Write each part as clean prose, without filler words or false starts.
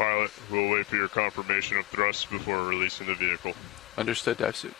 Pilot, we'll wait for your confirmation of thrust before releasing the vehicle. Understood, dive suit.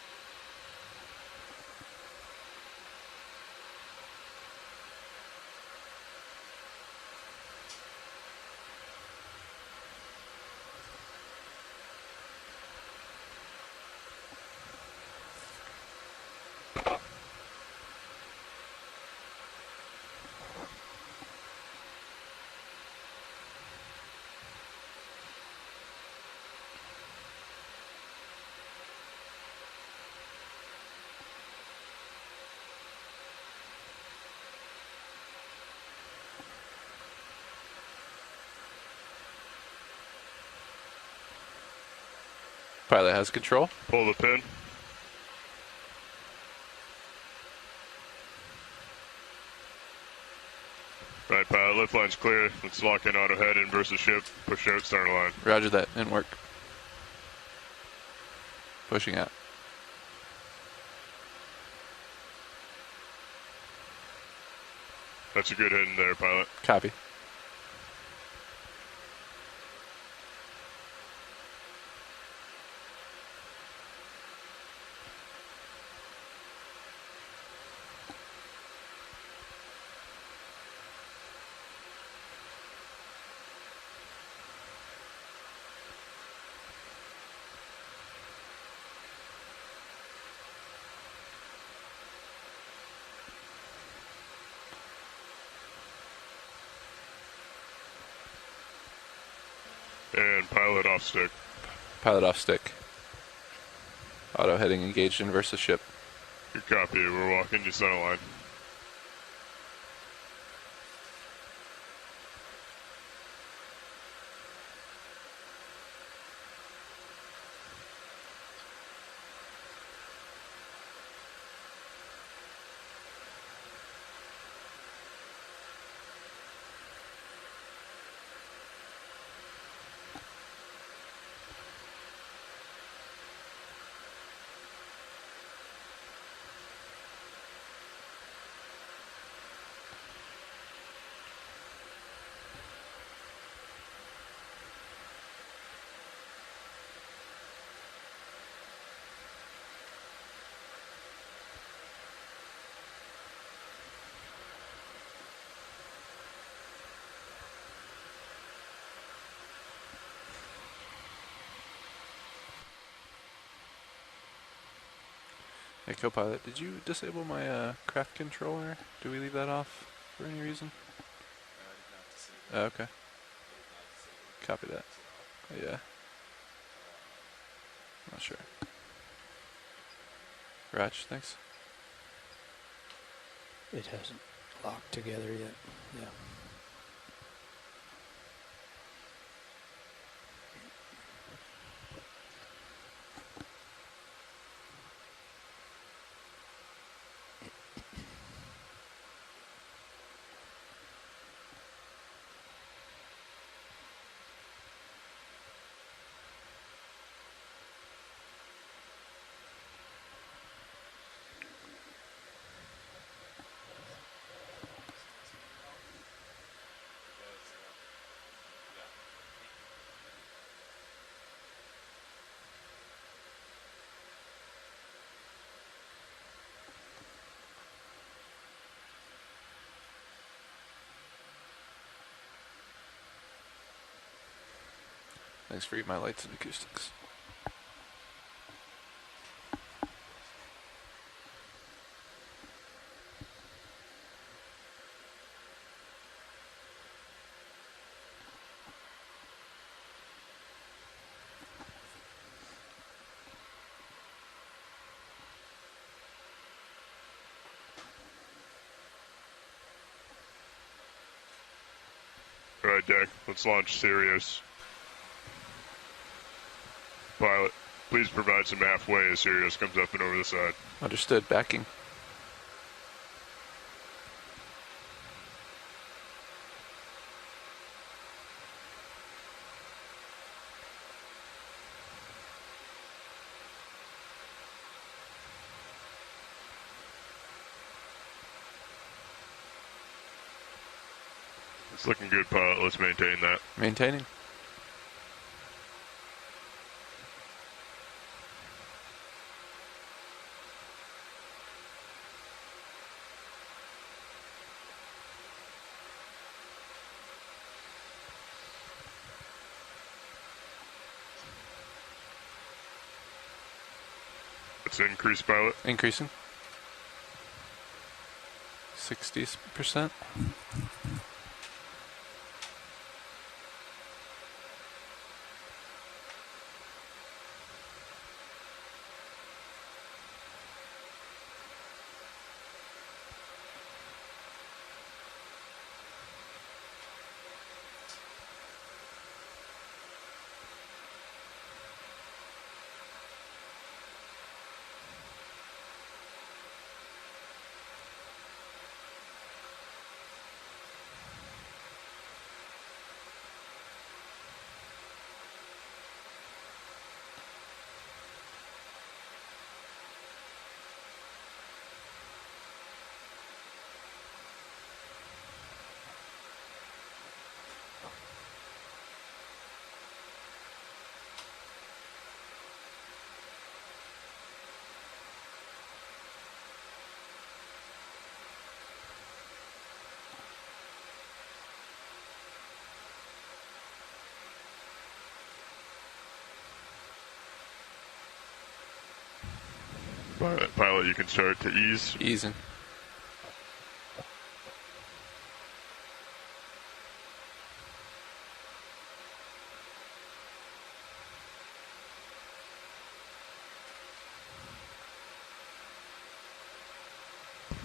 Pilot has control. Pull the pin. Right, pilot, lift line's clear. Let's lock in auto head in versus ship. Push out, center line. Roger that, in work. Pushing out. That's a good hit in there, pilot. Copy. And pilot off stick. Pilot off stick. Auto heading engaged in versus ship. Good copy. We're walking to center line. Hey, co-pilot, did you disable my craft controller? Do we leave that off for any reason? Oh, okay. Copy that. Yeah. Not sure. Raj, thanks. It hasn't locked together yet. Yeah. Thanks for my lights and acoustics. All right, deck. Let's launch Sirius. Pilot, please provide some halfway as Sirius comes up and over the side. Understood. Backing. It's looking good, pilot. Let's maintain that. Maintaining. Let's increase pilot. Increasing. 60%. Pilot, you can start to ease. Easing.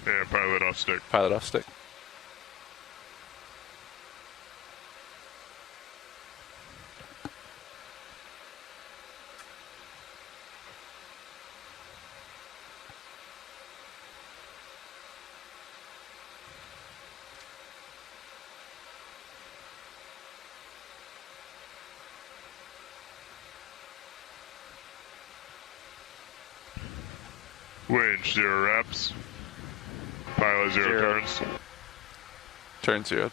And pilot off stick. Pilot off stick. Winch, 0 reps. Pilot, 0 turns. Turn 0.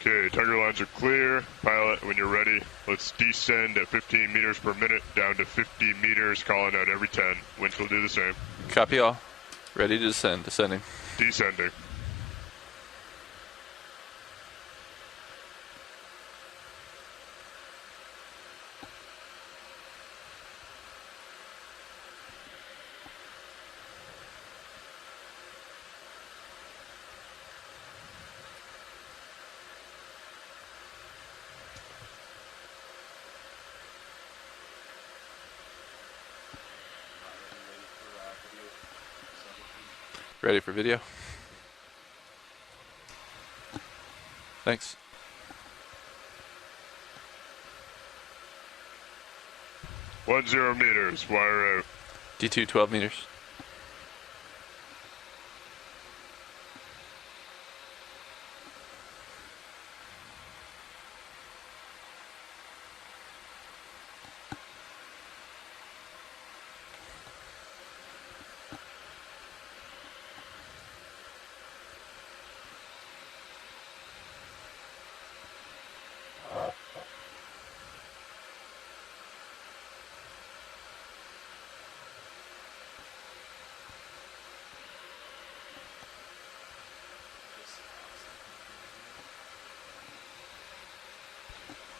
Okay, tugger lines are clear. Pilot, when you're ready, let's descend at 15 meters per minute down to 50 meters, calling out every 10. Winch will do the same. Copy all. Ready to descend. Descending. Descending. Ready for video. Thanks. 10 meters, wire out. D2, 12 meters.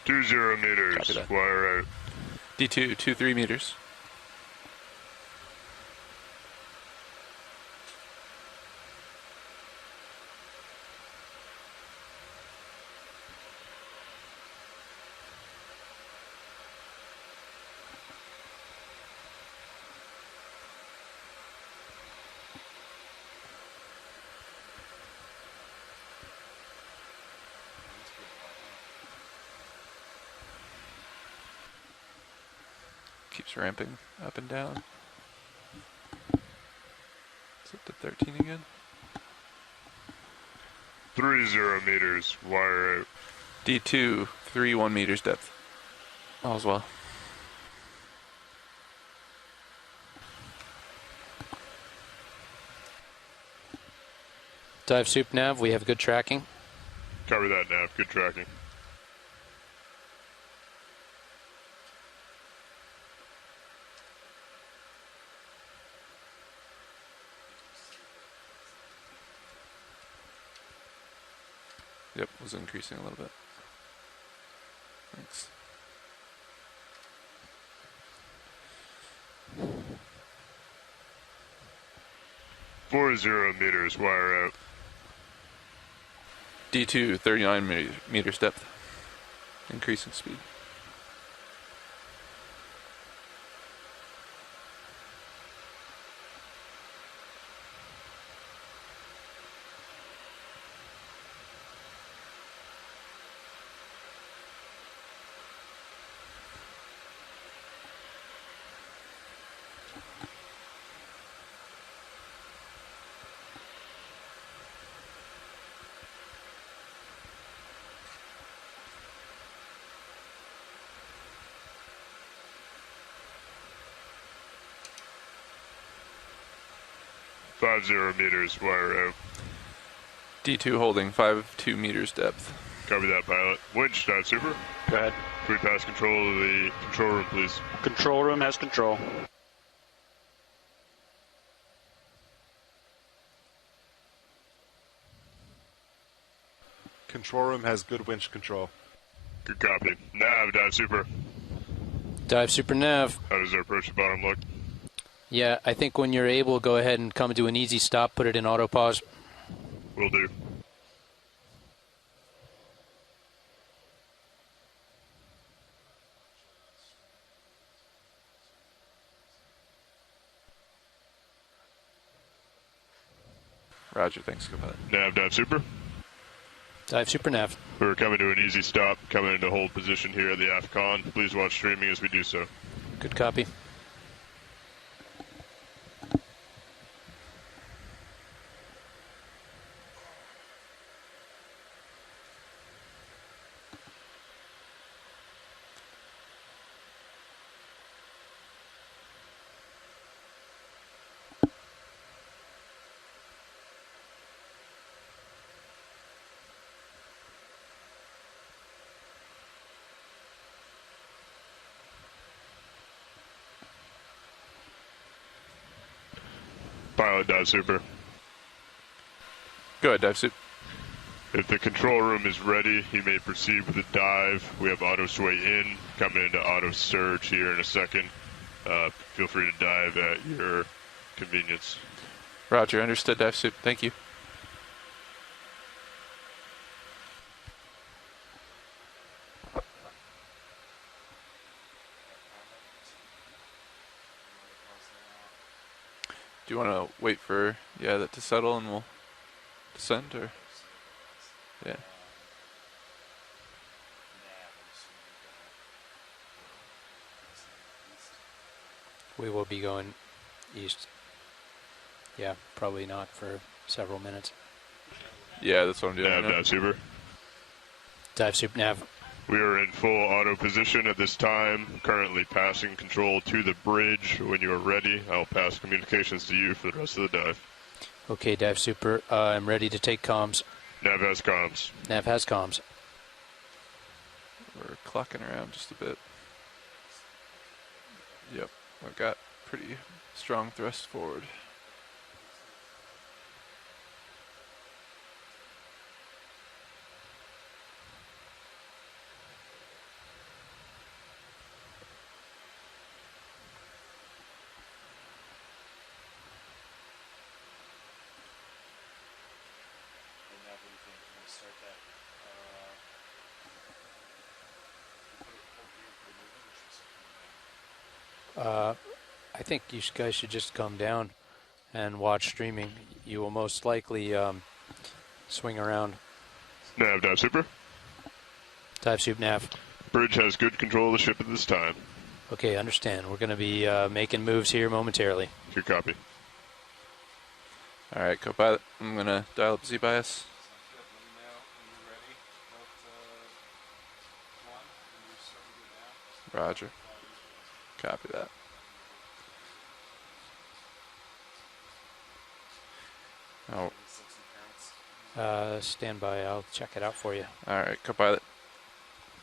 Two 0 meters, Copy that. wire out. D2, 3 meters. Keeps ramping up and down. It's up to 13 again. 30 meters, wire out. D2, 1 meters depth. All as well. Dive soup nav, we have good tracking. Cover that, Nav. Good tracking. Yep, was increasing a little bit. Thanks. meters, wire out. D2, 39 meters depth. Increasing speed. meters, wire out. D2 holding 5.2 meters depth. Copy that, pilot. Winch, dive super. Go ahead. Can we pass control of the control room, please? Control room has control. Control room has good winch control. Good copy. Nav, dive super. Dive super nav. How does our approach the bottom look? Yeah, I think when you're able, go ahead and come to an easy stop, put it in auto pause. Will do. Roger, thanks, Copilot. Nav, dive super. Dive super nav. We're coming to an easy stop, coming into hold position here at the aft con. Please watch streaming as we do so. Good copy. Pilot, dive super. Go ahead, dive suit. If the control room is ready, you may proceed with the dive. We have auto sway in, coming into auto surge here in a second. Feel free to dive at your convenience. Roger, understood, dive suit. Thank you. Do you want to wait for that to settle and we'll descend, or? Yeah. We will be going east. Yeah, probably not for several minutes. Yeah, that's what I'm doing. Nav, right now. dive super. Dive super nav. We are in full auto position at this time, currently passing control to the bridge. When you are ready, I'll pass communications to you for the rest of the dive. Okay, dive super. I'm ready to take comms. Nav has comms. Nav has comms. We're clocking around just a bit. Yep, I've got pretty strong thrust forward. I think you guys should just come down and watch streaming. You will most likely swing around. Nav, dive super. Dive super nav. Bridge has good control of the ship at this time. Okay, understand. We're going to be making moves here momentarily. Good copy. All right, Copilot, I'm going to dial up Z-bias. Roger. Copy that. Oh, Stand by. I'll check it out for you. all right, Copilot.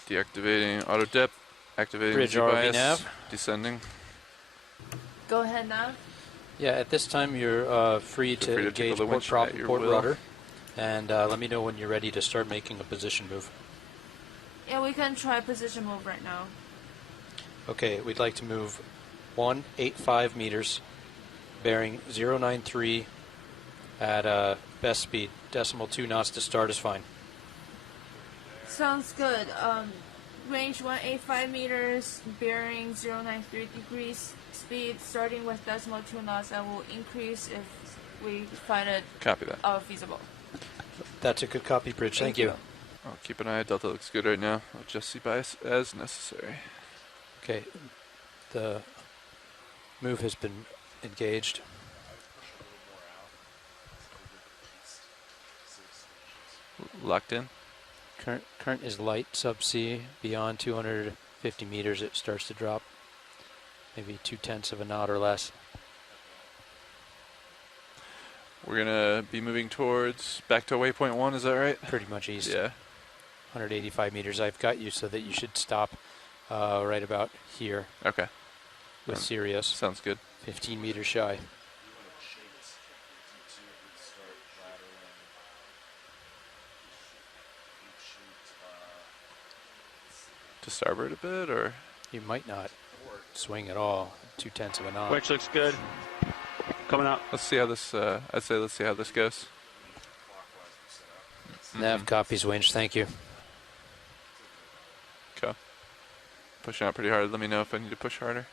Deactivating auto dip. Activating Bridge Z-bias. RV nav. Descending. Go ahead, Nav. Yeah, at this time you're free Feel free to to tickle engage the port winch prop at and your port will. rudder. And let me know when you're ready to start making a position move. Yeah, we can try position move right now. Okay, we'd like to move 185 meters, bearing 093 at best speed. Decimal 2 knots to start is fine. Sounds good. Range 185 meters, bearing 093 degrees, speed starting with decimal 2 knots. That will increase if we find it Copy that. feasible. That's a good copy, Bridge. Thank you. I'll keep an eye. Delta looks good right now. I'll adjust sea bias as necessary. Okay, the move has been engaged. Locked in. Current is light subsea. Beyond 250 meters, it starts to drop. Maybe 0.2 of a knot or less. We're gonna be moving towards back to waypoint 1. Is that right? Pretty much east. Yeah. 185 meters. I've got you so that you should stop right about here Okay. with Sirius. Sounds good. 15 meters shy. To starboard a bit, or You might not swing at all. 0.2 of a knot. Winch looks good. Coming up. let's see how this. I'd say let's see how this goes. Nav copies, Winch. Thank you. Okay. Pushing out pretty hard. Let me know if I need to push harder.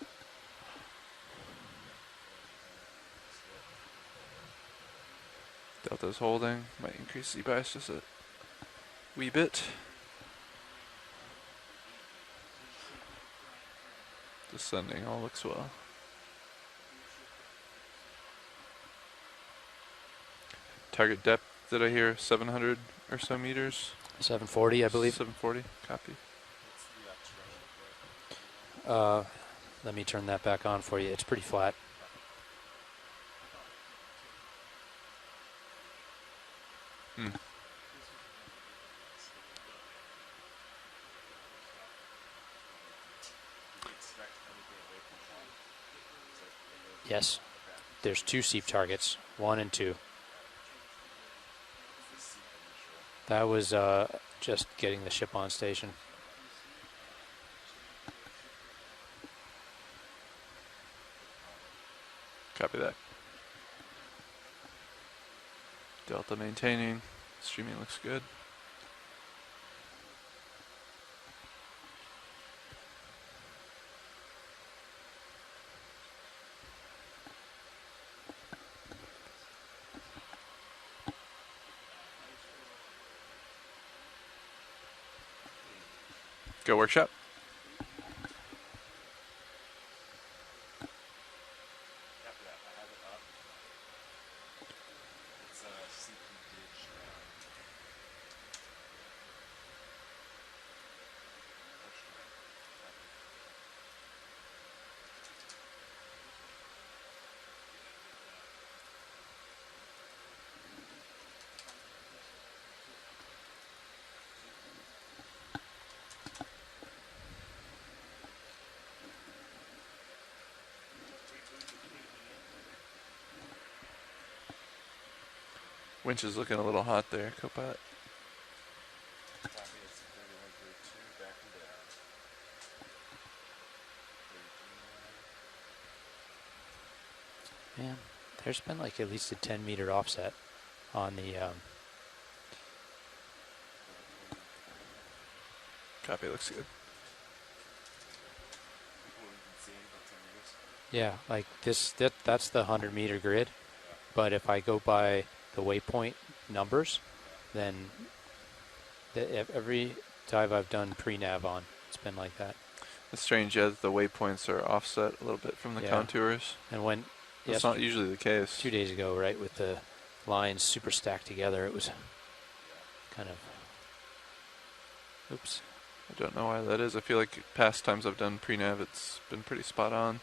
Delta's holding. Might increase sea bias just a wee bit. Descending all looks well. Target depth, did I hear 700 or so meters? 740, I believe. 740, copy. Let me turn that back on for you. It's pretty flat. Yes. There's 2 seep targets, 1 and 2. That was just getting the ship on station. Copy that. Delta maintaining. Streaming looks good. Go workshop. Winch is looking a little hot there, Copilot. Man, there's been like at least a 10-meter offset on the Copy, looks good. yeah, like that's the 100-meter grid. But if I go by the waypoint numbers, then every dive I've done pre-nav on, it's been like that. It's strange, yeah, that the waypoints are offset a little bit from the Yeah. contours. And when That's not usually the case. 2 days ago, right, with the lines super stacked together, it was kind of, oops. I don't know why that is. I feel like past times I've done pre-nav, it's been pretty spot on.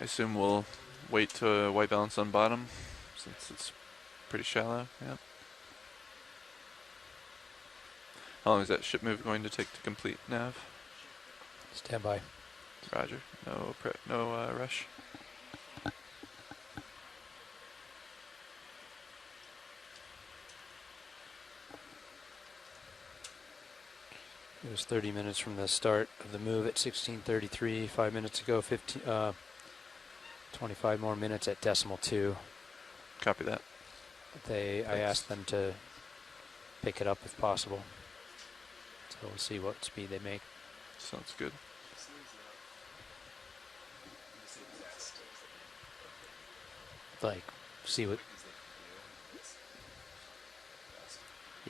I assume we'll wait to white balance on bottom since it's pretty shallow. Yep. How long is that ship move going to take to complete, Nav? Stand by. Roger. No rush. It was 30 minutes from the start of the move at 16:33. 5 minutes ago, 25 more minutes at 2. Copy that. I asked them to pick it up if possible. So we'll see what speed they make. Sounds good. Like, see what...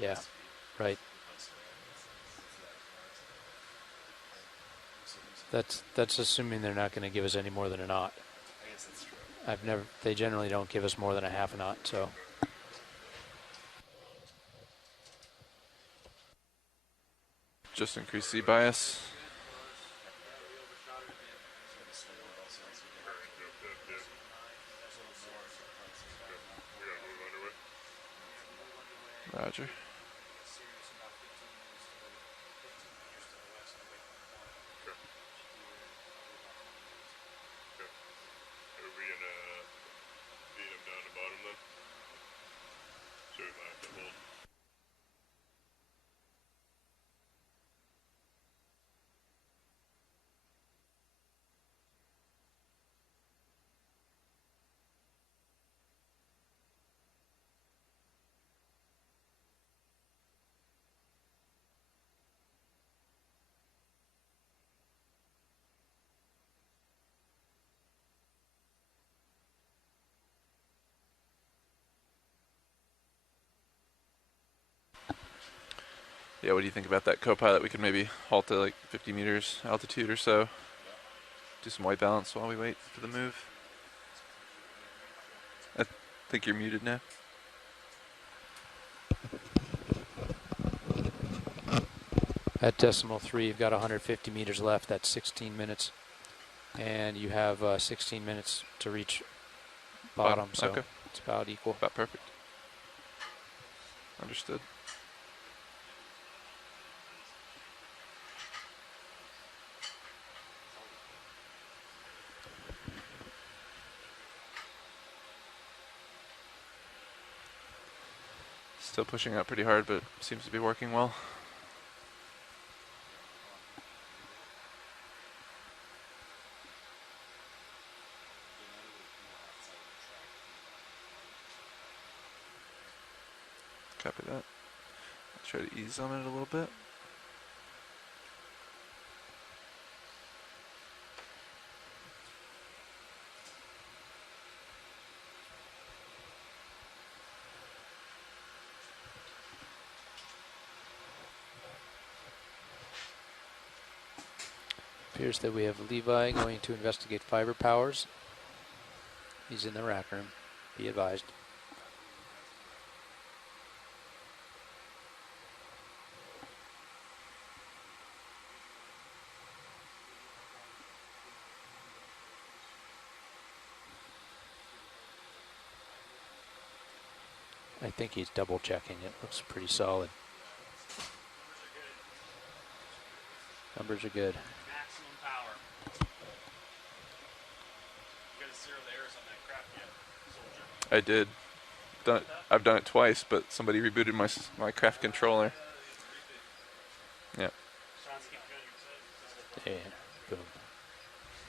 Yeah, right. That's assuming they're not going to give us any more than a knot. They generally don't give us more than a half a knot, so. Just increase sea bias. Roger. Yeah, what do you think about that, co-pilot? We could maybe halt at like 50 meters altitude or so. Do some white balance while we wait for the move. I think you're muted now. At 3, you've got 150 meters left. That's 16 minutes. And you have 16 minutes to reach bottom, so okay. It's about equal. About perfect. Understood. Still pushing out pretty hard, but seems to be working well. Copy that. I'll try to ease on it a little bit. Appears that we have Levi going to investigate fiber powers. He's in the rack room. Be advised. I think he's double checking. It looks pretty solid. Numbers are good. Maximum power. You got to zero the errors on that crap yet, soldier? I did. I've done it twice, but somebody rebooted my craft controller. Yeah. Yeah, boom.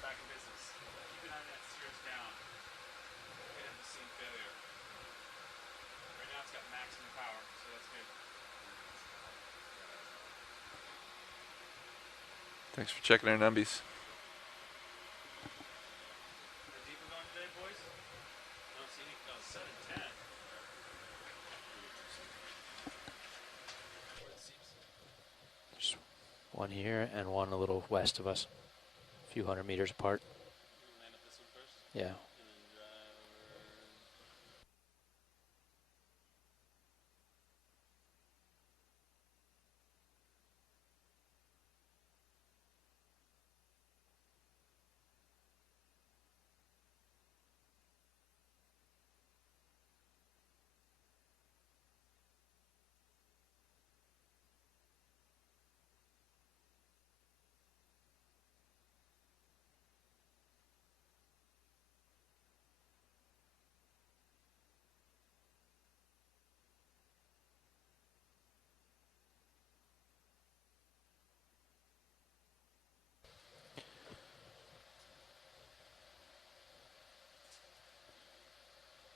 Back in business. Keep an eye on that steers down. Hit at the scene failure. Right now it's got maximum power, so that's good. Thanks for checking our numbies. How deep we going today, boys? No, see, no, 7:10. There's one here and one a little west of us. A few hundred meters apart. Land up this one first, Yeah. and then drive over.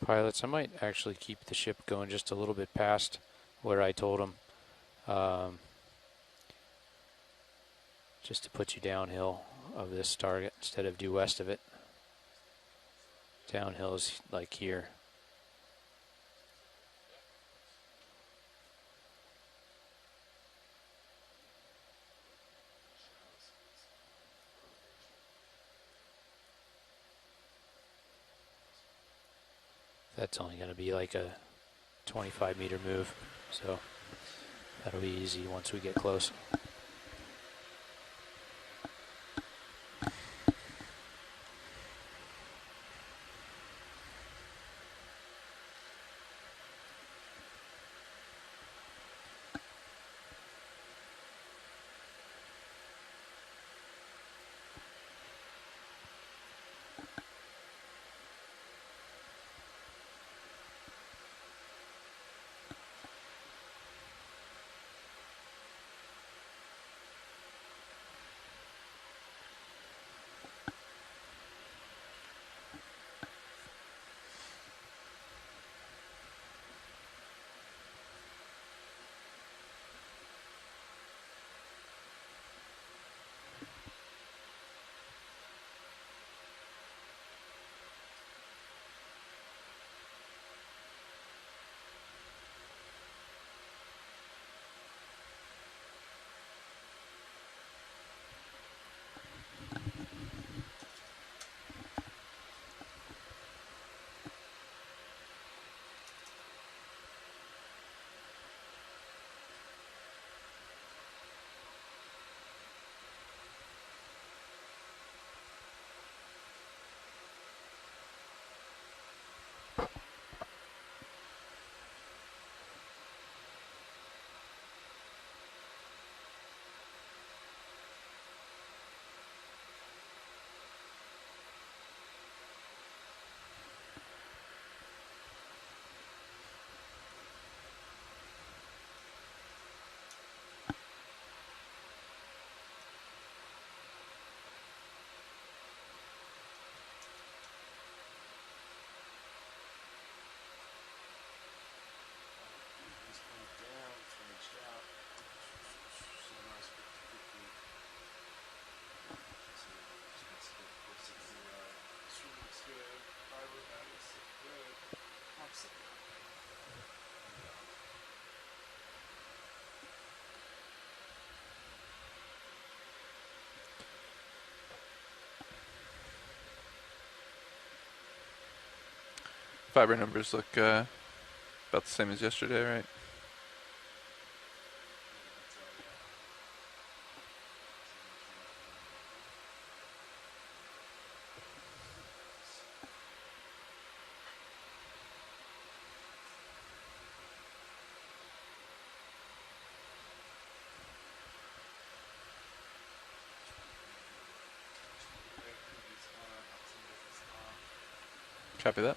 Pilots, I might actually keep the ship going just a little bit past where I told them, just to put you downhill of this target instead of due west of it. Downhill is like here. That's only going to be like a 25-meter move, so that'll be easy once we get close. Fiber numbers look about the same as yesterday, right? Copy that.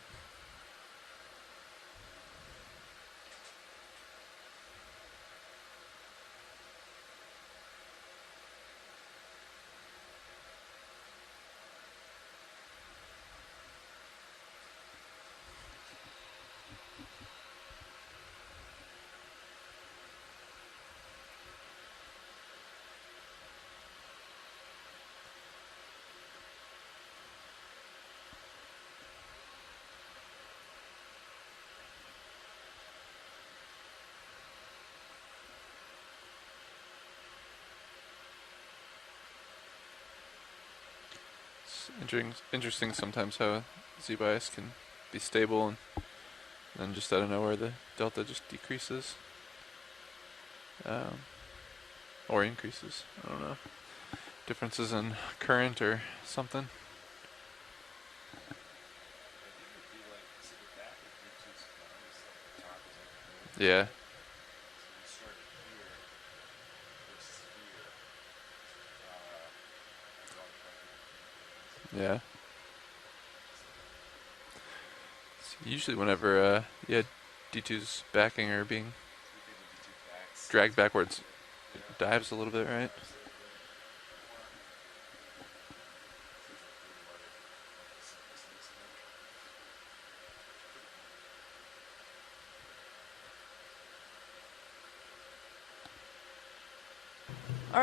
Interesting sometimes how Z-bias can be stable and then just out of nowhere the delta just decreases or increases. I don't know. Differences in current or something. Yeah. Yeah. Usually whenever D2's backing or being dragged backwards, it dives a little bit, right?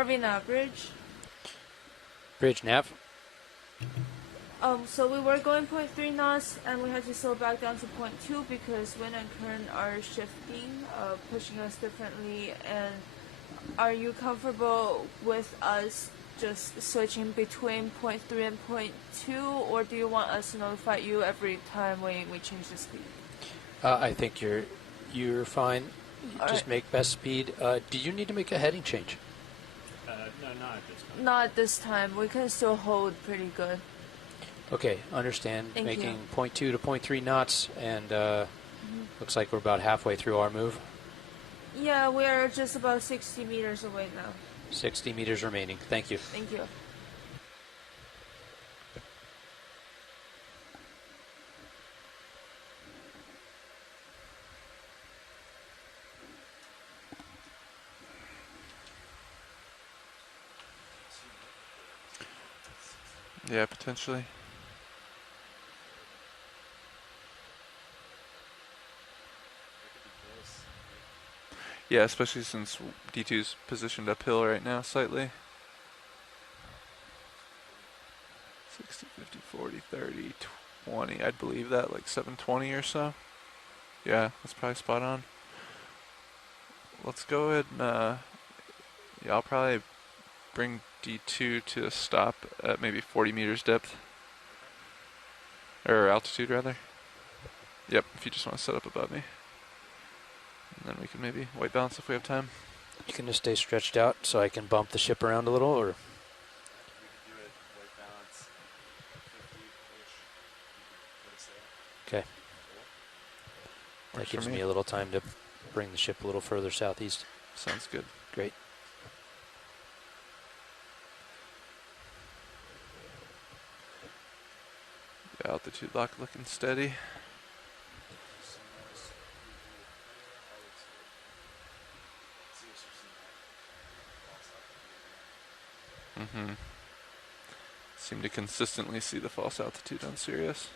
RV nav bridge. Bridge nav. So we were going 0.3 knots, and we had to slow back down to 0.2 because wind and current are shifting, pushing us differently. And are you comfortable with us just switching between 0.3 and 0.2, or do you want us to notify you every time we change the speed? I think you're fine. Just make best speed. Do you need to make a heading change? No, not at this time. Not at this time. We can still hold pretty good. Okay, understand. Thank Making you. 0.2 to 0.3 knots, and looks like we're about halfway through our move. Yeah, we are just about 60 meters away now. 60 meters remaining. Thank you. Thank you. Yeah, potentially. Yeah, especially since D2's positioned uphill right now slightly. 60, 50, 40, 30, 20. I'd believe that, like 720 or so. Yeah, that's probably spot on. Let's go ahead and, yeah, I'll probably bring D2 to a stop at maybe 40 meters depth. Or altitude, rather. Yep, if you just want to set up above me. And then we can maybe white balance if we have time. You can just stay stretched out so I can bump the ship around a little, or? We could do it white balance, 50-ish. Okay. That Works for gives me. me a little time to bring the ship a little further southeast. Sounds good. Great. Yeah, altitude lock looking steady. Mm-hmm. Seem to consistently see the false altitude on Sirius.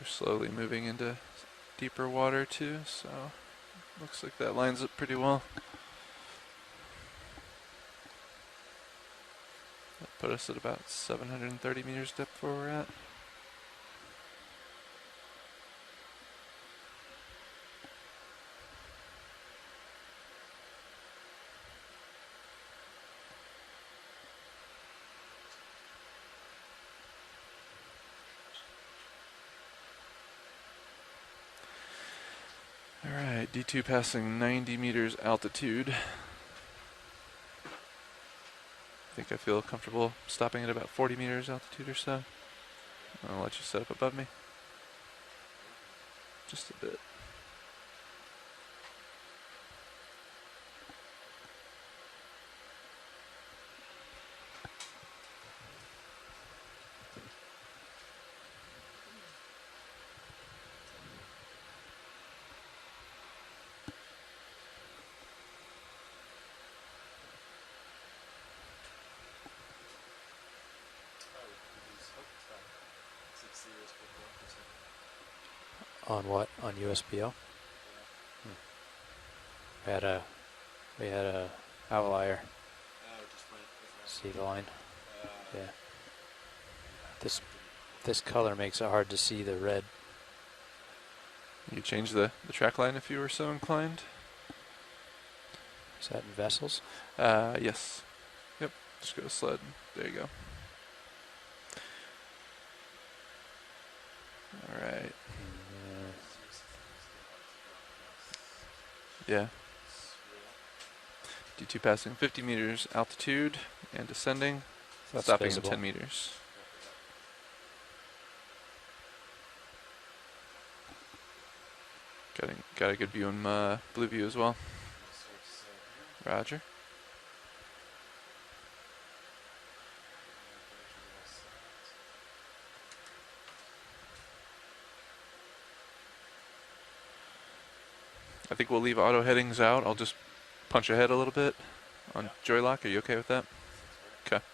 We're slowly moving into deeper water too, so looks like that lines up pretty well. That put us at about 730 meters depth where we're at. Alright, D2 passing 90 meters altitude. I think I feel comfortable stopping at about 40 meters altitude or so. I'll let you set up above me. Just a bit. On what? On USPO? We had a outlier. See the line? Yeah. This color makes it hard to see the red. You could change the track line if you were so inclined. Is that in vessels? Yes. Yep, just go to sled. There you go. Alright. Yeah. D2 passing 50 meters altitude and descending. That's stopping visible. at 10 meters. Got a good view in blue view as well. Roger. I think we'll leave auto headings out. I'll just punch ahead a little bit on joy lock. Are you okay with that? Okay.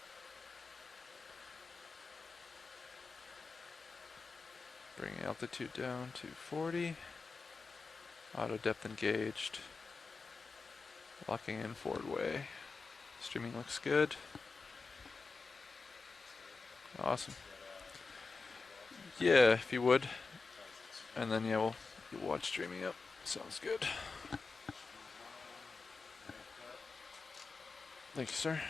Bring altitude down to 40. Auto depth engaged. Locking in forward way. Streaming looks good. Awesome. Yeah, if you would. And then, yeah, we'll watch streaming up. Sounds good. Thank you, sir.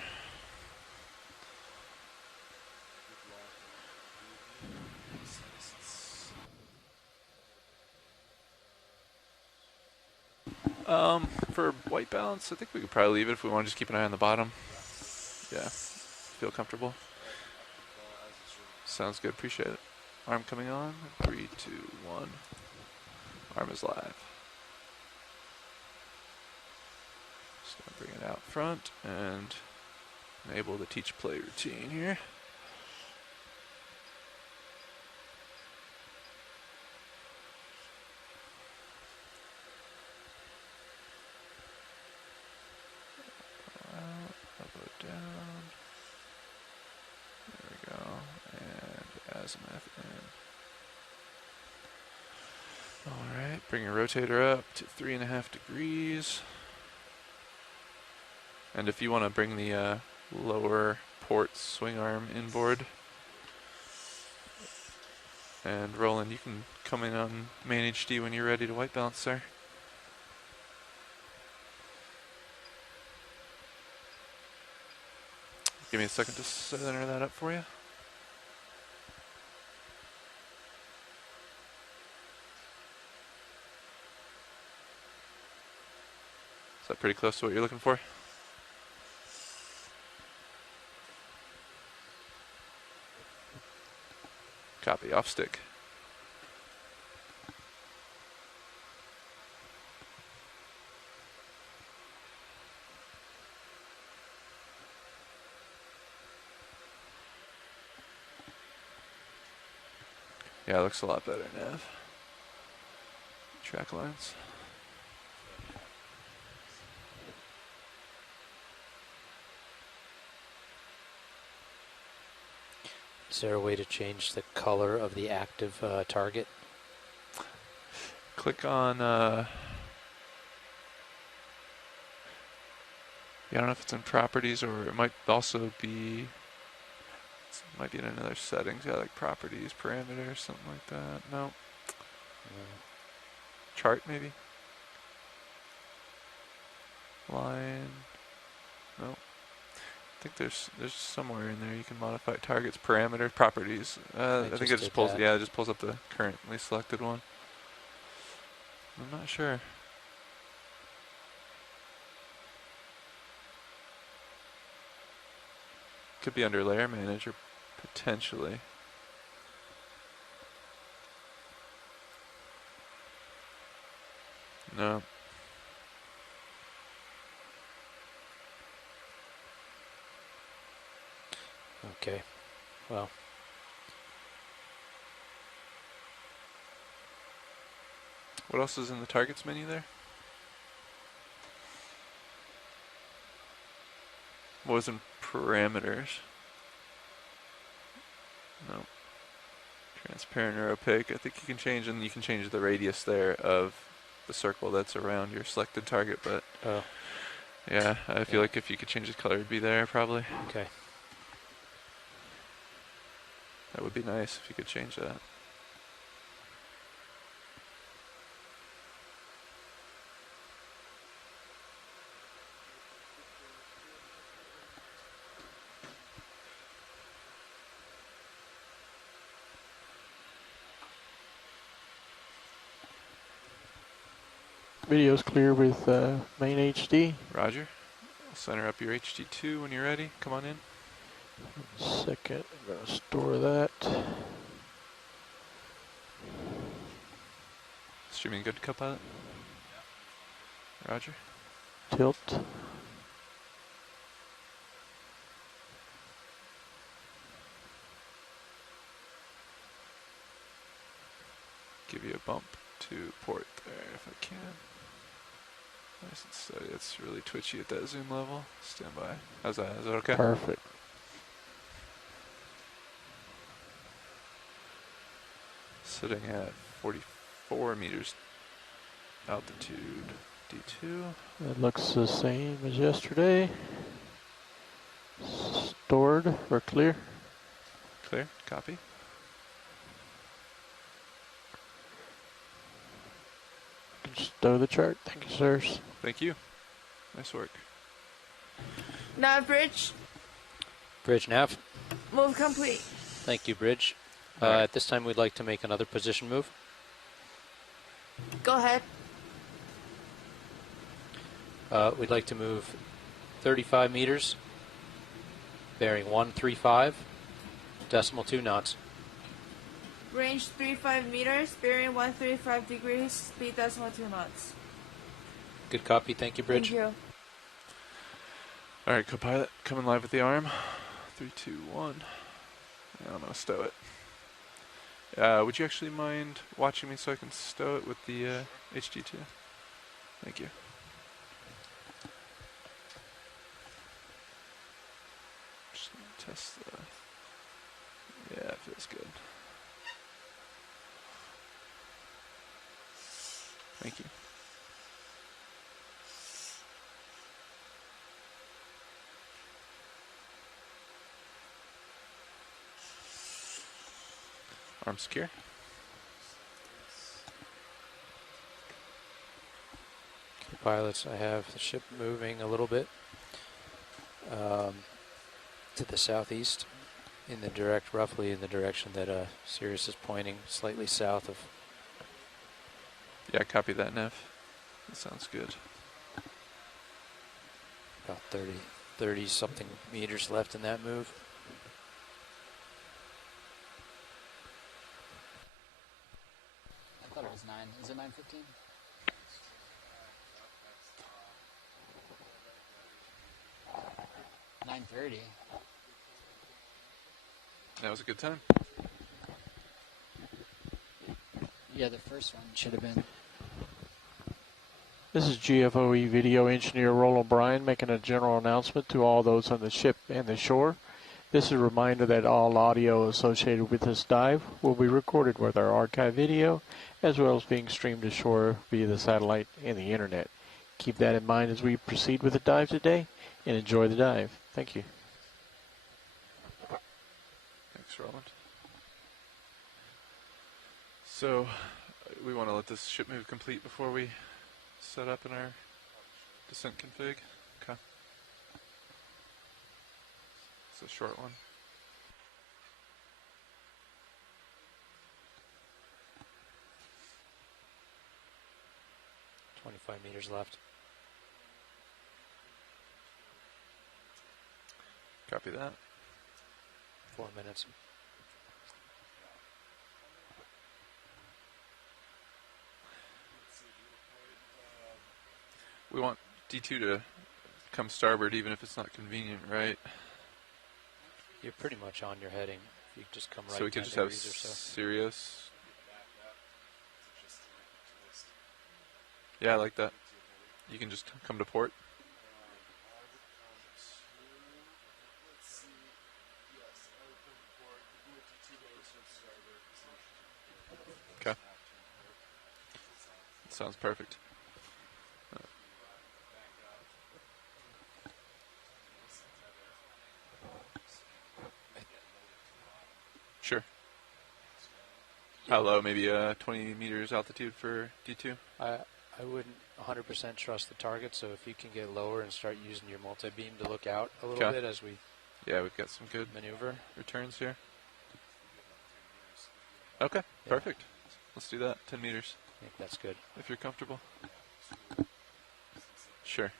For white balance, I think we could probably leave it if we want to just keep an eye on the bottom. Yeah, feel comfortable. Sounds good, appreciate it. Arm coming on, 3, 2, 1. Arm is live. Just gonna bring it out front and enable the teach play routine here. Elbow down. There we go. And azimuth in. Alright, bring your rotator up to 3.5 degrees. And if you want to bring the lower port swing arm inboard. And Roland, you can come in on main HD when you're ready to white balance, sir. Give me a second to center that up for you. Is that pretty close to what you're looking for? Copy, off stick. Yeah, it looks a lot better, Nav. Track lines. Is there a way to change the color of the active target? Click on, yeah, I don't know if it's in properties or it might also be, it might be in another settings. Yeah, like properties, parameters, something like that. No. Chart maybe? Line. No. I think there's somewhere in there you can modify targets, parameter, properties. I think it just pulls. Yeah, it just pulls up the currently selected one. I'm not sure. Could be under layer manager potentially. No. Okay, well. What else is in the targets menu there? What was in parameters? No. Transparent or opaque. I think you can change, and you can change the radius there of the circle that's around your selected target, but yeah, I feel like if you could change the color, it'd be there probably. Okay. That would be nice if you could change that. Video's clear with main HD. Roger. I'll center up your HD2 when you're ready. Come on in. Second, I'm going to store that. Streaming good, Copilot? Roger. Tilt. Give you a bump to port there if I can. Nice and steady. It's really twitchy at that zoom level. Stand by. How's that? Is that okay? Perfect. Sitting at 44 meters altitude. D2. It looks the same as yesterday. Stored or clear? Clear. Copy. Stow the chart. Thank you, sirs. Thank you. Nice work. Nav bridge. Bridge nav. Move complete. Thank you, Bridge. Alright. At this time, we'd like to make another position move. Go ahead. We'd like to move 35 meters, bearing 135, decimal 2 knots. Range 35 meters, bearing 135 degrees, speed decimal 2 knots. Good copy. Thank you, Bridge. Thank you. All right, co-pilot, coming live with the arm. 3, 2, 1. And I'm gonna stow it. Would you actually mind watching me so I can stow it with the HD2? Thank you. Just gonna test the. Yeah, it feels good. Thank you. Arm secure. Okay, pilots, I have the ship moving a little bit to the southeast, in the roughly in the direction that Sirius is pointing, slightly south of. Yeah, copy that, Nev. That sounds good. About 30 something meters left in that move. I thought it was 9. Is it 9:15? $9:30. That was a good time. Yeah, the first one should have been. This is GFOE video engineer Roland Bryan making a general announcement to all those on the ship and the shore. This is a reminder that all audio associated with this dive will be recorded with our archive video, as well as being streamed ashore via the satellite and the internet. Keep that in mind as we proceed with the dive today, and enjoy the dive. Thank you. Thanks, Roland. So, we want to let this ship move complete before we set up in our descent config. Okay. It's a short one. $25 meters left. Copy that. 4 minutes. We want D2 to come starboard even if it's not convenient, right? You're pretty much on your heading. You just come right. So we could 10 just have degrees or so. Sirius. Yeah, I like that. You can just come to port. Okay. Sounds perfect. Sure. How low? Maybe 20 meters altitude for D2? I wouldn't 100% trust the target, so if you can get lower and start using your multi-beam to look out a little bit as we Yeah, we've got some good maneuver. returns here. Okay, perfect. Let's do that. 10 meters, I think that's good. if you're comfortable. Sure.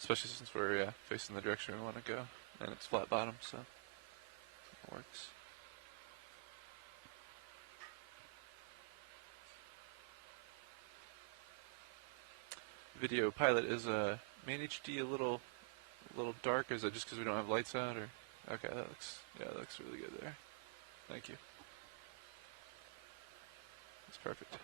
Especially since we're facing the direction we want to go, and it's flat bottom, so it works. Video pilot, is main HD a little dark, or is that just because we don't have lights out? Or okay, that looks really good there. Thank you. That's perfect.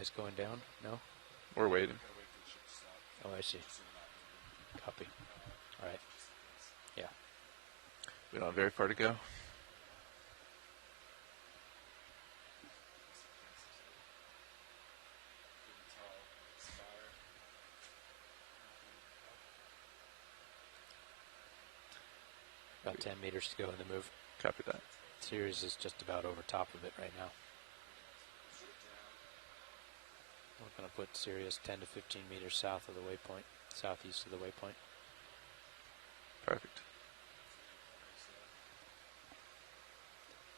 guys going down? No? We're waiting. Oh, I see. Copy. All right. Yeah. We don't have very far to go. About 10 meters to go in the move. Copy that. Sirius is just about over top of it right now. We're going to put Sirius 10 to 15 meters south of the waypoint, southeast of the waypoint. Perfect.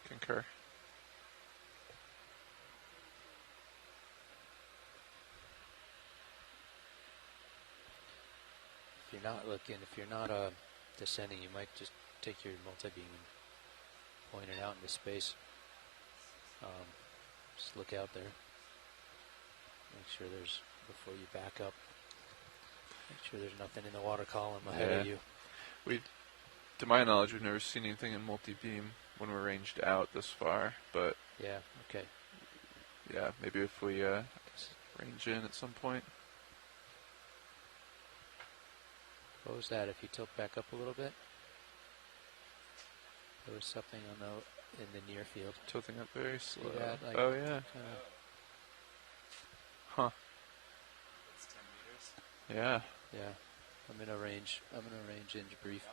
Concur. If you're not looking, if you're not descending, you might just take your multi-beam and point it out into space. Just look out there. Make sure there's, before you back up, make sure there's nothing in the water column ahead of you. To my knowledge, we've never seen anything in multi-beam when we're ranged out this far, but Yeah, okay. yeah, maybe if we range in at some point. What was that? If you tilt back up a little bit? There was something on the in the near field. Tilting up very slow. that, like, oh yeah. Huh. Yeah. Yeah. I'm gonna range in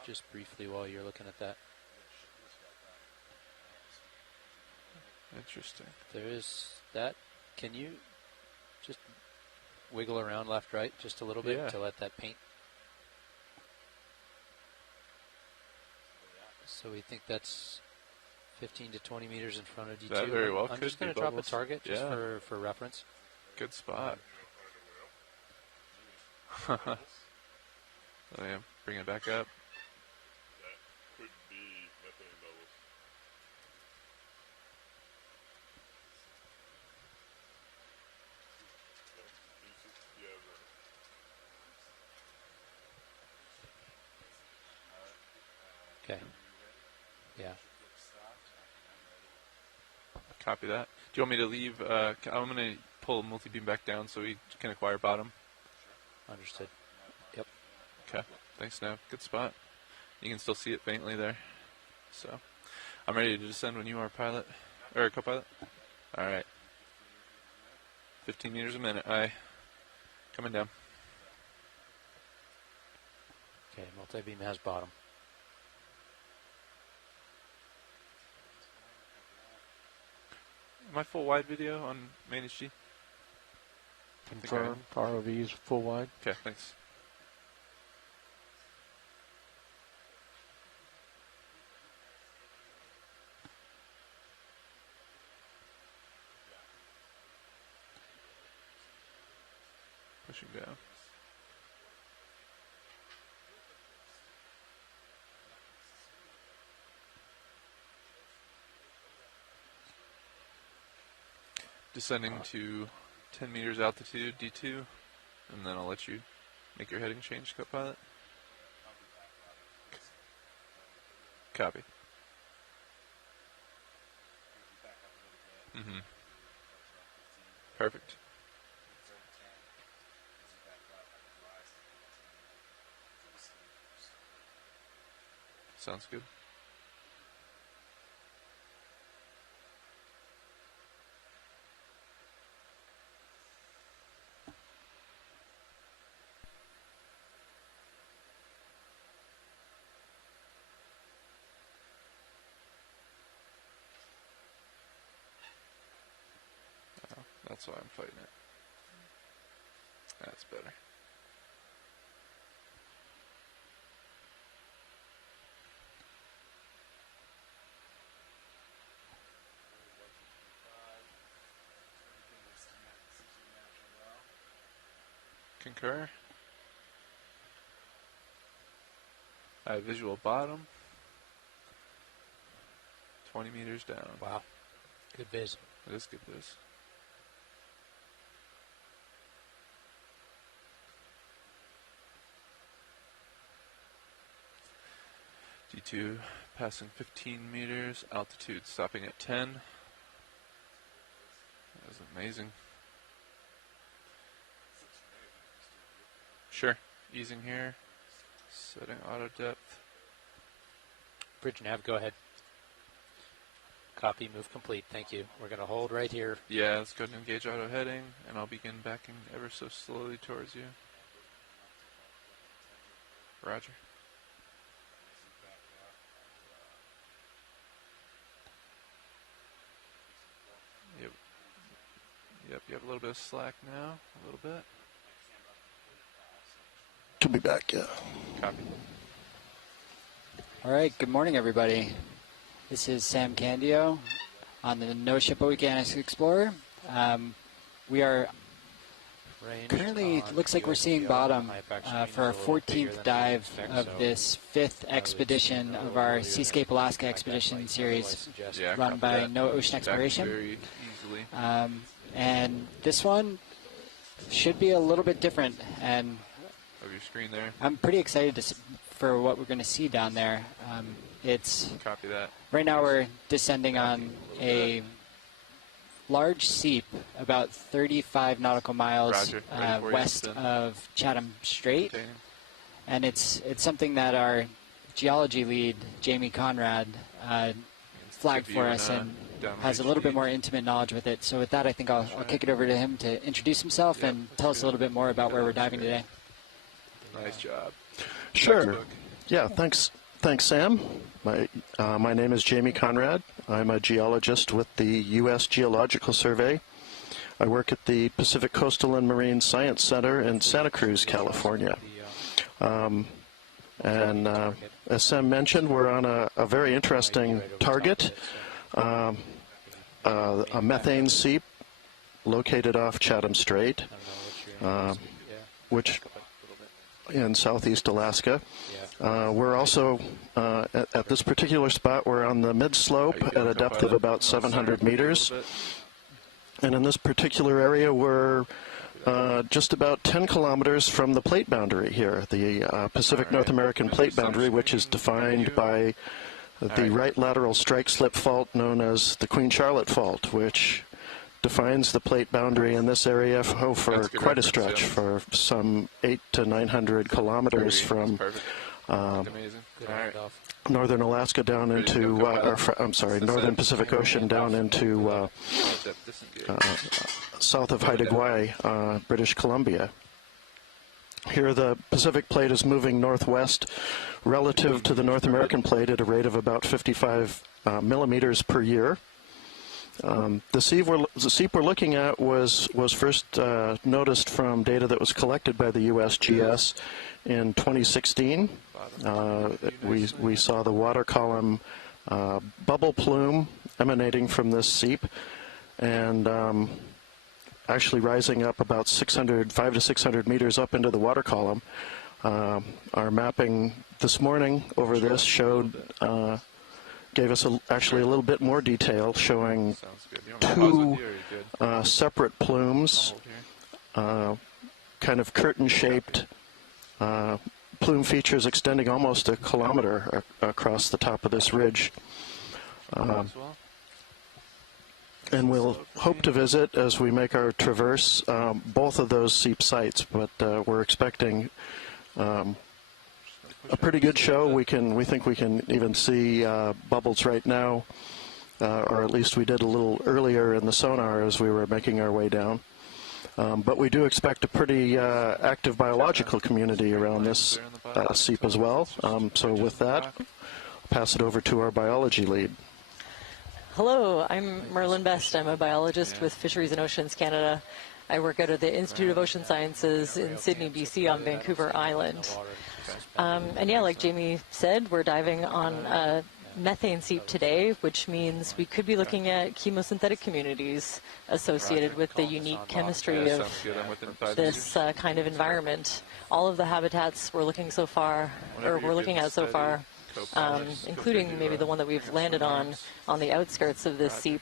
just briefly while you're looking at that. Interesting. There is that. Can you just wiggle around left, right, just a little bit to let that paint? So we think that's 15 to 20 meters in front of you. That very well I'm could just going be to drop a bubbles. target just Yeah. for reference. Good spot. Oh yeah, bring it back up. That could be methane bubbles. Okay. Yeah. Copy that. Do you want me to leave? I'm going to pull multi-beam back down so we can acquire bottom. Understood. Yep. Okay. Thanks, Nav. Good spot. You can still see it faintly there. So, I'm ready to descend when you are, pilot. Or co-pilot. All right. 15 meters a minute. Aye. Coming down. Okay. Multi-beam has bottom. Am I full wide video on main HG? Confirm. ROV's full wide. Okay, thanks. Pushing down. Descending to 10 meters altitude, D2, and then I'll let you make your heading change, co-pilot. Copy. Mm-hmm. Perfect. Sounds good. That's why I'm fighting it. That's better. Concur. I have visual bottom. 20 meters down. Wow. Good viz. It is good viz. D2 passing 15 meters, altitude stopping at 10. That was amazing. Sure. Easing here. Setting auto depth. Bridge nav, go ahead. Copy, move complete. Thank you. We're going to hold right here. Yeah, let's go ahead and engage auto heading, and I'll begin backing ever so slowly towards you. Roger. Yep, you have a little bit of slack now, a little bit. Could be back, yeah. Copy. All right, good morning, everybody. This is Sam Candio on the No Ship Okeanos Explorer. We are currently, looks like we're seeing bottom for our 14th dive of this 5th expedition of our Seascape Alaska Expedition series run by No Ocean Exploration. Very easily. And this one should be a little bit different, and Of your screen there. I'm pretty excited for what we're going to see down there. It's Copy that. right now we're descending on a large seep about 35 nautical miles west of Chatham Strait, and it's something that our geology lead Jamie Conrad flagged for us and has a little bit more intimate knowledge with it. So with that, I think I'll kick it over to him to introduce himself and tell us a little bit more about where we're diving today. Nice job. Sure. Yeah, thanks, Sam. My name is Jamie Conrad. I'm a geologist with the U.S. Geological Survey. I work at the Pacific Coastal and Marine Science Center in Santa Cruz, California. As Sam mentioned, we're on a very interesting target, a methane seep located off Chatham Strait, which in southeast Alaska. We're also, at this particular spot, we're on the mid-slope at a depth of about 700 meters. And in this particular area, we're just about 10 kilometers from the plate boundary here, the Pacific North American plate boundary, which is defined by the right lateral strike slip fault known as the Queen Charlotte Fault, which defines the plate boundary in this area for quite a stretch, for some 800 to 900 kilometers from northern Alaska down into, northern Pacific Ocean down into south of Haida Gwaii, British Columbia. Here the Pacific plate is moving northwest relative to the North American plate at a rate of about 55 millimeters per year. The seep we're looking at was first noticed from data that was collected by the USGS in 2016. We saw the water column bubble plume emanating from this seep, and actually rising up about 500 to 600 meters up into the water column. Our mapping this morning over this gave us actually a little bit more detail, showing two separate plumes, kind of curtain-shaped plume features extending almost a kilometer across the top of this ridge. And we'll hope to visit, as we make our traverse, both of those seep sites, but we're expecting a pretty good show. We think we can even see bubbles right now, or at least we did a little earlier in the sonar as we were making our way down. But we do expect a pretty active biological community around this seep as well. So with that, I'll pass it over to our biology lead. Hello, I'm Merlin Best. I'm a biologist with Fisheries and Oceans Canada. I work out of the Institute of Ocean Sciences in Sydney, BC on Vancouver Island. And yeah, like Jamie said, we're diving on a methane seep today, which means we could be looking at chemosynthetic communities associated with the unique chemistry of this kind of environment. All of the habitats we're looking at so far, including maybe the one that we've landed on the outskirts of this seep,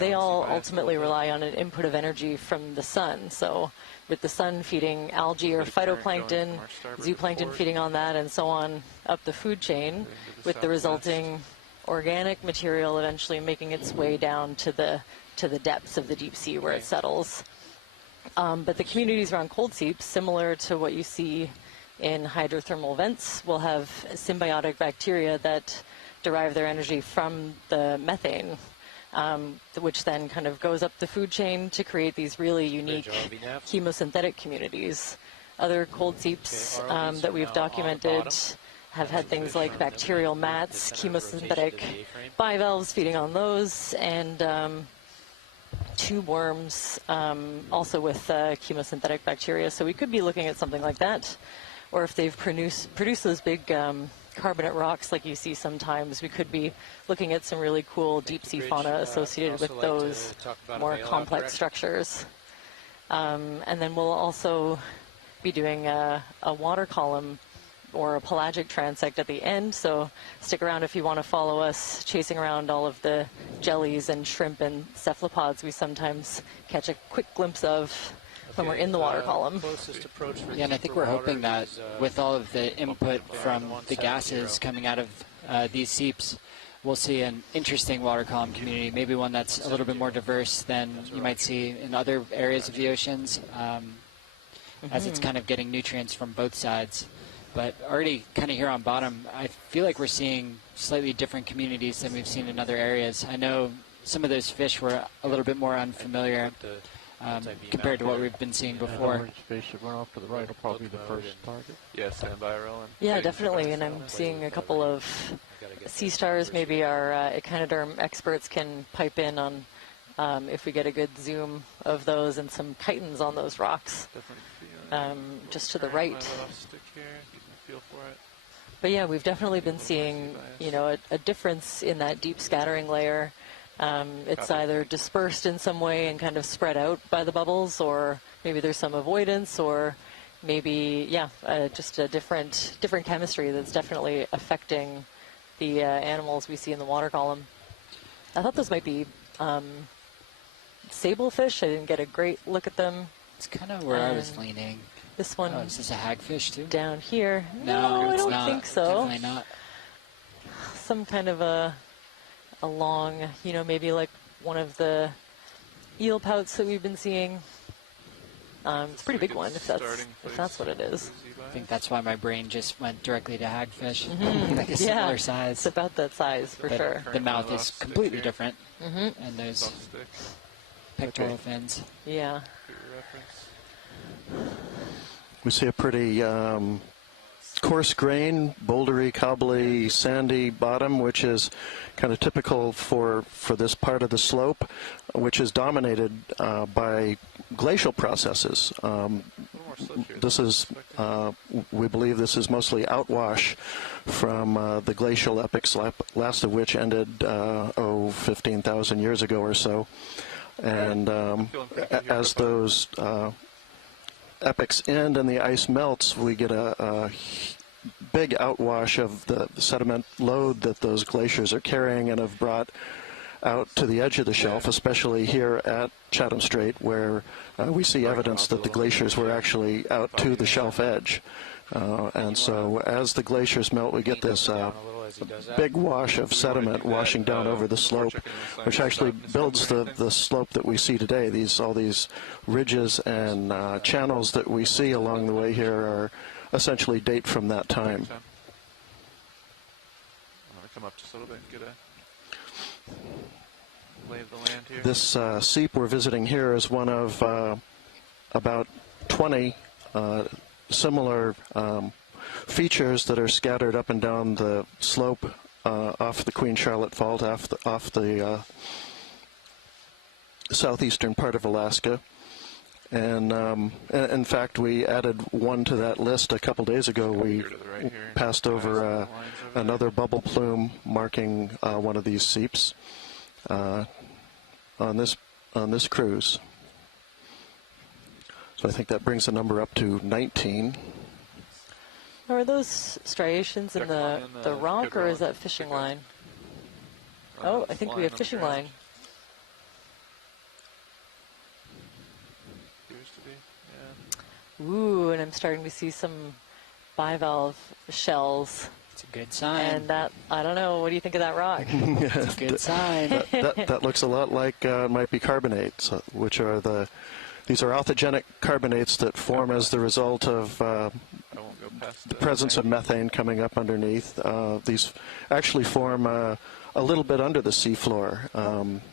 they all ultimately rely on an input of energy from the sun. So with the sun feeding algae or phytoplankton, zooplankton feeding on that, and so on up the food chain, with the resulting organic material eventually making its way down to the depths of the deep sea where it settles. But the communities around cold seeps, similar to what you see in hydrothermal vents, will have symbiotic bacteria that derive their energy from the methane, which then kind of goes up the food chain to create these really unique chemosynthetic communities. Other cold seeps that we've documented have had things like bacterial mats, chemosynthetic bivalves feeding on those, and tube worms also with chemosynthetic bacteria. So we could be looking at something like that. Or if they've produced those big carbonate rocks like you see sometimes, we could be looking at some really cool deep sea fauna associated with those more complex structures. And then we'll also be doing a water column or a pelagic transect at the end, so stick around if you want to follow us chasing around all of the jellies and shrimp and cephalopods we sometimes catch a quick glimpse of when we're in the water column. Yeah, and I think we're hoping that with all of the input from the gases coming out of these seeps, we'll see an interesting water column community, maybe one that's a little bit more diverse than you might see in other areas of the oceans, as it's kind of getting nutrients from both sides. But already kind of here on bottom, I feel like we're seeing slightly different communities than we've seen in other areas. I know some of those fish were a little bit more unfamiliar compared to what we've been seeing before. Orange fish that run off to the right will probably be the first target. Yeah, stand by, Roland. Yeah, definitely, and I'm seeing a couple of sea stars. Maybe our echinoderm experts can pipe in on if we get a good zoom of those and some chitons on those rocks. Just to the right. But yeah, we've definitely been seeing, you know, a difference in that deep scattering layer. It's either dispersed in some way and kind of spread out by the bubbles, or maybe there's some avoidance, or maybe, yeah, just a different chemistry that's definitely affecting the animals we see in the water column. I thought those might be sablefish. I didn't get a great look at them. It's kind of where I was leaning. This one. Oh, is this a hagfish too? Down here. No, I don't not. think so. Definitely not. Some kind of a long, you know, maybe like one of the eel pouts that we've been seeing. It's a pretty big one, if that's what it is. I think that's why my brain just went directly to hagfish. Like a Yeah, similar size. it's about that size for sure. The mouth is completely different, and those pectoral fins. Yeah. We see a pretty coarse grain, bouldery, cobbly, sandy bottom, which is kind of typical for this part of the slope, which is dominated by glacial processes. This is, we believe this is mostly outwash from the glacial epochs, last of which ended, 15,000 years ago or so. And as those epochs end and the ice melts, we get a big outwash of the sediment load that those glaciers are carrying and have brought out to the edge of the shelf, especially here at Chatham Strait, where we see evidence that the glaciers were actually out to the shelf edge. And so as the glaciers melt, we get this big wash of sediment washing down over the slope, which actually builds the slope that we see today. All these ridges and channels that we see along the way here are essentially date from that time. I'm going to come up just a little bit and get a lay of the land here. This seep we're visiting here is one of about 20 similar features that are scattered up and down the slope off the Queen Charlotte Fault, off the southeastern part of Alaska. And in fact, we added one to that list a couple days ago. We passed over another bubble plume marking one of these seeps on this cruise. So I think that brings the number up to 19. Are those striations in the rock, or is that fishing line? Oh, I think we have fishing line. Ooh, and I'm starting to see some bivalve shells. It's a good sign. And that, I don't know, what do you think of that rock? It's a good sign. That looks a lot like it might be carbonates, which are the these are althogenic carbonates that form as the result of the presence of methane coming up underneath. These actually form a little bit under the seafloor,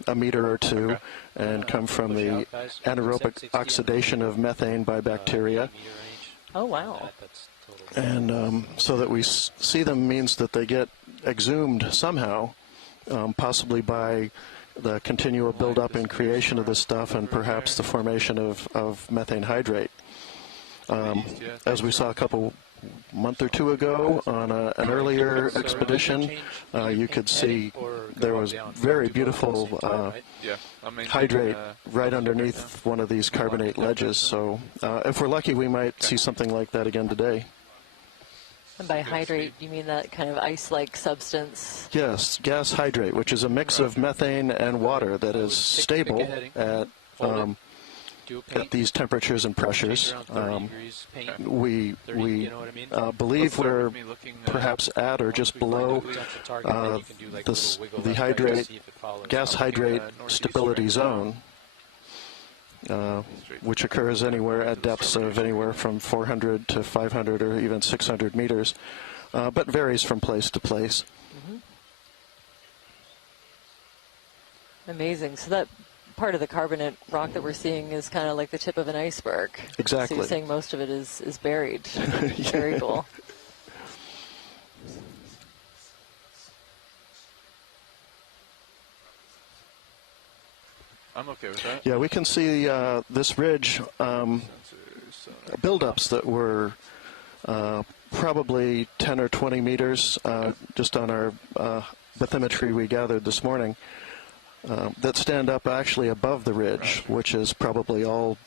a meter or two, and come from the anaerobic oxidation of methane by bacteria. Oh, wow. And so that we see them means that they get exhumed somehow, possibly by the continual buildup and creation of this stuff and perhaps the formation of methane hydrate. As we saw a month or two ago on an earlier expedition, you could see there was very beautiful hydrate right underneath one of these carbonate ledges. So if we're lucky, we might see something like that again today. And by hydrate, you mean that kind of ice-like substance? Yes, gas hydrate, which is a mix of methane and water that is stable at these temperatures and pressures. We believe we're perhaps at or just below the gas hydrate stability zone, which occurs anywhere at depths of anywhere from 400 to 500 or even 600 meters, but varies from place to place. Amazing. So that part of the carbonate rock that we're seeing is kind of like the tip of an iceberg. Exactly. So you're saying most of it is buried. Very cool. I'm okay with that. Yeah, we can see this ridge buildups that were probably 10 or 20 meters just on our bathymetry we gathered this morning that stand up actually above the ridge, which is probably all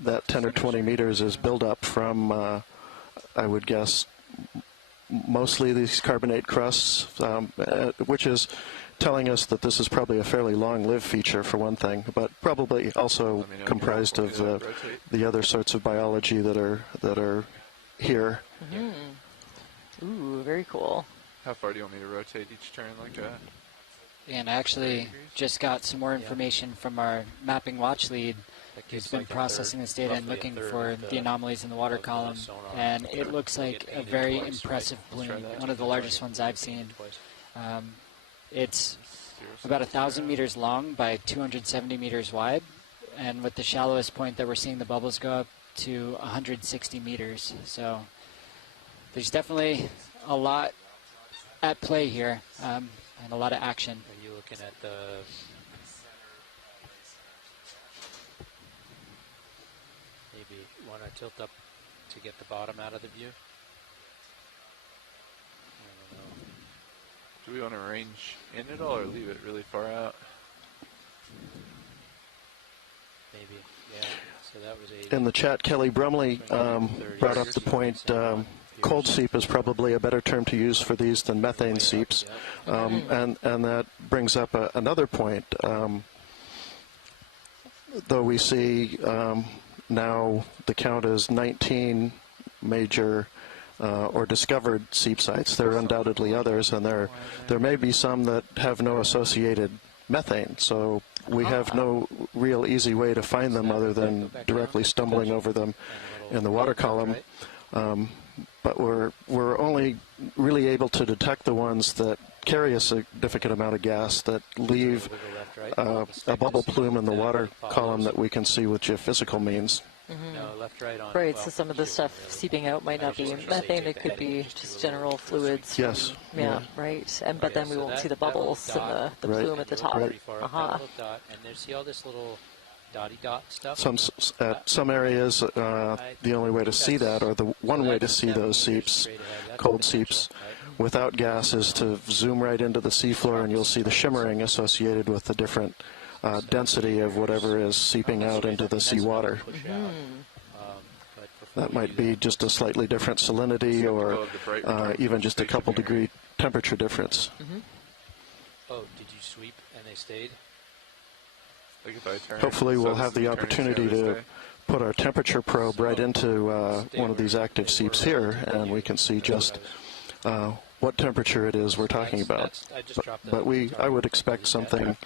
that 10 or 20 meters is buildup from, I would guess, mostly these carbonate crusts, which is telling us that this is probably a fairly long-lived feature for one thing, but probably also comprised of the other sorts of biology that are here. Ooh, very cool. How far do you want me to rotate each turn like that? And I actually just got some more information from our mapping watch lead, who's been processing this data and looking for the anomalies in the water column, and it looks like a very impressive plume, one of the largest ones I've seen. It's about 1,000 meters long by 270 meters wide, and with the shallowest point that we're seeing the bubbles go up to 160 meters. So there's definitely a lot at play here, and a lot of action. Are you looking at the... Maybe want to tilt up to get the bottom out of the view? I don't know. Do we want to range in it all or leave it really far out? Maybe, yeah. So that was 80. In the chat, Kelly Brumley brought up the point cold seep is probably a better term to use for these than methane seeps. And that brings up another point. Though we see now the count is 19 major or discovered seep sites. There are undoubtedly others, and there may be some that have no associated methane. So we have no real easy way to find them other than directly stumbling over them in the water column. But we're only really able to detect the ones that carry a significant amount of gas that leave a bubble plume in the water column that we can see with geophysical means. No, left, right, on. Right, so some of the stuff seeping out might not be methane, it could be just general fluids. Yes. Yeah, right. But then we won't see the bubbles and the plume at the top. Right. And there, see all this little dotty dot stuff? At some areas, the only way to see that, or the one way to see those seeps, cold seeps, without gas is to zoom right into the seafloor, and you'll see the shimmering associated with the different density of whatever is seeping out into the seawater. That might be just a slightly different salinity or even just a couple degree temperature difference. Oh, did you sweep and they stayed? Like if I turn, hopefully we'll have the opportunity to put our temperature probe right into one of these active seeps here, and we can see just what temperature it is we're talking about. But I would expect something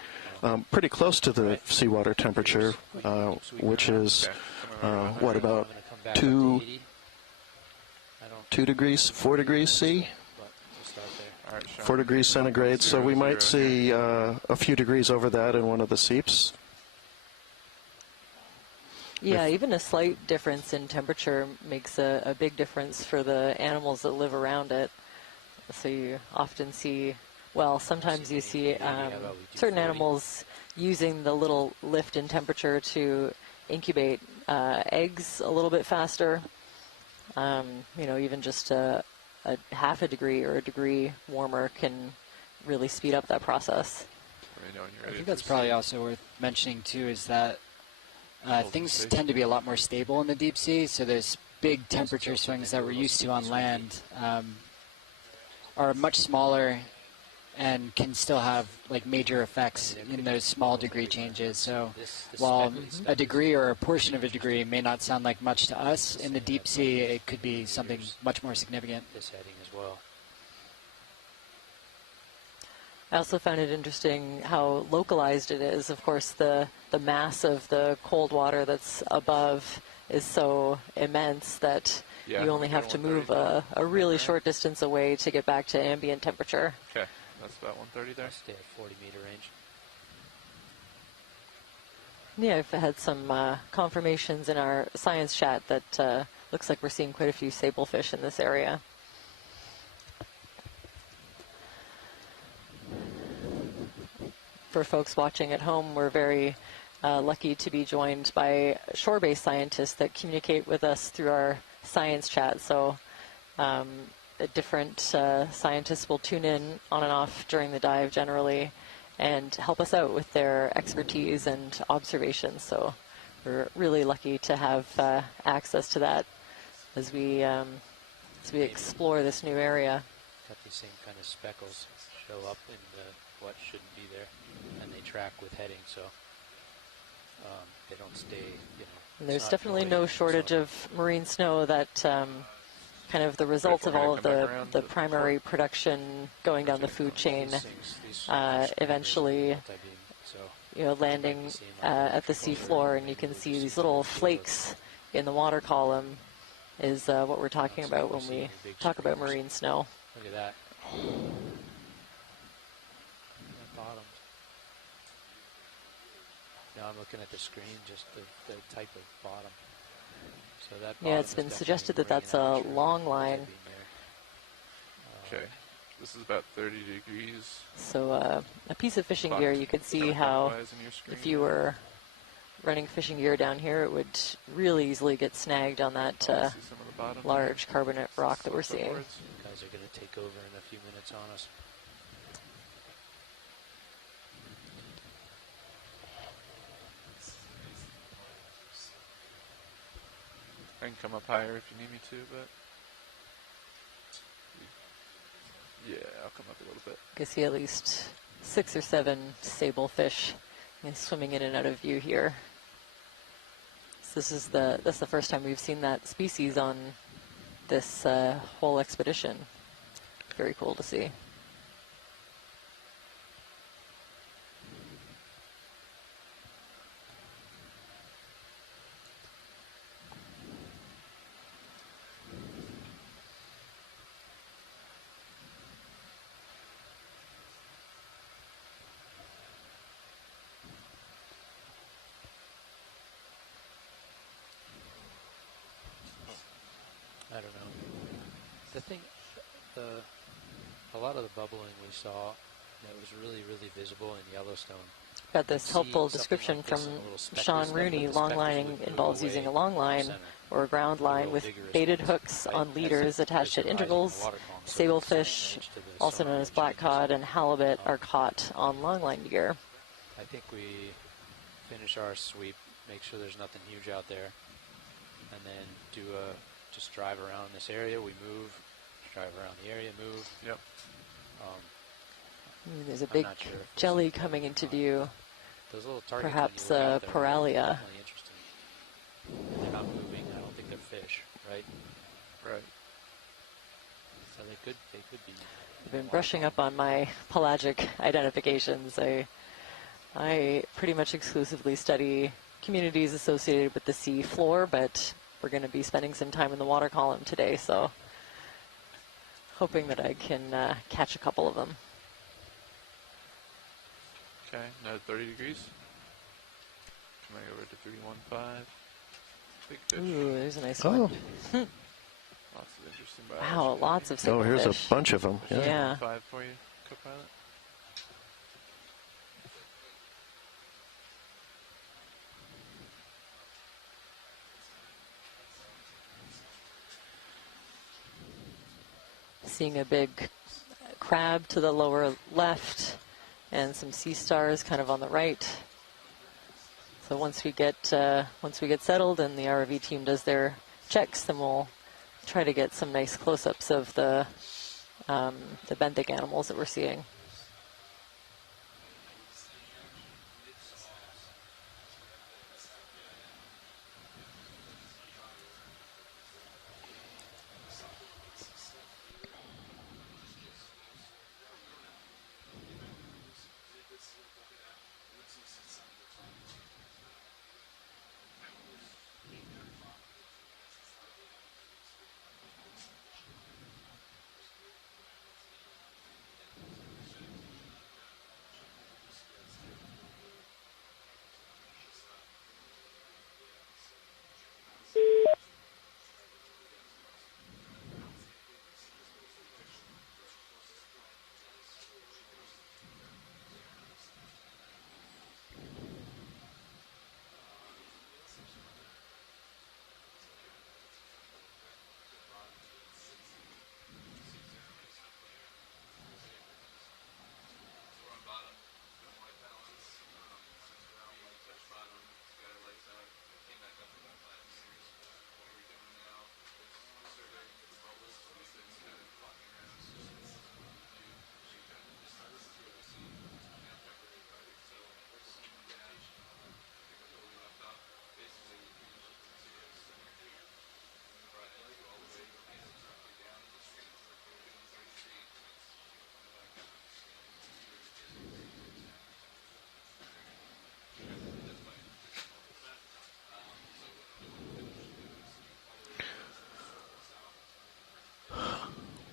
pretty close to the seawater temperature, which is, what, about 2 degrees, 4 degrees C? 4 degrees centigrade, so we might see a few degrees over that in one of the seeps. Yeah, even a slight difference in temperature makes a big difference for the animals that live around it. So you often see, well, sometimes you see certain animals using the little lift in temperature to incubate eggs a little bit faster. You know, even just a half a degree or a degree warmer can really speed up that process. I think that's probably also worth mentioning too, is that things tend to be a lot more stable in the deep sea, so those big temperature swings that we're used to on land are much smaller and can still have like major effects in those small degree changes. So while a degree or a portion of a degree may not sound like much to us, in the deep sea it could be something much more significant. This heading as well. I also found it interesting how localized it is. Of course, the mass of the cold water that's above is so immense that you only have to move a really short distance away to get back to ambient temperature. Okay, that's about 130 there. Stay at 40-meter range. Yeah, I've had some confirmations in our science chat that looks like we're seeing quite a few sablefish in this area. For folks watching at home, we're very lucky to be joined by shore-based scientists that communicate with us through our science chat. So different scientists will tune in on and off during the dive generally and help us out with their expertise and observations. So we're really lucky to have access to that as we explore this new area. Got these same kind of speckles show up in what shouldn't be there, and they track with heading, so they don't stay, you know. And there's definitely no shortage of marine snow. That kind of the result of all of the primary production going down the food chain, eventually, you know, landing at the seafloor, and you can see these little flakes in the water column is what we're talking about when we talk about marine snow. Look at that. Now I'm looking at the screen, just the type of bottom. So that yeah, it's been suggested that that's a long line. Okay, this is about 30 degrees. So a piece of fishing gear, you could see how if you were running fishing gear down here, it would really easily get snagged on that large carbonate rock that we're seeing. Guys are going to take over in a few minutes on us. I can come up higher if you need me to, but yeah, I'll come up a little bit. You can see at least 6 or 7 sablefish swimming in and out of view here. So that's the first time we've seen that species on this whole expedition. Very cool to see. I don't know. The thing, a lot of the bubbling we saw that was really, really visible in Yellowstone. Got this helpful description from Sean Rooney. Long lining involves using a long line or a ground line with baited hooks on leaders attached at intervals. Sablefish, also known as black cod and halibut, are caught on long line gear. I think we finish our sweep, make sure there's nothing huge out there, and then just drive around this area. We move, drive around the area, move. Yep. There's a big jelly coming into view. Those little targets, perhaps Paralia. Definitely interesting. They're not moving. I don't think they're fish, right? Right. So they could be. I've been brushing up on my pelagic identifications. I pretty much exclusively study communities associated with the sea floor, but we're going to be spending some time in the water column today, so hoping that I can catch a couple of them. Okay, now 30 degrees. Coming over to 315. Big fish. Ooh, there's a nice Oh. one. Lots of interesting biology. Wow, lots of single here's fish. a bunch of them. Yeah. Yeah. 5 for you, co-pilot. Seeing a big crab to the lower left and some sea stars kind of on the right. So once we get settled and the ROV team does their checks, then we'll try to get some nice close-ups of the benthic animals that we're seeing.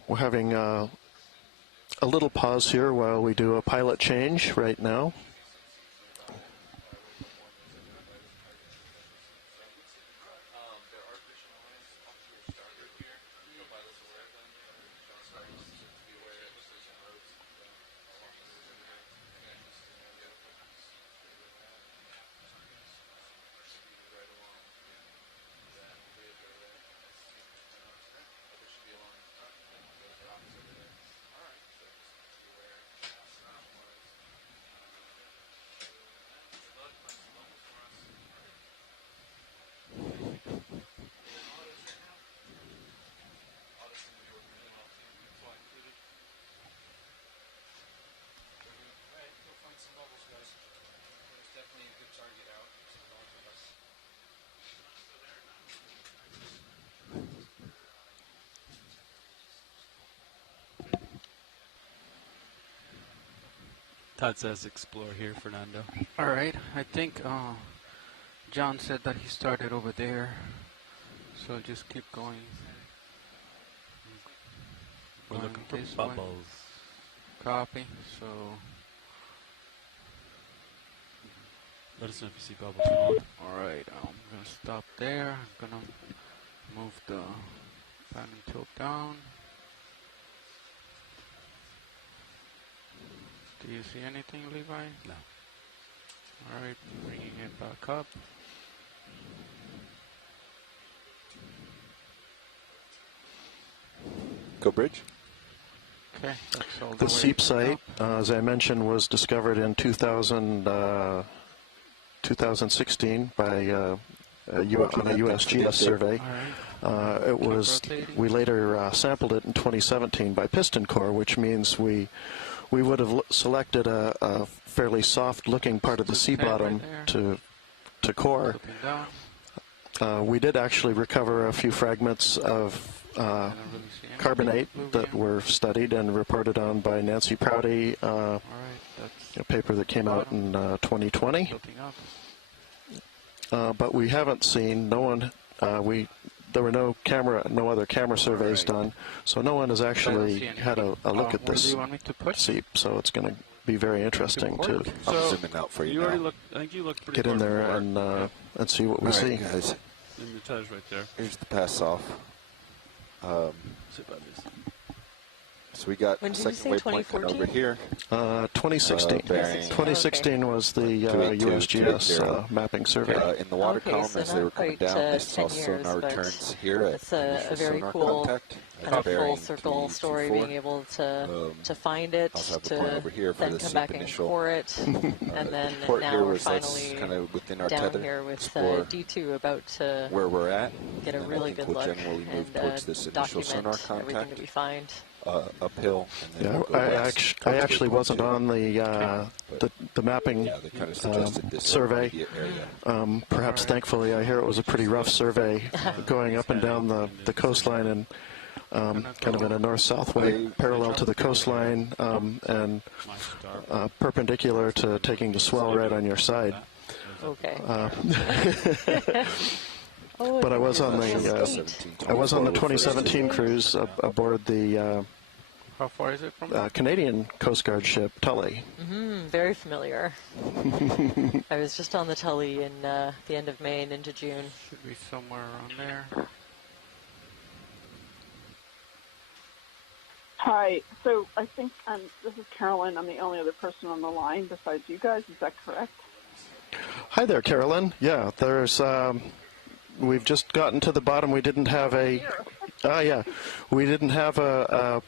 We're having a little pause here while we do a pilot change right now. Todd says explore here, Fernando. All right, I think John said that he started over there, so just keep going. We're Going looking for this bubbles. way. Copy. So let us know if you see bubbles. all right, I'm gonna stop there. I'm gonna move the pan and tilt down. Do you see anything, Levi? No. All right, bringing it back up. Go bridge. Okay, that's all The way Seep site, up. as I mentioned, was discovered in 2016 by on a USGS survey. All right. We later sampled it in 2017 by Piston Core, which means we would have selected a fairly soft-looking part of the sea bottom to core. Flipping down. We did actually recover a few fragments of carbonate that were studied and reported on by Nancy Prouty, a paper that came out in 2020. But we haven't seen, there were no other camera surveys done, so no one has actually had a look at this seep. So it's going to be very interesting to zooming out for you now. I think you looked pretty get in there and see what we see. Guys. In the touch right there. Here's the pass off. So we got When the did you second say, waypoint kind of over here. 2016. 2016 was the USGS mapping survey. In the water column, so as they were coming not down, quite they saw 10 years, sonar but returns here at it's a initial very sonar cool contact. kind of full bearing circle story, 224. being able to find it, also have a point over here for then the come seep back and initial. core it, and then port now here we're was that's finally kind of within our down tether. here with Explore D2 about to where we're at. get a and really I think good we'll look generally move and towards this initial sonar document everything contact. that we find. Uphill. And then Yeah, we'll go I actually wasn't on the mapping they kind of suggested this survey. immediate area. Perhaps thankfully, I hear it was a pretty rough survey going up and down the coastline and kind of in a north-south way, parallel to the coastline and perpendicular to taking the swell right on your side. Okay. But I was on the 2017 cruise aboard the How far is it from Canadian Coast Guard ship Tully. Very familiar. I was just on the Tully in the end of May and into June. Should be somewhere around there. Hi. So I think this is Carolyn. I'm the only other person on the line besides you guys. Is that correct? Hi there, Carolyn. Yeah, there's. We've just gotten to the bottom. We didn't have a. We didn't have a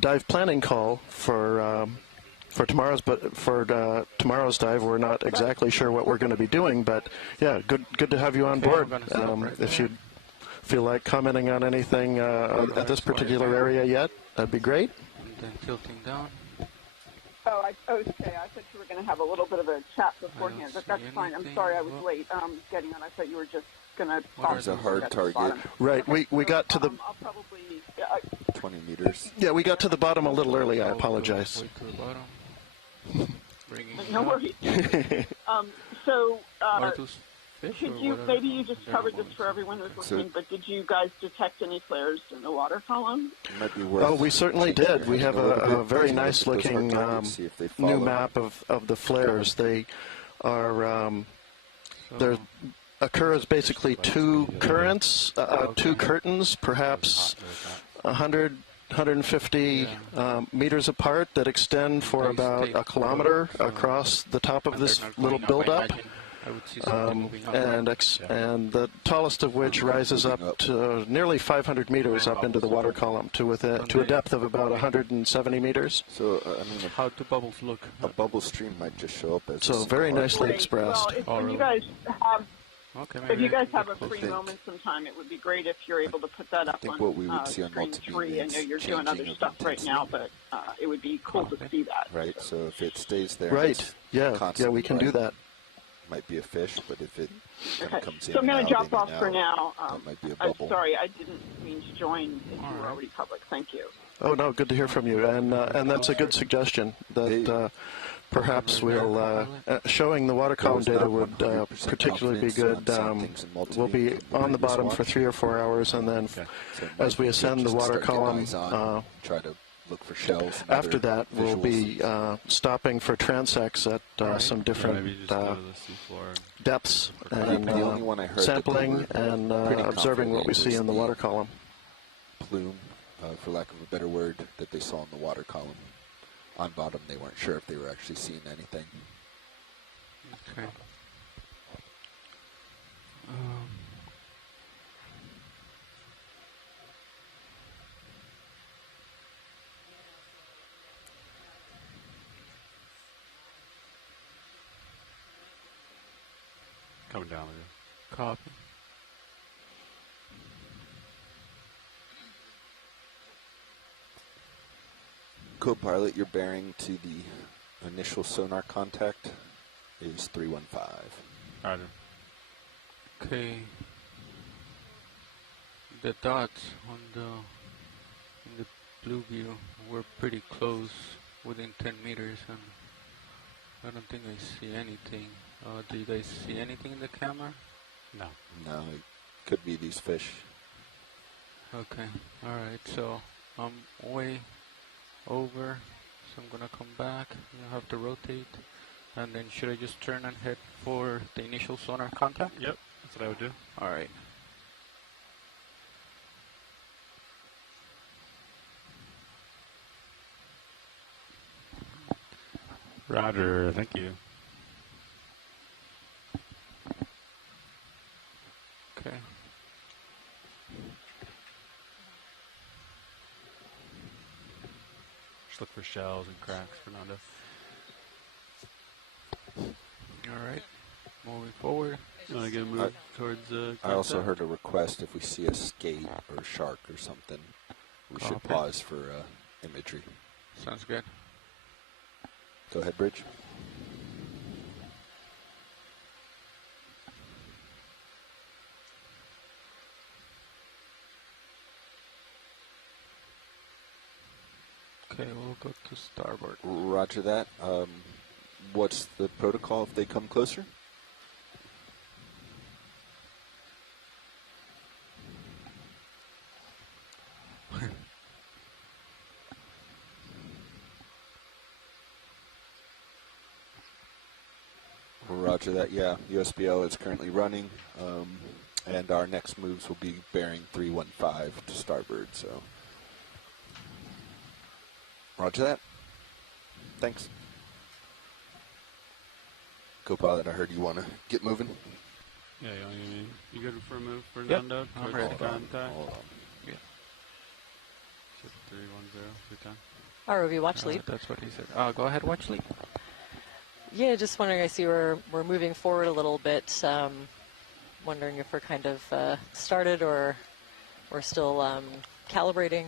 dive planning call for tomorrow's, but for tomorrow's dive, we're not exactly sure what we're going to be doing. But yeah, good to have you on board. If you feel like commenting on anything at this particular area yet, that'd be great. And then tilting down. Oh, okay. I thought you were going to have a little bit of a chat beforehand, but that's fine. I'm sorry I was late getting on. I thought you were just going to talk. It's a hard target. Right. We got to the. I'll probably. 20 meters. Yeah, we got to the bottom a little early. I apologize. Way to the bottom. No worries. So. Could you, maybe you just covered this for everyone who's listening, but did you guys detect any flares in the water column? Oh, we certainly did. We have a very nice looking new map of the flares. They are, there occurs basically two currents, two curtains, perhaps 150 meters apart that extend for about a kilometer across the top of this little buildup. And the tallest of which rises up to nearly 500 meters up into the water column to a depth of about 170 meters. So, I mean, how do bubbles look? A bubble stream might just show up as. So very nicely expressed. Well, if you guys have a free moment sometime, it would be great if you're able to put that up on what we would see on screen 3. I know you're doing other stuff right now, but it would be cool to see that. Right. So if it stays there. Right. Yeah, we can do that. Might be a fish, but if it comes in, so I'm going to drop off for now. That might be a bubble. I'm sorry, I didn't mean to join if you were already public. Thank you. Oh no, good to hear from you, and that's a good suggestion. That perhaps we'll showing the water column data would particularly be good. We'll be on the bottom for 3 or 4 hours, and then as we ascend the water column. Try to look for shells. After that, we'll be stopping for transects at some different depths and sampling and observing what we see in the water column. Plume, for lack of a better word, that they saw in the water column. On bottom, they weren't sure if they were actually seeing anything. Okay. Coming down again. Copy. Co-pilot, your bearing to the initial sonar contact is 315. Roger. Okay. the dots on in the blue view were pretty close, within 10 meters, and I don't think I see anything. Do you guys see anything in the camera? No. No, it could be these fish. Okay, alright, so I'm way over, so I'm gonna come back. You have to rotate, and then should I just turn and head for the initial sonar contact? Yep, that's what I would do. Alright. Roger, thank you. Okay. Just look for shells and cracks, Fernando. Alright, moving forward. You want to get a move towards I also heard a request if we see a skate or a shark or something, we should pause for imagery. Sounds good. Go ahead, Bridge. Okay, we'll go to starboard. Roger that. What's the protocol if they come closer? Roger that, yeah. USBL is currently running, and our next moves will be bearing 315 to starboard, so. Roger that. Thanks. Co-pilot, I heard you want to get moving. Yeah, you good for a move, Fernando? Yep, I'm towards ready. contact? Hold on. Yeah. Ship 310, good time. ROV watch lead. That's what he said. Go ahead, watch lead. Yeah, just wondering, I see we're moving forward a little bit. Wondering if we're kind of started or we're still calibrating.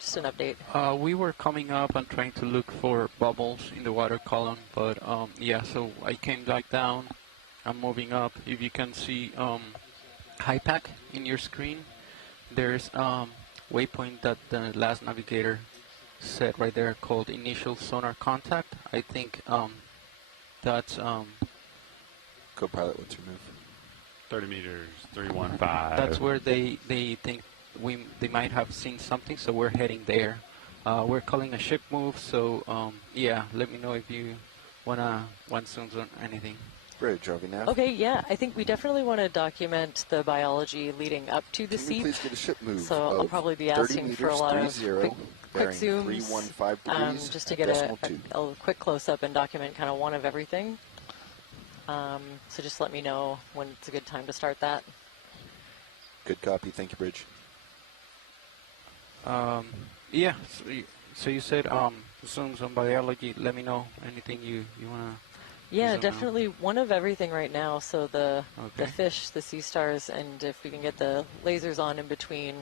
Just an update. We were coming up and trying to look for bubbles in the water column, but yeah, so I came back down. I'm moving up. If you can see HIPAC in your screen, there's waypoint that the last navigator said right there called initial sonar contact. I think that's Co-pilot, what's your move? 30 meters, 315. that's where they think they might have seen something, so we're heading there. We're calling a ship move, so yeah, let me know if you want zooms on anything. Bridge, RV nav. Okay, yeah, I think we definitely want to document the biology leading up to the Can seep. we please get a ship move? So I'll probably be asking for a lot of quick zooms, 315 degrees, just to get a quick close-up and document kind of one of everything. So just let me know when it's a good time to start that. Good copy. Thank you, Bridge. Yeah, so you said zooms on biology. Let me know anything you want to. Yeah, definitely one of everything right now. So the fish, the sea stars, and if we can get the lasers on in between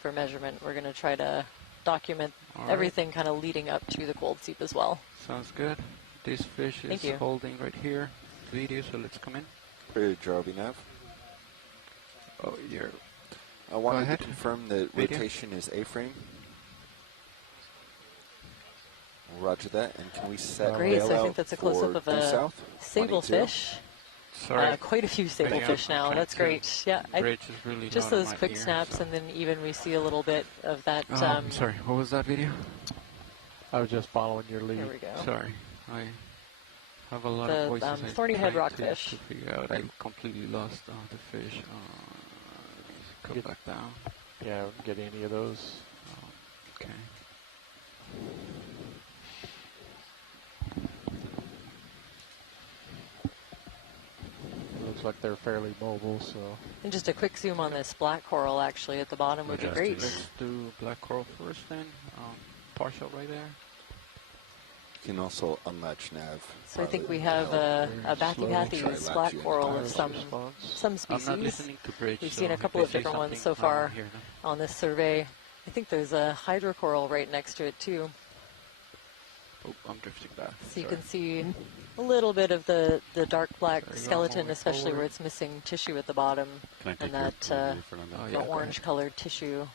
for measurement, we're going to try to document everything kind of leading up to the cold seep as well. Sounds good. This fish is holding right here. Video, so let's come in. Bridge, RV nav. Oh, you're. I wanted to confirm that rotation is A-frame. Roger that. And can we set Great, so I think that's a close-up of a sable fish. Sorry. Quite a few sable fish now. That's great. Yeah, really just those quick snaps, and then even we see a little bit of that. Sorry, what was that video? I was just following your lead. Here we go. Sorry, I have a lot of voices. Thorny head rockfish. To figure out, I completely lost the fish. Go back down. Yeah, I don't get any of those. Okay. Looks like they're fairly mobile, so. And just a quick zoom on this black coral actually at the bottom would be great. Let's do black coral first then. Partial right there. You can also unlatch nav. So I think we have a bathy black coral of some species. I'm not listening to Bridge. We've seen a couple of different ones so far on this survey. I think there's a hydrocoral right next to it too. Oh, I'm drifting back. So you can see a little bit of the dark black skeleton, especially forward. where it's missing tissue at the bottom, and that the orange colored tissue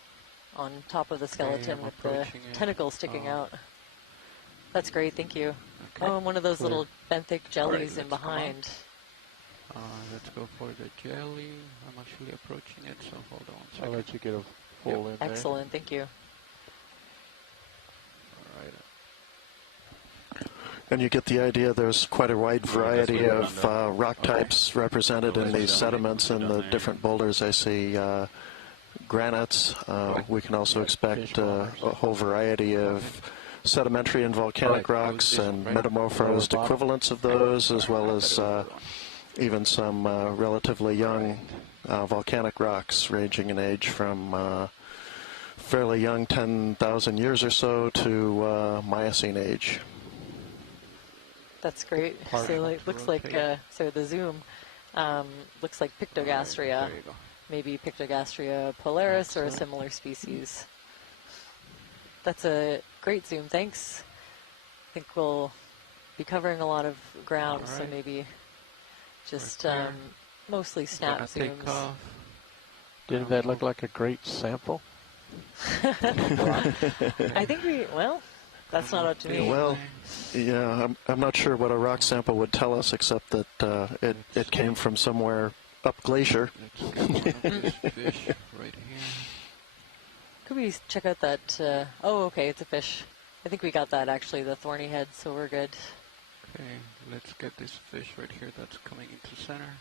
on top of the skeleton with the tentacles sticking out. That's great, thank you. Okay. Oh, and one of those little benthic jellies in behind. Let's go for the jelly. I'm actually approaching it, so hold on a second. I'll let you get a full in there. Excellent, thank you. All right. And you get the idea there's quite a wide variety of rock types represented in these sediments and the different boulders. I see granites. We can also expect a whole variety of sedimentary and volcanic rocks and metamorphosed equivalents of those, as well as even some relatively young volcanic rocks ranging in age from fairly young, 10,000 years or so, to Miocene age. That's great. So it looks like, so the zoom looks like Pictogastria, maybe Pictogastria polaris or a similar species. That's a great zoom, thanks. I think we'll be covering a lot of ground, so maybe just mostly snap zooms. Didn't that look like a great sample? I think that's not up to me. Well, yeah, I'm not sure what a rock sample would tell us, except that it came from somewhere up glacier. Fish right here. Could we check out that? Oh, okay, it's a fish. I think we got that actually, the thorny head, so we're good. Okay, let's get this fish right here that's coming into center.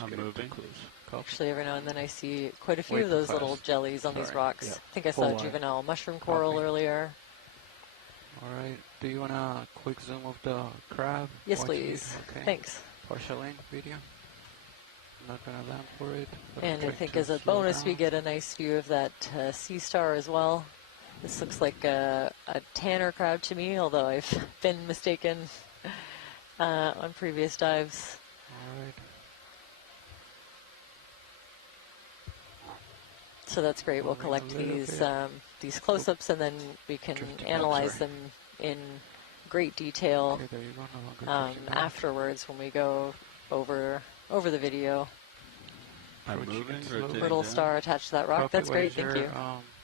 I'm moving. Actually, every now and then I see quite a few of those little jellies on these rocks. Yeah. I think I saw a juvenile mushroom coral earlier. All right. Do you want a quick zoom of the crab? Yes, please. Okay. Thanks. Partial in video. I'm not going to land for it. And I think as a bonus, we get a nice view of that sea star as well. This looks like a tanner crab to me, although I've been mistaken on previous dives. All right. So that's great. We'll collect these close-ups, and then we can analyze them in great detail afterwards when we go over the video. I'm moving. Little star attached to that rock. That's great. Thank you.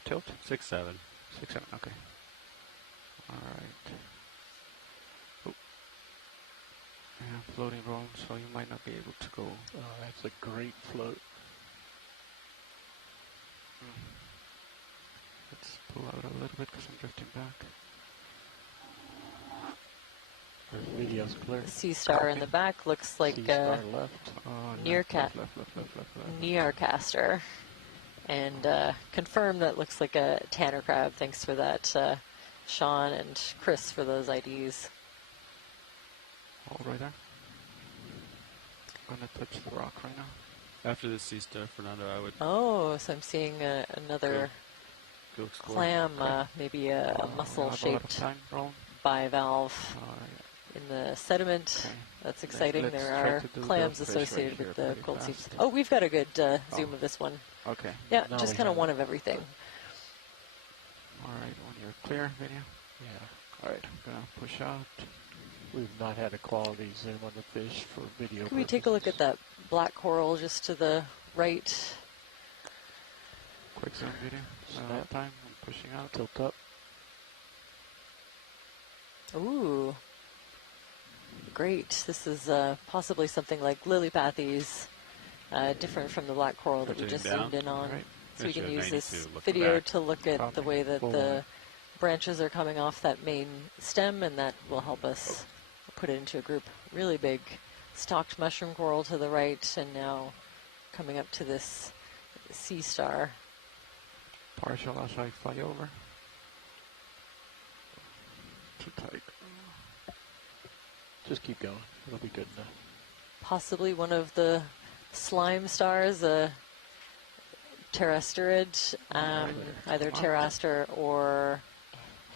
Tilt 6-7. 6-7. Okay. All right. Oh. Yeah, floating wrong, so you might not be able to go. Oh, that's a great float. Let's pull out a little bit because I'm drifting back. The video's clear. The sea star in the back looks like a Nearcaster. And confirm that loops like a tanner crab. Thanks for that, Sean and Chris, for those IDs. All right there. I'm going to touch the rock right now. After the sea star, Fernando, I would... Oh, so I'm seeing another clam, maybe a mussel-shaped bivalve in the sediment. Okay. That's exciting. There are clams associated with the gold seeps. Oh, we've got a good zoom of this one. Okay. Yeah, just kind of one of everything. All right, when you're clear, video. Yeah. All right, I'm going to push out. We've not had a quality zoom on the fish for video. Can we take a look at that black coral just to the right? Quick zoom video. Time. I'm pushing out. Tilt up. Ooh. Great. This is possibly something like lilipathes, different from the black coral that we just zoomed in on. Right. So we can use this video to look at the way that the branches are coming off that main stem, and that will help us put it into a group. Really big stalked mushroom coral to the right, and now coming up to this sea star. Partial as I fly over. Too tight. Just keep going. It'll be good enough. Possibly one of the slime stars, a pterosterid, either pteraster or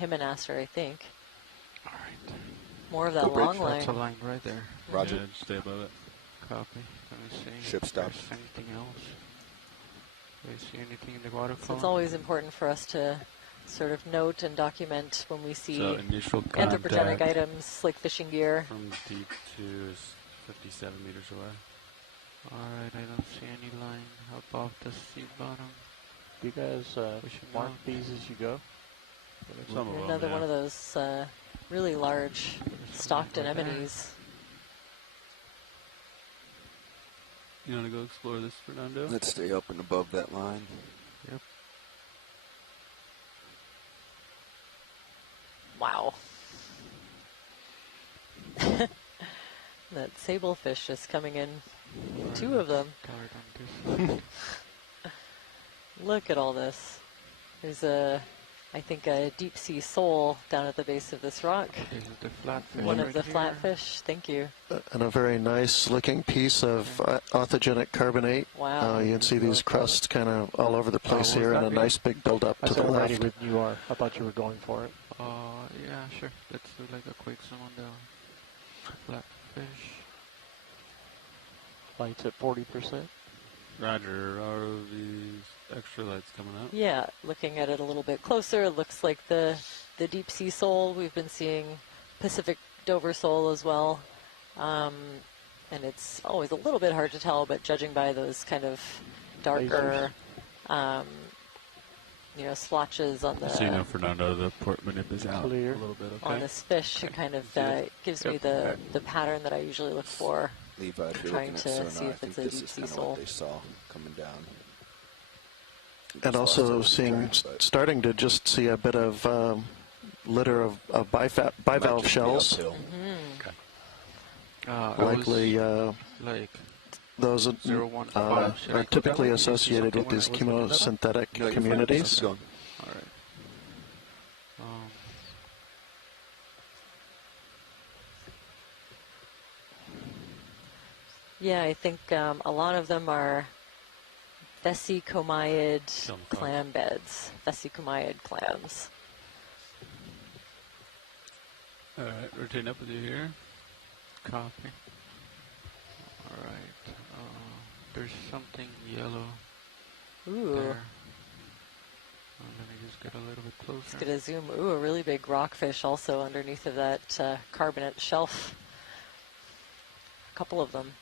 hymenoster, I think. All right. More of that long line. That's a line right there. Roger. Yeah, stay above it. Copy. Let me see. Ship stops. Anything else? Do you see anything in the water column? So it's always important for us to sort of note and document when we see So initial anthropogenic items like fishing gear. From deep to 57 meters away. Alright, I don't see any line above the sea bottom. Do you guys mark these as you go? Another one of those really large stocked anemones. You want to go explore this, Fernando? Let's stay up and above that line. Yep. Wow. That sablefish is coming in. 2 of them. Look at all this. There's I think a deep sea sole down at the base of this rock. One of the flatfish. Thank you. And a very nice looking piece of orthogenic carbonate. Wow. You can see these crusts kind of all over the place here, and a nice big buildup to the left. You are. I thought you were going for it. Yeah, sure. Let's do like a quick zoom on the flatfish. Lights at 40%. Roger. Are these extra lights coming up? Yeah, looking at it a little bit closer, it looks like the deep sea sole. We've been seeing Pacific Dover sole as well. And it's always a little bit hard to tell, but judging by those kind of darker, splotches on the... So you know, Fernando, the port manip is out clear. A little bit, okay? On this fish, it kind of gives me the pattern that I usually look for. Levi, if you're trying looking at to see sonar, if I it's think a this deep is sea kind of sole. what they saw coming down. And also starting to just see a bit of litter of bivalve shells. Likely those are typically associated with these chemosynthetic communities. All right. Yeah, I think a lot of them are vesicomiid clam beds, vesicomiid clams. All right, rotate up with you here. Copy. All right. There's something yellow. Ooh. There. Let me just get a little bit closer. Let's get a zoom. Ooh, a really big rockfish also underneath of that carbonate shelf. A couple of them.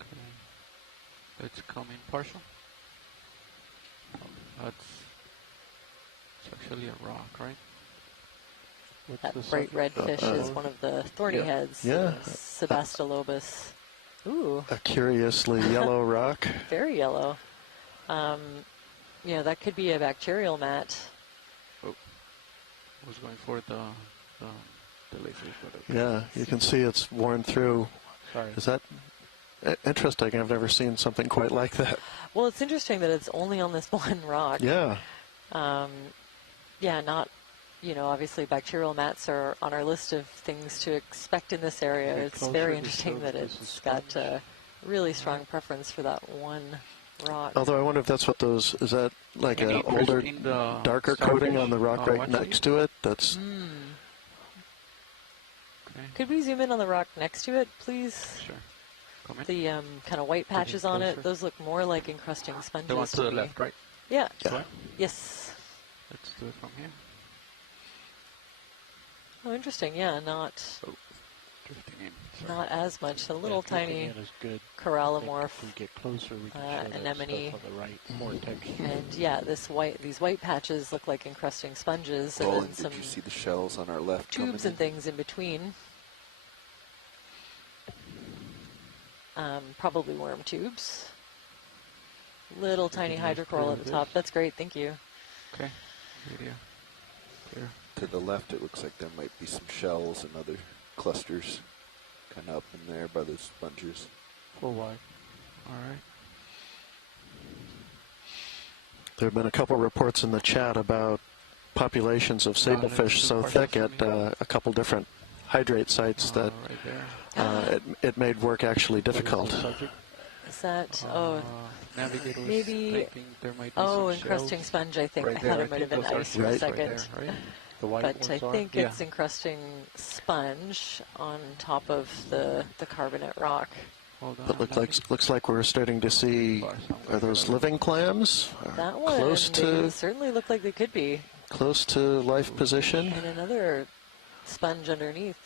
Okay. It's coming partial. It's actually a rock, right? That bright red fish is one of the thorny heads. Yeah. Sebastolobus. Ooh. A curiously yellow rock. Very yellow. That could be a bacterial mat. Oh. I was going for the laser. Yeah, you can see it's worn through. Sorry. Is that interesting? I've never seen something quite like that. Well, it's interesting that it's only on this one rock. Yeah. Not, obviously bacterial mats are on our list of things to expect in this area. It's very interesting that it's got a really strong preference for that one rock. Although I wonder if that's what those, is that like an older, darker coating on the rock right next to it? That's... Okay. Could we zoom in on the rock next to it, please? Sure. The kind of white patches on it, those look more like encrusting sponges. The one to the left, right? Yeah. Yeah. Yes. Let's do it from here. Oh, interesting. Yeah, not Drifting in. not as much. A little tiny corallimorph If we get closer, we can show anemone. that stuff on the right, more texture. And yeah, these white patches look like encrusting sponges, and then some did you see the shells on our left? tubes and things in between. Probably worm tubes. Little tiny hydrocoral at the top. That's great. Thank you. Okay. Video. Clear. To the left, it looks like there might be some shells and other clusters kind of up in there by those sponges. 4Y. All right. There have been a couple reports in the chat about populations of sablefish so thick at a couple different hydrate sites that it made work actually difficult. Is that, Navigator maybe, there might be some encrusting shells. sponge, I think. Right I thought there. it might have been those are ice for a shells second. Right there, right? The white But I ones think it's encrusting sponge on top of the carbonate rock. Hold on. But looks like we're starting to see. Are those living clams? That one. Close They to certainly look like they could be. close to life position. And another sponge underneath.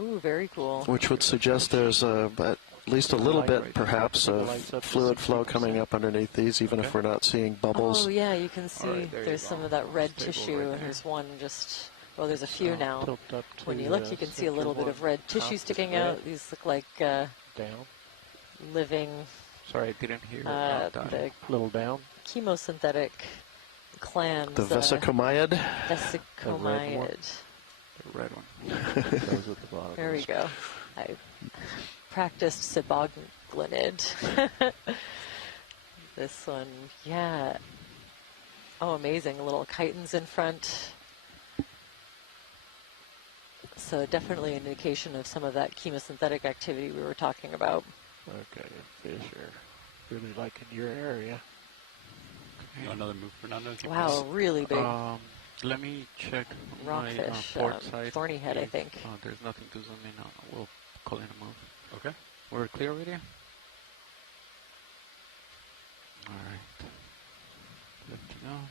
Ooh, very cool. Which would suggest there's at least a little bit, perhaps, of fluid flow coming up underneath these, even if we're not seeing bubbles. Oh, yeah, you can see there's some of that red tissue, and there's one just, well, there's a few now. When you look, you can see a little bit of red tissue sticking out. These look like living. Sorry, I didn't hear. The little down. Chemosynthetic clams. The vesicomyid. Vesicomyid. The red one. There we go. I practiced siboglinid. This one, yeah. Oh, amazing. Little chitons in front. So definitely an indication of some of that chemosynthetic activity we were talking about. Okay, fish are really liking your area. Okay. Another move, Fernando. Wow, really big. Let me check rockfish, my port side. thorny head, I think. There's nothing to zoom in on. We'll call in a move. Okay. We're clear already? Alright. Lifting off.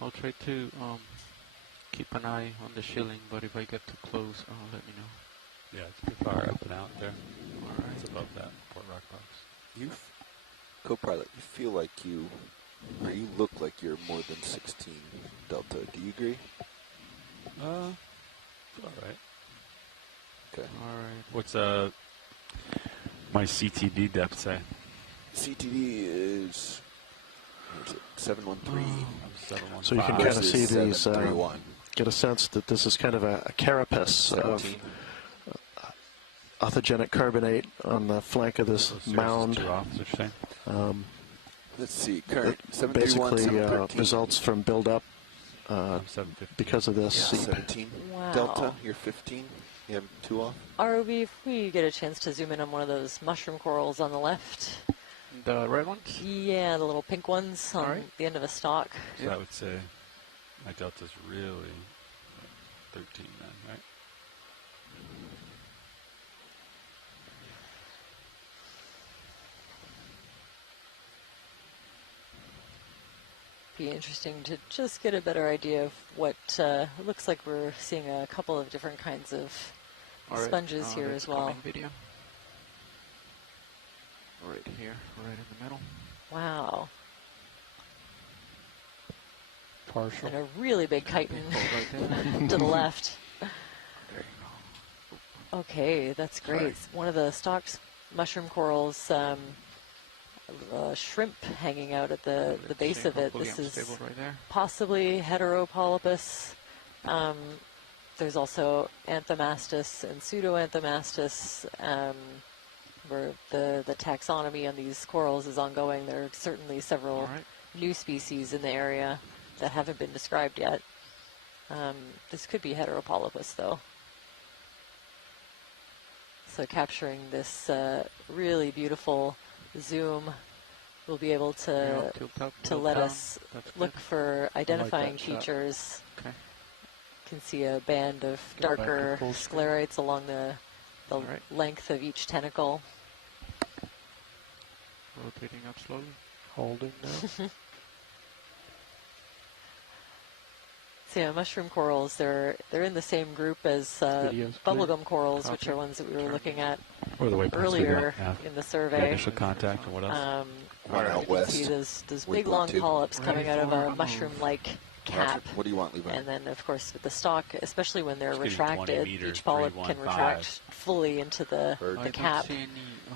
I'll try to keep an eye on the shilling, but if I get too close, let me know. Yeah, it's pretty far up and out there. Alright. It's above that Port Rock box. You, co-pilot, you feel like you look like you're more than 16 delta. Do you agree? All right. Okay. All right. What's my CTD depth say? CTD is, what is it, 713. So you can kind of see these, get a sense that this is kind of a carapace of authogenic carbonate on the flank of this mound. Let's see, current basically results from buildup because of this seep. 17 Wow. delta, you're 15. You have 2 off. ROV, if we get a chance to zoom in on one of those mushroom corals on the left. The red ones? Yeah, the little pink ones on the end of a stalk. So I would say my delta's really 13 then, right? Be interesting to just get a better idea of what looks like we're seeing a couple of different kinds of sponges here as well. Video. Right here, right in the middle. Wow. Partial. And a really big chitin to the left. Okay, that's great. One of the stalked mushroom corals, shrimp hanging out at the base of it. This is possibly heteropolypus. There's also anthomastus and pseudoanthomastus, where the taxonomy on these corals is ongoing. There are certainly several new species in the area that haven't been described yet. This could be heteropolypus, though. So capturing this really beautiful zoom, we'll be able to let us look for identifying features. Okay. You can see a band of darker sclerites along the length of each tentacle. Rotating up slowly. Holding now. So yeah, mushroom corals, they're in the same group as bubblegum corals, which are ones that we were looking at earlier in the survey. Initial contact and what else? Out you can see those big long polyps coming out of a mushroom-like cap. What do you want, Levi? And then, of course, with the stalk, especially when they're retracted, each polyp can retract fully into the cap.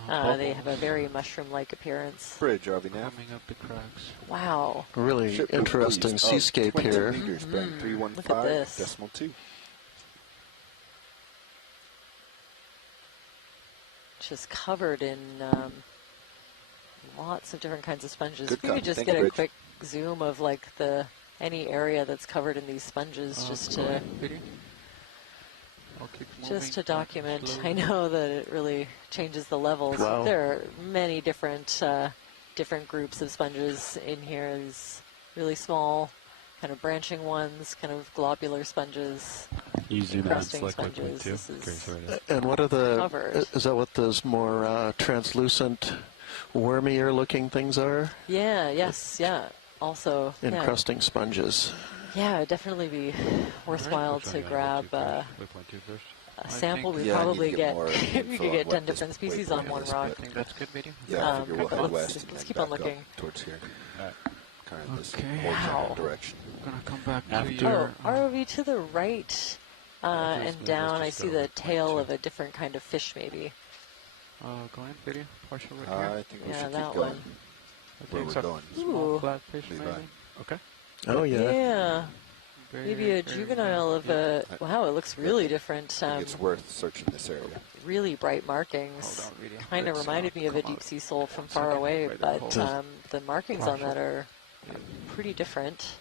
They have a very mushroom-like appearance. Bridge, are we now? Coming up the cracks. Wow. Really interesting seascape here. Meters, Ben, 315, Look at this. decimal 2. Just covered in lots of different kinds of sponges. Good If we could cut. just Thank get you, a Bridge. quick zoom of like any area that's covered in these sponges, just to document. I know that it really changes the levels. Wow. There are many different groups of sponges in here. These really small, kind of branching ones, kind of globular sponges. You zoom out and encrusting select like point sponges. two. This Okay, is sorry. And what are the, covered. is that what those more translucent, wormier looking things are? Yeah, yes, yeah. Also, Encrusting sponges. yeah, it'd definitely be worthwhile to grab a sample. We probably get we could get 10 different species on one rock. I think that's good video. Yeah, I figure we'll head let's west and then keep on back looking. up towards here. Kind of this Okay. horizontal direction. I'm gonna come back Oh, to your. ROV to the right and move down. us I just see over the to tail point of a different kind of fish, maybe. Go in, video. Partial right here. I think we Yeah, should that keep going one. where we're going. Small Ooh. flatfish, Levi. maybe. Okay. Oh, yeah. Yeah. Very, Maybe a very, juvenile of a. Wow, it looks really different. I think it's worth searching this area. Really bright markings. Hold on, video. Kind of Let's, reminded me of a come deep out. sea sole from far Second, away, right there, but hold. the markings on that are pretty different.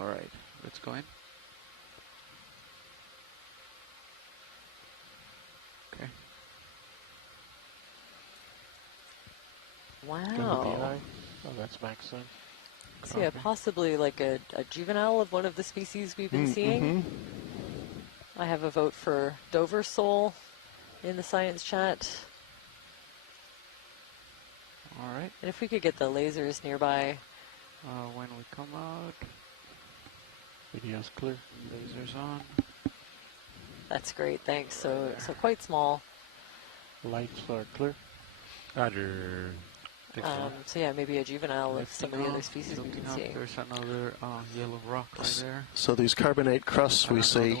All right, let's go in. Okay. Wow. Oh, that's Max then. So yeah, possibly like a juvenile of one of the species we've been seeing. I have a vote for Dover sole in the science chat. All right. And if we could get the lasers nearby. When we come out, Video's clear. lasers on. That's great, thanks. So quite small. Lights are clear. Roger. So yeah, maybe a juvenile of some of the other species we've been seeing. There's another yellow rock right there. So these carbonate crusts we see,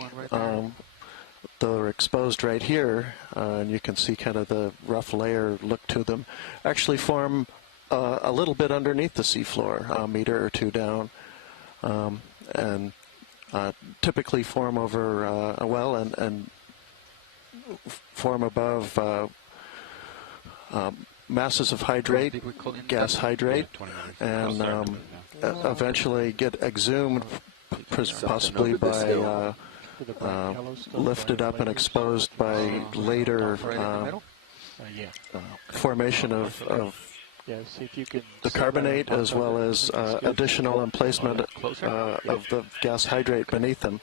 they're exposed right here, and you can see kind of the rough layer look to them, actually form a little bit underneath the seafloor, a meter or two down, and typically form over a well and form above masses of hydrate, gas hydrate, and eventually get exhumed, possibly by lifted up and exposed by later formation of see if you can the carbonate, as well as additional emplacement of the gas hydrate beneath them.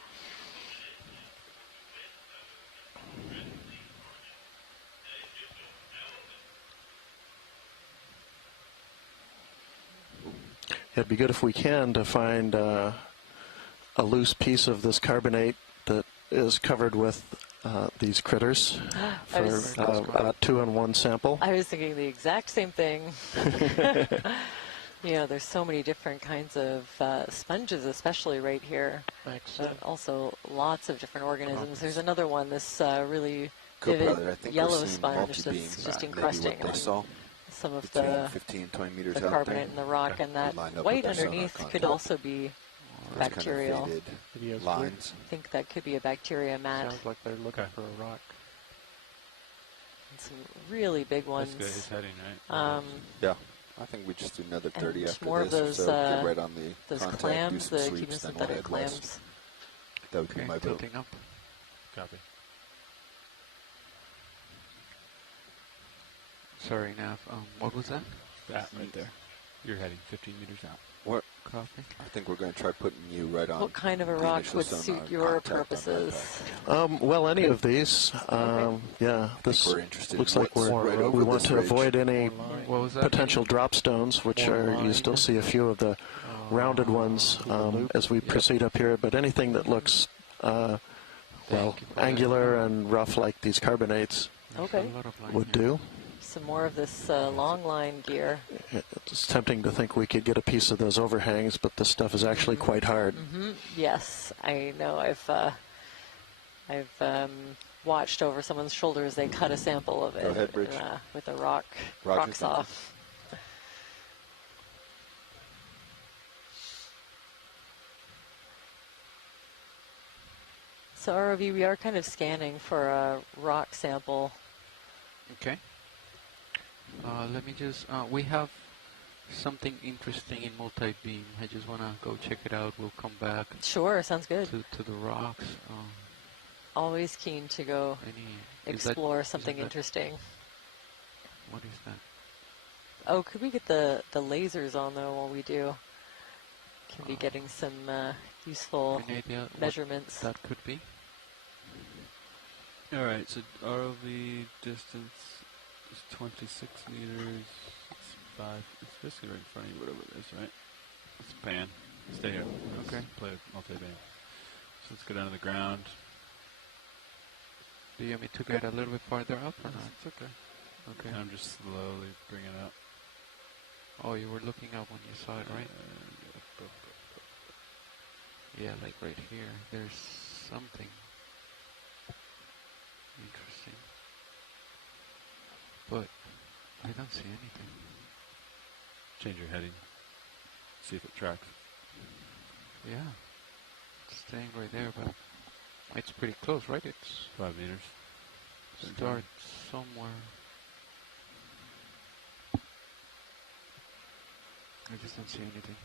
It'd be good if we can to find a loose piece of this carbonate that is covered with these critters for 2-in-1 sample. I was thinking the exact same thing. You know, there's so many different kinds of sponges, especially right here. But also lots of different organisms. There's another one, this really vivid yellow sponge that's just encrusting some of the 15-20 meters the out carbonate there. in the rock, and that white underneath could also be bacterial. Kind of lines. I think that could be a bacteria mat. Sounds like they're looking for a rock. And some really big ones. That's good. He's heading right. Yeah. I think we just do another 30 after more this. Of those, so get right on the those contact, clams, do the some sweeps, then we'll chemosynthetic head clams. west. That would be my vote. Tilting up. Copy. Sorry, Nav. What was that? That right there. You're heading 15 meters out. What? Copy. I think we're going to try putting you right on. What kind of a the rock initial would sonar suit your contact on that purposes? Well, any of these. Yeah, this we're interested looks in like what's right over we want this to ridge. avoid any What was that? potential drop stones, which are, you still see a few of the rounded ones as we proceed up here, but anything that looks, well, angular and rough like these carbonates Okay. would do. Some more of this long line gear. It's tempting to think we could get a piece of those overhangs, but this stuff is actually quite hard. Yes, I know. I've watched over someone's shoulder as they cut a sample of it. Go ahead, Bridge. With a rock Roger, saw. So ROV, we are kind of scanning for a rock sample. Okay. Let me just, we have something interesting in multi-beam. I just want to go check it out. We'll come back. Sure, sounds good. To the rocks. Always keen to go explore something interesting. What is that? Oh, could we get the lasers on though while we do? can be getting some useful measurements. That could be. All right, so ROV distance is 26 meters. It's basically right in front of you, whatever it is, right? Let's pan. Stay here. Okay. Let's play multi-band. So let's go down to the ground. Do you want me to get a little bit farther up or not? It's okay. Okay. I'm just slowly bringing it up. Oh, you were looking up when you saw it, right? Yeah, like right here. There's something interesting. But I don't see anything. Change your heading. See if it tracks. Yeah. It's staying right there, but it's pretty close, right? It's 5 meters. Start somewhere. I just don't see anything.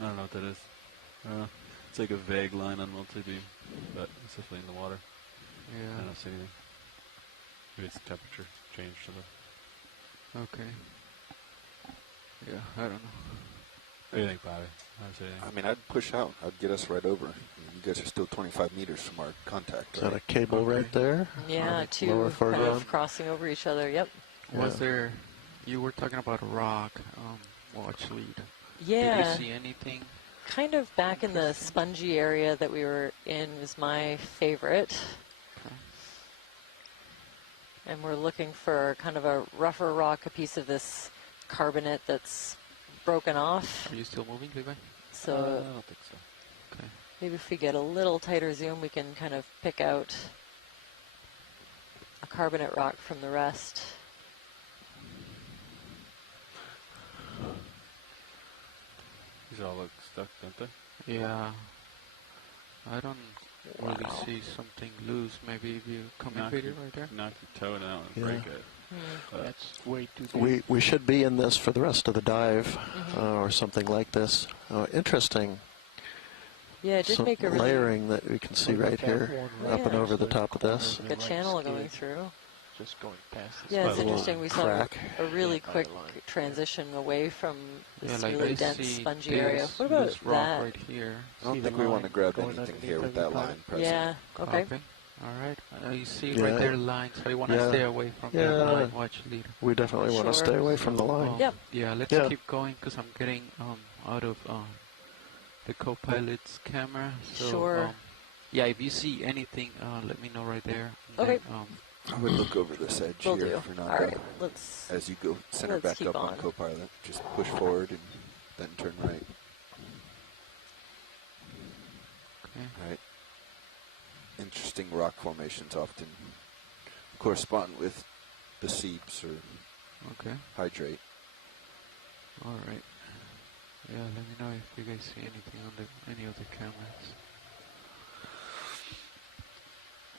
I don't know what that is. It's like a vague line on multi-beam, but it's definitely in the water. Yeah. I don't see anything. Maybe it's temperature change to the... Okay. Yeah, I don't know. What do you think, Bobby? I mean, I'd push out. I'd get us right over. You guys are still 25 meters from our contact. Is that a cable right there? Yeah, two kind of crossing over each other. Yep. Was there? You were talking about a rock. Watch lead. Yeah. Did you see anything? Kind of back in the spongy area that we were in was my favorite. Okay. And we're looking for kind of a rougher rock, a piece of this carbonate that's broken off. Are you still moving, Levi? So I don't think so. Okay. Maybe if we get a little tighter zoom, we can kind of pick out a carbonate rock from the rest. These all look stuck, don't they? Yeah. I don't really see something loose. Maybe if you come in right there. Knock your toe down and break it. That's way too deep. We should be in this for the rest of the dive, or something like this. Interesting. Yeah, it did make a really layering that we can see right here, up and over the top of this. like a channel going through. Just going past this. Yeah, it's interesting. We saw crack. a really quick transition away from this like really I dense, see spongy area. What about this rock that? right here? I don't think we want to grab anything here with that line present. Yeah, okay. All right. You see right there the line, so you want to stay away from that line. Watch lead. We definitely want to stay away from the line. Yep. Yeah, let's keep going because I'm getting out of the co-pilot's camera. So, sure. Yeah, if you see anything, let me know right there. Okay. Then, I would look over this edge Will here do. if you're not All right, let's. as you go center let's back keep up on on. co-pilot. Just push forward and then turn right. Okay. Right. Interesting rock formations often correspond with the seeps or hydrate. All right. Yeah, let me know if you guys see anything on any of the cameras.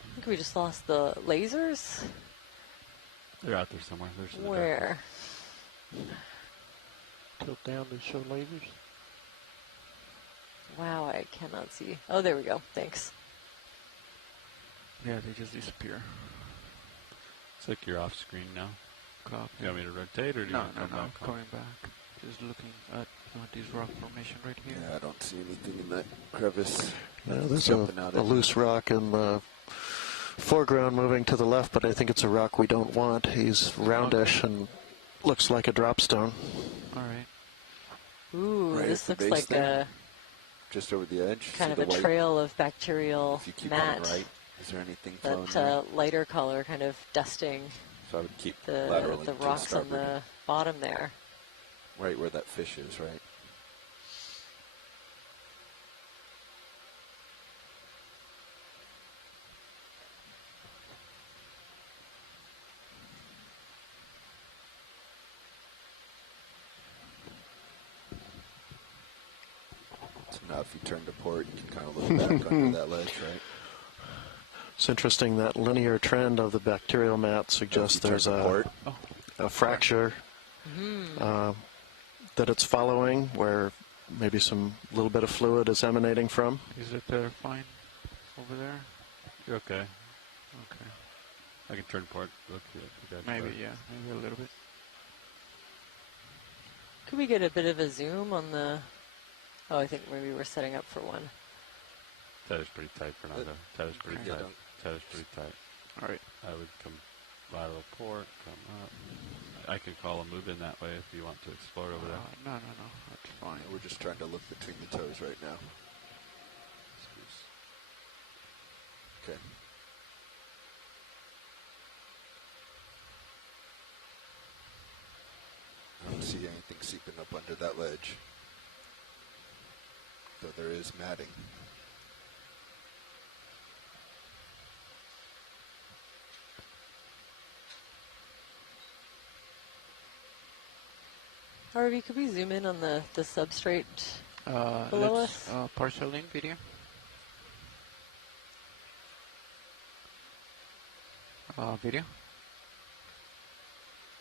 I think we just lost the lasers. They're out there somewhere. There's Where? Tilt down to show lasers. Wow, I cannot see. Oh, there we go. Thanks. Yeah, they just disappear. It's like you're off screen now. Copy. You want me to rotate or do you want to come back? Coming back. Just looking at this rock formation right here. Yeah, I don't see anything in that crevice. Yeah, there's a loose rock in the foreground moving to the left, but I think it's a rock we don't want. He's roundish and looks like a drop stone. All right. Ooh, Right this at the looks base like there, just over the edge. kind See of the a white? trail of bacterial If you keep mat. on right, is there anything flowing That there? lighter color kind of dusting So I would keep the laterally to rocks on starboard, the bottom there. right where that fish is, right? So now if you turn to port, you can kind of look back under that ledge, right? It's interesting that linear trend of the bacterial mat suggests there's a fracture that it's following where maybe some little bit of fluid is emanating from. Is it fine over there? You're okay. Okay. I can turn port. Look, Maybe, yeah. Maybe a little bit. Could we get a bit of a zoom on the... Oh, I think maybe we're setting up for one. That is pretty tight, Fernando. That is pretty tight. That is pretty tight. All right. I would come lateral port, come up. I can call a move in that way if you want to explore over there. No, that's fine. We're just trying to look between the toes right now. Okay. I don't see anything seeping up under that ledge, though there is matting. Harvey, could we zoom in on the substrate below us? Partial in video. Video.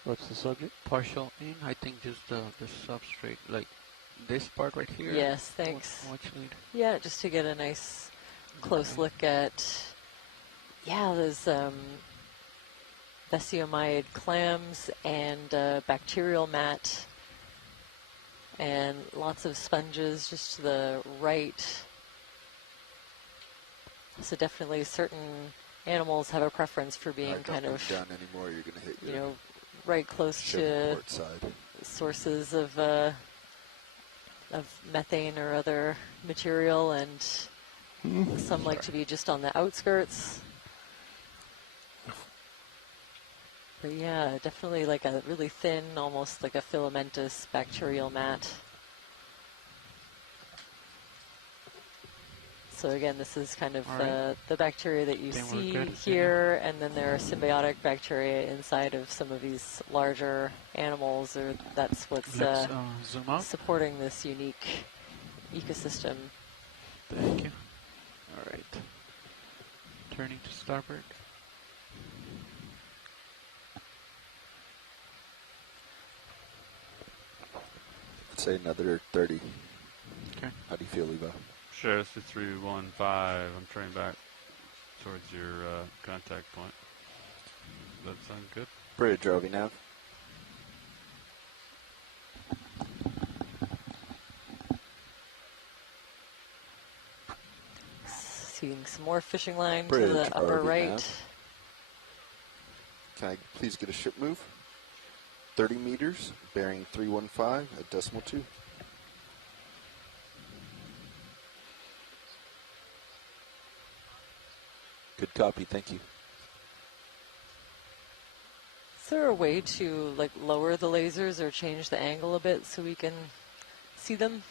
What's the subject? Partial in, I think just the substrate, like this part right here. Yes, thanks. What you need? Yeah, just to get a nice close look at, those basiomyid clams and bacterial mat and lots of sponges just to the right. So definitely certain animals have a preference for being kind of down anymore. You're going to hit your right close to sources of methane or other material, and some like to be just on the outskirts. But yeah, definitely like a really thin, almost like a filamentous bacterial mat. So again, this is kind of the bacteria that you see here, and then there are symbiotic bacteria inside of some of these larger animals, or that's what's supporting this unique ecosystem. Thank you. All right. Turning to starboard. Let's say another 30. Okay. How do you feel, Levi? Sure, it's the 315. I'm turning back towards your contact point. That sounds good. Bridge, Rovi nav. Seeing some more fishing line Bridge, to the upper RV right. nav. Can I please get a ship move? 30 meters, bearing 315 at decimal 2. Good copy, thank you. Is there a way to like lower the lasers or change the angle a bit so we can see them?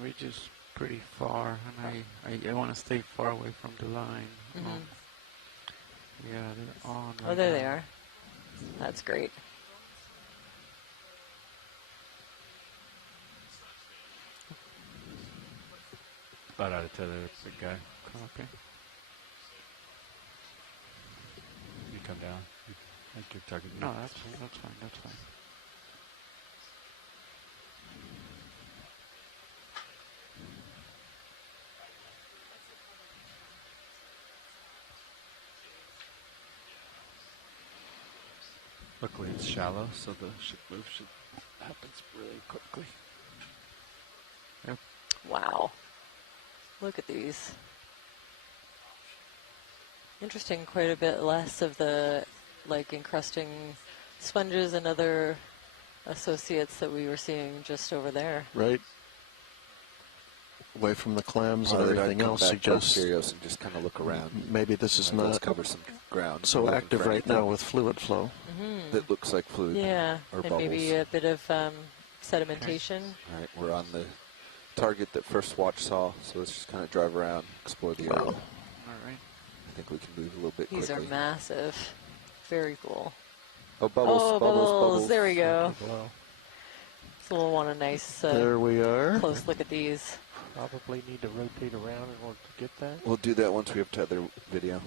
We're just pretty far, and I want to stay far away from the line. Yeah, they're on. Oh, there they are. That's great. About out of tether, big guy. Copy. You come down. I think you're targeting. No, that's fine. That's fine. Luckily it's shallow, so the ship move happens really quickly. Yep. Wow. Look at these. Interesting, quite a bit less of the like encrusting sponges and other associates that we were seeing just over there. Right. Away from the clams and everything else suggests and just kind of look around. Maybe this is not cover some ground. so active right now with fluid flow. That looks like fluid. Yeah, or and bubbles. maybe a bit of sedimentation. All right, we're on the target that First Watch saw, so let's just kind of drive around, explore the area. All right. I think we can move a little bit These quickly. are massive. Very cool. Oh, bubbles, bubbles. There we go. So we'll want a nice there we are. Close look at these. Probably need to rotate around in order to get that. We'll do that once we have tether video.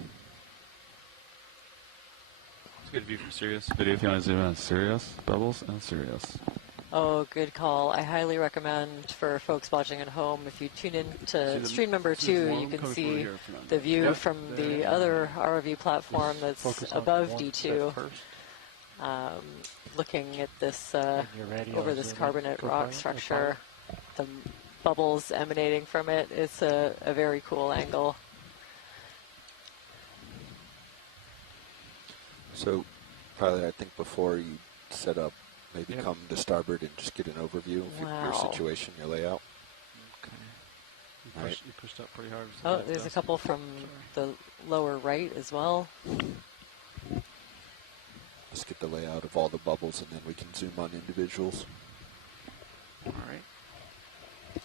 It's a good view from Sirius. Video if you want to zoom in on Sirius, bubbles, and Sirius. Oh, good call. I highly recommend for folks watching at home, if you tune in to stream number 2, you can see the view from the other ROV platform that's above D2. looking at this over this carbonate rock structure, the bubbles emanating from it. It's a very cool angle. So, probably I think before you set up, maybe come to starboard and just get an overview of your situation, your layout. Okay. You pushed up pretty hard. Oh, there's a couple from the lower right as well. Let's get the layout of all the bubbles, and then we can zoom on individuals. All right.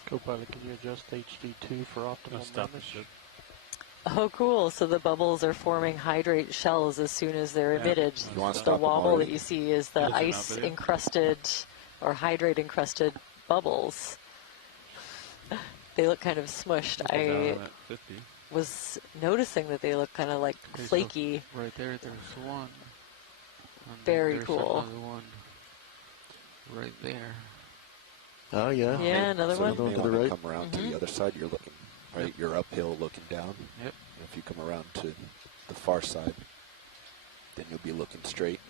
Co-pilot, can you adjust HD2 for optimal management? Oh, cool. So the bubbles are forming hydrate shells as soon as they're emitted. The wobble that you see is the ice-encrusted or hydrate-encrusted bubbles. They look kind of smushed. I was noticing that they look kind of like flaky. So right there, there's one. Very cool. Another one right there. Oh, yeah. Yeah, another one. So you may want to come around to the other side. You're looking, right? You're uphill looking down. Yep. If you come around to the far side, then you'll be looking straight.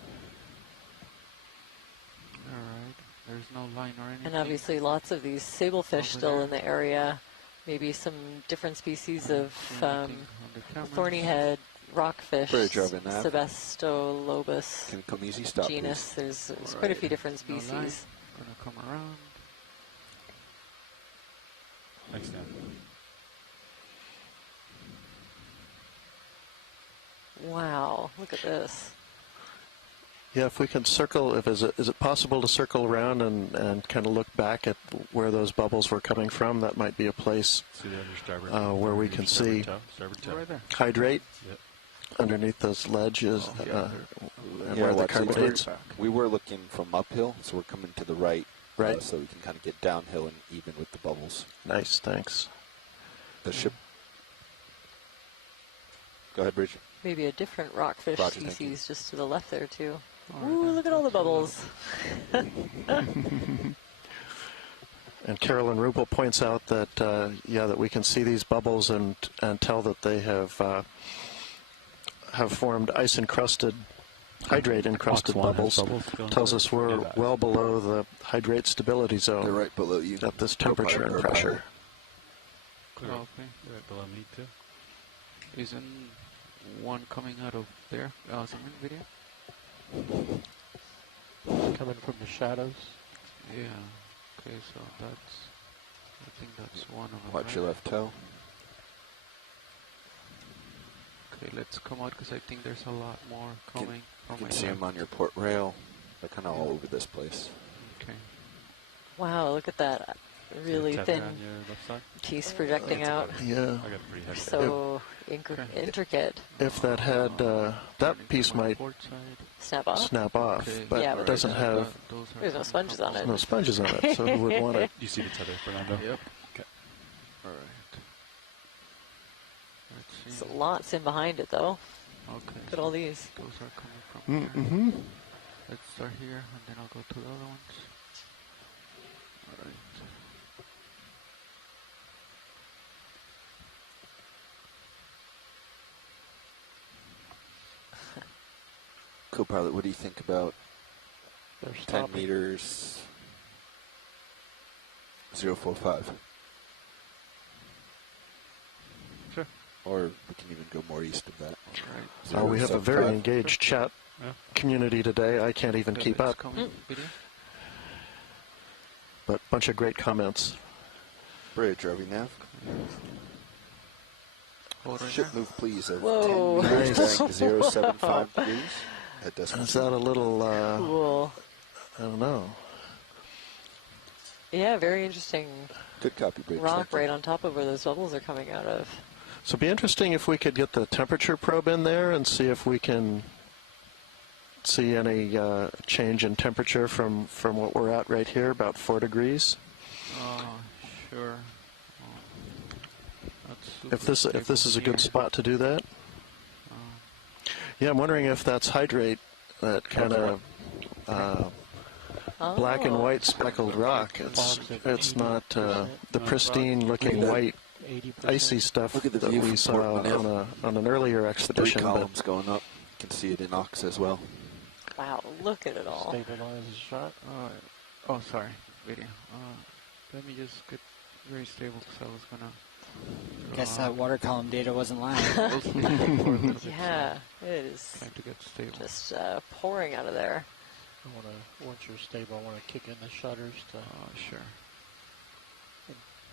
All right. There's no line or anything. And obviously lots of these sablefish still in the area. Maybe some different species of thorny head, rockfish, Sebastolobus Can come easy, stop, genus. There's quite a few different species. Gonna come around. Thanks, Dan. Wow, look at this. Yeah, if we can circle, is it possible to circle around and kind of look back at where those bubbles were coming from? That might be a place where we can see hydrate underneath those ledges and where the carbonates. We were looking from uphill, so we're coming to the right, so we can kind of get downhill and even with the bubbles. Nice, thanks. The ship. Go ahead, Bridget. Maybe a different rockfish Roger, species just to the left there, too. Ooh, look at all the bubbles. And Carolyn Rupel points out that, that we can see these bubbles and tell that they have formed ice-encrusted, hydrate-encrusted bubbles. Tells us we're well below the hydrate stability zone. They're right below you. At this temperature and pressure. Clear. Okay. They're right below me, too. Isn't one coming out of there? Zoom in video? Coming from the shadows? Yeah. Okay, so I think that's one of them. Watch your left toe. Okay, let's come out because I think there's a lot more coming from You can see them on your port rail. They're kind of all over this place. Okay. Wow, look at that. Really thin piece projecting out. Yeah. So intricate. If that had, that piece might snap off, but yeah, it doesn't have. There's no sponges on it. No sponges on it, so we would want to. You see the tether, Fernando? Yep. Okay. All right. Let's see. There's lots in behind it, though. Okay. Look at all these. Those are coming from here. Let's start here, and then I'll go to the other ones. All right. Co-pilot, what do you think about 10 meters 045? Sure. Or we can even go more east of that. Right. We have a very engaged chat community today. I can't even keep up. But a bunch of great comments. Bridge, are we nav? Ship move, please. Of Whoa. 10 meters, 075 degrees. Is that a little, cool. I don't know. Yeah, very interesting. Good copy, Bridge. Rock right on top of where those bubbles are coming out of. So it'd be interesting if we could get the temperature probe in there and see if we can see any change in temperature from what we're at right here, about 4 degrees. Sure. If this is a good spot to do that. Yeah, I'm wondering if that's hydrate, that kind of black and white speckled rock. It's not the pristine looking white icy stuff that we saw on an earlier expedition. 3 columns going up. You can see it in Ox as well. Wow, look at it all. Stabilize the shot. Oh, sorry, video. Let me just get very stable because I was gonna. Guess that water column data wasn't lying. Yeah, it is. Trying to get stable. Just pouring out of there. Once you're stable, I want to kick in the shutters to sure.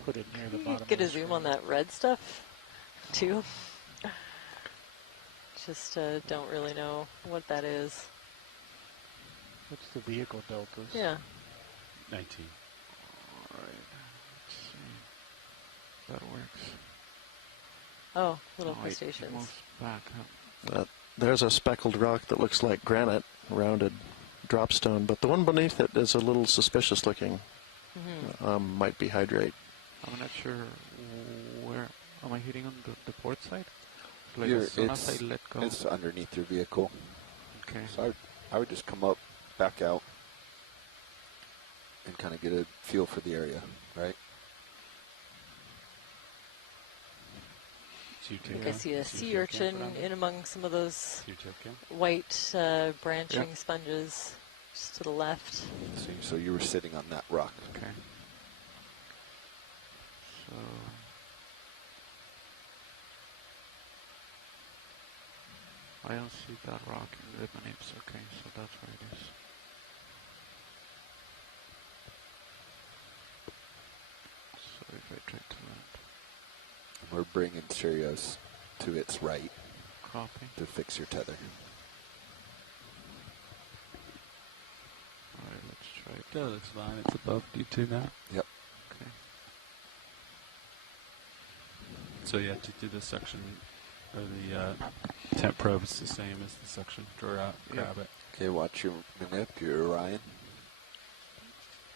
Put it near the bottom. Get a zoom on that red stuff, too. Just don't really know what that is. What's the vehicle deltas? Yeah. 19. All right. Let's see. That works. Oh, little crustaceans. Back, huh? There's a speckled rock that looks like granite, rounded dropstone, but the one beneath it is a little suspicious looking. Might be hydrate. I'm not sure where. Am I hitting on the port side? Like as soon as I let go. It's underneath your vehicle. Okay. So I would just come up, back out, and kind of get a feel for the area, right? I think I see a sea urchin in among some of those white branching sponges just to the left. So you were sitting on that rock. Okay. So I don't see that rock in the manips. Okay, so that's where it is. So if I try to land. We're bringing Cheerios to its right Copy. to fix your tether. Alright, let's try it. That looks fine. It's above D2 now. Yep. Okay. So you have to do the suction, or the temp probe is the same as the suction. Draw out, grab it. Okay, watch your manip, your Orion.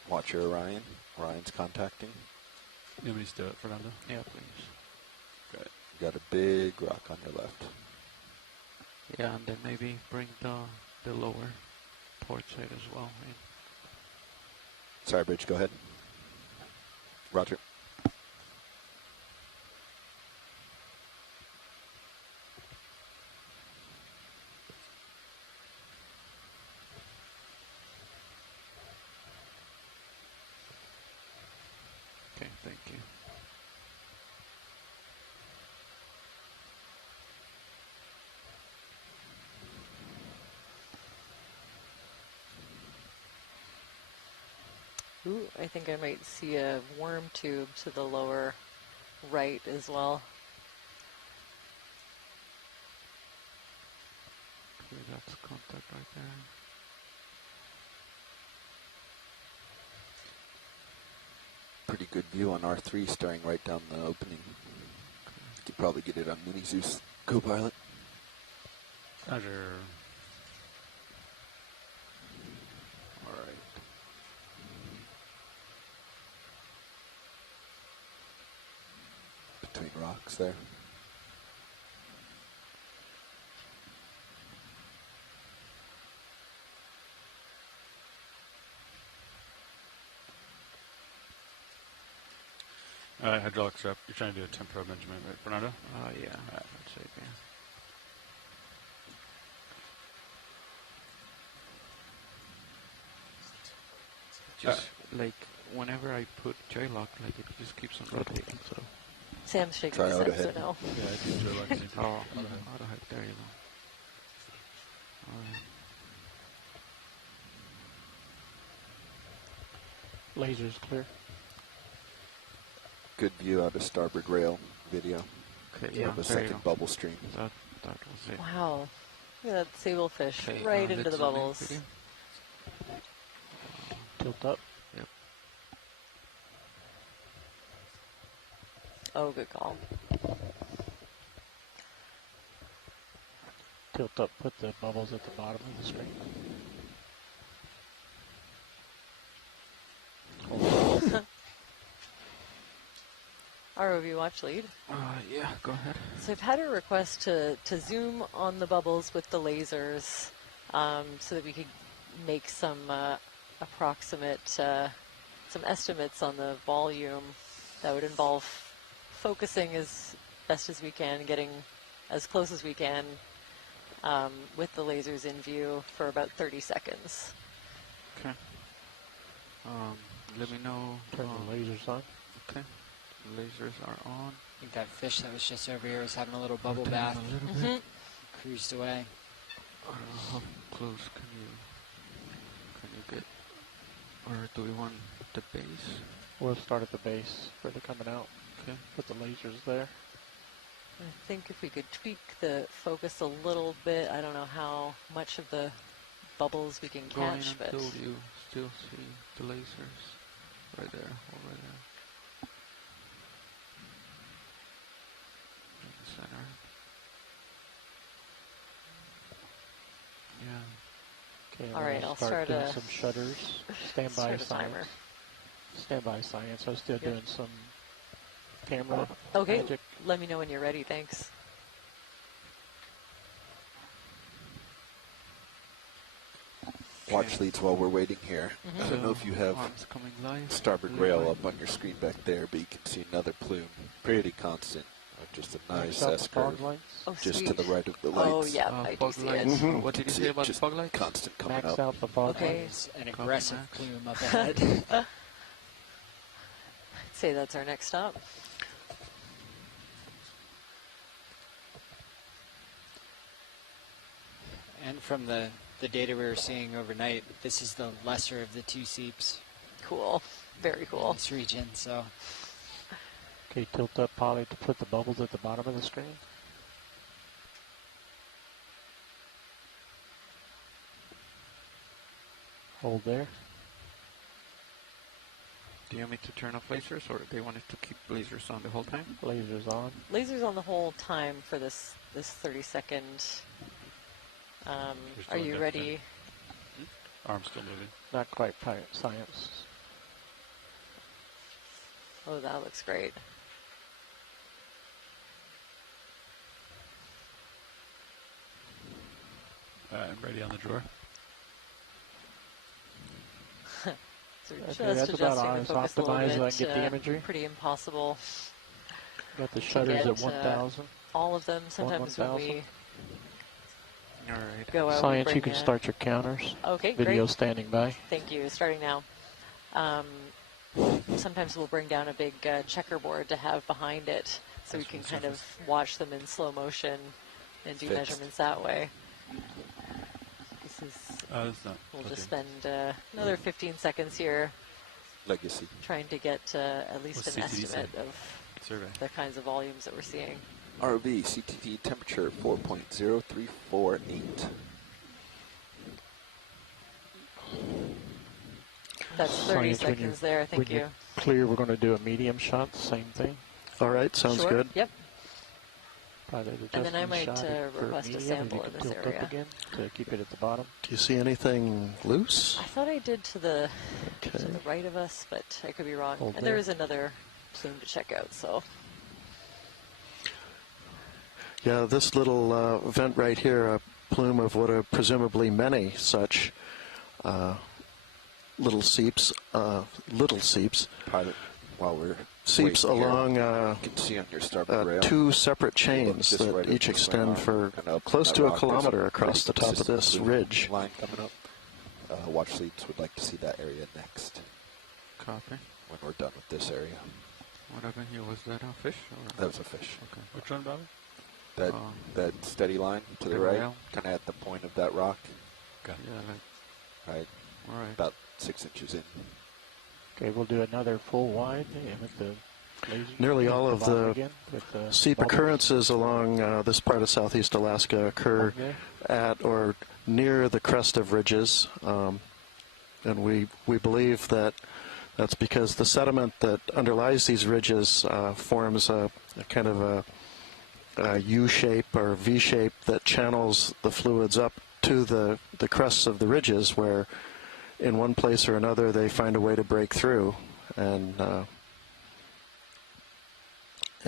Watch your Orion. Orion's contacting. You want me to do it, Fernando? Yeah, please. Got it. You got a big rock on your left. Yeah, and then maybe bring the lower port side as well in. Sorry, Bridge, go ahead. Roger. Okay, thank you. Ooh, I think I might see a worm tube to the lower right as well. Okay, that's contact right there. Pretty good view on R3 staring right down the opening. You could probably get it on Mini Zeus Copilot. Roger. Alright. Between rocks there. All right, hydraulics are up. You're trying to do a temp probe measurement, right, Fernando? Yeah. That's it, yeah. Just like whenever I put J-lock, like it just keeps on rotating. So Sam's shaking his head, so no. Yeah, I do J-lock. oh, auto head. There you go. Laser's clear. Good view out of starboard rail video. Okay, of a second bubble stream. That was it. Wow. Look at that sablefish Okay, right into the let's zoom in bubbles. video. Tilt up. Yep. Oh, good call. Tilt up. Put the bubbles at the bottom of the screen. ROV watch lead. Yeah, go ahead. So I've had a request to zoom on the bubbles with the lasers so that we could make some approximate, some estimates on the volume. That would involve focusing as best as we can, getting as close as we can, with the lasers in view for about 30 seconds. Okay. Let me know. Turn the lasers on. Okay. The lasers are on. I think that fish that was just over here was having a little bubble bath. A little bit. Cruised away. How close can you get? Or do we want the base? We'll start at the base where they're coming out. Okay. Put the lasers there. I think if we could tweak the focus a little bit, I don't know how much of the bubbles we can catch, but until you still see the lasers right there, all right there. In the center. Yeah. Okay. All right, I'll start start doing a some shutters. Stand by timer. Stand by science. I'm still doing some camera magic. Let me know when you're ready. Thanks. Watch leads while we're waiting here. I don't know if you have starboard rail up on your screen back there, but you can see another plume, pretty constant, just a nice S-curve, just to the right of the lights. Oh, yeah, I do see it. What did you say about fog lights? Constant coming Max up. out the fog Okay. lights. An aggressive plume up ahead. I'd say that's our next stop. And from the data we were seeing overnight, this is the lesser of the two seeps. Cool. Very cool. In this region, so. Okay, tilt up Polly to put the bubbles at the bottom of the screen. Hold there. Do you want me to turn off lasers, or do they want it to keep lasers on the whole time? Lasers on. Lasers on the whole time for this 30-second. Are you ready? Arm's still moving. Not quite science. Oh, that looks great. I'm ready on the drawer. So we're Okay, that's just about adjusting the focus a little optimized so I bit. can get the imagery. Pretty impossible. Got the to shutters get, at 1,000. All of them. Sometimes when 1,000. we All right. go out, Science, we you bring can start your counters. Okay, Video great. standing by. Thank you. Starting now. Sometimes we'll bring down a big checkerboard to have behind it, so we can kind of watch them in slow motion and do measurements that way. This is. We'll just spend another 15 seconds here. Legacy. Trying to get at least an estimate of the kinds of volumes that we're seeing. RV CTT temperature 4.0348. That's 30 seconds there. Thank you. Clear, we're going to do a medium shot. Same thing. All right, sounds good. Yep. And then I might request a sample in this area. Again to keep it at the bottom. Do you see anything loose? I thought I did to the right of us, but I could be wrong. And there is another plume to check out. So. Yeah, this little vent right here, a plume of what are presumably many such little seeps. Pilot, while we're seeps along you can see on your starboard rail. Two separate chains that each extend for close to a kilometer across the top of this ridge. Line coming up. Watch leads would like to see that area next. Copy. When we're done with this area. What happened here? Was that a fish? Or? That was a fish. Okay. Which one, Bobby? That steady line to the right, kind of at the point of that rock. Okay. Yeah, right. All right. About 6 inches in. Okay, we'll do another full wide with the laser. Nearly all of the seep occurrences along this part of southeast Alaska occur at or near the crest of ridges, and we believe that that's because the sediment that underlies these ridges forms a kind of a U shape or V shape that channels the fluids up to the crests of the ridges, where in one place or another they find a way to break through and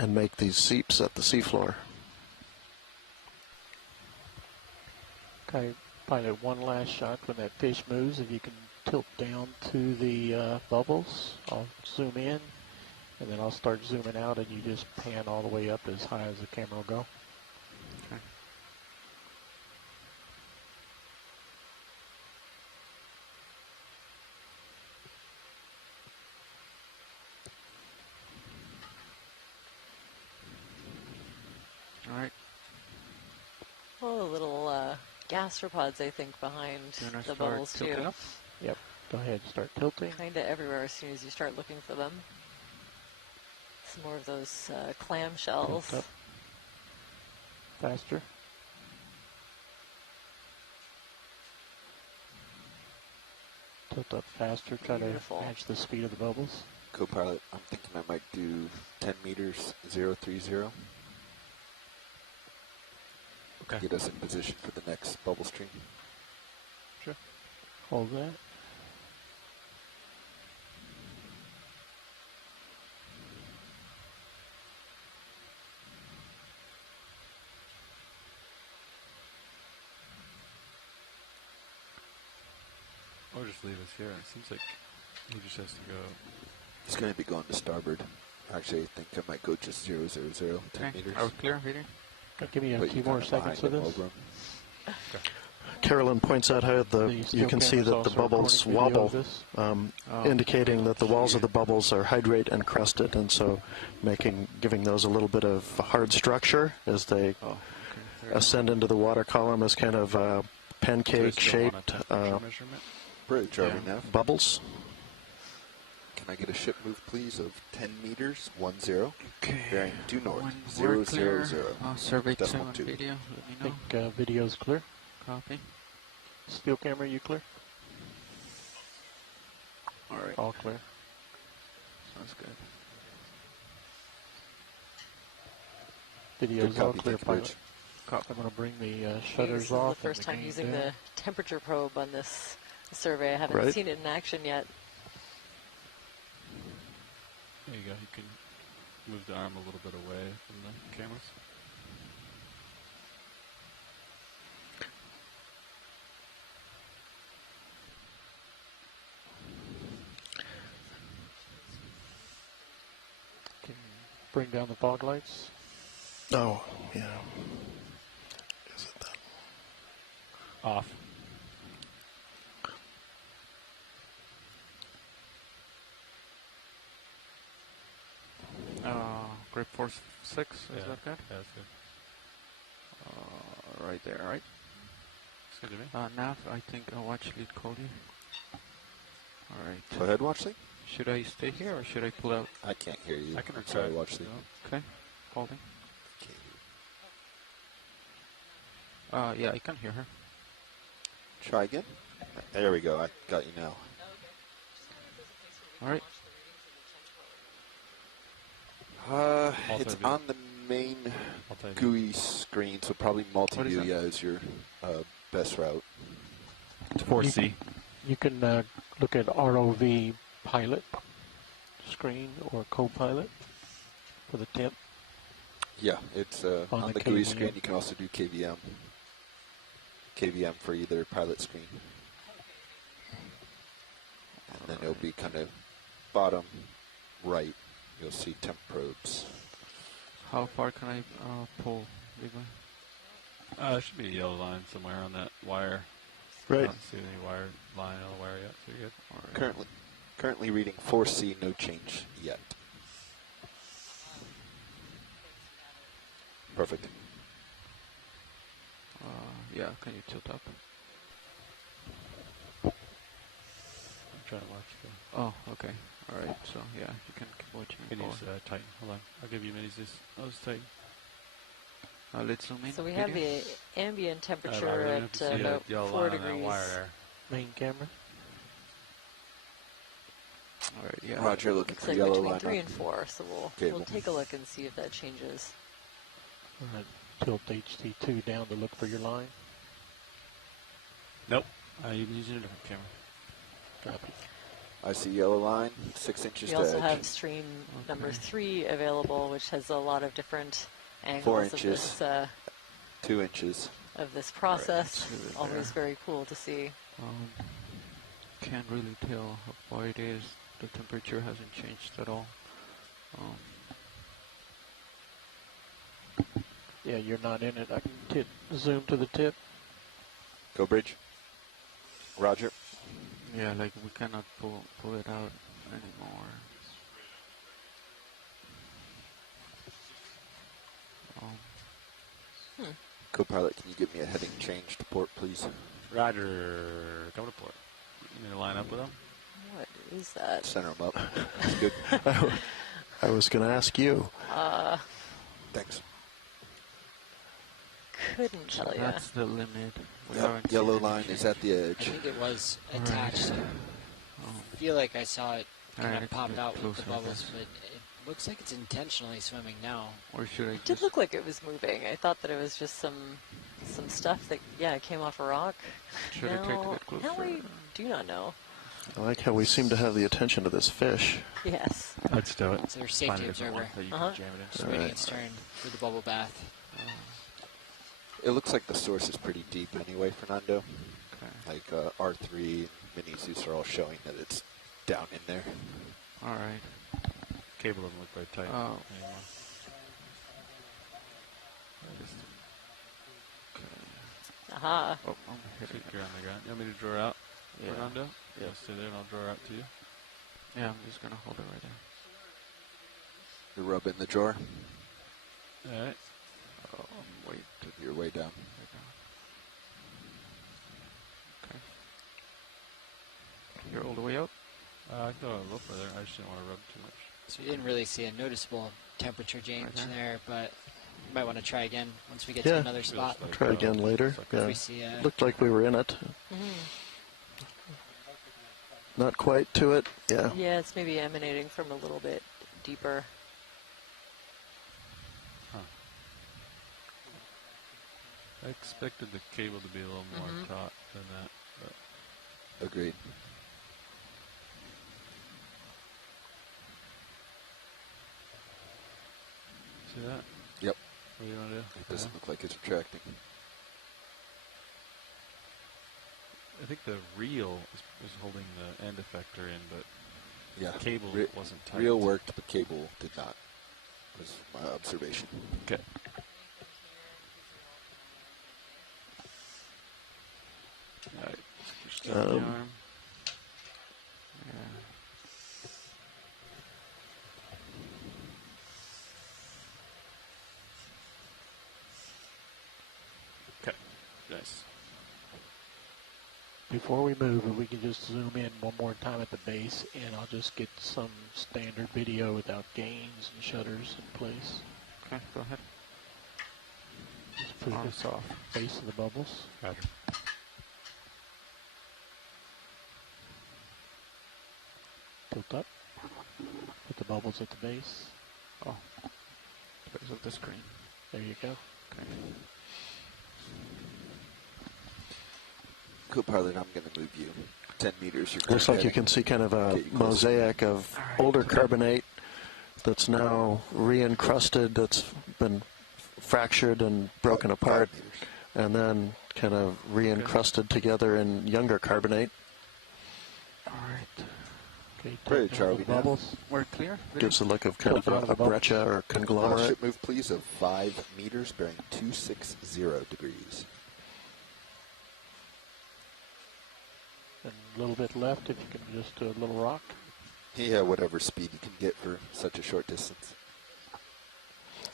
make these seeps at the seafloor. Okay, pilot, one last shot when that fish moves. If you can tilt down to the bubbles, I'll zoom in, and then I'll start zooming out, and you just pan all the way up as high as the camera will go. Oh, little gastropods, I think, behind the bubbles, too. Up? Yep. Go ahead, start tilting. Kind of everywhere as soon as you start looking for them. Some more of those clam shells. Tilt up. Faster. Tilt up faster. Try Beautiful. to match the speed of the bubbles. Co-pilot, I'm thinking I might do 10 meters, 030. Okay. Get us in position for the next bubble stream. Sure. Hold that. Or just leave us here. It seems like he just has to go. He's going to be going to starboard. Actually, I think I might go just 000, 10 meters. Are we clear, Peter? Give me a few more seconds with this. Carolyn points out how you can see that the bubbles wobble, indicating that the walls of the bubbles are hydrate encrusted, and so giving those a little bit of hard structure as they ascend into the water column as kind of pancake-shaped bubbles. Can I get a ship move, please, of 10 meters, 10, bearing due north, 000, survey decimal 2 2. video, let me know. I think video's clear. Copy. Still camera, you clear? All right. All clear. Sounds good. Video's all copy, clear, thank you, pilot. I'm going to bring the shutters This is off. the first time using the temperature probe on this survey. I haven't Right. seen it in action yet. There you go. You can move the arm a little bit away from the cameras. Can bring down the fog lights. Oh, yeah. Is it that? Off. Grip force 6, is that good? Yeah, that's good. Right there, right? It's good to me. Nav, I think watch lead Cody. All right. Go ahead, watch lead. Should I stay here or should I pull out? I can't hear you. I can I'm sorry, watch lead. Okay, holding. Okay. Yeah, I can hear her. Try again. There we go. I got you now. All right. It's on the main GUI screen, so probably multi-view is your best route. It's 4C. You can look at ROV pilot screen or co-pilot for the tip. Yeah, it's on the GUI screen. You can also do KVM. KVM for either pilot screen. And then it'll be kind of bottom right. You'll see temp probes. How far can I pull, Levi? There should be a yellow line somewhere on that wire. Right. I don't see any wire line on the wire yet, so you're good. All right. Currently reading 4C, no change yet. Perfect. Yeah, can you tilt up? I'm trying to watch the... Oh, okay. All right, so yeah, you can keep watching. Minis tighten. Hold on. I'll give you minis this. Oh, it's tighten. Let's zoom in. So we have the ambient temperature at about 4 degrees. Main camera. All right, yeah. Roger, looking Looks for like yellow between line. 3 and 4, so we'll take a look and see if that changes. Tilt HT2 down to look for your line. Nope. I'm using a different camera. Copy. I see yellow line, 6 inches We to also edge. have stream number 3 available, which has a lot of different 4 angles inches, of this 2 inches. of this process. Right, Always very cool to see. Can't really tell how far it is. The temperature hasn't changed at all. Yeah, you're not in it. I can zoom to the tip. Go bridge. Roger. Yeah, like we cannot pull it out anymore. Co-pilot, can you give me a heading change to port, please? Roger. Come to port. You need to line up with them? What is that? Center them up. That's good. I was going to ask you. Thanks. Couldn't tell you. That's the limit. Yellow line is at the edge. I think it was attached. I feel like I saw it kind of pop out with the bubbles, but it looks like it's intentionally swimming now. Or should I It did look like it was moving. I thought that it was just some stuff that came off a rock. Should I try to get closer? Now I do not know. I like how we seem to have the attention of this fish. Yes. Let's do it. So there's safety observer. Just waiting its turn for the bubble bath. It looks like the source is pretty deep anyway, Fernando. Like R3 and Mini Zeus are all showing that it's down in there. All right. Cable doesn't look very tight anymore. Aha. Oh, I'm hitting it. You're on the ground. You want me to draw out, Fernando? Yeah. Stay there and I'll draw out to you. Yeah, I'm just going to hold it right there. You're rubbing the drawer? Alright. Oh, wait. You're way down. Okay. You're all the way out? I thought a little further. I just didn't want to rub too much. So you didn't really see a noticeable temperature change there, but you might want to try again once we get to another spot. We'll try again later. Yeah. We see, looked like we were in it. Not quite to it. Yeah. Yeah, it's maybe emanating from a little bit deeper. I expected the cable to be a little more taut than that. But. Agreed. See that? Yep. What do you want to do? It doesn't look like it's retracting. I think the reel is holding the end effector in, but yeah, the cable wasn't tight. Reel worked, but cable did not. Was my observation. Okay. Alright. Push down the arm. Okay. Nice. Before we move, if we can just zoom in one more time at the base, and I'll just get some standard video without gains and shutters in place. Okay, go ahead. Just focus off base of the bubbles. Roger. Tilt up. Put the bubbles at the base. Oh, the base of the screen. There you go. Okay. Co-pilot, I'm going to move you 10 meters. Looks like you can see kind of a mosaic of older carbonate that's now re-encrusted, that's been fractured and broken apart, and then kind of re-encrusted together in younger carbonate. All right. Okay, Ready, Charlie. Bubbles. We're clear? Gives a look of kind of a breccia or conglomerate. Ship move, please, of 5 meters, bearing 260 degrees. And a little bit left if you can just do a little rock. Yeah, whatever speed you can get for such a short distance.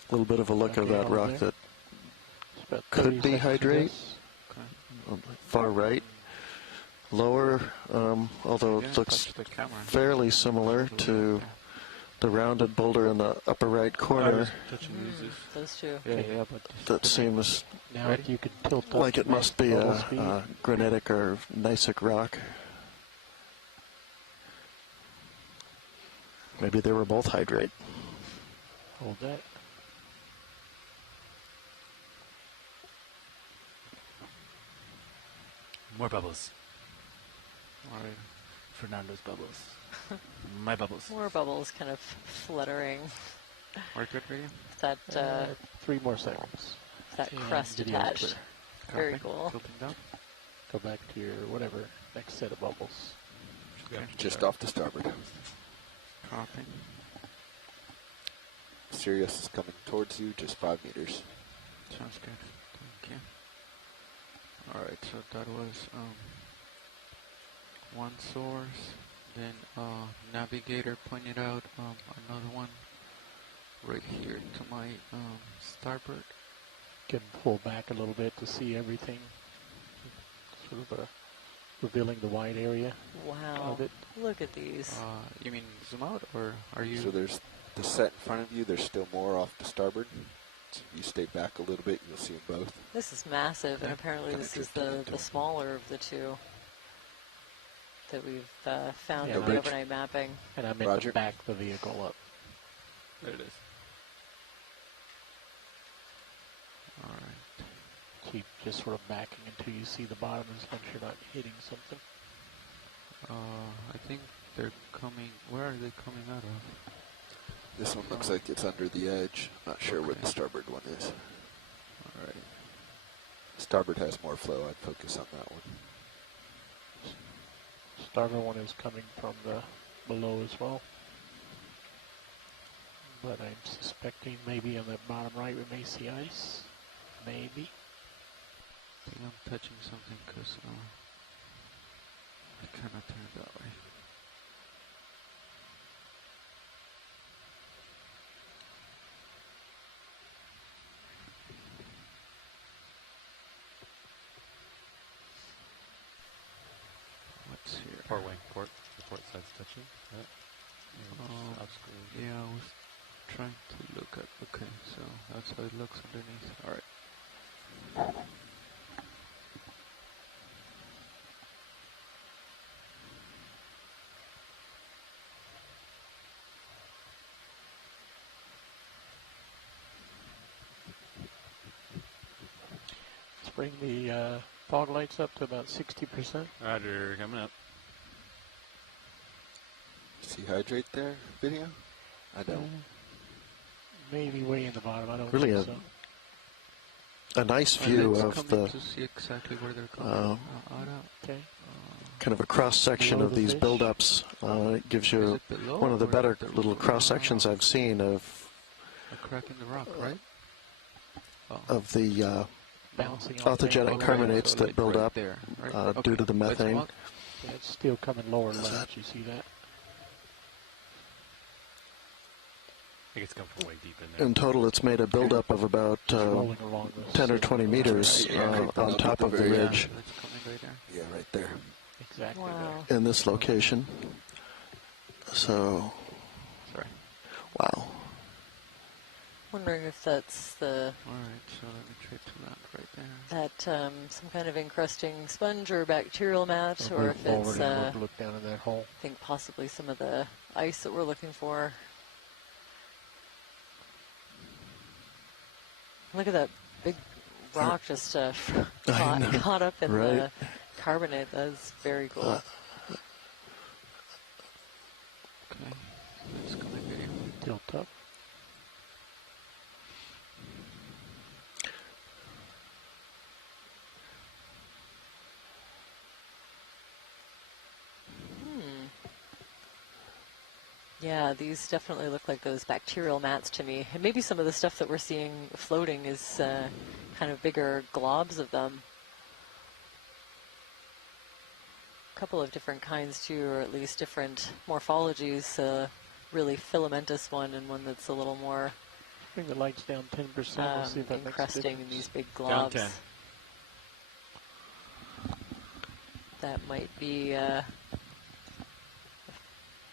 A little bit of a look of that rock that could dehydrate. Far right. Lower, although it looks fairly similar to the rounded boulder in the upper right corner. Those two. Yeah, but that seems now you can tilt like it must be a granitic or gneissic rock. Maybe they were both hydrate. Hold that. More bubbles. All right. Fernando's bubbles. My bubbles. More bubbles kind of fluttering. We're good for you? That 3 more seconds. That And crust video attached. clear. Very cool. Tilting down. Go back to your whatever next set of bubbles. Okay. Just off the starboard. Copy. Sirius is coming towards you, just 5 meters. Sounds good. Thank you. All right, so that was one source. Then navigator pointed out another one right here to my starboard. Can pull back a little bit to see everything. Sort of revealing the wide area Wow. of it. Look at these. You mean zoom out, or are you? So there's the set in front of you. There's still more off to starboard. So if you stay back a little bit, you'll see them both. This is massive, and apparently this is the smaller of the two that we've found in the overnight mapping. And I meant to back the vehicle up. There it is. All right. Keep just sort of backing until you see the bottom as long as you're not hitting something. I think they're coming. Where are they coming out of? This one looks like it's under the edge. Not sure where the starboard one is. All right. Starboard has more flow. I'd focus on that one. Starboard one is coming from the below as well. But I'm suspecting maybe on the bottom right we may see ice. Maybe. I think I'm touching something because I cannot turn it that way. What's here? Port wing, the port side's touching, right? Yeah, I was trying to look at, okay, so that's how it looks underneath. All right. Let's bring the fog lights up to about 60%. Roger, coming up. See hydrate there, video? I don't. Maybe way in the bottom. I don't Really think so. A nice view of the to see exactly where they're coming okay. kind of a cross section of these buildups. It gives you one of the better little cross sections I've seen of a crack in the rock, right? Of the bouncing autogenic carbonates that build up due to the methane. Yeah, it's still coming lower left. You see that? I think it's come from way deep in there. In total, it's made a buildup of about 10 or 20 meters on top of the ridge. Yeah, right there. Exactly. Wow. In this location. So, wow. Wondering if that's the Alright, so let me try to land right there. that some kind of encrusting sponge or bacterial mat, We'll or move if forward it's and we'll look down in that hole. I think possibly some of the ice that we're looking for. Look at that big rock just caught up in the carbonate. That's very cool. Okay, let's go video. Tilt up. Yeah, these definitely look like those bacterial mats to me. And maybe some of the stuff that we're seeing floating is kind of bigger globs of them. A couple of different kinds too, or at least different morphologies. Really filamentous one and one that's a little more Bring the lights down 10%. We'll see if that encrusting in these big globs. Down 10. That might be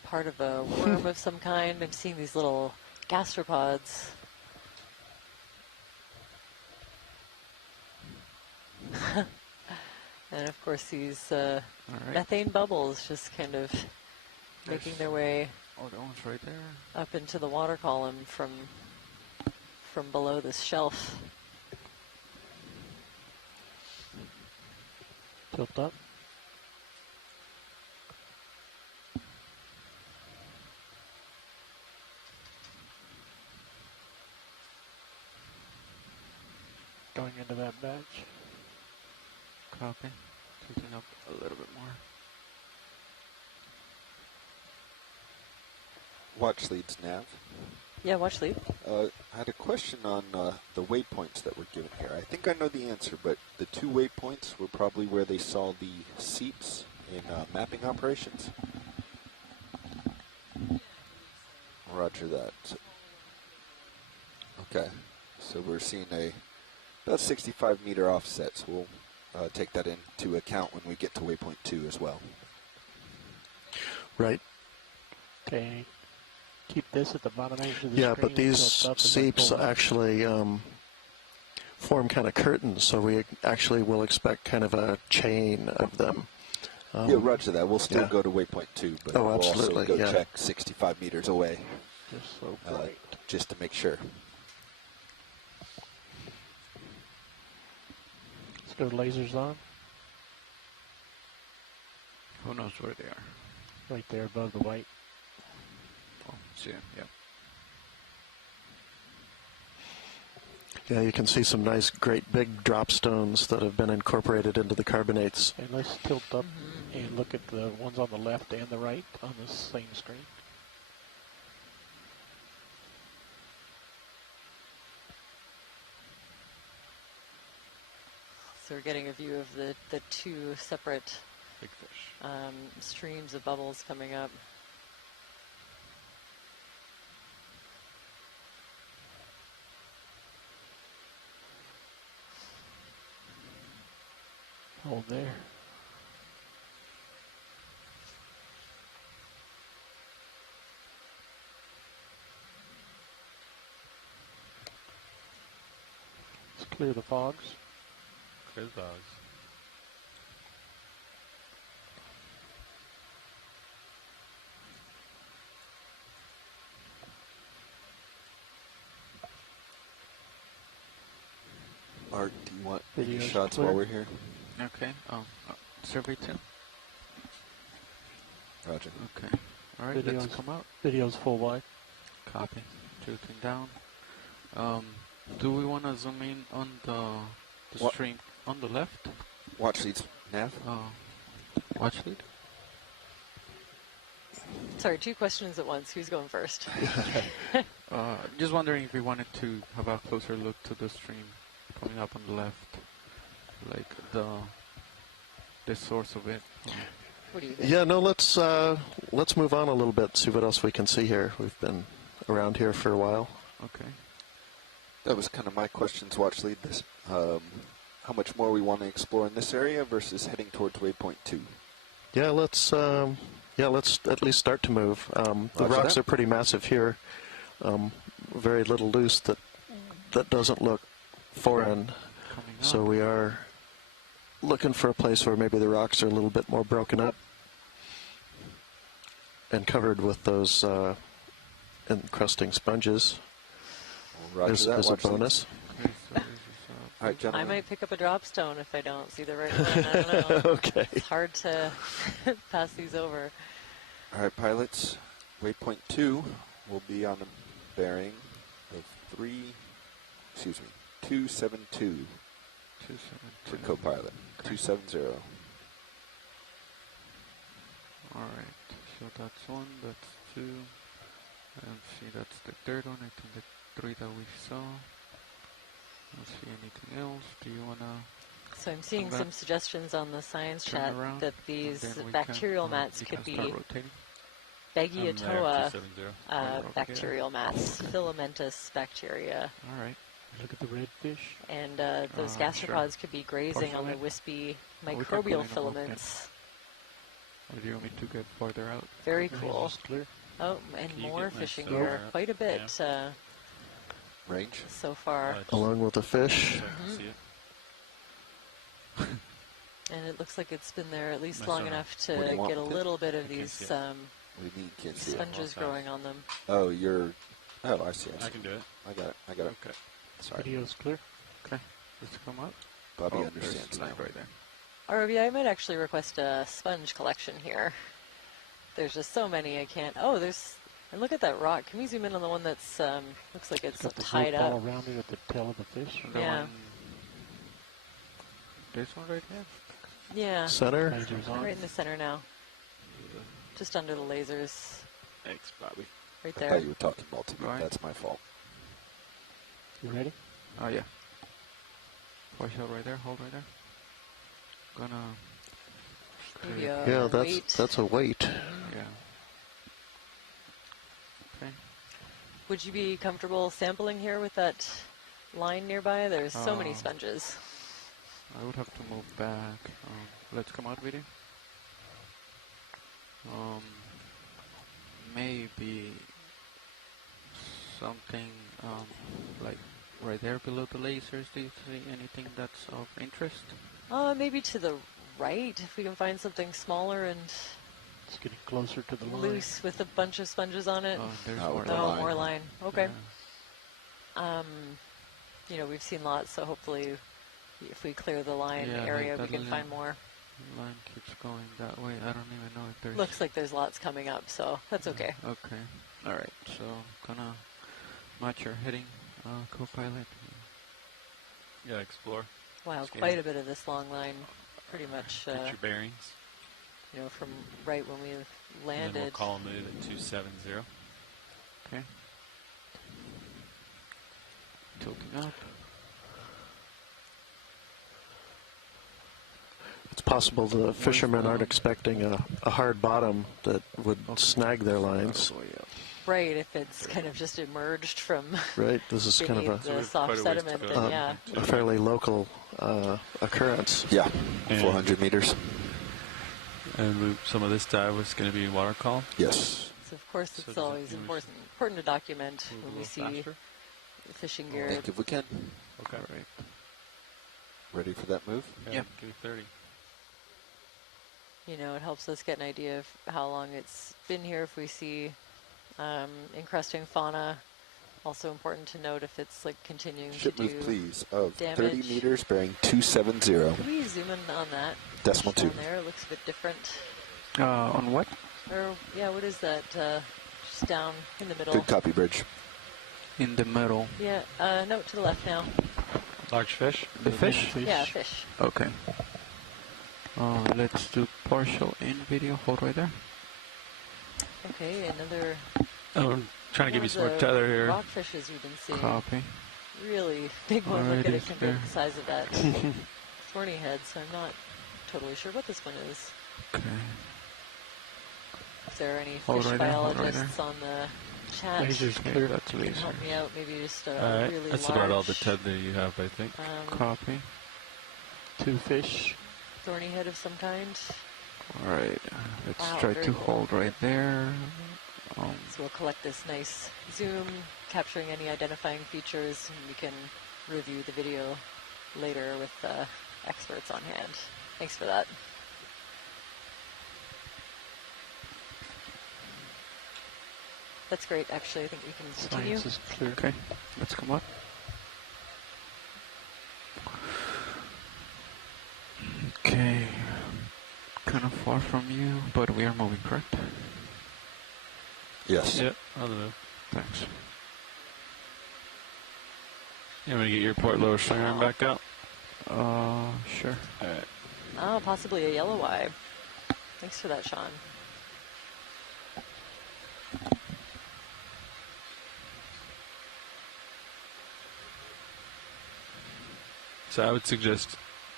part of a worm of some kind. I'm seeing these little gastropods. And of course these methane bubbles just kind of making their way that one's right there. up into the water column from below this shelf. Tilt up. Going into that batch. Copy. Tilting up a little bit more. Watch leads, Nav. Yeah, watch lead. I had a question on the waypoints that were given here. I think I know the answer, but the two waypoints were probably where they saw the seeps in mapping operations. Roger that. Okay, so we're seeing a About 65-meter offset, so we'll take that into account when we get to waypoint 2 as well. Right. Okay. Keep this at the bottom edge of the Yeah, screen. but these seeps actually form kind of curtains, so we actually will expect kind of a chain of them. Yeah, roger that. We'll still go to waypoint 2, but we'll also go check 65 meters away. Just so bright. Just to make sure. Let's go lasers on. Who knows where they are? Right there above the white. Oh, see it, yeah. Yeah, you can see some nice, great big drop stones that have been incorporated into the carbonates. And let's tilt up and look at the ones on the left and the right on the same screen. So we're getting a view of the two separate big fish streams of bubbles coming up. Hold there. Let's clear the fogs. Clear the fogs. Art, do you want any shots while we're here? Okay. Survey 2. Roger. Okay. All right, let's come out. Video's full wide. Copy. Tilting down. Do we want to zoom in on the stream on the left? Watch leads, Nav. Watch lead. Sorry, two questions at once. Who's going first? Just wondering if we wanted to have a closer look to the stream coming up on the left, like the source of it. What do you think? Yeah, no, let's move on a little bit, see what else we can see here. We've been around here for a while. Okay. That was kind of my questions, watch lead. This, how much more we want to explore in this area versus heading towards waypoint 2? Yeah, let's at least start to move. The rocks are pretty massive here. Very little loose that doesn't look foreign. So we are looking for a place where maybe the rocks are a little bit more broken up and covered with those encrusting sponges. As a bonus. All right, I might pick up a drop stone if I don't see the right one. I don't know. Okay. It's hard to pass these over. All right, pilots. Waypoint 2 will be on a bearing of 272. 272. For co-pilot. 270. All right. So that's 1. That's 2. And see, that's the third one. I think the 3 that we saw. Don't see anything else. Do you want to... So I'm seeing some suggestions on the science chat that these bacterial mats could be Bagiatoa bacterial mats, filamentous bacteria. All right. Look at the redfish. And those gastropods could be grazing on the wispy microbial filaments. Or do you want me to get farther out? Very cool. Oh, and more fishing gear. Quite a bit range so far. Along with the fish. And it looks like it's been there at least long enough to get a little bit of these sponges growing on them. Oh, I see. I can do it. I got it. Okay. Sorry. Video's clear. Okay. Let's come up. Bobby understands now. Right there. ROV, I might actually request a sponge collection here. There's just so many I can't. Oh, and look at that rock. Can we zoom in on the one that's looks like it's tied up? All around it at the tail of the fish. Yeah. This one right here. Yeah. Center. Right in the center now. Just under the lasers. Thanks, Bobby. Right I there. thought you were talking ball to me. Right. That's my fault. You ready? Oh yeah. Push out right there. Hold right there. Gonna. Yeah, that's a weight. Yeah. Okay. Would you be comfortable sampling here with that line nearby. There's so many sponges. I would have to move back. Let's come out video. Maybe something like right there below the lasers. Do you see anything that's of interest? Maybe to the right, if we can find something smaller and it's getting closer to the loose with a bunch of sponges on it. There's more line. Okay. Yeah. You know, we've seen lots, so hopefully if we clear the line area, we can find more. The line keeps going that way. I don't even know if there's... Looks like there's lots coming up, so that's okay. Okay. All right. So gonna match your heading, co-pilot. Yeah, explore. Wow, quite a bit of this long line. Pretty much. Get your bearings. You know, from right when we landed. And then we'll call move at 270. Okay. Tilting up. It's possible the fishermen aren't expecting a hard bottom that would snag their lines. Right, if it's kind of just emerged from right, this is kind of the soft sediment, then a fairly local occurrence. Yeah, 400 meters. And some of this dive was going to be water column? Yes. So of course it's always important to document when we see fishing gear. I think if we can. Okay. All right. Ready for that move? Yeah. 30. You know, it helps us get an idea of how long it's been here if we see encrusting fauna. Also important to note if it's like continuing Ship to move, do please, of damage. 30 meters bearing 270. Can we zoom in on that? Decimal 2. There, it looks a bit different. On what? Or, yeah, what is that? Just down in the middle. Good copy, Bridge. In the middle. Yeah, no, to the left now. Large fish? The fish? Yeah, fish. Okay. Let's do partial in video. Hold right there. Okay, another... Oh, I'm trying to give you some more tether here. Rockfishes we've been seeing. Copy. Really big one. Look at it compared to the size of that thorny head, so I'm not totally sure what this one is. Okay. Is there any fish biologists on the chat? Laser's clear. That's laser. Help me out, maybe just a really that's large... about all the tether you have, I think. Copy. 2 fish. Thorny head of some kind. All right. Let's try to hold right there. So we'll collect this nice zoom, capturing any identifying features, and we can review the video later with experts on hand. Thanks for that. That's great, actually. I think we can continue. Science is clear. Okay, let's come up. Okay, kind of far from you, but we are moving, correct? Yes. Yep, on the move. Thanks. You want me to get your port lower string arm back out? Sure. All right. Oh, possibly a yellow eye. Thanks for that, Sean. So I would suggest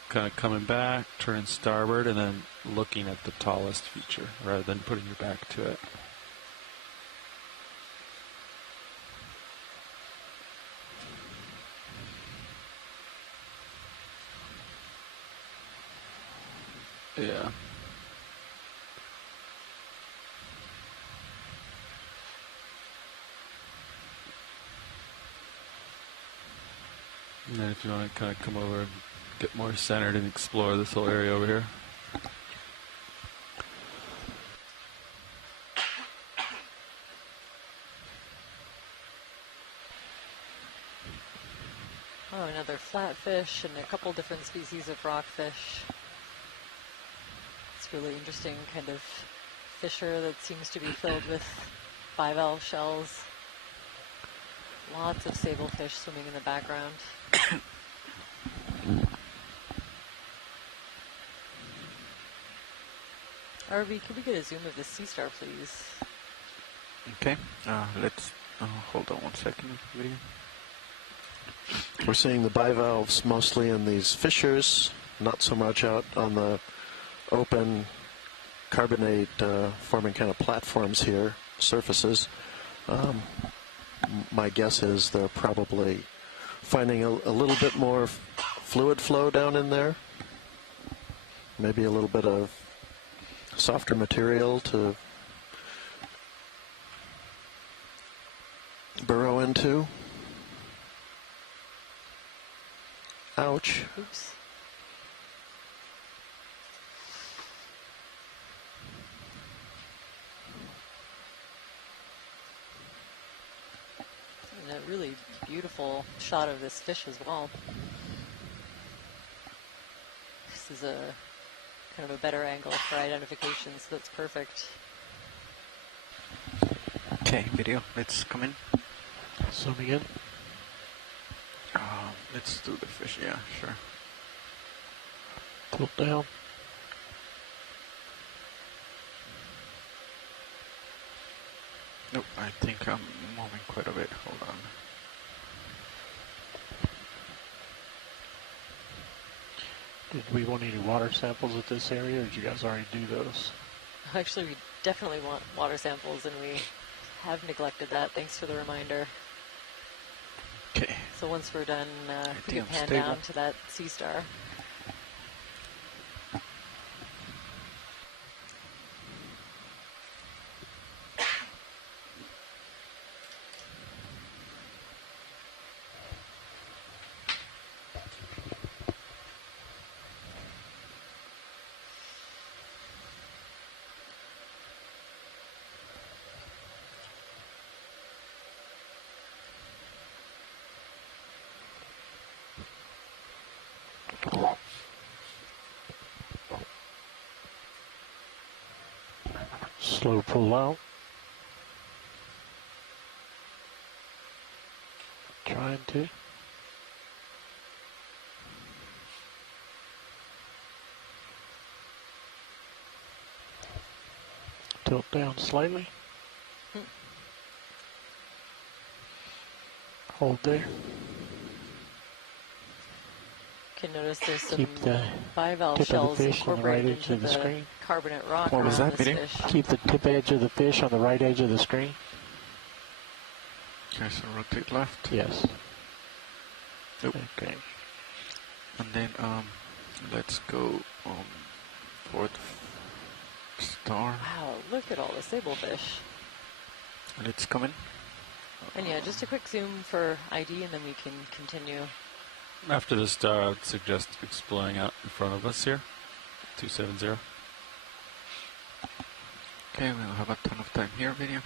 kind of coming back, turning starboard, and then looking at the tallest feature rather than putting your back to it. Yeah. And then if you want to kind of come over and get more centered and explore this whole area over here. Oh, another flatfish and a couple different species of rockfish. It's really interesting kind of fissure that seems to be filled with bivalve shells. Lots of sablefish swimming in the background. RV, could we get a zoom of the sea star, please? Okay, let's hold on 1 second with the video. We're seeing the bivalves mostly in these fissures, not so much out on the open carbonate forming kind of platforms here, surfaces. My guess is they're probably finding a little bit more fluid flow down in there. Maybe a little bit of softer material to burrow into. Ouch. Oops. And a really beautiful shot of this fish as well. This is a kind of a better angle for identification, so that's perfect. Okay, video, let's come in. Zooming in. Let's do the fish, yeah, sure. Tilt down. Nope, I think I'm moving quite a bit. Hold on. Did we want any water samples at this area, or did you guys already do those? Actually, we definitely want water samples, and we have neglected that. Thanks for the reminder. Okay. So once we're done, we can pan down to that sea star. Slow pull out. Trying to. Tilt down slightly. Hold there. You can notice there's some Keep the bivalve tip shells of the fish on the right incorporated edge into of the the screen. carbonate rock What was around that, this Peter? fish. Keep the tip edge of the fish on the right edge of the screen. Okay, so rotate left. Yes. Nope. Okay. And then let's go for the star. Wow, look at all the sablefish. And it's coming. And yeah, just a quick zoom for ID, and then we can continue. After the star, I would suggest exploring out in front of us here. 270. Okay, we'll have a ton of time here, video.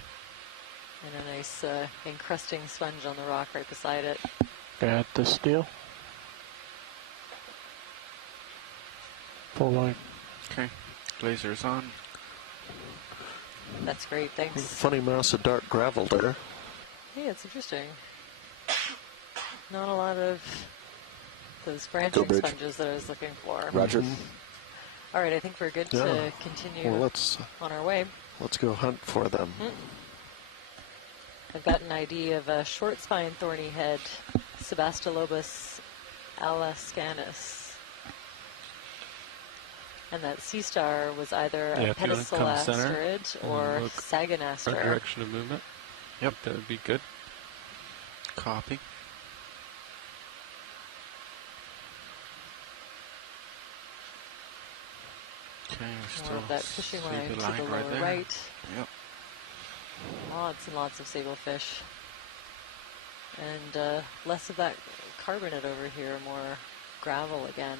And a nice encrusting sponge on the rock right beside it. Got the steel. Full line. Okay, lasers on. That's great, thanks. Funny mass of dark gravel there. Yeah, it's interesting. Not a lot of those branching sponges that I was looking for. Roger. All right, I think we're good to continue on our way. Let's go hunt for them. I've got an ID of a short spine thorny head, Sebastolobus alascanus. And that sea star was either a pedicelasterid or saganaster. Our direction of movement. Yep, that would be good. Copy. Okay, we're still that fishing line to the lower right. Yep. Lots and lots of sablefish. And less of that carbonate over here, more gravel again.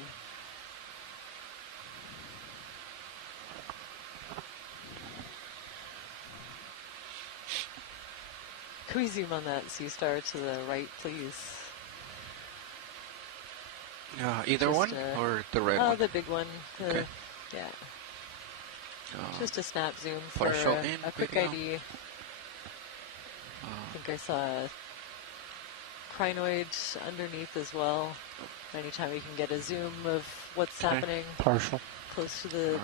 Can we zoom on that sea star to the right, please? Either Just one or the red one? Oh, the big one. Okay. Yeah. Just a snap zoom for partial a quick video. ID. I think I saw a crinoid underneath as well. Anytime we can get a zoom of what's happening close to the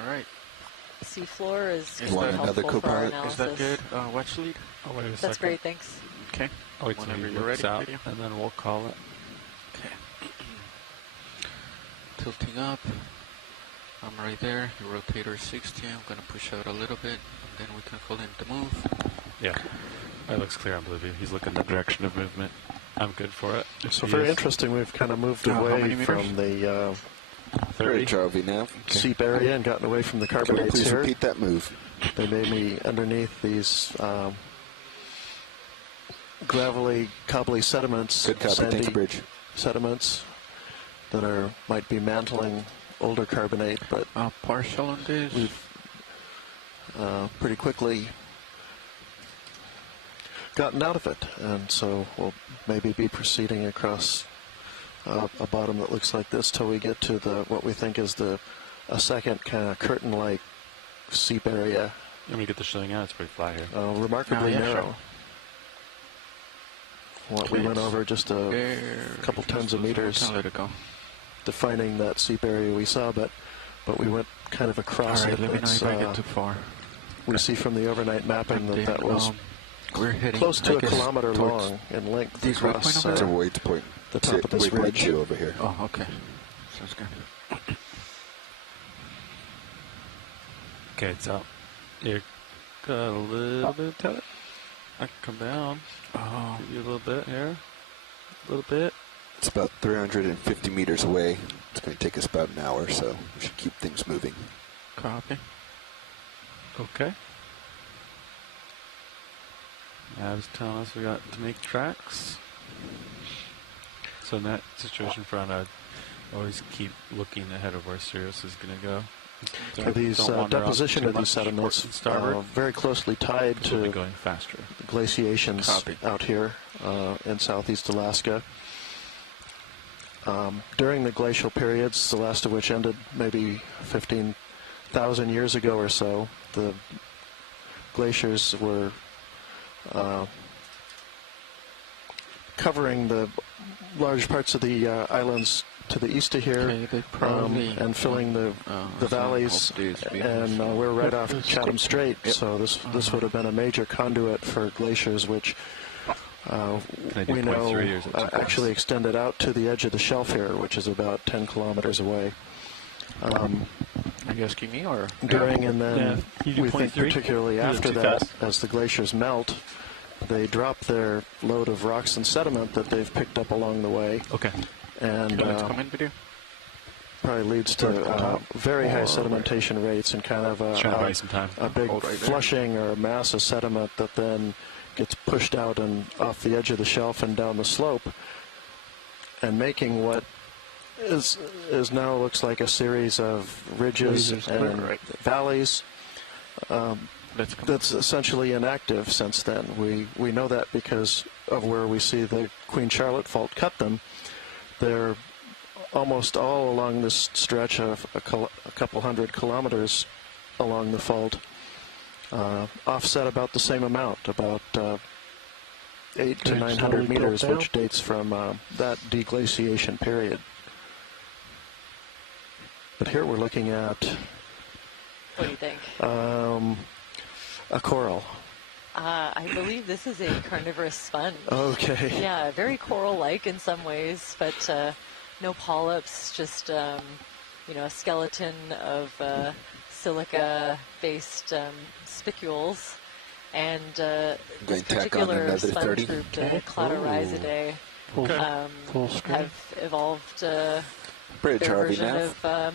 seafloor is going to be helpful for our analysis. Is that good? Watch lead? Oh, wait a second. That's great, thanks. Okay. I'll wait till Whenever he you're looks ready, out, video. and then we'll call it. Okay. Tilting up. I'm right there. Your rotator is 60. I'm going to push out a little bit, and then we can call in the move. Yeah. That looks clear on Blue View. He's looking the direction of movement. I'm good for it. So very interesting. We've kind of moved away from the 30 Charlie now. seep area and gotten away from the carbonates please here. repeat that move. They made me underneath these gravelly, cobbly sediments, Good copy. sandy Thank you, Bridge. sediments that might be mantling older carbonate, but partial on this. We've pretty quickly gotten out of it, and so we'll maybe be proceeding across a bottom that looks like this till we get to what we think is a second kind of curtain-like seep area. Let me get the shilling out. It's pretty flat here. Remarkably narrow. Sure. What we went over just a couple tons of meters, defining that seep area we saw, but we went kind of across it. Let me know if I get too far. We see from the overnight mapping that was close to a kilometer long in length across It's a Wade's point. the top of this ridge. over here. Oh, okay. Sounds good. Okay, so you got a little bit of it. I can come down. Oh. Give you a little bit here. A little bit. It's about 350 meters away. It's going to take us about an hour, so we should keep things moving. Copy. Okay. Nav's telling us we got to make tracks. So in that situation, front, I'd always keep looking ahead of where Sirius is going to go. These deposition of these sediments are very closely tied to going faster. The glaciations out here in southeast Alaska. During the glacial periods, the last of which ended maybe 15,000 years ago or so, the glaciers were covering the large parts of the islands to the east of here, and filling the valleys, and we're right off Chatham Strait, so this would have been a major conduit for glaciers, which we know actually extended out to the edge of the shelf here, which is about 10 kilometers away. Are you asking me, or? During and then, we think particularly after that, as the glaciers melt, they drop their load of rocks and sediment that they've picked up along the way. Okay. And probably leads to very high sedimentation rates and kind of a big flushing or a mass of sediment that then gets pushed out and off the edge of the shelf and down the slope, and making what is now looks like a series of ridges and valleys. That's essentially inactive since then. We know that because of where we see the Queen Charlotte Fault cut them. They're almost all along this stretch of a couple hundred kilometers along the fault, offset about the same amount, about 800 to 900 meters, which dates from that deglaciation period. But here we're looking at... What do you think? A coral. I believe this is a carnivorous sponge. Okay. Yeah, very coral-like in some ways, but no polyps, just a skeleton of silica-based spicules, and this particular sponge group, the Cladorhizidae, have evolved their version of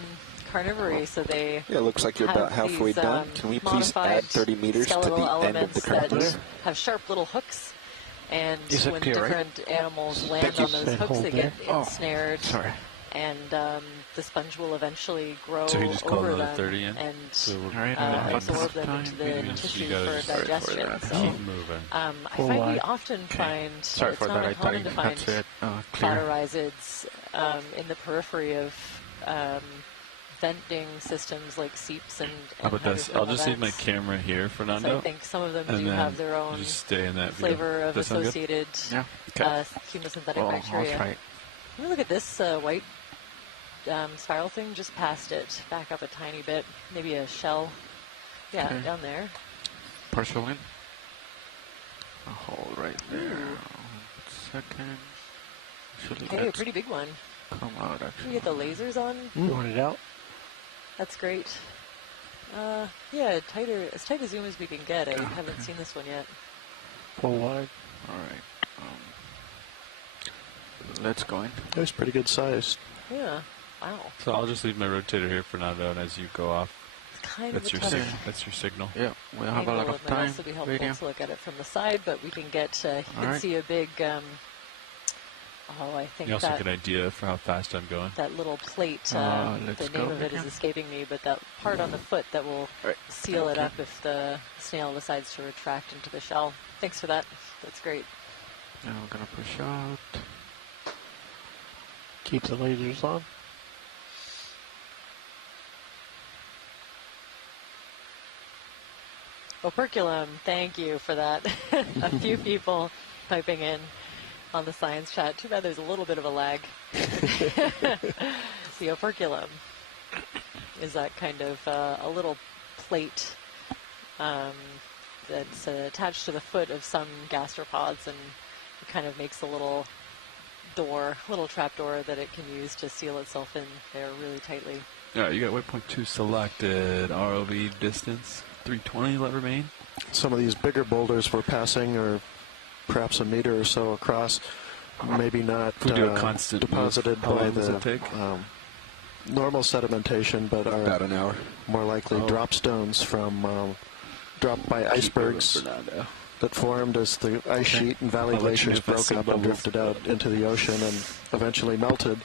carnivory, so they looks like you're about halfway done. Can we please add 30 meters to the end of the carnivorous? Have sharp little hooks, and when different animals land on those hooks, they get ensnared, and the sponge will eventually grow over them and absorb them into the tissue for digestion. So I find we often find, it's not uncommon to find cladorhizids in the periphery of venting systems like seeps and I'll just leave my camera here, Fernando. So I think some of them do have their own flavor of associated chemosynthetic bacteria. Let me look at this white spiral thing just past it. Back up a tiny bit, maybe a shell. Yeah, down there. Partial in. A hole right there. 1 second. Hey, a pretty big one. Come out, actually. Can you get the lasers on? You want it out? That's great. Yeah, tighter, as tight a zoom as we can get. I haven't seen this one yet. Full wide. All right. let's go in. It was pretty good size. Yeah. Wow. So I'll just leave my rotator here for now, though, and as you go off, Kind that's of a your tough that's your signal. Yeah, we'll have a lot of It time. might also be helpful to look at it from the side, but we can get, you can see a big, I think you also that get an idea for how fast I'm going. that little plate, the name of it is escaping me, but that part on the foot that will seal it up if the snail decides to retract into the shell. Thanks for that. That's great. Now we're going to push out. Keep the lasers on. Operculum, thank you for that. A few people typing in on the science chat. Too bad there's a little bit of a lag. The operculum is that kind of a little plate that's attached to the foot of some gastropods, and it kind of makes a little door, little trap door that it can use to seal itself in there really tightly. Yeah, you got waypoint 2 selected. ROV distance 320, let remain. Some of these bigger boulders we're passing are perhaps a meter or so across, maybe not we do a constant deposited move, by the normal sedimentation, but are about an hour. More likely drop stones from dropped by icebergs that formed as the ice sheet and valley glaciers broke up and drifted out into the ocean and eventually melted,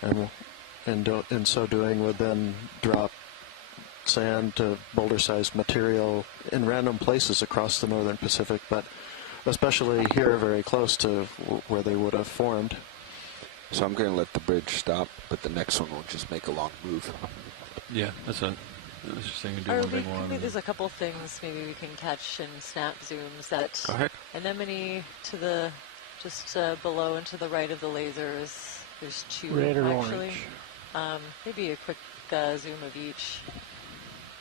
and in so doing would then drop sand to boulder-sized material in random places across the northern Pacific, but especially here very close to where they would have formed. So I'm going to let the bridge stop, but the next one will just make a long move. Yeah, that's what I was just saying. There's a couple things maybe we can catch in snap zooms. That Go ahead. anemone to the just below and to the right of the lasers. There's two Red or actually. orange? Maybe a quick zoom of each.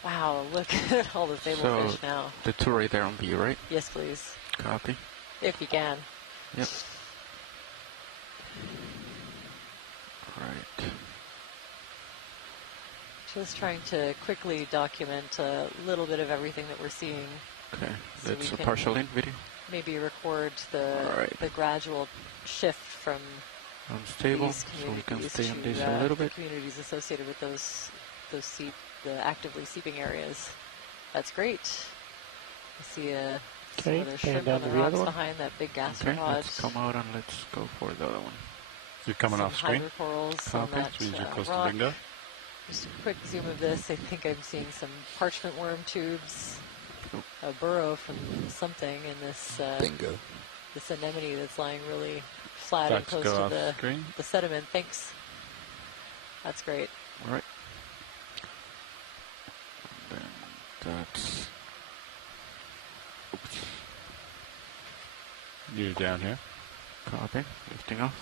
Wow, look at all the sablefish now. The two right there on B, right? Yes, please. Copy. If you can. Yep. Right. Just trying to quickly document a little bit of everything that we're seeing. Okay, so that's a partial in video. Maybe record the gradual shift from unstable, these so we can stay on to, this a little bit. communities associated with those the actively seeping areas. That's great. I see some other shrimp on the rocks behind that big gastropod. Okay, let's come out and let's go for the other one. You're coming off screen. Hydrocorals on that rock. Just a quick zoom of this. I think I'm seeing some parchment worm tubes, a burrow from something in this this anemone that's lying really flat and close to the sediment. Thanks. That's great. All right. And then that's... Oops. You're down here. Copy. Lifting off.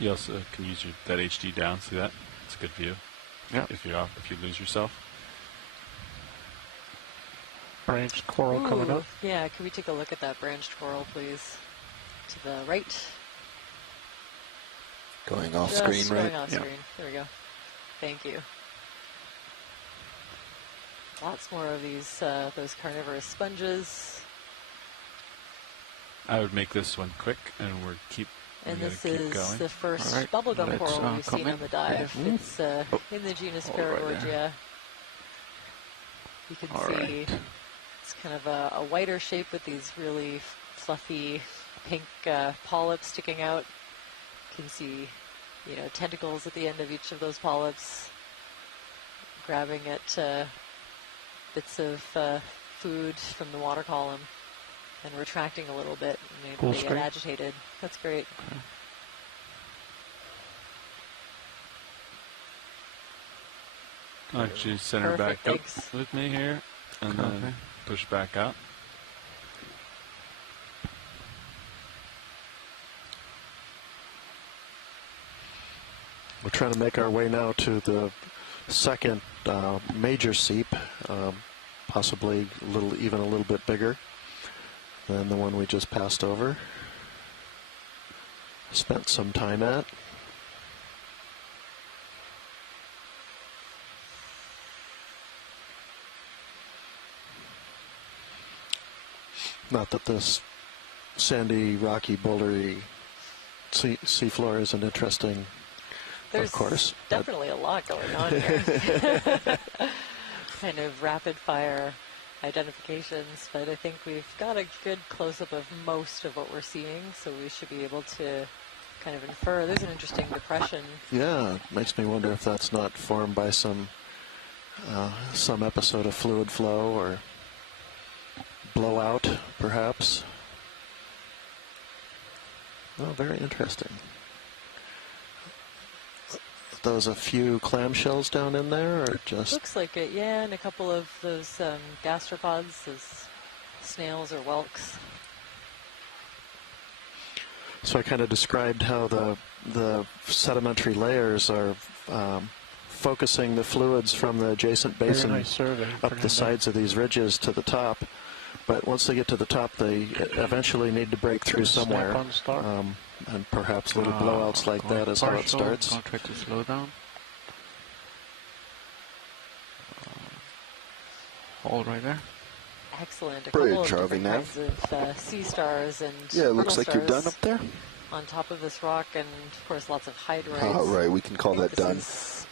You also can use that HD down. See that? It's a good view. Yeah. If you lose yourself. Branched coral coming up. Yeah. Can we take a look at that branched coral, please? To the right. Going off Just screen, right? Going off screen. There we go. Thank you. Lots more of these those carnivorous sponges. I would make this one quick, and keep. And this is the first bubblegum coral we've seen on the dive. It's in the genus Paragorgia. You can see it's kind of a whiter shape with these really fluffy pink polyps sticking out. You can see, tentacles at the end of each of those polyps, grabbing at bits of food from the water column and retracting a little bit. Maybe they get agitated. That's great. Okay. Actually, center back up with me here, and then push back out. We're trying to make our way now to the second major seep, possibly even a little bit bigger than the one we just passed over. Spent some time at. Not that this sandy, rocky, bouldery seafloor isn't interesting, There's of course. Definitely a lot going on here. Kind of rapid fire identifications, but I think we've got a good close-up of most of what we're seeing, so we should be able to kind of infer. There's an interesting depression. Yeah, makes me wonder if that's not formed by some episode of fluid flow or blowout, perhaps. Oh, very interesting. Those a few clamshells down in there, or just... Looks like it, yeah, and a couple of those gastropods, those snails or whelks. So I kind of described how the sedimentary layers are focusing the fluids from the adjacent basin up the sides of these ridges to the top. But once they get to the top, they eventually need to break through somewhere. And perhaps little blowouts like that is how it starts. Going to try to slow down. Hold right there. Excellent. A Bridge, couple of Harvey different kinds of sea stars and yeah, it looks like stars you're done up there. on top of this rock, and of course lots of hydrites. Oh, right, we can call that done.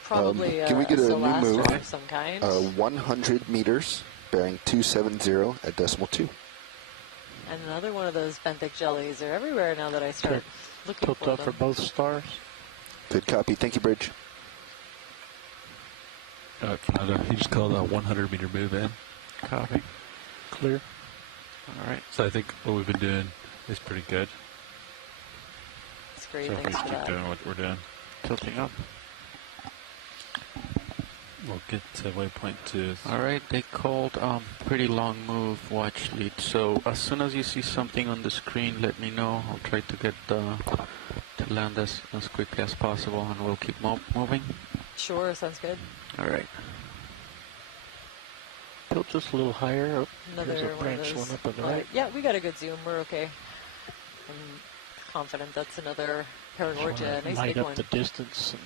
Probably can we get a new move? of some kind. 100 meters, bearing 270 at decimal 2. And another one of those benthic jellies. They're everywhere now that I start looking Tilt for up them. for both stars. Good copy. Thank you, Bridge. Canada, you just called a 100-meter move in. Copy. Clear. All right. So I think what we've been doing is pretty good. That's great. So if we Thanks for keep that. doing what we're doing, Tilting up. we'll get to waypoint 2. All right, they called pretty long move, watch lead. So as soon as you see something on the screen, let me know. I'll try to get to land as quickly as possible, and we'll keep moving. Sure, sounds good. All right. Tilt just a little higher. Oh, Another there's a one of branch those. one up on the Right. right. Yeah, we got a good zoom. We're okay. I'm confident that's another Paragorgia. Nice Light big up one. the distance and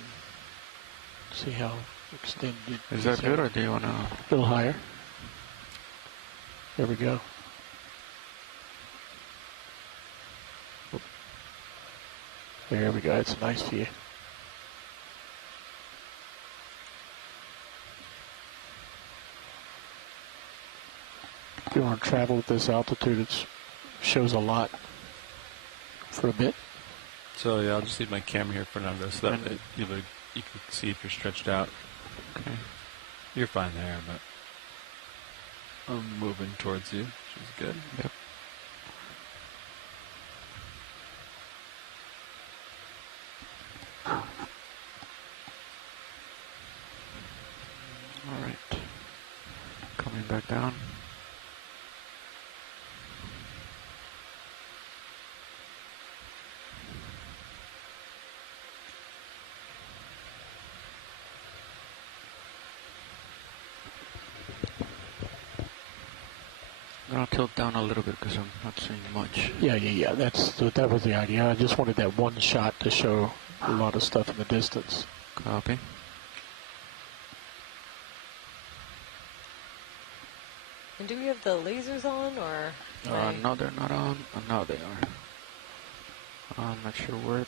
see how extended. Is that good, or do you want to... A little higher. There we go. There we go. It's a nice view. If you want to travel at this altitude, it shows a lot for a bit. So yeah, I'll just leave my camera here for now, so that you can see if you're stretched out. Okay. You're fine there, but I'm moving towards you, which is good. Yep. All right. Coming back down. I'm going to tilt down a little bit because I'm not seeing much. Yeah. That was the idea. I just wanted that one shot to show a lot of stuff in the distance. Copy. And do we have the lasers on, or? No, they're not on. Now they are. I'm not sure where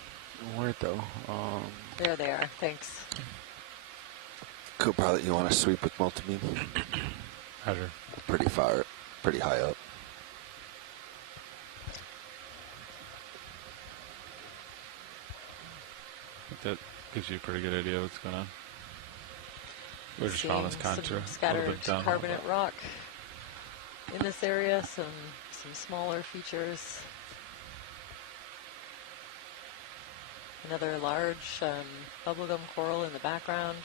though. There they are. Thanks. Co-pilot, you want to sweep with multi-beam? Roger. Pretty high up. I think that gives you a pretty good idea of what's going on. We're just following this contour. Some scattered down carbonate rock in this area, some smaller features. Another large bubblegum coral in the background.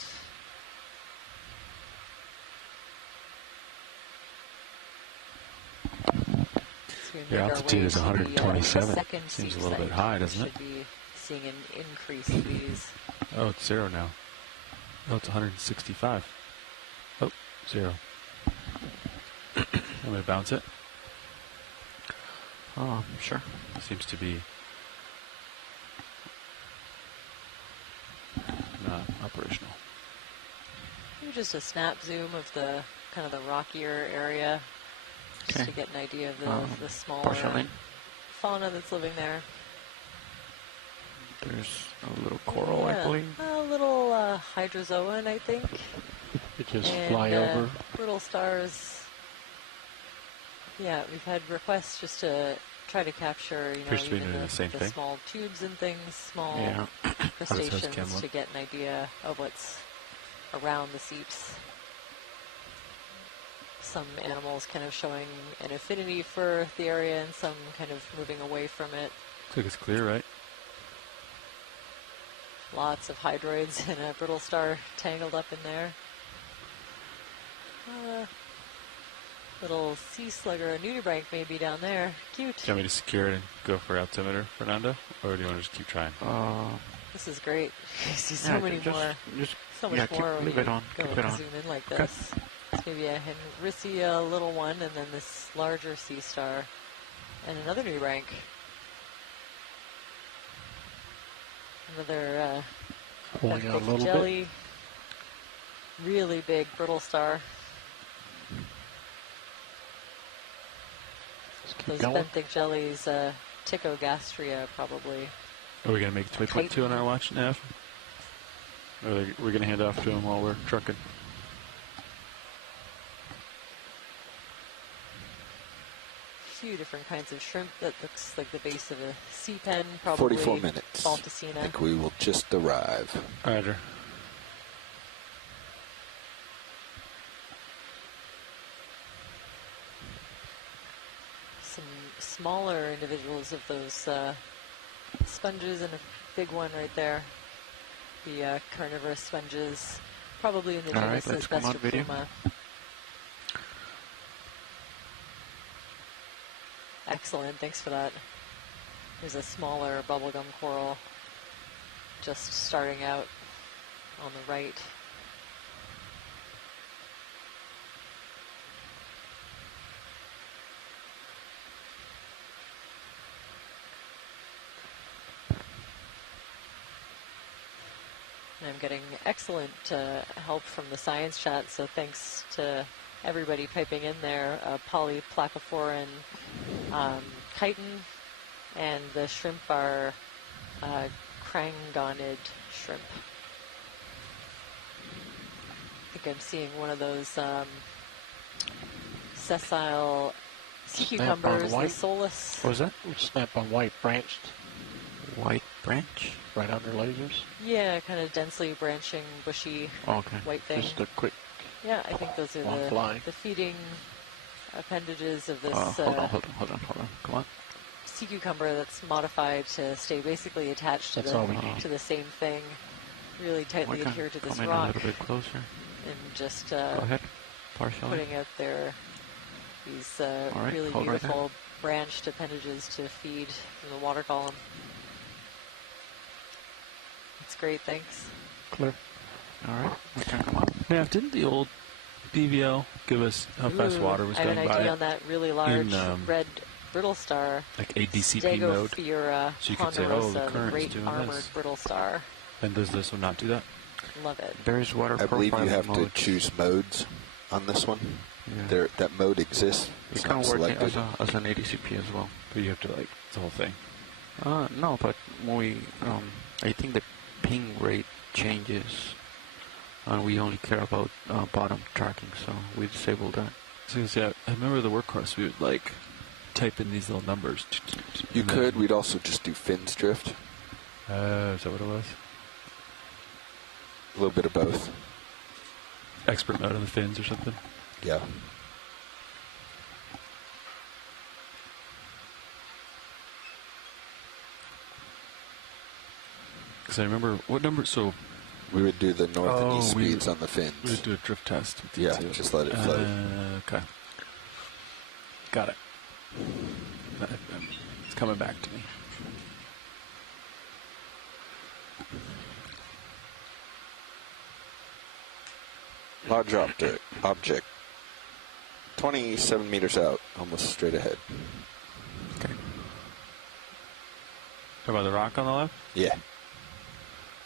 Your altitude is 127. Seems a little bit high, doesn't it? Should be seeing an increase in these. Oh, it's 0 now. Oh, it's 165. Oh, 0. I'm going to bounce it. Sure. Seems to be not operational. Maybe just a snap zoom of the kind of the rockier area, just to get an idea of the smaller megafauna that's living there. There's a little coral, I believe. A little hydrozoan, I think. You just and, fly over. Brittle stars. Yeah, we've had requests just to try to capture, you know, even the small tubes and things, small crustaceans to get an idea of what's around the seeps. Some animals kind of showing an affinity for the area and some kind of moving away from it. Looks like it's clear, right? Lots of hydroids and a brittle star tangled up in there. Little sea slugger, a nudibranch maybe down there. Cute. Do you want me to secure it and go for altimeter, Fernando? Or do you want to just keep trying? This is great. You see so many more. So much more when you go zoom in like this. It's maybe a Henricea little one, and then this larger sea star, and another nudibranch. Another pulling out a little jelly. Really big brittle star. Those benthic jellies, Ticogastria probably. Are we going to make 3.2 on our watch, Nav? Or are we going to hand off to him while we're trucking? A few different kinds of shrimp that looks like the base of a sea pen, probably 44 minutes. Balticina. I think we will just arrive. Roger. Some smaller individuals of those sponges and a big one right there. The carnivorous sponges, probably in the genus Asbestopluma. Excellent, thanks for that. There's a smaller bubblegum coral just starting out on the right. I'm getting excellent help from the science chat, so thanks to everybody piping in there. Polyplacophoran chitin, and the shrimp are crangonid shrimp. I think I'm seeing one of those sessile sea cucumbers, the solus. What was that? Snap on white branched. White branch? Right under lasers? Yeah, kind of densely branching, bushy white thing. Just a quick. Yeah, I think those are the feeding appendages of this hold on. Come on. sea cucumber that's modified to stay basically attached to the same thing, really tightly adhered to this come rock. In a little bit closer. And just go ahead. Partially. Putting out these really beautiful branched appendages to feed from the water column. That's great, thanks. Clear. All right. Okay, come on. Now, didn't the old BVL give us how fast water was going by? I have an idea on that really large red brittle star. Like ADCP mode. So you could say, oh, the current's doing armored this. brittle star. And does this one not do that? Love it. There's water I believe you have modes. to choose modes on this one. Yeah. That mode exists. It can work as an ADCP as well. But you have to like the whole thing. No, but we I think the ping rate changes, and we only care about bottom tracking, so we disabled that. So yeah, I remember the workhorse. We would like type in these little numbers. You could. We'd also just do fins drift. Is that what it was? A little bit of both. Expert mode on the fins or something? Yeah. Because I remember, what number, so... We would do the north and east speeds on the fins. We would do a drift test. Yeah, just let it float. Okay. Got it. It's coming back to me. Large object. 27 meters out, almost straight ahead. Okay. Talk about the rock on the left? Yeah.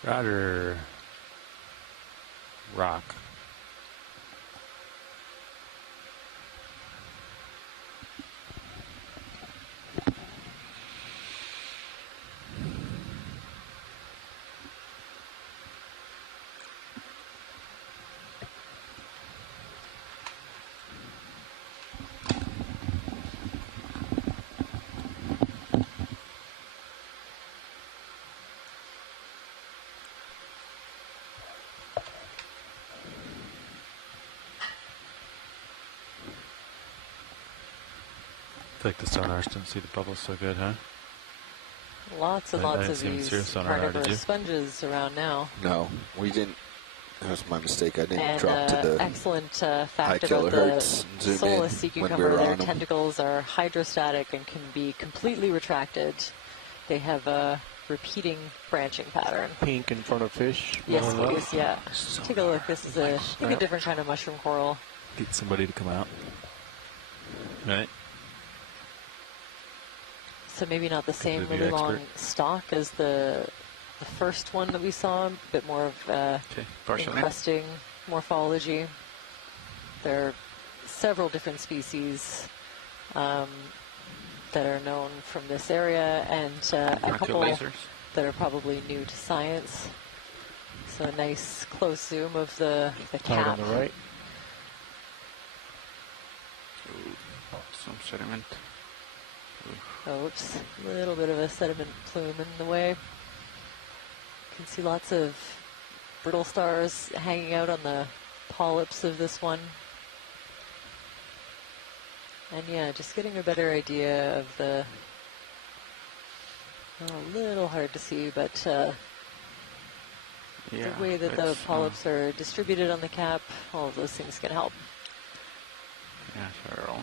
Roger. Rock. like the sonars don't see the bubbles so good, huh? Lots and lots of these sonar, carnivorous sponges around now. No, we didn't. That was my mistake. I didn't And drop to the excellent high fact about the kilohertz and zoom soulless in sea when cucumber. we were Their on them. tentacles are hydrostatic and can be completely retracted. They have a repeating branching pattern. Pink in front of fish. Yes, please, yeah. Take a look. This is I think a different kind of mushroom coral. Get somebody to come out. Right? So maybe not the same really long stalk as the first one that we saw. A bit more of encrusting morphology. There are several different species that are known from this area, and a couple that are probably new to science. So a nice close zoom of the cap. On the right. Some sediment. Oh, oops. A little bit of a sediment plume in the way. You can see lots of brittle stars hanging out on the polyps of this one. And yeah, just getting a better idea of the, a little hard to see, but the way that the polyps are distributed on the cap, all of those things can help. Yeah, sure.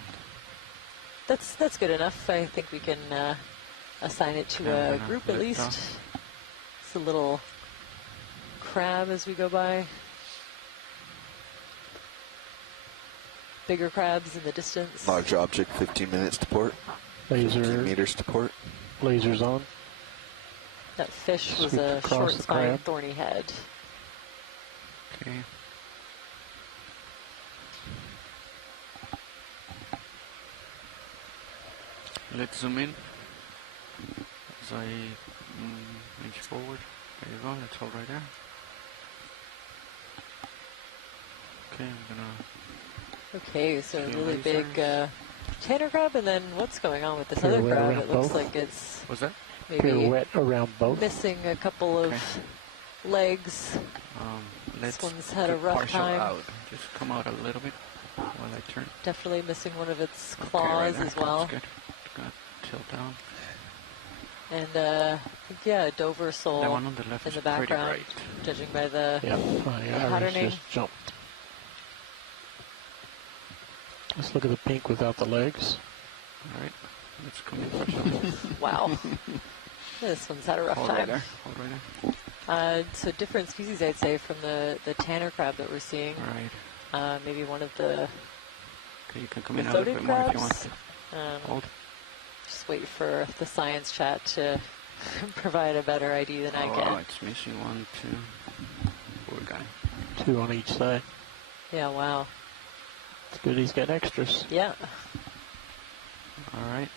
That's good enough. I think we can assign it to a group at least. It's a little crab as we go by. Bigger crabs in the distance. Large object, 15 minutes to port. Laser. 15 meters to port. Lasers on. That fish was a short spine, thorny head. Okay. Let's zoom in as I inch forward. There you go, that's all right there. Okay, I'm gonna... Okay, so a really big tanner crab, and then what's going on with this other crab? It looks like it's maybe pirouette around both. Missing a couple of legs. This one's had a rough time. Out. Just come out a little bit while I turn. Definitely missing one of its claws as well. That's good. Gonna tilt down. And yeah, a Dover sole that one on the left in is the background, right. judging by the patterning. Just jumped. Let's look at the pink without the legs. All right, let's come in. Wow, this one's had a rough time. Hold right there. So different species, I'd say, from the tanner crab that we're seeing. Right. Maybe one of the. Okay, you can come in a little bit more if you want. Hold. Just wait for the science chat to provide a better ID than I can. Oh, it's missing 1, 2. Poor guy. 2 on each side. Yeah, wow. It's good he's got extras. Yeah. All right.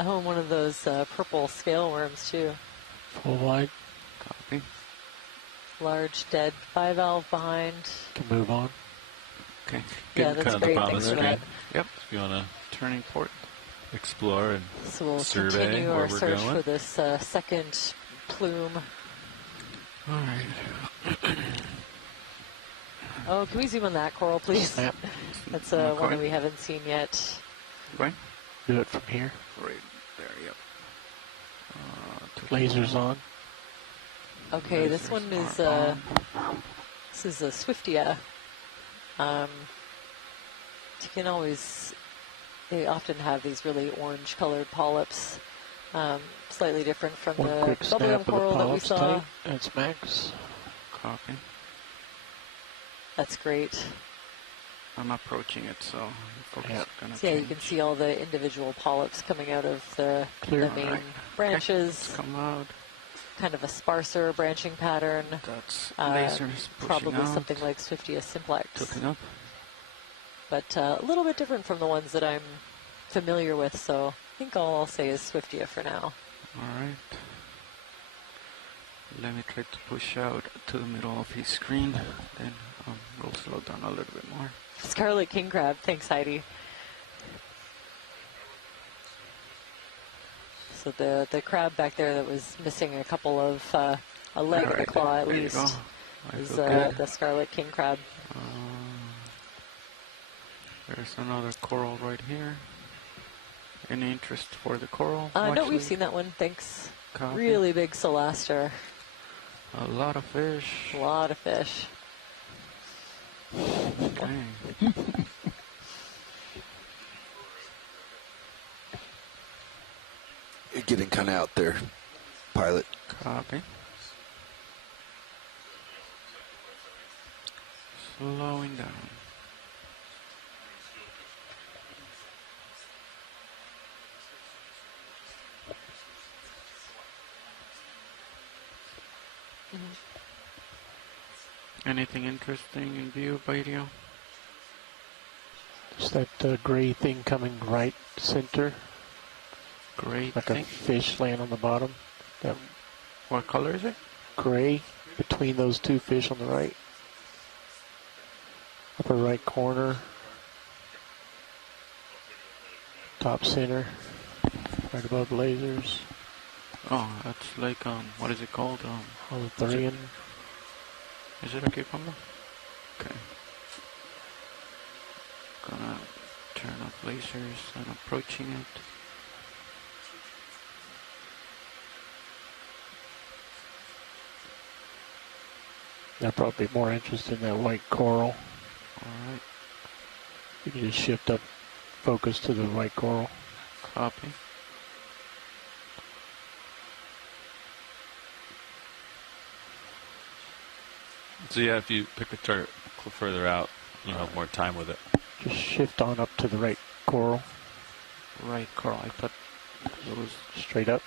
Oh, one of those purple scale worms, too. Full wide. Copy. Large dead bivalve behind. Can move on. Okay. Yeah, that's great. Thanks for that. Yep. If you want to turning port, explore and so we'll survey continue where our we're search going. for this second plume. All right. Oh, can we zoom on that coral, please? Yep. That's one that we haven't seen yet. Right. Do it from here. Right there, yep. Lasers on. Okay, this one is this is a Swiftia. You can always, they often have these really orange-colored polyps, slightly different from the bubblegum coral that we saw. That's Max. Copy. That's great. I'm approaching it, so gonna so yeah, you can see all the individual polyps coming out of the main branches. Okay, come out. Kind of a sparser branching pattern. That's lasers probably out. something like Swiftia simplex. Tilting up. But a little bit different from the ones that I'm familiar with, so I think all I'll say is Swiftia for now. All right. Let me try to push out to the middle of his screen, then we'll slow down a little bit more. Scarlet king crab, thanks Heidi. So the crab back there that was missing a couple of, a leg of the claw at least, is the scarlet king crab. There's another coral right here. Any interest for the coral? No, we've seen that one. Thanks. Copy. Really big Solaster. A lot of fish. A lot of fish. Okay. You're getting kind of out there, pilot. Copy. Slowing down. Anything interesting in view, Video? Just that gray thing coming right center. Gray like thing? a fish laying on the bottom. That what color is it? Gray, between those two fish on the right. Upper right corner. Top center. Right above lasers. Oh, that's like, what is it called? Holothurian. Is it a cucumber? Okay. Gonna turn up lasers and approaching it. They're probably more interested in that white coral. Alright. You can just shift up focus to the white coral. Copy. So yeah, if you pick a target further out, you'll have more time with it. Just shift on up to the right coral. Right coral. I put those straight up.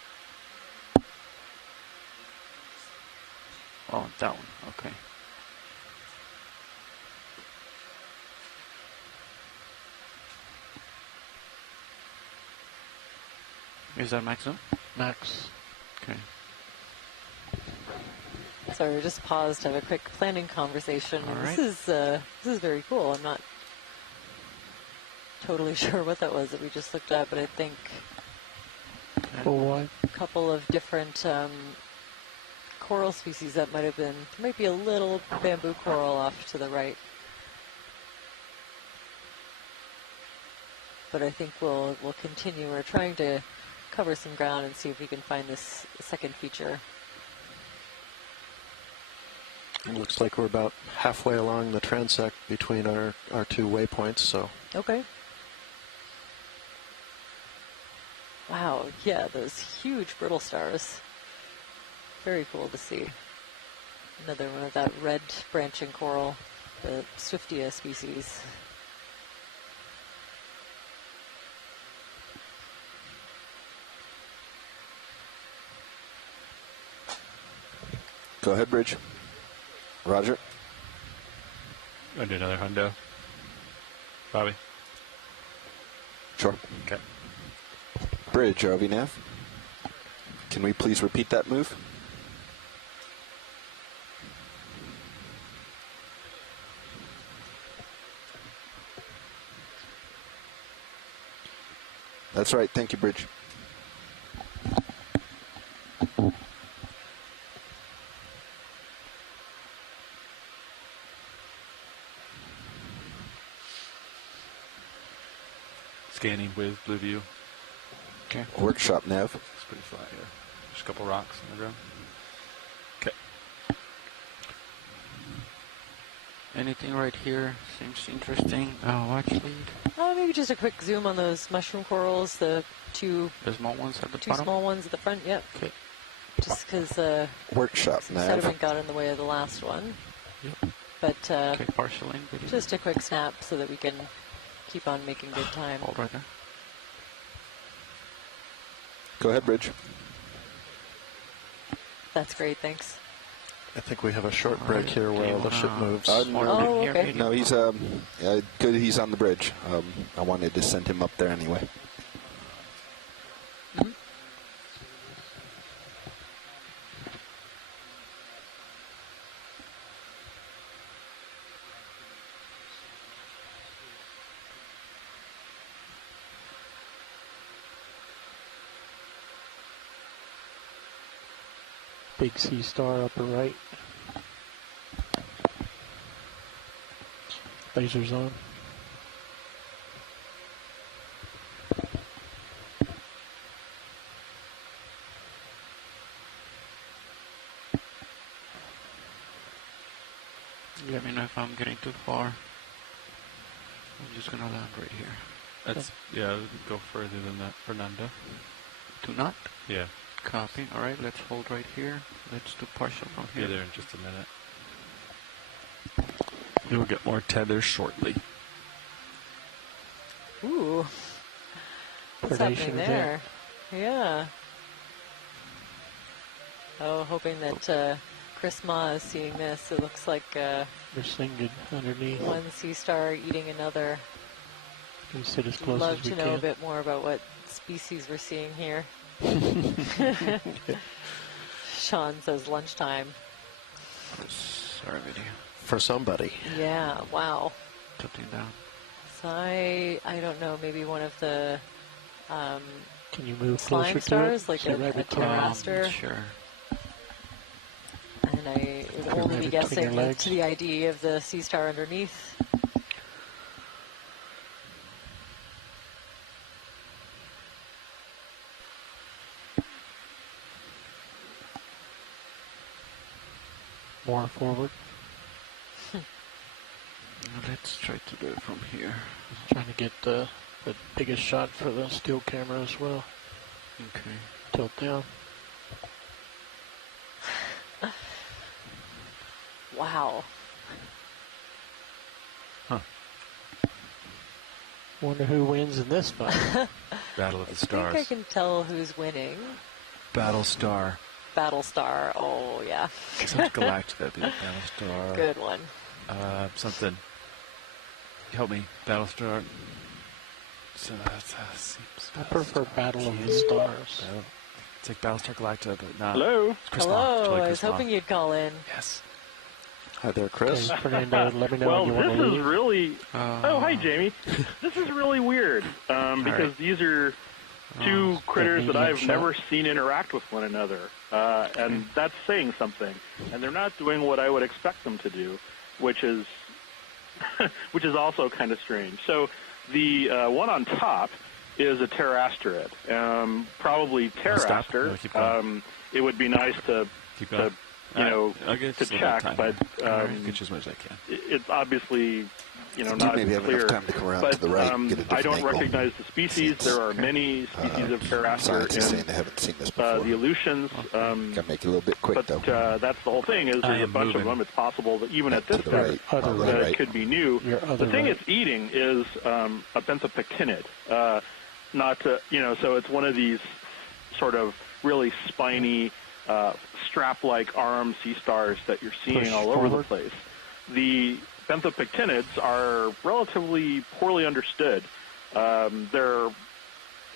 Oh, that one. Okay. Is that maximum? Max. Okay. So we just paused to have a quick planning conversation. All right. This is very cool. I'm not totally sure what that was that we just looked at, but I think a couple of different coral species that might be a little bamboo coral off to the right. But I think we'll continue. We're trying to cover some ground and see if we can find this second feature. It looks like we're about halfway along the transect between our two waypoints, so. Okay. Wow, yeah, those huge brittle stars. Very cool to see. Another one of that red branching coral, the Swiftia species. Go ahead, Bridge. Roger. Want to do another hundo? Bobby? Sure. Okay. Bridge, RV nav. Can we please repeat that move? That's right. Thank you, Bridge. Scanning with blue view. Okay. Workshop nav. It's pretty flat here. Just a couple rocks on the ground. Okay. Anything right here seems interesting. Watch lead. Maybe just a quick zoom on those mushroom corals, the the small ones at the two bottom? small ones at the front, yep. Okay. Just because Workshop nav. sediment got in the way of the last one. Yep. But Okay, partial in video. just a quick snap so that we can keep on making good time. Hold right there. Go ahead, Bridge. That's great, thanks. I think we have a short break here while the ship moves. Oh, okay. No, he's good. He's on the bridge. I wanted to send him up there anyway. Big sea star upper right. Lasers on. Let me know if I'm getting too far. I'm just gonna land right here. That's yeah. Go further than that, Fernando. 2 knot. Yeah. Copy. All right. Let's hold right here. Let's do partial from here. Be there in just a minute. You'll get more tethers shortly. Ooh. What's happening there? Yeah. Oh, hoping that Chris Ma is seeing this. It looks like they're singing underneath. One sea star eating another. Can you sit as close Love as we to can? know a bit more about what species we're seeing here. Sean says lunchtime. Sorry, video. For somebody. Yeah, wow. Tilting down. So I don't know, maybe one of the can you move slime closer stars, to it? like a pteraster. Sure. And I would only be guessing to the ID of the sea star underneath. More forward. Let's try to do it from here. Trying to get the biggest shot for the still camera as well. Okay. Tilt down. Wow. Huh. Wonder who wins in this fight. Battle of the I Stars. think I can tell who's winning. Battlestar. Battlestar. Oh, yeah. Sounds galactic. That'd be a Battlestar. Good one. Something. Help me. Battlestar. So that's I prefer Battle of the Stars. It's like Battlestar Galactica, but not. Hello. Hello. I was hoping you'd call in. Yes. Hi there, Chris. Okay, Fernando, let me know Well, when you want to this leave. is really... oh, hi, Jamie. This is really weird because these are two critters that I've never seen interact with one another, and that's saying something. And they're not doing what I would expect them to do, which is also kind of strange. So the one on top is a pterasterid, probably pteraster. It would be nice to check, but get as much as I can. It's obviously not maybe have clear. enough time to come around but to the right and get a different I don't angle. recognize the species. There are many species of pteraster Scientists saying they haven't seen this before. the Aleutians. Gotta make it a little bit quick, though. That's the whole thing. Is there's a bunch of them. It's possible that even at this depth, it could be new. The thing it's eating is a benthopectinid. So it's one of these sort of really spiny, strap-like arm sea stars that you're seeing all over the place. The benthopectinids are relatively poorly understood. They're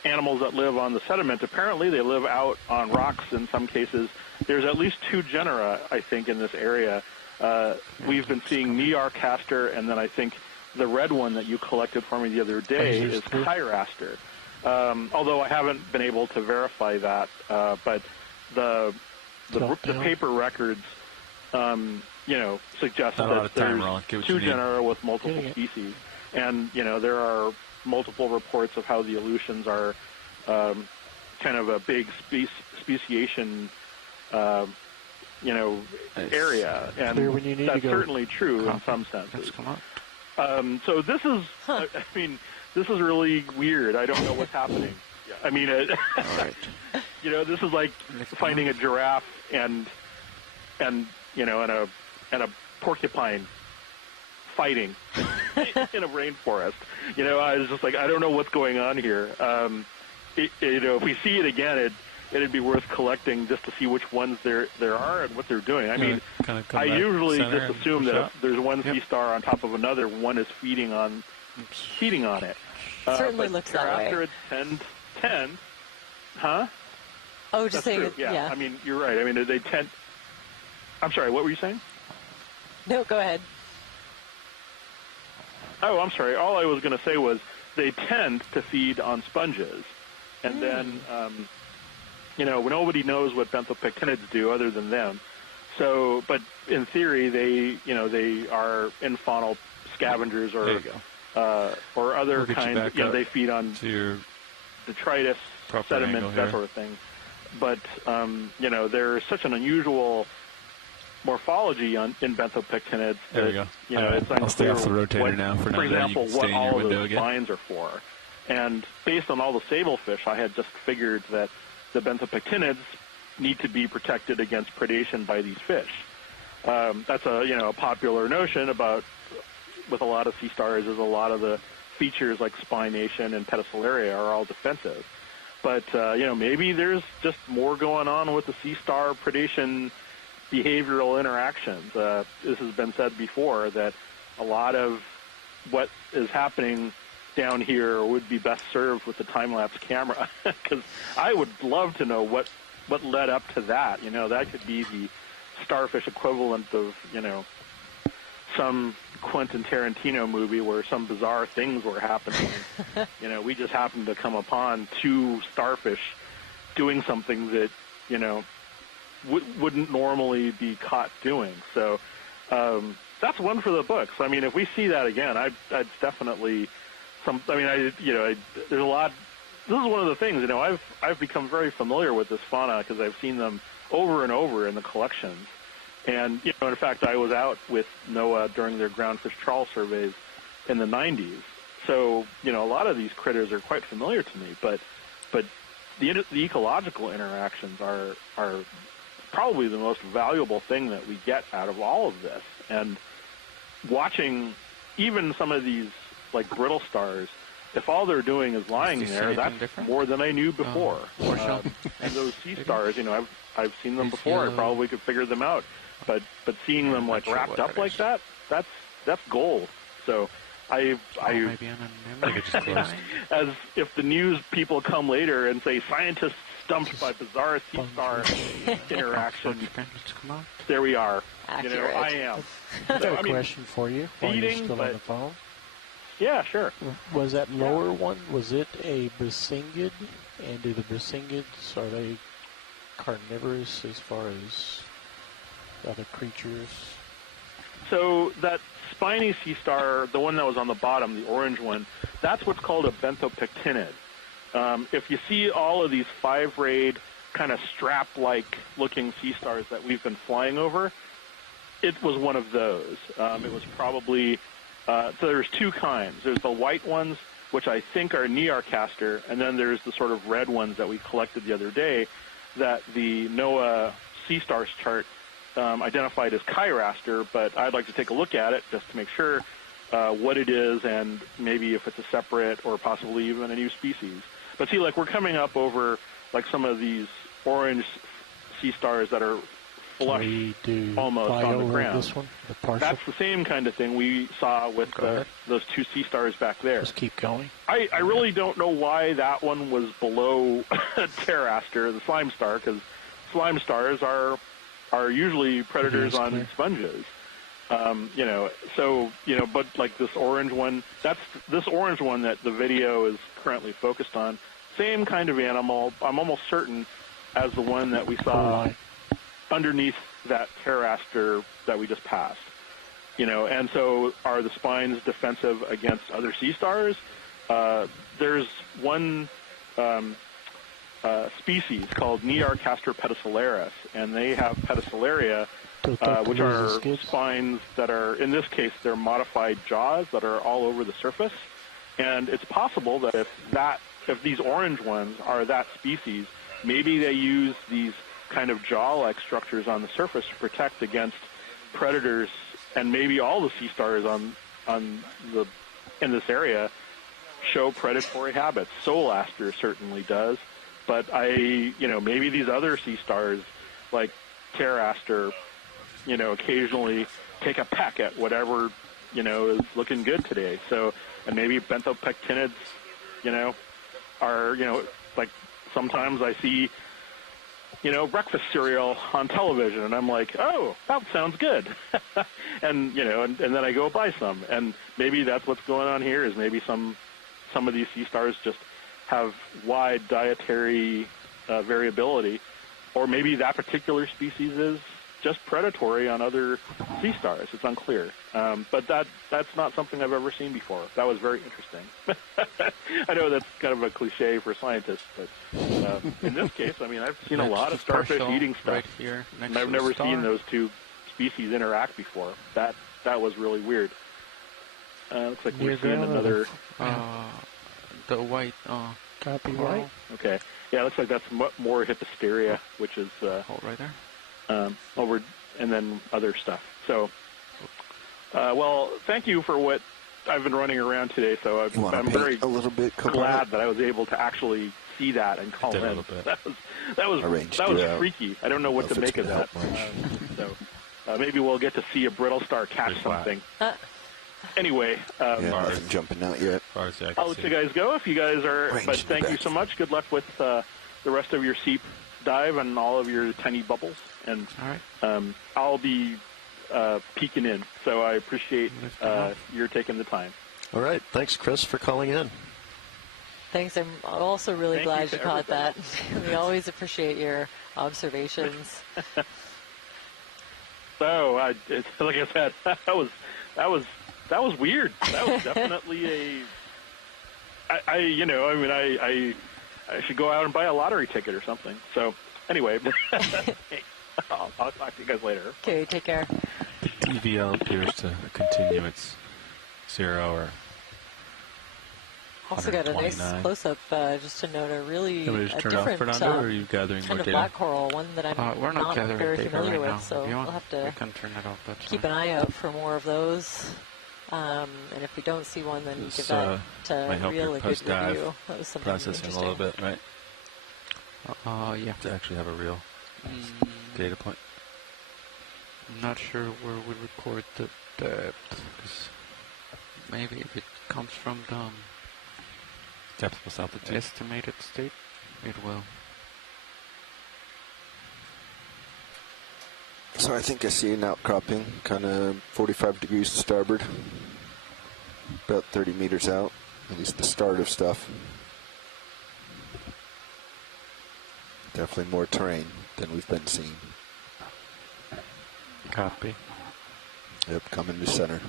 animals that live on the sediment. Apparently, they live out on rocks in some cases. There's at least 2 genera, I think, in this area. We've been seeing Nearcaster, and then I think the red one that you collected for me the other day is Chiraster. Although I haven't been able to verify that, but the paper records, suggest that there's 2 genera with multiple species, and there are multiple reports of how the Aleutians are kind of a big speciation, area, and that's certainly true in some senses. So this is, this is really weird. I don't know what's happening. I mean, this is like finding a giraffe and a porcupine fighting in a rainforest. I was just like, I don't know what's going on here. If we see it again, it'd be worth collecting just to see which ones there are and what they're doing. I mean, I usually just assume that if there's one sea star on top of another, one is feeding on it. Certainly looks that way. 10, huh? Oh, just saying. True. Yeah. I mean, you're right. I mean, they tend. I'm sorry. What were you saying? No, go ahead. Oh, I'm sorry. All I was going to say was they tend to feed on sponges, and then nobody knows what benthopectinids do other than them. So, but in theory, they are infaunal scavengers or other kinds. They feed on detritus, sediment, that sort of thing. But they're such an unusual morphology in benthopectinids. There we go. You know, it's unclear. I'll stay off the rotator what, now for now. For example, you can what stay in your all of window those again. spines are for. And based on all the sablefish, I had just figured that the benthopectinids need to be protected against predation by these fish. That's a popular notion about with a lot of sea stars is a lot of the features like spination and pedicelaria are all defensive. But, maybe there's just more going on with the sea star predation behavioral interactions. This has been said before that a lot of what is happening down here would be best served with the time-lapse camera because I would love to know what led up to that. That could be the starfish equivalent of, some Quentin Tarantino movie where some bizarre things were happening. We just happened to come upon two starfish doing something that, wouldn't normally be caught doing. So that's one for the books. I mean, if we see that again, I'd definitely there's a lot. This is one of the things, I've become very familiar with this fauna because I've seen them over and over in the collections. And, in fact, I was out with NOAA during their groundfish trawl surveys in the 90s. So, a lot of these critters are quite familiar to me. But the ecological interactions are probably the most valuable thing that we get out of all of this. And watching even some of these, like brittle stars, if all they're doing is lying there, that's more than I knew before. And those sea stars, I've seen them before. I probably could figure them out. But seeing them like wrapped up like that, that's gold. So I as if the news people come later and say scientists stumped by bizarre sea star interaction, there we are. Accurate. I am. I got a question for you while you're still on the phone. Yeah, sure. Was that lower one, was it a Brisingid? And do the Brisingids, are they carnivorous as far as other creatures? So that spiny sea star, the one that was on the bottom, the orange one, that's what's called a benthopectinid. If you see all of these 5-rayed kind of strap-like looking sea stars that we've been flying over, it was one of those. It was probably, so there's two kinds. There's the white ones, which I think are Nearcaster, and then there's the sort of red ones that we collected the other day that the NOAA Sea Stars chart identified as Chiraster, but I'd like to take a look at it just to make sure what it is and maybe if it's a separate or possibly even a new species. But see, like we're coming up over like some of these orange sea stars that are flush almost on the ground. This one, that's the same kind of thing we saw with those two sea stars back there. Just keep going. I really don't know why that one was below Pteraster, the slime star, because slime stars are usually predators on sponges. But like this orange one, that's this orange one that the video is currently focused on. Same kind of animal, I'm almost certain, as the one that we saw underneath that Pteraster that we just passed. And so are the spines defensive against other sea stars? There's one species called Nearcaster pedicelaris, and they have pedicelaria, which are spines that are, in this case, they're modified jaws that are all over the surface. And it's possible that if these orange ones are that species, maybe they use these kind of jaw-like structures on the surface to protect against predators, and maybe all the sea stars in this area show predatory habits. Solaster certainly does, but maybe these other sea stars like Pteraster, occasionally take a peck at whatever is looking good today. So, and maybe benthopectinids, are like sometimes I see breakfast cereal on television, and I'm like, oh, that sounds good. and then I go buy some. And maybe that's what's going on here, is maybe some of these sea stars just have wide dietary variability, or maybe that particular species is just predatory on other sea stars. It's unclear. But that's not something I've ever seen before. That was very interesting. I know that's kind of a cliche for scientists, but in this case, I've seen a lot of starfish eating stuff, right here, and I've never seen those two species interact before. That was really weird. Looks like we're seeing another. The white. Copy coral. white. Okay. Yeah, it looks like that's more Hyposteria, which is right there. over, and then other stuff. So, well, thank you for what I've been running around today. So I'm very glad that I was able to actually see that and call in. That was freaky. I don't know what to make of that. So maybe we'll get to see a brittle star catch something. Anyway, nothing jumping out yet. I'll let you guys go if you guys are. But thank you so much. Good luck with the rest of your seep dive and all of your tiny bubbles. And I'll be peeking in. So I appreciate your taking the time. All right. Thanks, Chris, for calling in. Thanks. I'm also really glad you caught that. We always appreciate your observations. So, like I said, that was weird. That was definitely I should go out and buy a lottery ticket or something. So, anyway, I'll talk to you guys later. Okay, take care. The DVL appears to continue its 0 or. Also got a nice close-up, just to note a really different or are you gathering kind of data? black coral, one that I'm we're not very familiar with, now. so we'll have to turn it off, keep an eye out for more of those. And if we don't see one, then give that reel a good review. That was something processing a little bit, right? Yeah. To actually have a real data point. I'm not sure where we record the depth, because maybe if it comes from the depth plus altitude estimated state, it will. So I think I see an outcropping, kind of 45 degrees to starboard, about 30 meters out, at least the start of stuff. Definitely more terrain than we've been seeing. Copy. Yep, coming to center.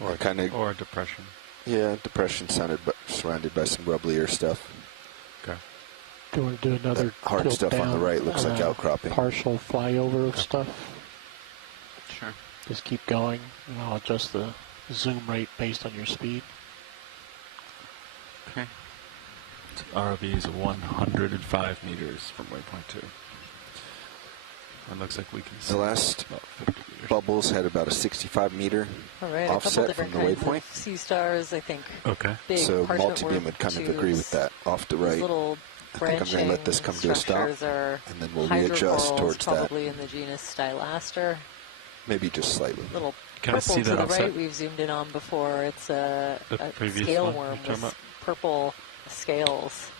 Or a depression. Yeah, depression surrounded by some rubblier stuff. Okay. Do you want to do another hard tilt stuff down, on the right looks like outcropping. Partial flyover of stuff. Sure. Just keep going, and I'll adjust the zoom rate based on your speed. Okay. ROV is 105 meters from waypoint 2. It looks like we can see the last bubbles had about a 65 meter offset from the waypoint. Sea stars, I think. Okay. So multi-beam would kind of agree with that. Off to right. I think I'm going to let this come to a stop, and then we'll readjust towards that. Probably in the genus Stylaster. Maybe just slightly. Little can purple I see to that the offset? right we've zoomed in on before. It's a scale worm with purple scales.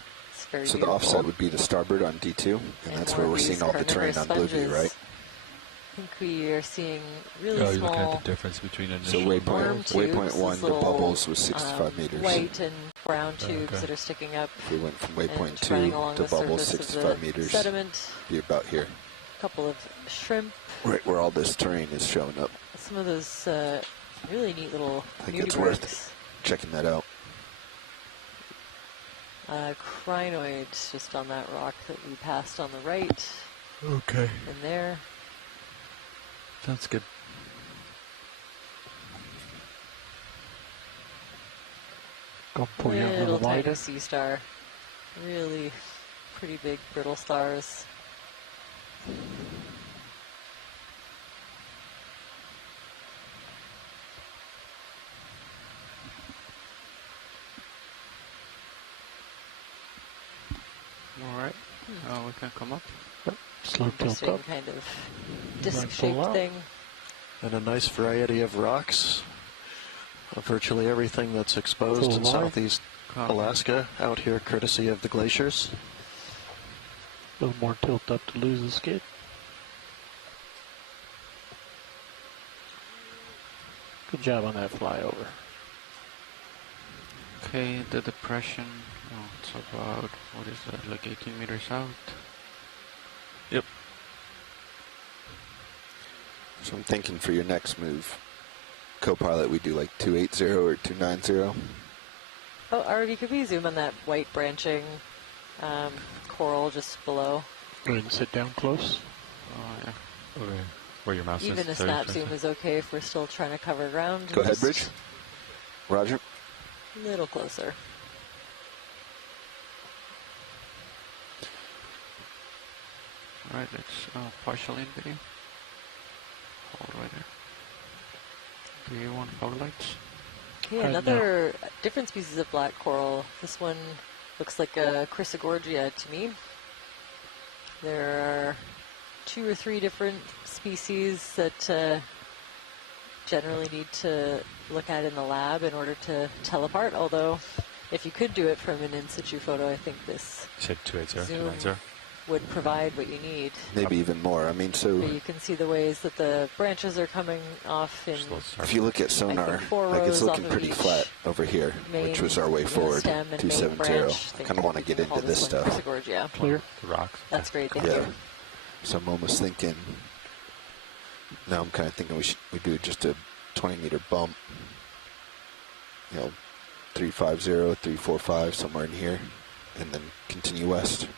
So beautiful. the offset would be the starboard on D2, and that's where we're seeing all the terrain on Blueview, right? I think we are seeing really small. You're looking at the difference between so waypoint 1, the bubbles was 65 meters. White and brown tubes that are sticking up. If we went from waypoint 2 to bubbles 65 meters, sediment. Be about here. A couple of shrimp. Right where all this terrain is showing up. Some of those really neat little I think it's worth checking that out. Crinoids just on that rock that we passed on the right. Okay. In there. Sounds good. Go pull you a little wider. Tiny sea star. Really pretty big brittle stars. All right. We can come up. Yep. Slow tilt up. Kind of disc-shaped thing. And a nice variety of rocks. Virtually everything that's exposed in southeast Alaska out here courtesy of the glaciers. A little more tilt up to lose the skid. Good job on that flyover. Okay, the depression, it's about, what is that, like 18 meters out? Yep. So I'm thinking for your next move, co-pilot, we do like 280 or 290. Oh, RV, could we zoom on that white branching Coral just below. Go ahead and sit down close. Oh, yeah. Okay. Where your mouse is. Even a snap zoom is okay if we're still trying to cover ground. Go ahead, Bridge. Roger. A little closer. Alright, let's partial in video. Hold right there. Do you want color lights? Okay, another different species of black coral. This one looks like a Chrysogorgia to me. There are 2 or 3 different species that generally need to look at in the lab in order to tell apart, although if you could do it from an in situ photo, I think this said 280, zoom 290. would provide what you need. Maybe even more. I mean, so... But you can see the ways that the branches are coming off in... If you look at sonar, like it's looking pretty flat over here, which was our way forward, 270. I kind of want to get into this stuff. Yeah. Clear. The rocks. That's great, thank Yeah. you. So I'm almost thinking... Now I'm kind of thinking we do just a 20-meter bump. You know, 350, 345, somewhere in here, and then continue west.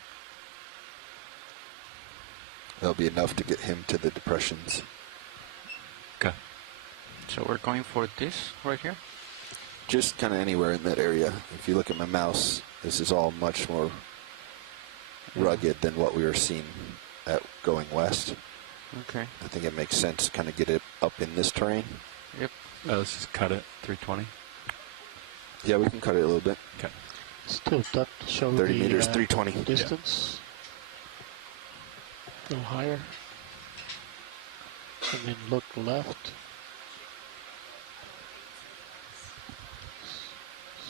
That'll be enough to get him to the depressions. Okay. So we're going for this right here? Just kind of anywhere in that area. If you look at my mouse, this is all much more rugged than what we were seeing at going west. Okay. I think it makes sense to kind of get it up in this terrain. Yep. Let's just cut it, 320. Yeah, we can cut it a little bit. Okay. Still duck to show 30 the meters, 320. distance. A little higher. And then look left.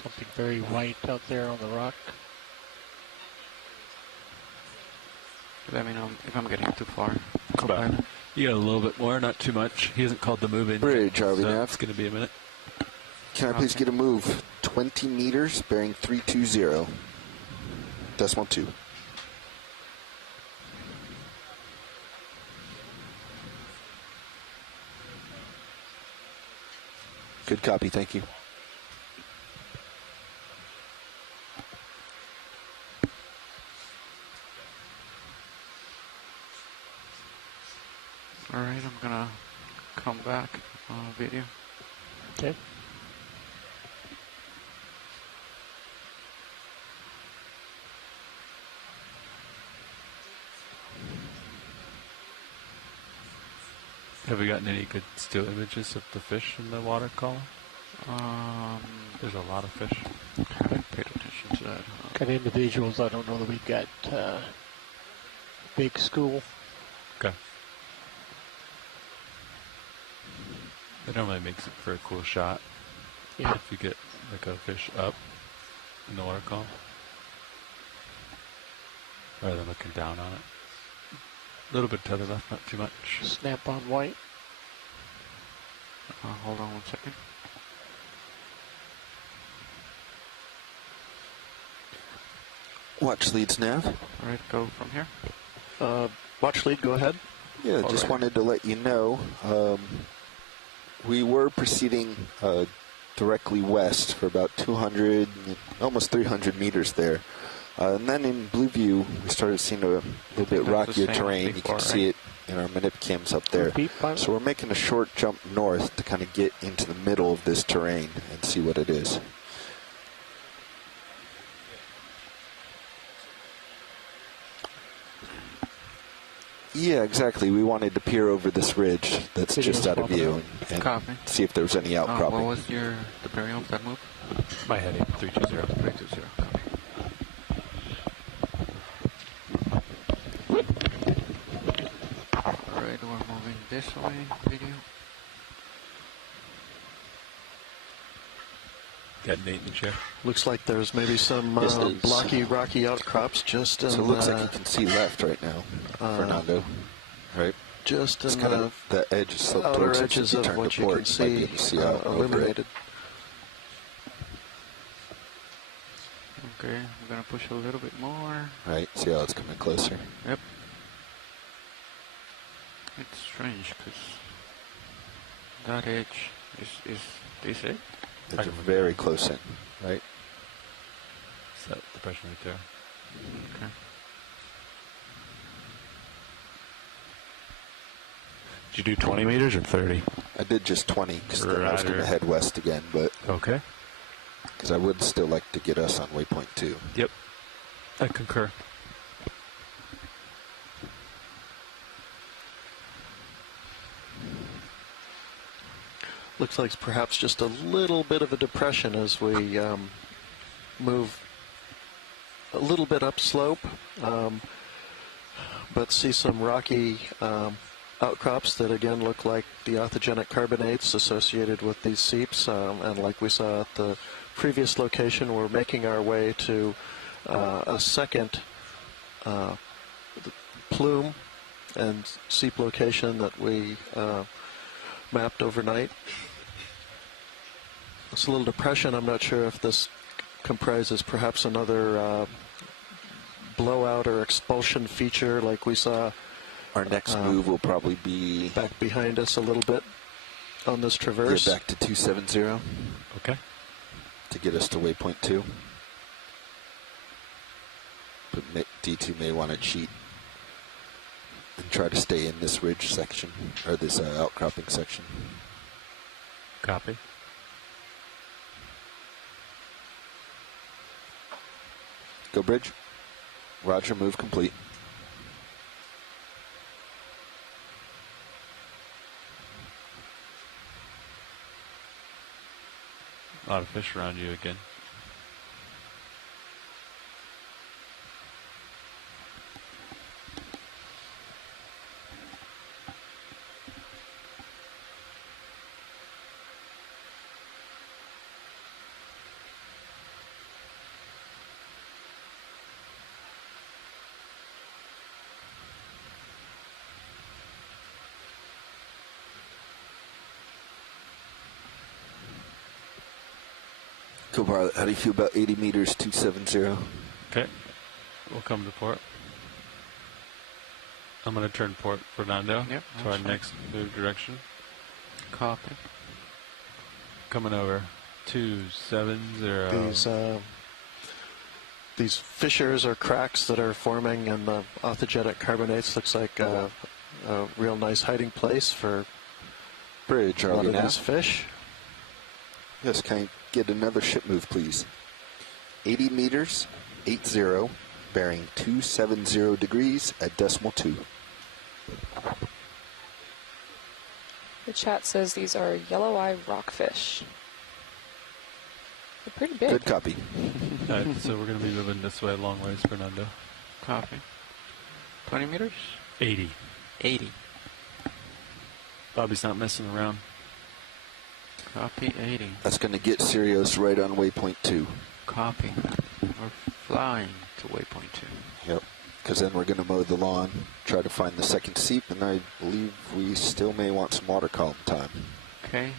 Something very white out there on the rock. Let me know if I'm getting too far. You got a little bit more, not too much. He hasn't called the move in. Bridge, are we so now? It's going to be a minute. Can I please get a move? 20 meters, bearing 320. Decimal 2. Good copy, thank you. Alright, I'm gonna come back on video. Okay. Have we gotten any good still images of the fish in the water column? There's a lot of fish. I haven't paid attention to that. Got individuals, I don't know that we've got big school. Okay. It normally makes it for a cool shot. Yeah. If you get like a fish up in the water column. Rather than looking down on it. A little bit to the left, not too much. Snap on white. Hold on 1 second. Watch leads nav. Alright, go from here. Watch lead, go ahead. Yeah, All just right. wanted to let you know, we were proceeding directly west for about 200, almost 300 meters there. And then in blue view, we started seeing a little bit rockier terrain. You can see it in our manip cams up there. So we're making a short jump north to kind of get into the middle of this terrain and see what it is. Yeah, exactly. We wanted to peer over this ridge that's just out of view and see if there was any outcropping. What was the bearing of that move? My heading, 320. 320, copy. Alright, we're moving this way, video. Got Nate in the chair. Looks like there's maybe some blocky, rocky outcrops just in... So it looks like you can see left right now, Fernando, right? Just it's in kind of the edge is sloped outer towards edges it. of what you can see illuminated. Okay, I'm gonna push a little bit more. Right, see how it's coming closer? Yep. It's strange because that edge is this it? It's very close in, right? Is that depression right there? Okay. Did you do 20 meters or 30? I did just 20 because then I was going to head west again, but okay. Because I would still like to get us on waypoint 2. Yep, I concur. Looks like perhaps just a little bit of a depression as we move a little bit upslope, but see some rocky outcrops that again look like the authigenic carbonates associated with these seeps, and like we saw at the previous location, we're making our way to a second plume and seep location that we mapped overnight. It's a little depression. I'm not sure if this comprises perhaps another blowout or expulsion feature like we saw. Our next move will probably be back behind us a little bit on this traverse. Get back to 270. Okay. To get us to waypoint 2. But D2 may want to cheat and try to stay in this ridge section, or this outcropping section. Copy. Go bridge. Roger, move complete. A lot of fish around you again. Co-pilot, how do you feel about 80 meters, 270? Okay, we'll come to port. I'm going to turn port Fernando to our next move direction. Copy. Coming over 270. These fissures or cracks that are forming in the authigenic carbonates looks like a real nice hiding place for bridge. A lot of these fish. Yes, can I get another ship move, please? 80 meters, 80, bearing 270 degrees at decimal 2. The chat says these are yellow eye rockfish. They're pretty big. Good copy. Alright, so we're going to be moving this way a long ways, Fernando. Copy. 20 meters? 80. 80. Bobby's not messing around. Copy 80. That's going to get Sirius right on waypoint 2. Copy. We're flying to waypoint 2. Yep. Because then we're going to mow the lawn, try to find the second seep, and I believe we still may want some water column time. Okay.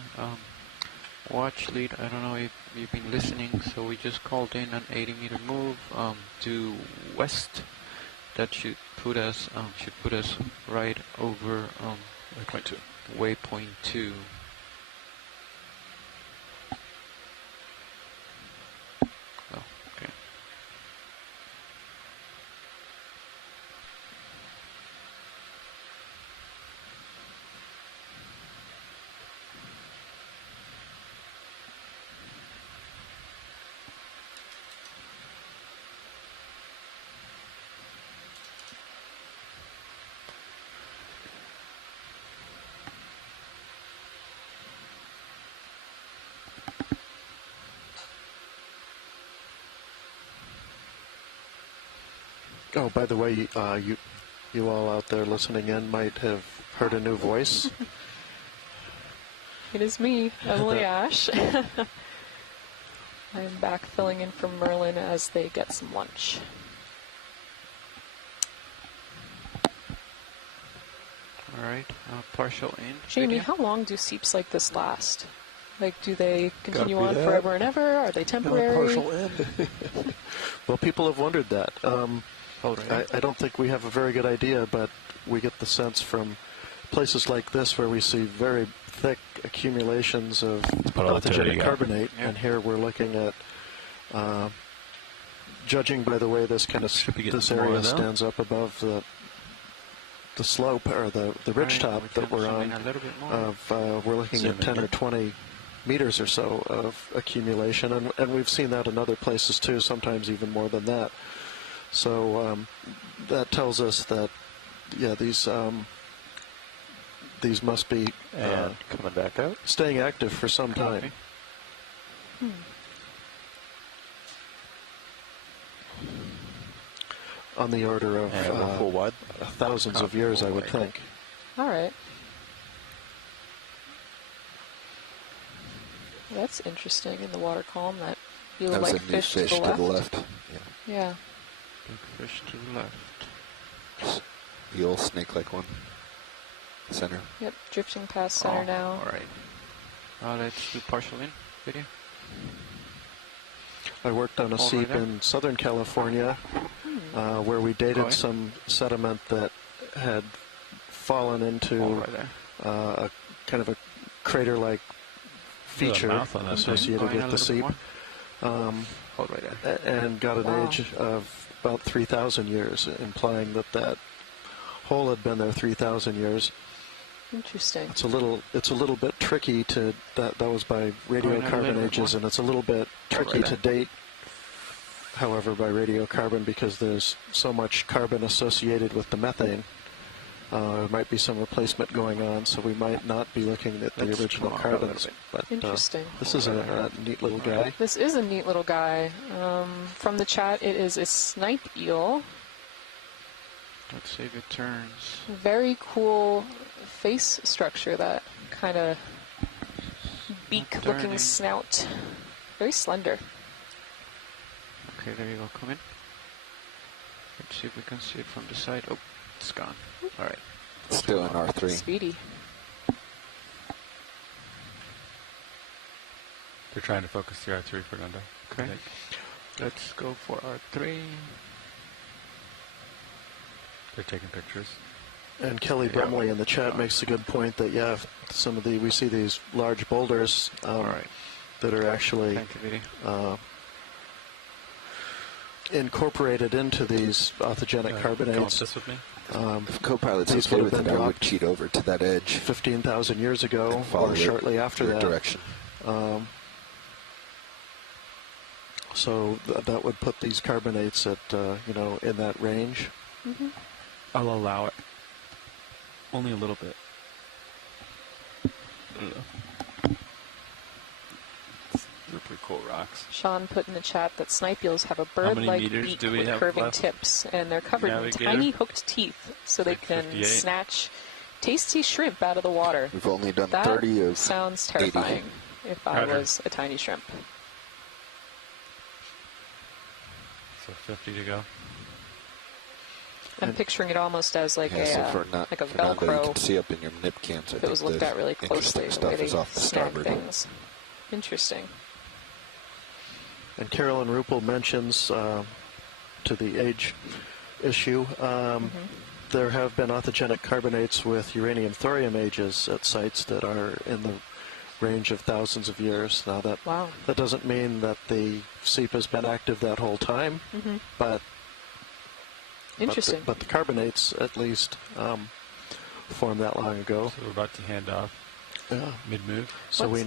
Watch lead. I don't know if you've been listening, so we just called in an 80-meter move to west. That should put us right over waypoint 2. Waypoint 2. Oh, okay. Oh, by the way, you all out there listening in might have heard a new voice. It is me, Emily Ash. I am back filling in for Merlin as they get some lunch. All right, partial in. Jamie, how long do seeps like this last? Like, do they continue on forever and ever? Are they temporary? Partial in. Well, people have wondered that. I don't think we have a very good idea, but we get the sense from places like this where we see very thick accumulations of authigenic carbonate, and here we're looking at judging by the way this area stands up above the slope or the ridge top that we're on, we're looking at 10 or 20 meters or so of accumulation, and we've seen that in other places too, sometimes even more than that. So that tells us that, yeah, these must be coming back out, staying active for some time. On the order of thousands of years, I would think. All right. That's interesting in the water column, that you look like fish to the left. Yeah. Big fish to the left. Eel, snake-like one. Center. Yep, drifting past center now. All right. Let's do partial in video. I worked on a seep in Southern California where we dated some sediment that had fallen into a kind of a crater-like feature associated with the seep, and got an age of about 3,000 years, implying that that hole had been there 3,000 years. Interesting. It's a little bit tricky to that was by radiocarbon ages, and it's a little bit tricky to date, however, by radiocarbon, because there's so much carbon associated with the methane. There might be some replacement going on, so we might not be looking at the original carbons. But interesting. This is a neat little guy. This is a neat little guy. From the chat, it is a snipe eel. Let's see if it turns. Very cool face structure, that kind of beak-looking snout. Very slender. Okay, there you go. Come in. Let's see if we can see it from the side. Oh, it's gone. All right. Still in R3. Speedy. They're trying to focus the R3, Fernando. Okay. Let's go for R3. They're taking pictures. And Kelly Brumley in the chat makes a good point that, yeah, some of we see these large boulders that are actually incorporated into these authogenic carbonates. If Copilot's okay with it, I would cheat over to that edge 15,000 years ago or shortly after that. Direction. So that would put these carbonates at, in that range. Mm-hmm. I'll allow it. Only a little bit. They're pretty cool rocks. Sean put in the chat that snipe eels have a bird-like beak with curving tips, and they're covered in tiny hooked teeth, so they can snatch tasty shrimp out of the water. We've only done 30 of sounds terrifying 80. If I was a tiny shrimp. So 50 to go. I'm picturing it almost as like a Velcro. You can see up in your nip cams. If it was looked at really closely, the way they snag things. Interesting. And Carolyn Ruppel mentions, to the age issue, there have been authogenic carbonates with uranium thorium ages at sites that are in the range of thousands of years. Now that doesn't mean that the seep has been active that whole time, but interesting. But the carbonates at least formed that long ago. So we're about to hand off mid-move. So we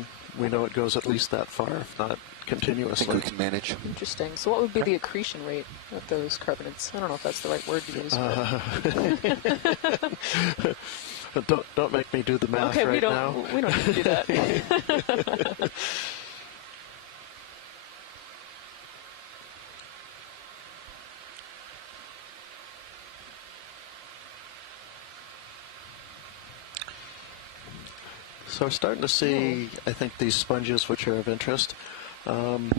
know it goes at least that far, if not continuously. I think we can manage. Interesting. So what would be the accretion rate of those carbonates? I don't know if that's the right word to use. Don't make me do the math right now. We don't need to do that. So we're starting to see, I think, these sponges which are of interest. And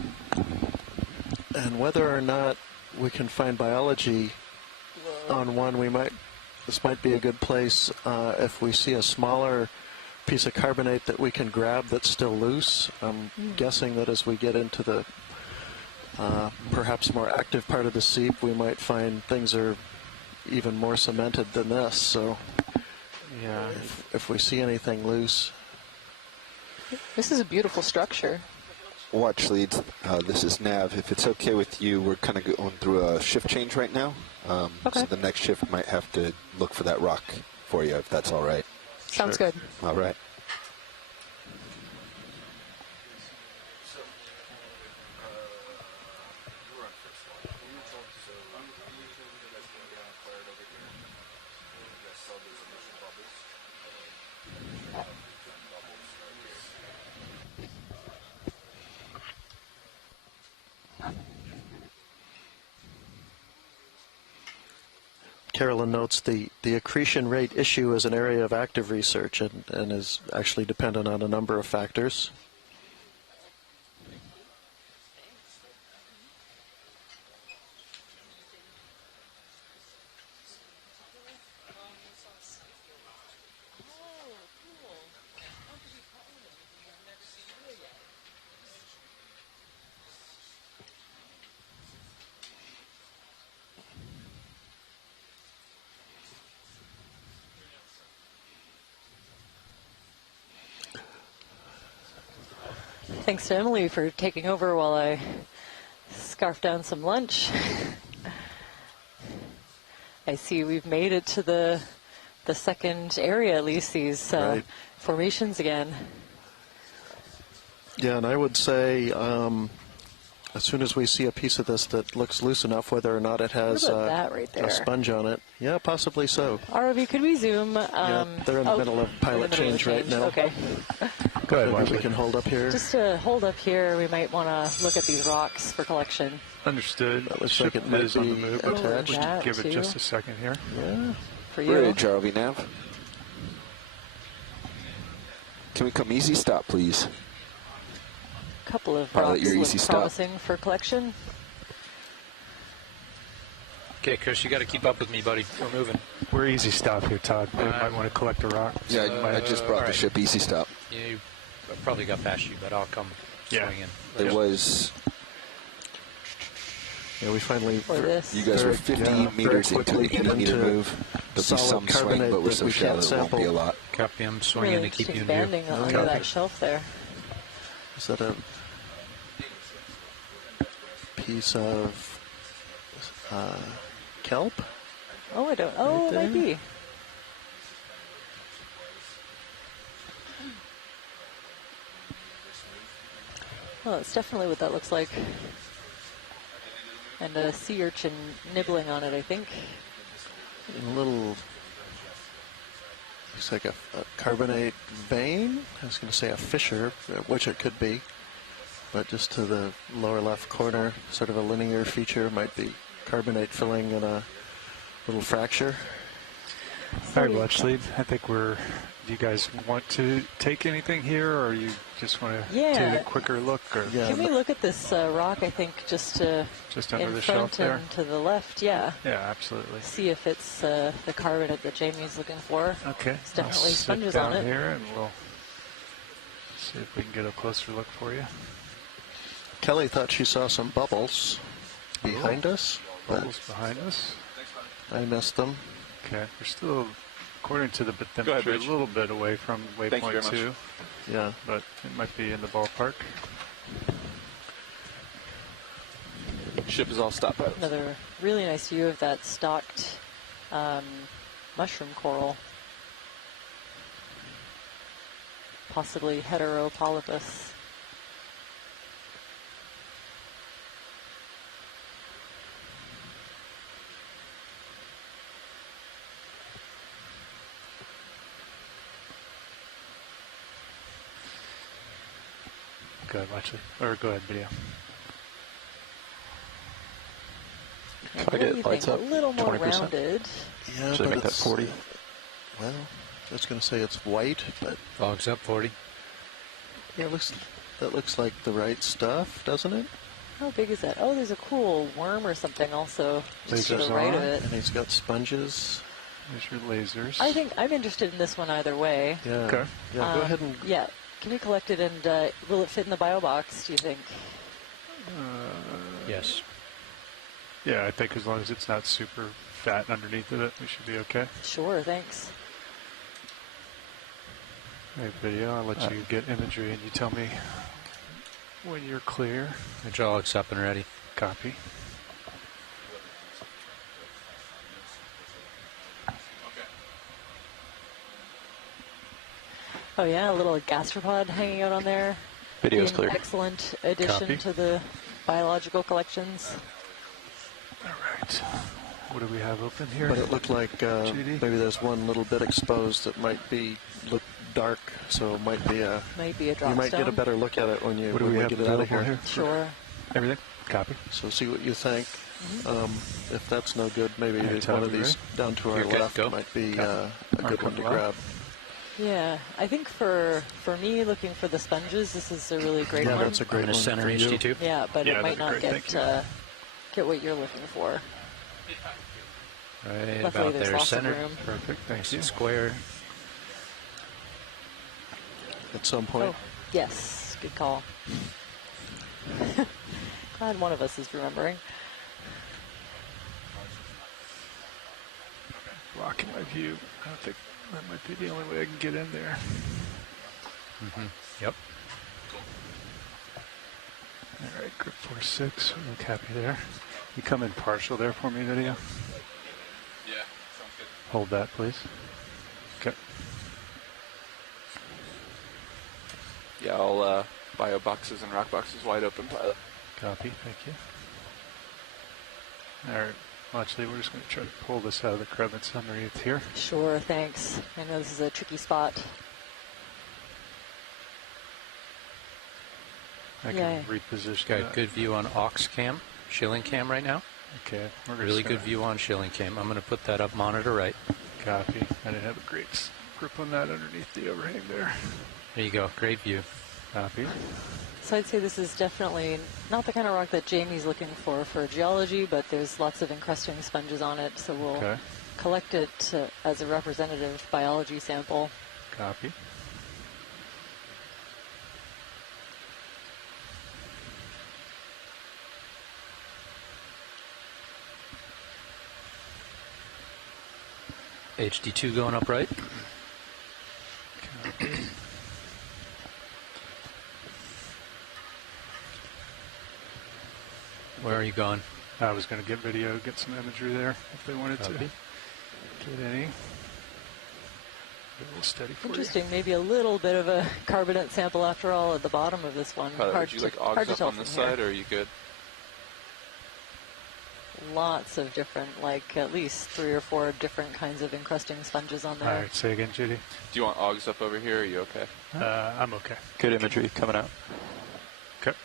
whether or not we can find biology on one, this might be a good place if we see a smaller piece of carbonate that we can grab that's still loose. I'm guessing that as we get into the perhaps more active part of the seep, we might find things are even more cemented than this. So yeah, if we see anything loose. This is a beautiful structure. Watch leads, this is Nav. If it's okay with you, we're kind of going through a shift change right now. Okay. So the next shift might have to look for that rock for you, if that's all right. Sounds good. All right. Carolyn notes the accretion rate issue is an area of active research and is actually dependent on a number of factors. Thanks to Emily for taking over while I scarf down some lunch. I see we've made it to the second area, at least these Right. formations again. Yeah, and I would say as soon as we see a piece of this that looks loose enough, whether or not it has What about that right there? a sponge on it, yeah, possibly so. ROV, could we zoom? Yeah, they're in the middle of pilot change right now. Okay. Go ahead, Mark. We can hold up here. Just to hold up here, we might want to look at these rocks for collection. Understood. That looks Ship like it might is on the be move. attached. We That give it too. just a second here. Yeah. For you. Bridge, ROV Nav. Can we come easy stop, please? A couple of Pilot, rocks your look easy stop. promising for collection. Okay, Chris, you got to keep up with me, buddy. We're moving. We're easy stop here, Todd. We might want to collect a rock. Yeah, I just brought the ship easy stop. Yeah, you probably got past you, but I'll come swing in. There was... Yeah, we finally... Or this. You guys were 50 meters into the 80-meter move. There'll be solid some swing, carbonate but we're that so we shallow can't it won't be a sample. lot. Copy, I'm swinging Really to keep you in expanding view. under that shelf there. Is that a piece of kelp? Oh, I don't. Oh, it might be. Well, it's definitely what that looks like. And a sea urchin nibbling on it, I think. A little... Looks like a carbonate vein. I was going to say a fissure, which it could be. But just to the lower left corner, sort of a linear feature, might be carbonate filling in a little fracture. All right, watch lead. I think we're... Do you guys want to take anything here, or you just want to take a quicker look? Or? Yeah, Can we look at this rock, I think, just under the front shelf there? and to the left? Yeah. Yeah, absolutely. See if it's the carbonate that Jamie's looking for. Okay. It's definitely I'll sponges sit down on it. here, and we'll see if we can get a closer look for you. Kelly thought she saw some bubbles behind us. Bubbles behind us. I missed them. Okay, we're still, according to the ahead, bathymetry, Rich. a little bit away from Thank you very waypoint much. 2. Yeah. But it might be in the ballpark. Ship is all stopped. Another really nice view of that stalked mushroom coral. Possibly heteropolypus. Go ahead, watch it. Or go ahead, video. Can I get lights up? A little more 20%? rounded. Yeah, Should I but make that it's 40? Well, I was going to say it's white, but Fogs up 40. yeah, that looks like the right stuff, doesn't it? How big is that? Oh, there's a cool worm or something also just to Lasers the right of on, it. and he's got sponges. There's your lasers. I think I'm interested in this one either way. Yeah. Okay. Yeah, go ahead and... Yeah. Can we collect it and will it fit in the bio box, do you think? Yes. Yeah, I think as long as it's not super fat underneath of it, we should be okay. Sure, thanks. All right, video, I'll let you get imagery and you tell me When you're clear. Hydraulics up and ready. Copy. Oh yeah, a little gastropod hanging out on there. Video's An clear. Excellent addition to the biological collections. All right. What do we have open here? But it looked like maybe there's one little bit exposed that might look dark, so it might be a drop you might stone. get a better look at it when you get it out of here. Sure. Everything? Copy. So see what you think. If that's no good, maybe one of these down to our left might be a good one to grab. Yeah, I think for me, looking for the sponges, this is a really great one. Yeah, that's a great one. Center HD2. Yeah, but it might not get what you're looking for. Right Luckily, about there's there, lots center. of room. Perfect, thank you. Square. At some point. Oh, yes, good call. Glad one of us is remembering. Blocking my view. I think that might be the only way I can get in there. Yep. All right, grip 4-6. Look happy there. You come in partial there for me, video. Yeah, sounds good. Hold that, please. Okay. Yeah, all bio boxes and rock boxes wide open, pilot. Copy, thank you. All right, watch Lee, we're just going to try to pull this out of the crevice underneath here. Sure, thanks. I know this is a tricky spot. I can reposition Got that. good view on aux cam, shilling cam right now. Okay. Really good view on shilling cam. I'm going to put that up monitor right. Copy. I didn't have a great grip on that underneath the overhang there. There you go. Great view. Copy. So I'd say this is definitely not the kind of rock that Jamie's looking for geology, but there's lots of encrusting sponges on it, so we'll collect it as a representative biology sample. Copy. HD2 going up right. Copy. Where are you going? I was going to get video, get some imagery there if they wanted to get any. A little steady for Interesting, maybe a little bit of a carbonate sample after all at the bottom of this one. Pilot, would you like augs up on this side, or are you good? Lots of different, like at least 3 or 4 different kinds of encrusting sponges on there. All right, say again, Judy. Do you want augs up over here, or are you okay? I'm okay. Good imagery coming out. Okay.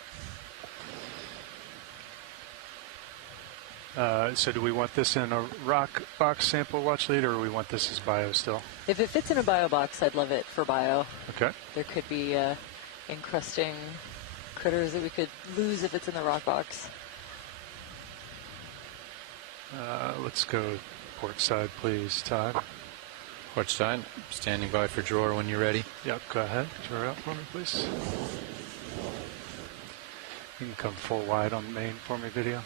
So do we want this in a rock box sample watch lead, or do we want this as bio still? If it fits in a bio box, I'd love it for bio. Okay. There could be encrusting critters that we could lose if it's in the rock box. Let's go port side, please, Todd. Port side. Standing by for drawer when you're ready. Yep, go ahead. Drawer out for me, please. You can come full wide on main for me, video.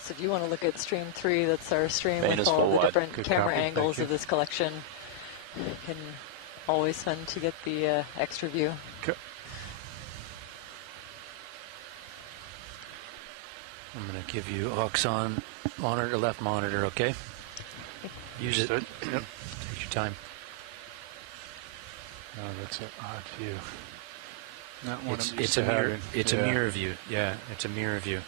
So if you want to look at stream 3, that's our stream Main with all the different camera angles of this collection. Can always fun to get the extra view. Okay. I'm going to give you aux on monitor, left monitor, okay? Use it. Yep. Take your time. Oh, that's an odd view. Not one It's a mirror. It's a mirror view. Yeah, it's a mirror view.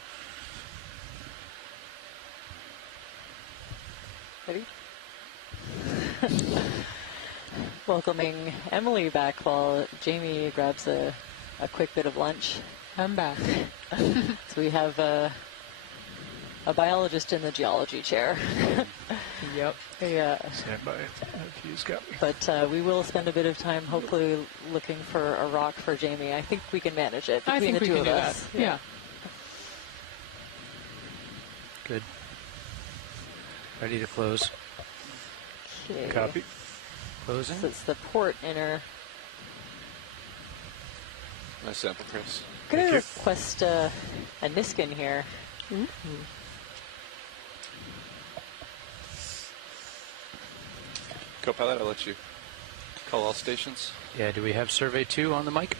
Ready? Welcoming Emily back while Jamie grabs a quick bit of lunch. I'm back. So we have a biologist in the geology chair. Yep. Yeah. Stand by if he's got me. But we will spend a bit of time hopefully looking for a rock for Jamie. I think we can manage it between the two of us. Yeah. Good. Ready to close. Okay. Copy. Closing. So it's the port inner. Nice sample, Chris. I'm going to request a Niskin here. Co-pilot, I'll let you call all stations. Yeah, do we have survey 2 on the mic?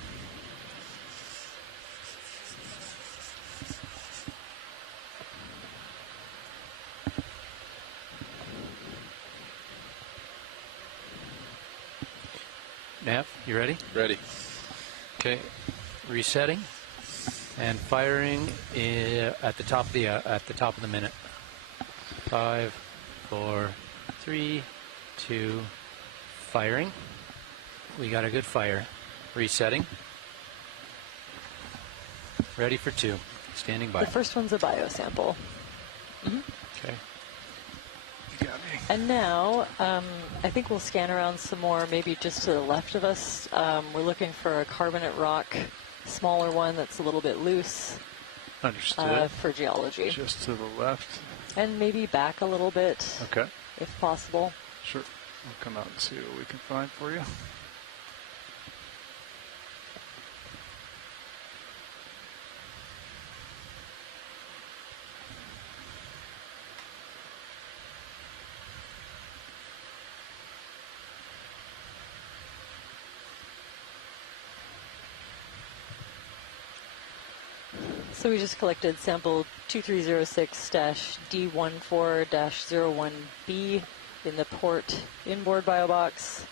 Nav, you ready? Ready. Okay, resetting and firing at the top of the minute. 5, 4, 3, 2, firing. We got a good fire. Resetting. Ready for 2. Standing by. The first one's a biosample. Okay. You got me. And now, I think we'll scan around some more, maybe just to the left of us. We're looking for a carbonate rock, smaller one that's a little bit loose. Understood. For geology. Just to the left. And maybe back a little bit, Okay. if possible. Sure. We'll come out and see what we can find for you. So we just collected sample 2306-D14-01B in the port inboard biobox,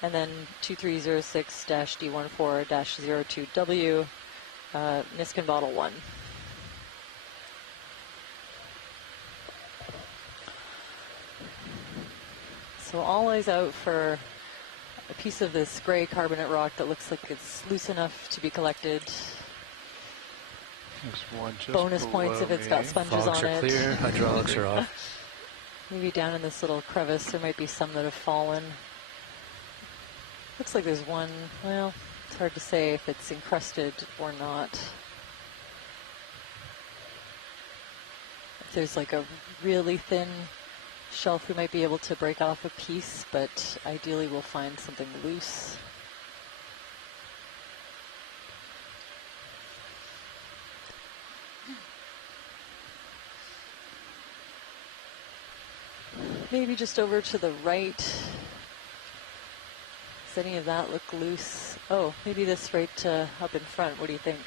and then 2306-D14-02W, Niskin bottle 1. So all eyes out for a piece of this gray carbonate rock that looks like it's loose enough to be collected. There's one just Bonus points if it's got sponges Fogs on are it. clear, hydraulics are off. Maybe down in this little crevice there might be some that have fallen. Looks like there's one, well, it's hard to say if it's encrusted or not. If there's like a really thin shelf, we might be able to break off a piece, but ideally we'll find something loose. Maybe just over to the right. Does any of that look loose? Oh, maybe this right up in front. What do you think?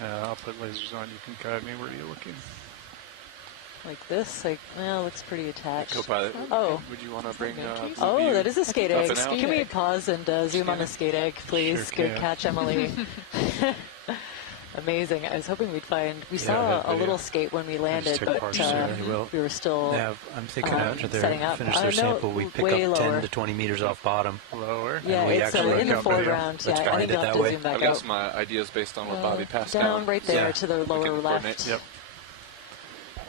I'll put lasers on. You can guide me. Where are you looking? Like this? Like, well, looks pretty attached. Co-pilot, oh. would you want to bring Oh, that is a skate egg. Up and Can we out? pause and zoom on the skate egg, please? Sure Good can. catch, Emily. Amazing. I was hoping we'd find, we saw a little skate when we landed, but we were still I'm thinking after they setting up. finish their sample, we pick way up 10 lower. to 20 meters off bottom. Lower? Yeah, and we it's actually in the look up foreground. Let's Yeah, I find think it you'll have that to way. zoom back I've got out. some ideas based on what Bobby passed down. Down right there to the lower left. Yep.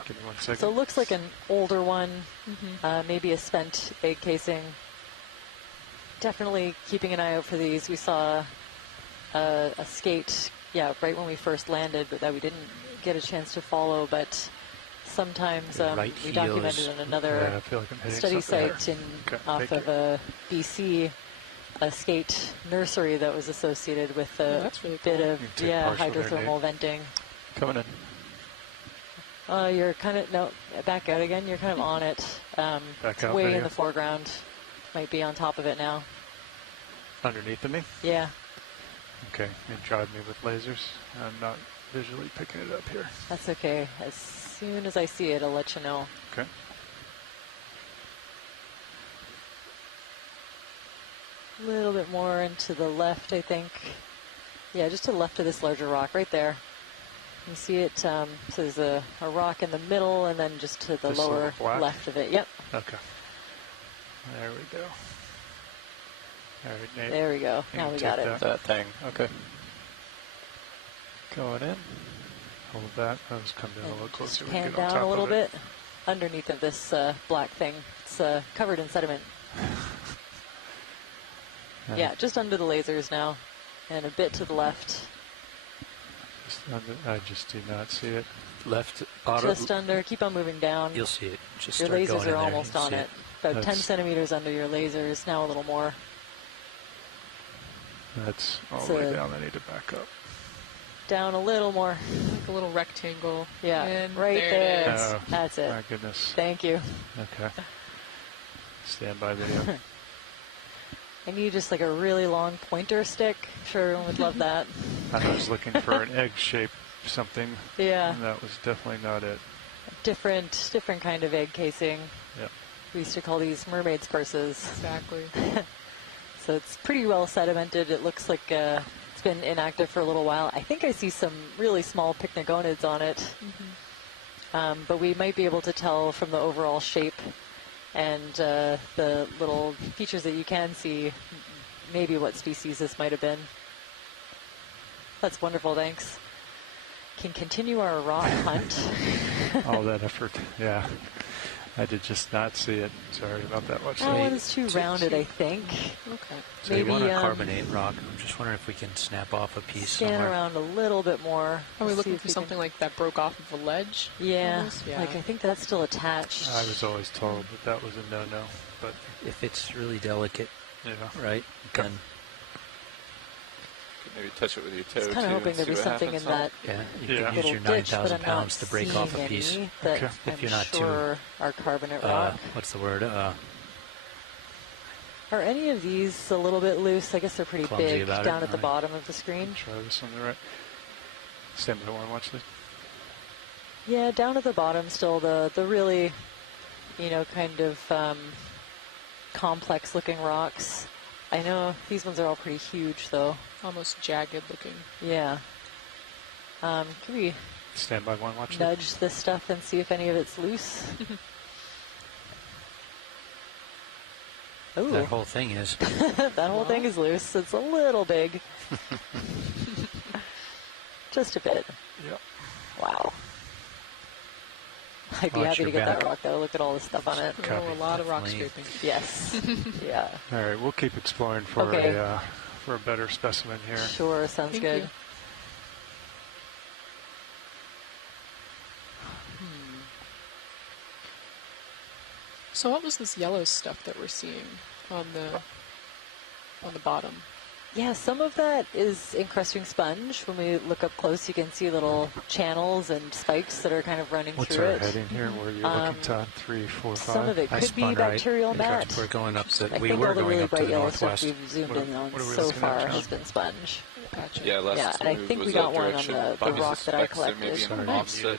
Give me 1 second. So it looks like an older one, maybe a spent egg casing. Definitely keeping an eye out for these. We saw a skate, right when we first landed, but that we didn't get a chance to follow. But sometimes we documented in another study site off of BC, a skate nursery that was associated with a bit of hydrothermal venting. Coming in. You're kind of, no, back out again. You're kind of on it. Back it's out, way there in you the go. foreground. Might be on top of it now. Underneath of me? Yeah. Okay, you drive me with lasers. I'm not visually picking it up here. That's okay. As soon as I see it, I'll let you know. Okay. A little bit more into the left, I think. Yeah, just to the left of this larger rock, right there. You see it, so there's a rock in the middle, and then just to the This lower little black? left of it. Yep. Okay. There we go. All right, Nate. There we go. You Now can we got take it. That thing. Okay. Going in. Hold that. Let's come down a little closer. We can Pan get on down top a little of it. bit underneath of this black thing. It's covered in sediment. Yeah, just under the lasers now, and a bit to the left. I just do not see it. Left, Just under. Keep on moving down. You'll see it. Just your start lasers going in are there, almost you'll on see it. About 10 centimeters under your lasers. Now a little more. That's all It's the way down. I need to back up. Down a little more. Like a little rectangle. Yeah, And right there. it is. Oh, That's it. My goodness. Thank you. Okay. Stand by video. I need just like a really long pointer stick. I'm sure everyone would love that. I was looking for an egg shape something. Yeah. And that was definitely not it. Different kind of egg casing. Yep. We used to call these mermaid's purses. Exactly. So it's pretty well sedimented. It looks like it's been inactive for a little while. I think I see some really small pycnogonids on it. But we might be able to tell from the overall shape and the little features that you can see maybe what species this might have been. That's wonderful, thanks. Can continue our rock hunt. All that effort, yeah. I did just not see it. Sorry about that much. That one's too rounded, I think. Okay. So maybe, you want a carbonate rock. I'm just wondering if we can snap off a piece scan somewhere. around a little bit more. Are we looking for something like that broke off of a ledge? Yeah, like I think that's still attached. I was always told that that was a no-no. But if it's really delicate, right, then maybe touch it with your toe. I was kind of hoping there'd be something in that you can use your 9,000 pounds to break off a piece. If you're not sure too, our carbonate rock. What's the word? Are any of these a little bit loose? I guess they're pretty big down at the bottom of the screen. Try this on the right. Stand by one, watch this. Yeah, down at the bottom still the really, kind of complex looking rocks. I know these ones are all pretty huge though. Almost jagged looking. Yeah. Can we stand by one, watch nudge this stuff and see if any of it's loose? Ooh. That whole thing is. That whole thing is loose. It's a little big. Just a bit. Yep. Wow. I'd be happy to get that rock though. Look at all the stuff on it. A lot of rock scraping. Yes. Yeah. All right, we'll keep exploring for a better specimen here. Sure, sounds good. So what was this yellow stuff that we're seeing on the bottom? Yeah, some of that is encrusting sponge. When we look up close, you can see little channels and spikes that are kind of running through it. What's our heading here? Where you're looking, Todd? 3, 4, 5? Some of it could be bacterial mat. We're going up to, I think all the really bright yellow stuff we've zoomed in on so far has been sponge. Gotcha. Yeah, and I think we got one on the rock that I collected.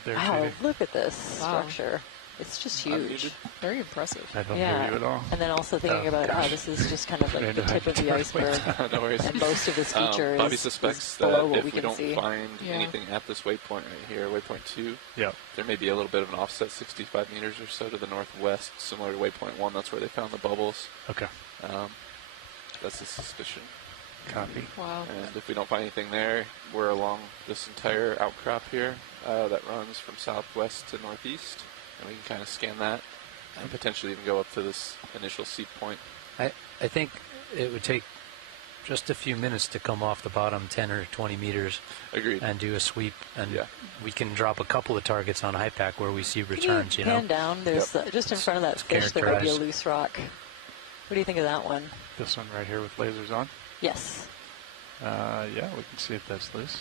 Wow, look at this structure. It's just huge. Very impressive. I don't hear you at all. And then also thinking about how this is just kind of like the tip of the iceberg. No worries. And most of this feature Bobby is suspects below that what if we we can don't see. find anything at this waypoint right here, waypoint 2, there may be a little bit of an offset, 65 meters or so to the northwest, similar to waypoint 1. That's where they found the bubbles. Okay. That's the suspicion. Copy. Wow. And if we don't find anything there, we're along this entire outcrop here that runs from southwest to northeast. And we can kind of scan that and potentially even go up to this initial seep point. I think it would take just a few minutes to come off the bottom 10 or 20 meters. Agreed. And do a sweep. And we can drop a couple of targets on HIPAC where we see returns, Can you pan down? There's just in front of that fish there might be a loose rock. What do you think of that one? This one right here with lasers on? Yes. Yeah, we can see if that's loose.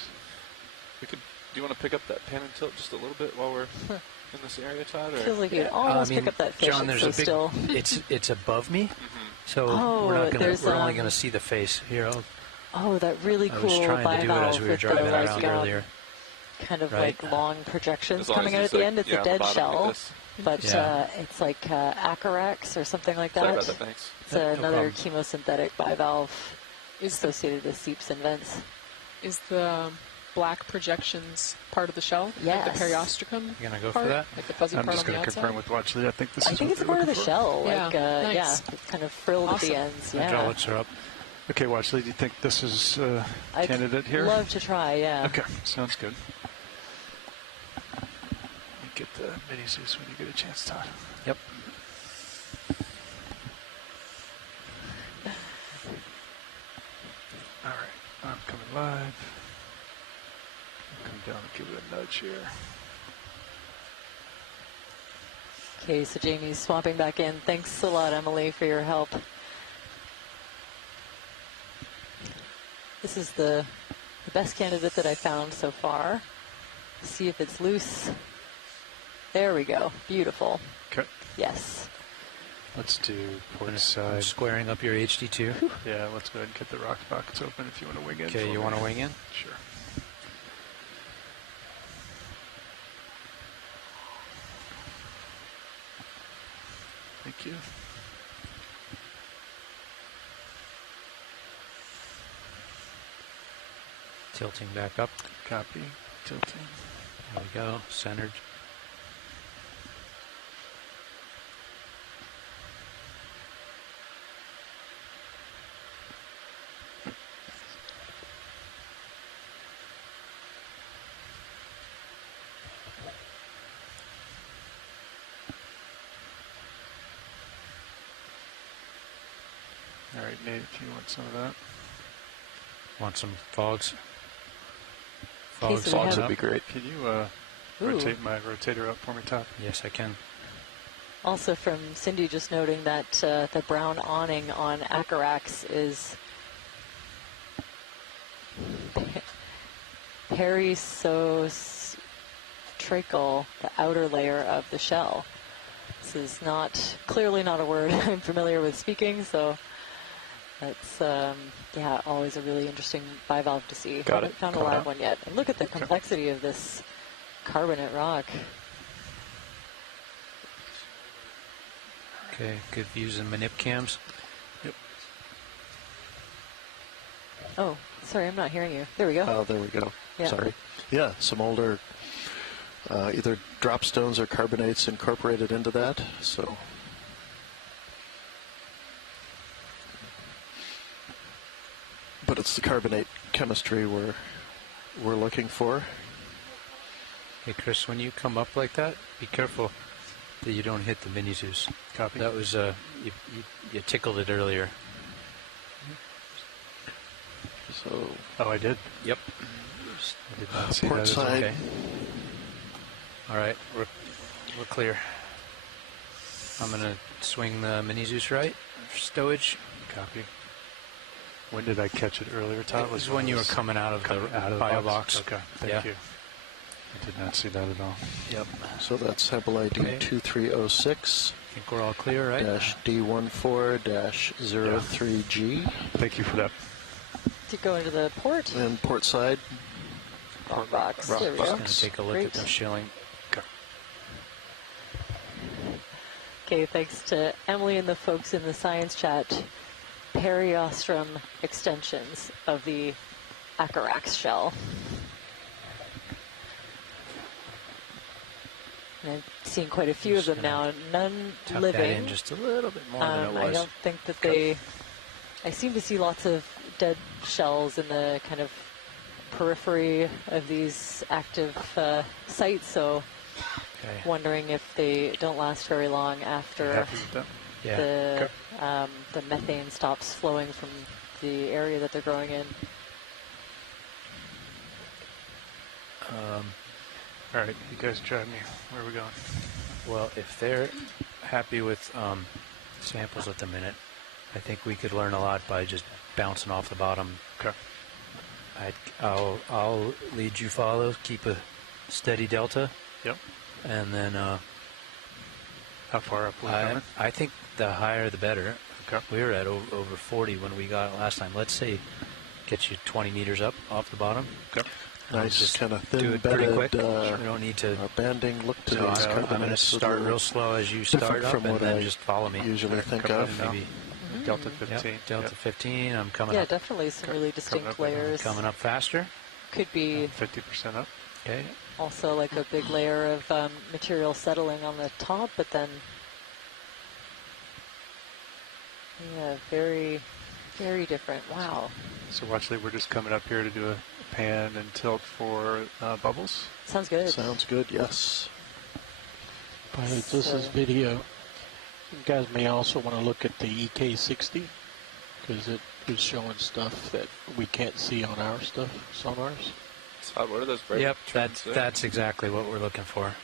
Do you want to pick up that pan and tilt just a little bit while we're in this area, Todd? Or? Feels like you'd almost pick up that fish. John, there's so a big. It's above me, so we're only going to see the face here. That really cool bivalve with the earlier. Kind of like long projections coming out at the end. It's a dead shell, but it's like Acarax or something like that. Sorry about that, thanks. It's another chemosynthetic bivalve associated with seeps and vents. Is the black projections part of the shell? Yes. Like the periostracum? You're going to go part? for that? Like the fuzzy I'm part just on the going to outside? confirm with Watchley. I think this is it's part of the shell. Yeah, like, nice. It's kind of frilled at the ends. The jawlets are up. Okay, Watchley, do you think this is a candidate here? I'd love to try, yeah. Okay, sounds good. You get the mini Zeus when you get a chance, Todd. Yep. All right, I'm coming live. I'll come down and give it a nudge here. Okay, so Jamie's swapping back in. Thanks a lot, Emily, for your help. This is the best candidate that I found so far. See if it's loose. There we go. Beautiful. Okay. Yes. Let's do port side. Squaring up your HD2. Yeah, let's go ahead and get the rock pockets open if you want to wing in. Okay, you want to wing in? Sure. Thank you. Tilting back up. Copy. Tilting. There we go. Centered. All right, Nate, if you want some of that. Want some fogs? Fogs would be great. Can you rotate my rotator up for me, Todd? Yes, I can. Also from Cindy just noting that the brown awning on Acarax is perisostracal, the outer layer of the shell. This is clearly not a word I'm familiar with speaking, so that's, yeah, always a really interesting bivalve to see. Haven't found a live one yet. And look at the complexity of this carbonate rock. Okay, good views in manip cams. Yep. Oh, sorry, I'm not hearing you. There we go. Oh, there we go. Yeah. Sorry. Yeah, some older either drop stones or carbonates incorporated into that. So. But it's the carbonate chemistry we're looking for. Hey, Chris, when you come up like that, be careful that you don't hit the mini Zeus. Copy. That was you tickled it earlier. So. Oh, I did. Yep. I did not see port that. side. Okay. All right, we're clear. I'm gonna swing the mini Zeus right. Stowage. Copy. When did I catch it earlier, Todd? It was when you were coming out of the bio box. Okay, thank you. I did not see that at all. Yep. So that's sample ID 2306. I think we're all clear, right? -D14-03G. Thank you for that. To go into the port. And port side. Rock box. There we go. Just going to take a look at the shilling. Okay, thanks to Emily and the folks in the science chat. Periostrum extensions of the Acarax shell. And I've seen quite a few of them now, none tuck living. That in just a little bit more than it was. I don't think that I seem to see lots of dead shells in the kind of periphery of these active sites, so wondering if they don't last very long after the methane stops flowing from the area that they're growing in. All right, you guys drive me. Where are we going? Well, if they're happy with samples at the minute, I think we could learn a lot by just bouncing off the bottom. Okay. I'll lead you follow, keep a steady delta. Yep. And then how far up? I think the higher the better. Okay. We were at over 40 when we got it last time. Let's say get you 20 meters up off the bottom. Okay. Nice, kind of thin do it pretty bedded, quick. We don't need to. Banding look to So these I'm going to start real slow as you start up, from and what then I just follow me. usually think of. Maybe Delta 15. Yep, Delta 15. I'm coming yeah, up. definitely some really distinct layers. Coming up faster. Could be 50% up. Okay. Also like a big layer of material settling on the top, but then yeah, very, very different. Wow. So watch that. We're just coming up here to do a pan and tilt for bubbles. Sounds good. Sounds good. Yes. But this is video. You guys may also want to look at the EK60 because it is showing stuff that we can't see on our sonars. Todd, what are those break? Yep, that's exactly what we're looking for.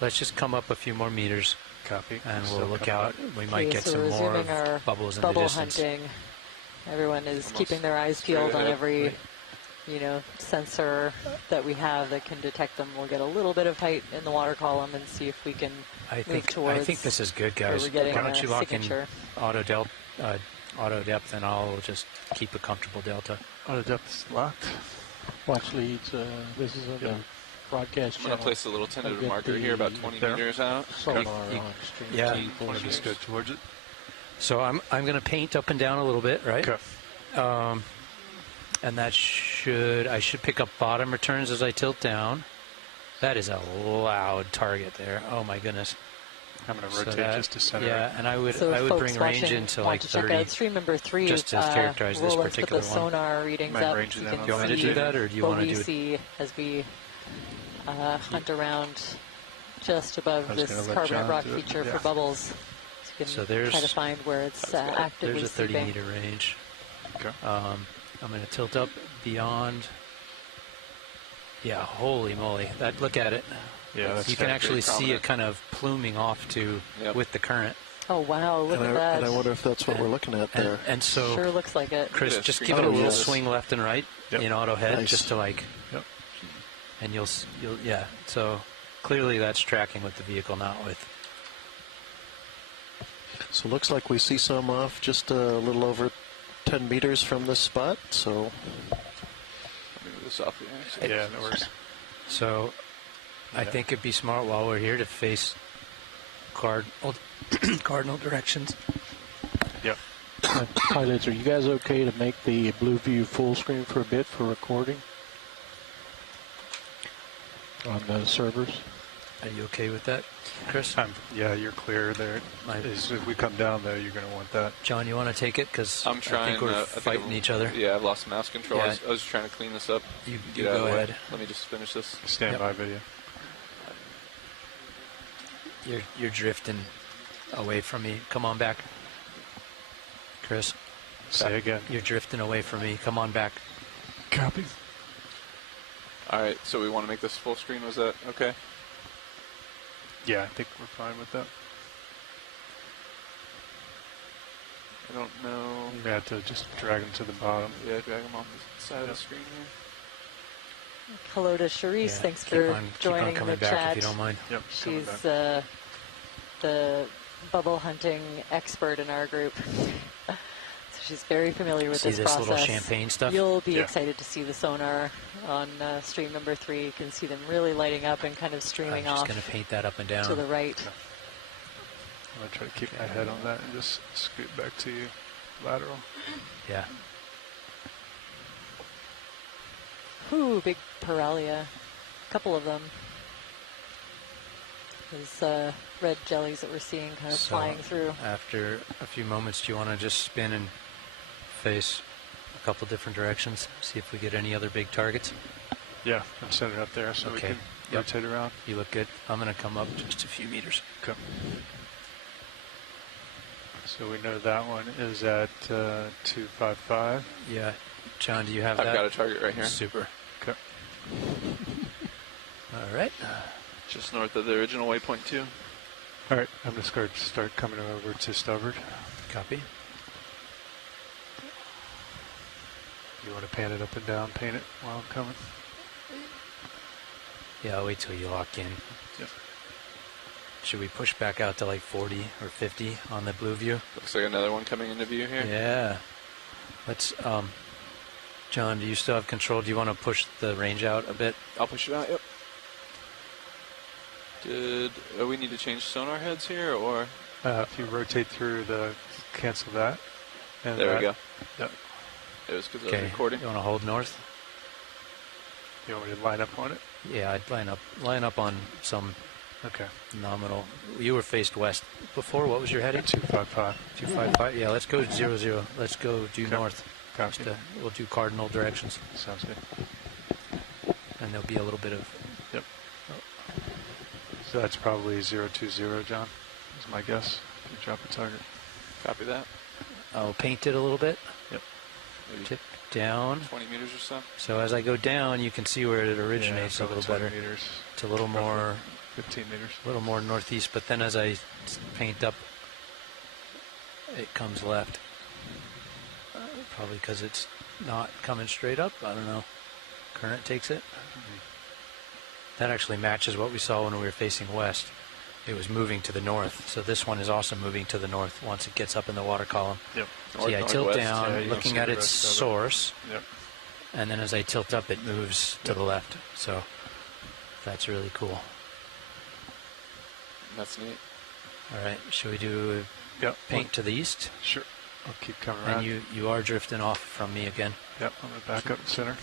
Let's just come up a few more meters. Copy. And we'll look out. We might get so some we're more resuming our bubbles in bubble the distance. hunting. Everyone is keeping their eyes peeled on every, sensor that we have that can detect them. We'll get a little bit of height in the water column and see if we can move towards. I think this is good, guys. Why don't you lock in auto depth, and I'll just keep a comfortable delta. Auto depth's locked. Watch leads. This is a broadcast I'm going to place a little tentative marker here about 20 meters out. Yeah. You want to just go towards it? So I'm going to paint up and down a little bit, right? Okay. And that I should pick up bottom returns as I tilt down. That is a loud target there. Oh my goodness. I'm going to rotate just to center. Yeah, and I would bring range into like 30. Check out stream number 3. Just to characterize this particular one. Roll the sonar readings up. Do you want me to do that, or do you want to do it? As we hunt around just above this carbonate rock feature for bubbles. So there's try to find where it's actively there's a 30-meter range. Okay. I'm going to tilt up beyond. Yeah, holy moly! Look at it. Yeah, you can actually see it kind of pluming off with the current. Oh wow! Look at that. And I wonder if that's what we're looking at there. And so sure looks like it. Chris, just give it a little swing left and right in auto head, just to like. Yep. And you'll So clearly that's tracking with the vehicle, not with. So it looks like we see some off just a little over 10 meters from this spot. So. Move this off here. Yeah, no worries. So. I think it'd be smart while we're here to face cardinal directions. Yep. Pilots, are you guys okay to make the blue view full screen for a bit for recording on the servers? Are you okay with that, Chris? Yeah, you're clear there. If we come down there, you're going to want that. John, you want to take it? Because I'm trying. I think we're fighting each other. Yeah, I've lost mouse control. Yeah. I was trying to clean this up. You go ahead. Let me just finish this. Stand by video. You're drifting away from me. Come on back. Chris. Say again. You're drifting away from me. Come on back. Copy. All right, so we want to make this full screen. Was that okay? Yeah, I think we're fine with that. I don't know. You have to just drag them to the bottom. Yeah, drag them off the side of the screen here. Hello to Charisse. Thanks for joining the back chat. if you don't mind. Yep, she's the bubble hunting expert in our group. So she's very familiar with this process. Little champagne stuff? You'll be excited to see the sonar on stream number 3. You can see them really lighting up and kind of streaming off. I'm just going to paint that up and down. To the right. Okay. I'm going to try to keep my head on that and just scoot back to you lateral. Yeah. Ooh, big Paralia. A couple of them. Those red jellies that we're seeing kind of flying through. After a few moments, do you want to just spin and face a couple different directions? See if we get any other big targets? Yeah, I'm setting it up there so we can rotate around. You look good. I'm going to come up just a few meters. Okay. So we know that one is at 255. Yeah. John, do you have that? I've got a target right here. Super. Okay. All right. Just north of the original waypoint 2. All right, I'm just going to start coming over to starboard. Copy. You want to pan it up and down, paint it while I'm coming? Yeah, I'll wait till you lock in. Yep. Should we push back out to like 40 or 50 on the blue view? Looks like another one coming into view here. Yeah. Let's, John, do you still have control? Do you want to push the range out a bit? I'll push it out, yep. Did we need to change sonar heads here, or? If you rotate through cancel that. And there we go. Yep. It was because I was recording. You want to hold north? You want me to line up on it? Yeah, I'd line up on some nominal. You were faced west before. What was your heading? 255. 255. Yeah, let's go 00. Let's go due north. Copy. We'll do cardinal directions. Sounds good. And there'll be a little bit of. Yep. So that's probably 020, John, is my guess. You drop a target. Copy that. I'll paint it a little bit. Yep. Maybe tip down. 20 meters or so. So as I go down, you can see where it originates a little better. Meters. It's a little more. 15 meters. A little more northeast, but then as I paint up, it comes left. Probably because it's not coming straight up. I don't know. Current takes it. That actually matches what we saw when we were facing west. It was moving to the north. So this one is also moving to the north once it gets up in the water column. Yep. See, I tilt down, looking at its source. Yep. And then as I tilt up, it moves to the left. So that's really cool. That's neat. All right. Should we do paint to the east? Sure. I'll keep coming around. And you are drifting off from me again. Yep, I'm going to back up center.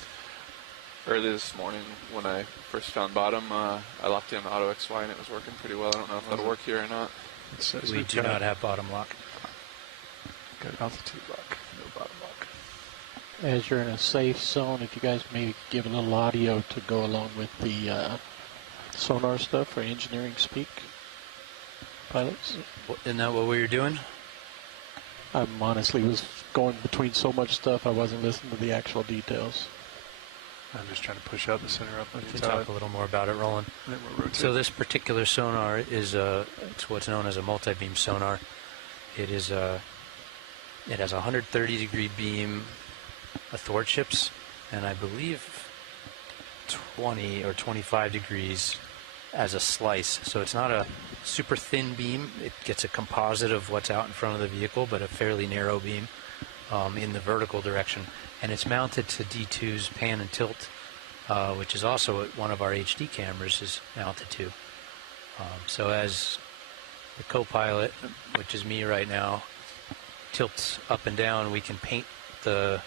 Early this morning when I first found bottom, I locked in auto XY and it was working pretty well. I don't know if that'll work here or not. We do not have bottom lock. Got altitude lock, no bottom lock. As you're in a safe zone, if you guys maybe give a little audio to go along with the sonar stuff for engineering speak, pilots. Isn't that what we were doing? I honestly was going between so much stuff I wasn't listening to the actual details. I'm just trying to push out the center up. We can talk a little more about it, Roland. So this particular sonar is it's what's known as a multi-beam sonar. It is it has a 130-degree beam athwartships, and I believe 20 or 25 degrees as a slice. So it's not a super thin beam. It gets a composite of what's out in front of the vehicle, but a fairly narrow beam in the vertical direction. And it's mounted to D2's pan and tilt, which is also what one of our HD cameras is mounted to. So as the co-pilot, which is me right now, tilts up and down, we can paint the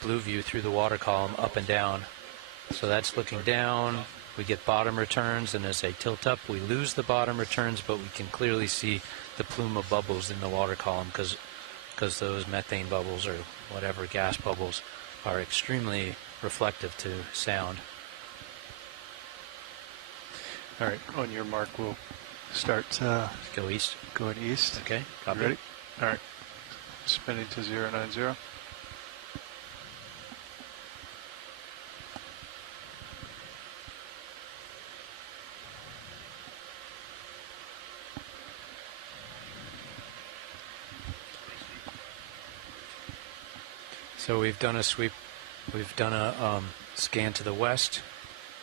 blue view through the water column up and down. So that's looking down. We get bottom returns, and as they tilt up, we lose the bottom returns, but we can clearly see the plume of bubbles in the water column because those methane bubbles or whatever gas bubbles are extremely reflective to sound. All right, on your mark, we'll start go east. Going east. Okay, copy. Ready? All right, spinning to 090. So we've done a sweep, we've done a scan to the west,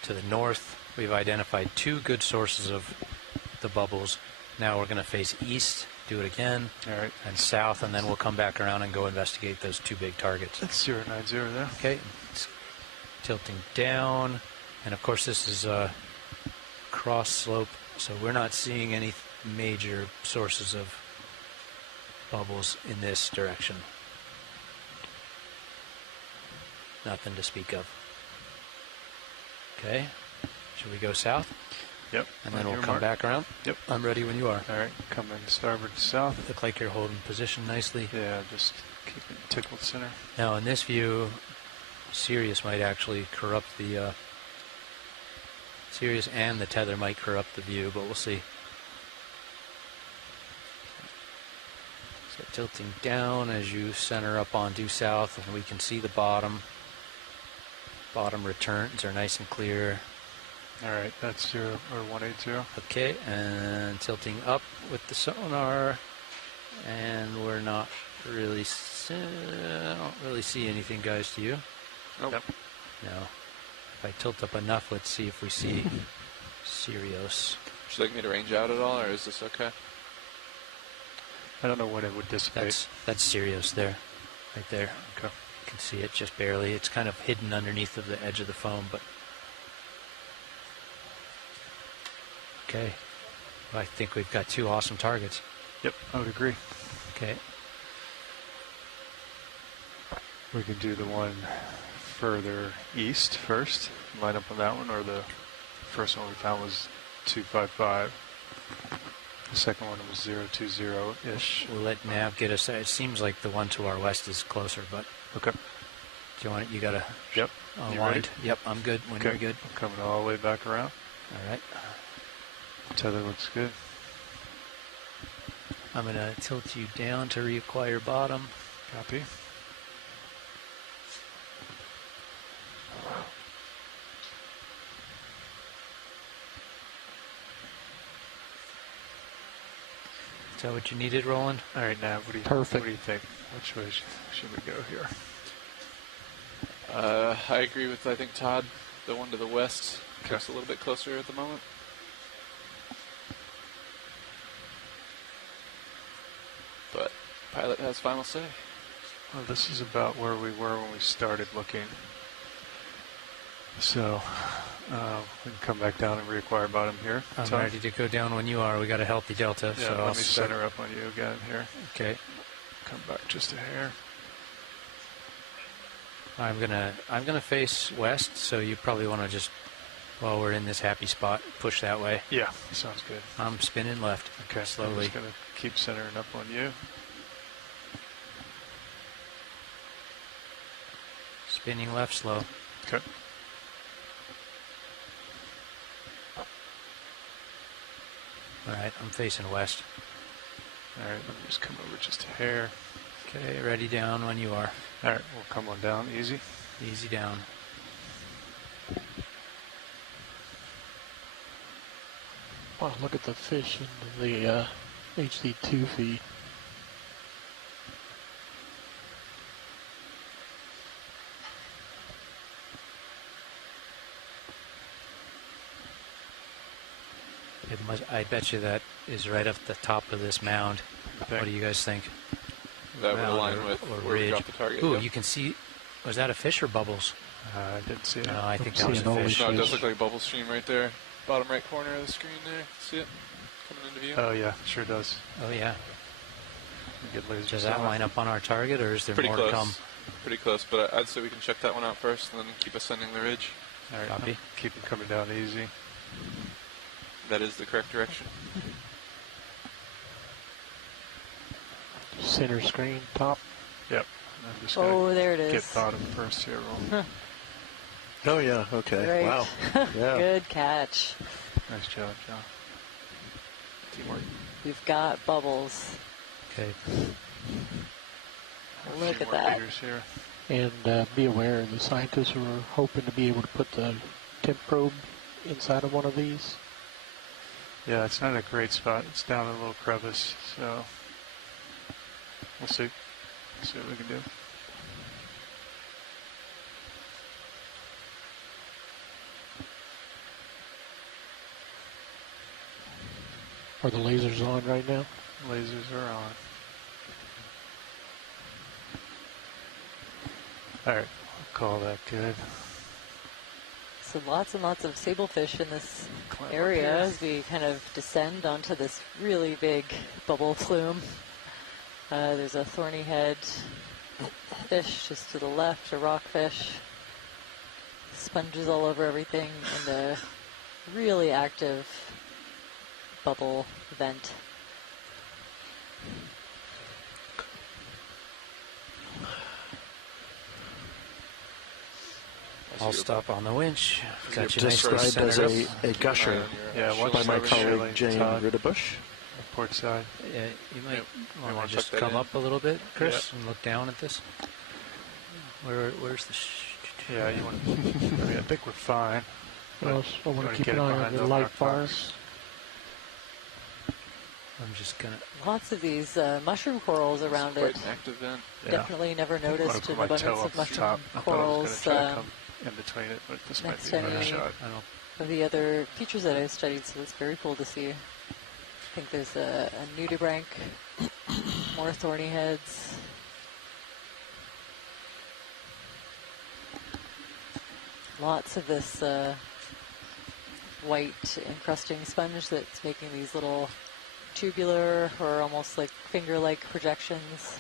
to the north. We've identified two good sources of the bubbles. Now we're going to face east, do it again, all right, and south, and then we'll come back around and go investigate those two big targets. That's 090 there. Okay, it's tilting down, and of course this is a cross slope, so we're not seeing any major sources of bubbles in this direction. Nothing to speak of. Okay, should we go south? Yep. And then we'll come back around? Yep. I'm ready when you are. All right, come in starboard to south. Look like you're holding position nicely. Yeah, just keep it tickled center. Now in this view, Sirius might actually corrupt the... Sirius and the tether might corrupt the view, but we'll see. So tilting down as you center up on due south, and we can see the bottom. Bottom returns are nice and clear. All right, that's 180. Okay, and tilting up with the sonar, and we're not really. I don't really see anything, guys. Do you? Nope. Yep. No. If I tilt up enough, let's see if we see Sirius. Would you like me to range out at all, or is this okay? I don't know when it would dissipate. That's Sirius there, right there. Okay. You can see it just barely. It's kind of hidden underneath of the edge of the foam, but okay. Well, I think we've got two awesome targets. Yep, I would agree. Okay. We can do the one further east first. Line up on that one, or the first one we found was 255. The second one was 020-ish. We'll let Nav get us. It seems like the one to our west is closer, but okay. Do you want it? You gotta. Yep. Unwind. Yep, I'm good. When you're good. I'm coming all the way back around. All right. Tether looks good. I'm gonna tilt you down to reacquire bottom. Copy. Is that what you needed, Roland? All right, Nav, what do you think? Which way should we go here? I agree with, I think, Todd. The one to the west looks a little bit closer at the moment. But pilot has final say. Well, this is about where we were when we started looking. So we can come back down and reacquire bottom here. I'm ready to go down when you are. We got a healthy delta. Yeah, so let me center up on you again here. Okay. Come back just a hair. I'm gonna face west, so you probably want to just, while we're in this happy spot, push that way. Yeah, sounds good. I'm spinning left. Okay, slowly. I'm just gonna keep centering up on you. Spinning left slow. Okay. All right, I'm facing west. All right, let me just come over just a hair. Okay, ready down when you are. All right, we'll come on down, easy. Easy down. Wow, look at the fish in the HD2 feed. I bet you that is right up the top of this mound. Okay. What do you guys think? That would align with where we dropped the target. Ooh, you can see, was that a fish or bubbles? I didn't see it. No, I think that was a fish. No, it does look like a bubble stream right there. Bottom right corner of the screen there. See it? Coming into view. Oh, yeah, sure does. Oh, yeah. Good laser. Does that line up on our target, or is there Pretty more close. to come? Pretty close, but I'd say we can check that one out first and then keep ascending the ridge. All right, Copy. Keep it coming down easy. That is the correct direction. Center screen, top. Yep. I'm just there it is. Get bottom first here. Oh, yeah, okay. Right. Wow. Yeah. Good catch. Nice job, John. Teamwork. We've got bubbles. Okay. Look at that. Here. And be aware, the scientists were hoping to be able to put the temp probe inside of one of these. Yeah, it's not a great spot. It's down a little crevice, so we'll see. See what we can do. Are the lasers on right now? Lasers are on. All right, I'll call that good. So lots and lots of sablefish in this area as we kind of descend onto this really big bubble plume. There's a thorny head fish just to the left, a rockfish. Sponges all over everything, and a really active bubble vent. I'll stop on the winch. Got you described as a gusher by my colleague Jane Ritterbush. Port side. Yeah, you might want to just come up a little bit, Chris, and look down at this. Where's the? Yeah, you want. I mean, I think we're fine. Well, I want to keep an eye on the light bars. I'm just gonna. Lots of these mushroom corals around it. Quite an active vent. Definitely never noticed an abundance of mushroom corals. In between it, but this might be a better shot. Of the other features that I've studied, so it's very cool to see. I think there's a nudibranch, more thorny heads. Lots of this white encrusting sponge that's making these little tubular or almost like finger-like projections.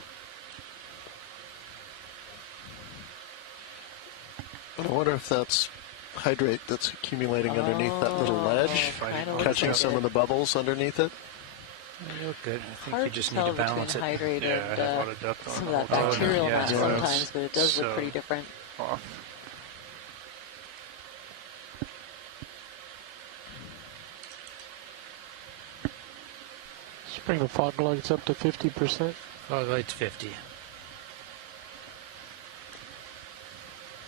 I wonder if that's hydrate that's accumulating underneath that little ledge, catching some of the bubbles underneath it. You look good. I think Hard you just to need tell to balance between it. hydrate and some of that bacterial mass sometimes, but it does look pretty different. Off. Let's bring the fog lights up to 50%. Fog lights 50.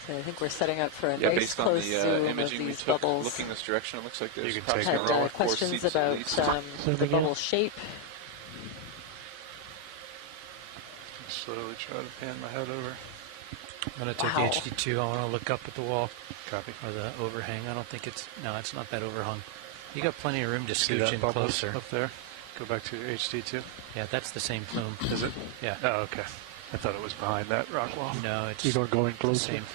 So I think we're setting up for a nice close zoom of these bubbles. Looking this direction, it looks like there's had questions about the bubble shape. Slowly try to pan my head over. I'm going to take HD2. I want to look up at the wall. Copy. Or the overhang. I don't think it's... No, it's not that overhung. You got plenty of room to scooch in closer. Up there. Go back to HD2. Yeah, that's the same plume. Is it? Yeah. Oh, okay. I thought it was behind that rock wall. No, it's You're going closer. the same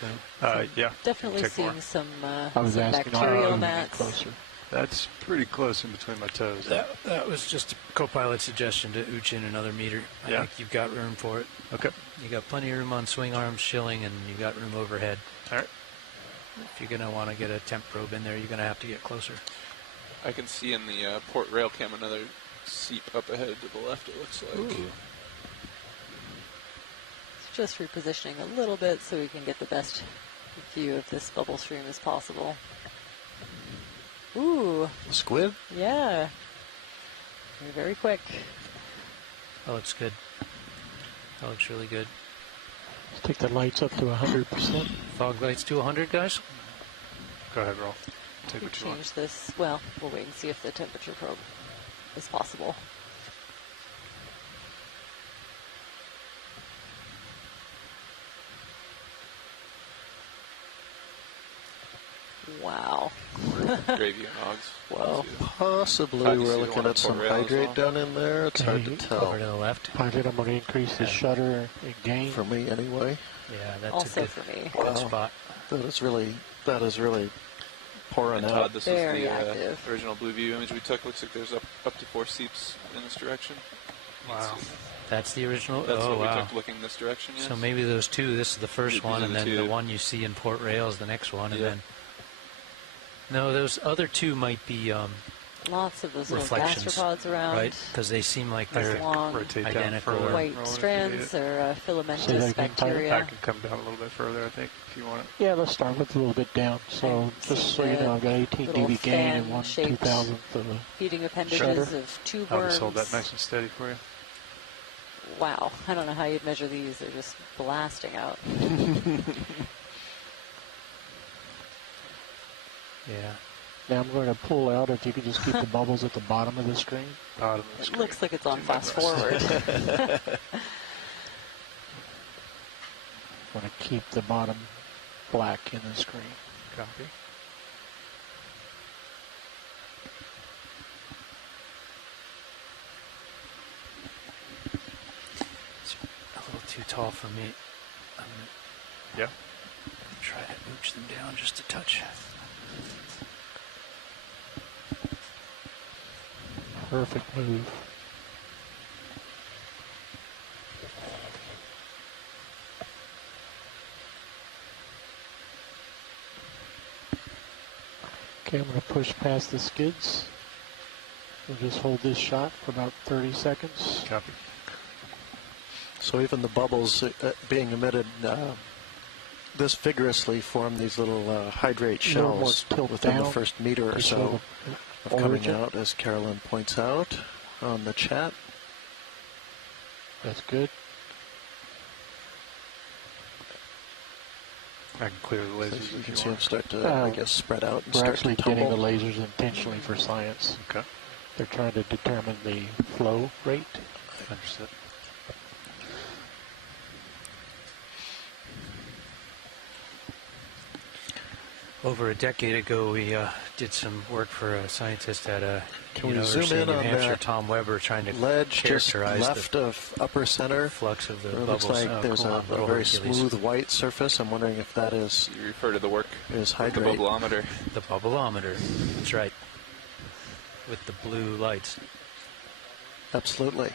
plume. Yeah. Definitely seeing some bacterial mats. Closer. That's pretty close in between my toes. That was just a co-pilot suggestion to ooch in another meter. I think you've got room for it. Okay. You got plenty of room on swing arms, shilling, and you've got room overhead. All right. If you're going to want to get a temp probe in there, you're going to have to get closer. I can see in the port rail cam another seep up ahead to the left, it looks like. Ooh. It's just repositioning a little bit so we can get the best view of this bubble stream as possible. Ooh. Squid? Yeah. You're very quick. That looks good. That looks really good. Let's take the lights up to 100%. Fog lights to 100, guys. Go ahead, Rolf. Take what you want. Change this. Well, we'll wait and see if the temperature probe is possible. Wow. Gravy and hogs. Well, possibly we're looking at some hydrate down in there. It's hard to tell. Over to the left. Hydrate, I'm going to increase the shutter and gain. For me, anyway. Yeah, that's also a good, for me. Good spot. That is really pouring and out. Todd, this Very was active. the original blue view image we took. Looks like there's up to 4 seeps in this direction. Wow. That's the original? That's oh, what wow. we took looking this direction, yes. So maybe those two, this is the first one, and then the one you see in Port Rail is the next one, and then... No, those other two might be lots of those little reflections, gastropods around. right? Because they seem like they're long, identical. White strands or filamentous bacteria. I can come down a little bit further, I think, if you want it. Yeah, let's start with a little bit down. So just so you know, I've got 18 dB gain and 1/2000th of a feeding appendages shutter. of tube I'll worms. just hold that nice and steady for you. Wow, I don't know how you'd measure these. They're just blasting out. Yeah. Now I'm going to pull out, if you could just keep the bubbles at the bottom of the screen. Bottom of the screen. It looks like it's on fast forward. I want to keep the bottom black in the screen. Copy. It's a little too tall for me. Yeah. Try to ooch them down just a touch. Perfect move. Okay, I'm going to push past the skids. We'll just hold this shot for about 30 seconds. Copy. So even the bubbles being emitted this vigorously form these little hydrate shells within the first meter or so of coming out, as Carolyn points out on the chat. That's good. I can clear the lasers. So you can see them start to, I guess, spread out and we're start actually to tumble. getting the lasers intentionally for science. Okay. They're trying to determine the flow rate. Understood. Over a decade ago, we did some work for a scientist at a Can we University zoom in of New on Hampshire, that Tom Weber, trying to ledge just characterize left of upper center? Flux of the it bubbles. looks like there's a very smooth white surface. I'm wondering if that is. You refer to the work is the hydrate. bubbleometer. The bubbleometer. That's right. With the blue lights. Absolutely.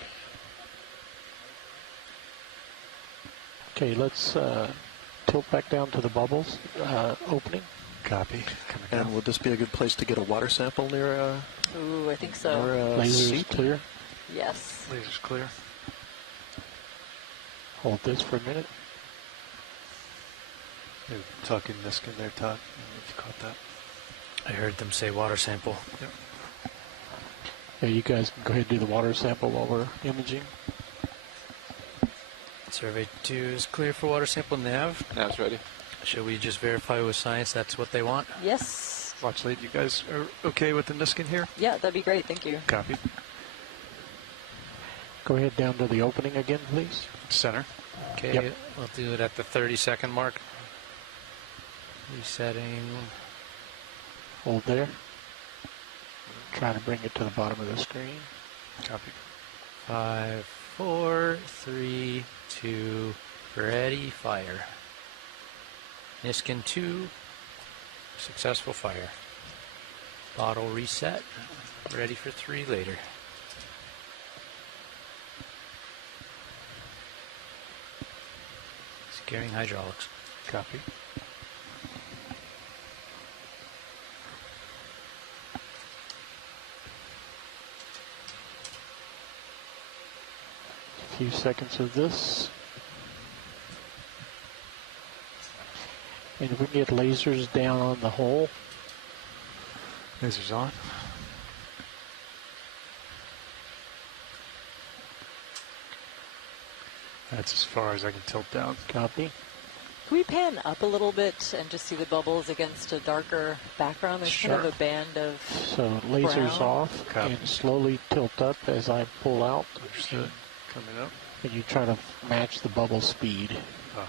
Okay, let's tilt back down to the bubbles opening. Copy. And would this be a good place to get a water sample near? Ooh, I think so. Lasers clear. Yes. Lasers clear. Hold this for a minute. You're talking Niskin there, Todd. I don't know if you caught that. I heard them say water sample. Yep. Yeah, you guys can go ahead and do the water sample while we're imaging. Survey 2 is clear for water sample. Nav? Nav's ready. Shall we just verify with science that's what they want? Yes. Watch late. You guys are okay with the Niskin here? Yeah, that'd be great. Thank you. Copy. Go ahead down to the opening again, please. Center. Okay, Yep. we'll do it at the 30-second mark. Resetting. Hold there. Try to bring it to the bottom of the screen. Copy. 5, 4, 3, 2, ready, fire. Niskin 2, successful fire. Bottle reset. Ready for 3 later. Scaring hydraulics. Copy. A few seconds of this. And if we can get lasers down on the hole. Lasers on. That's as far as I can tilt down. Copy. Can we pan up a little bit and just see the bubbles against a darker background? There's kind of a band of So lasers brown. off and slowly tilt up as I pull out. Understood. Coming up. And you try to match the bubble speed. Oh,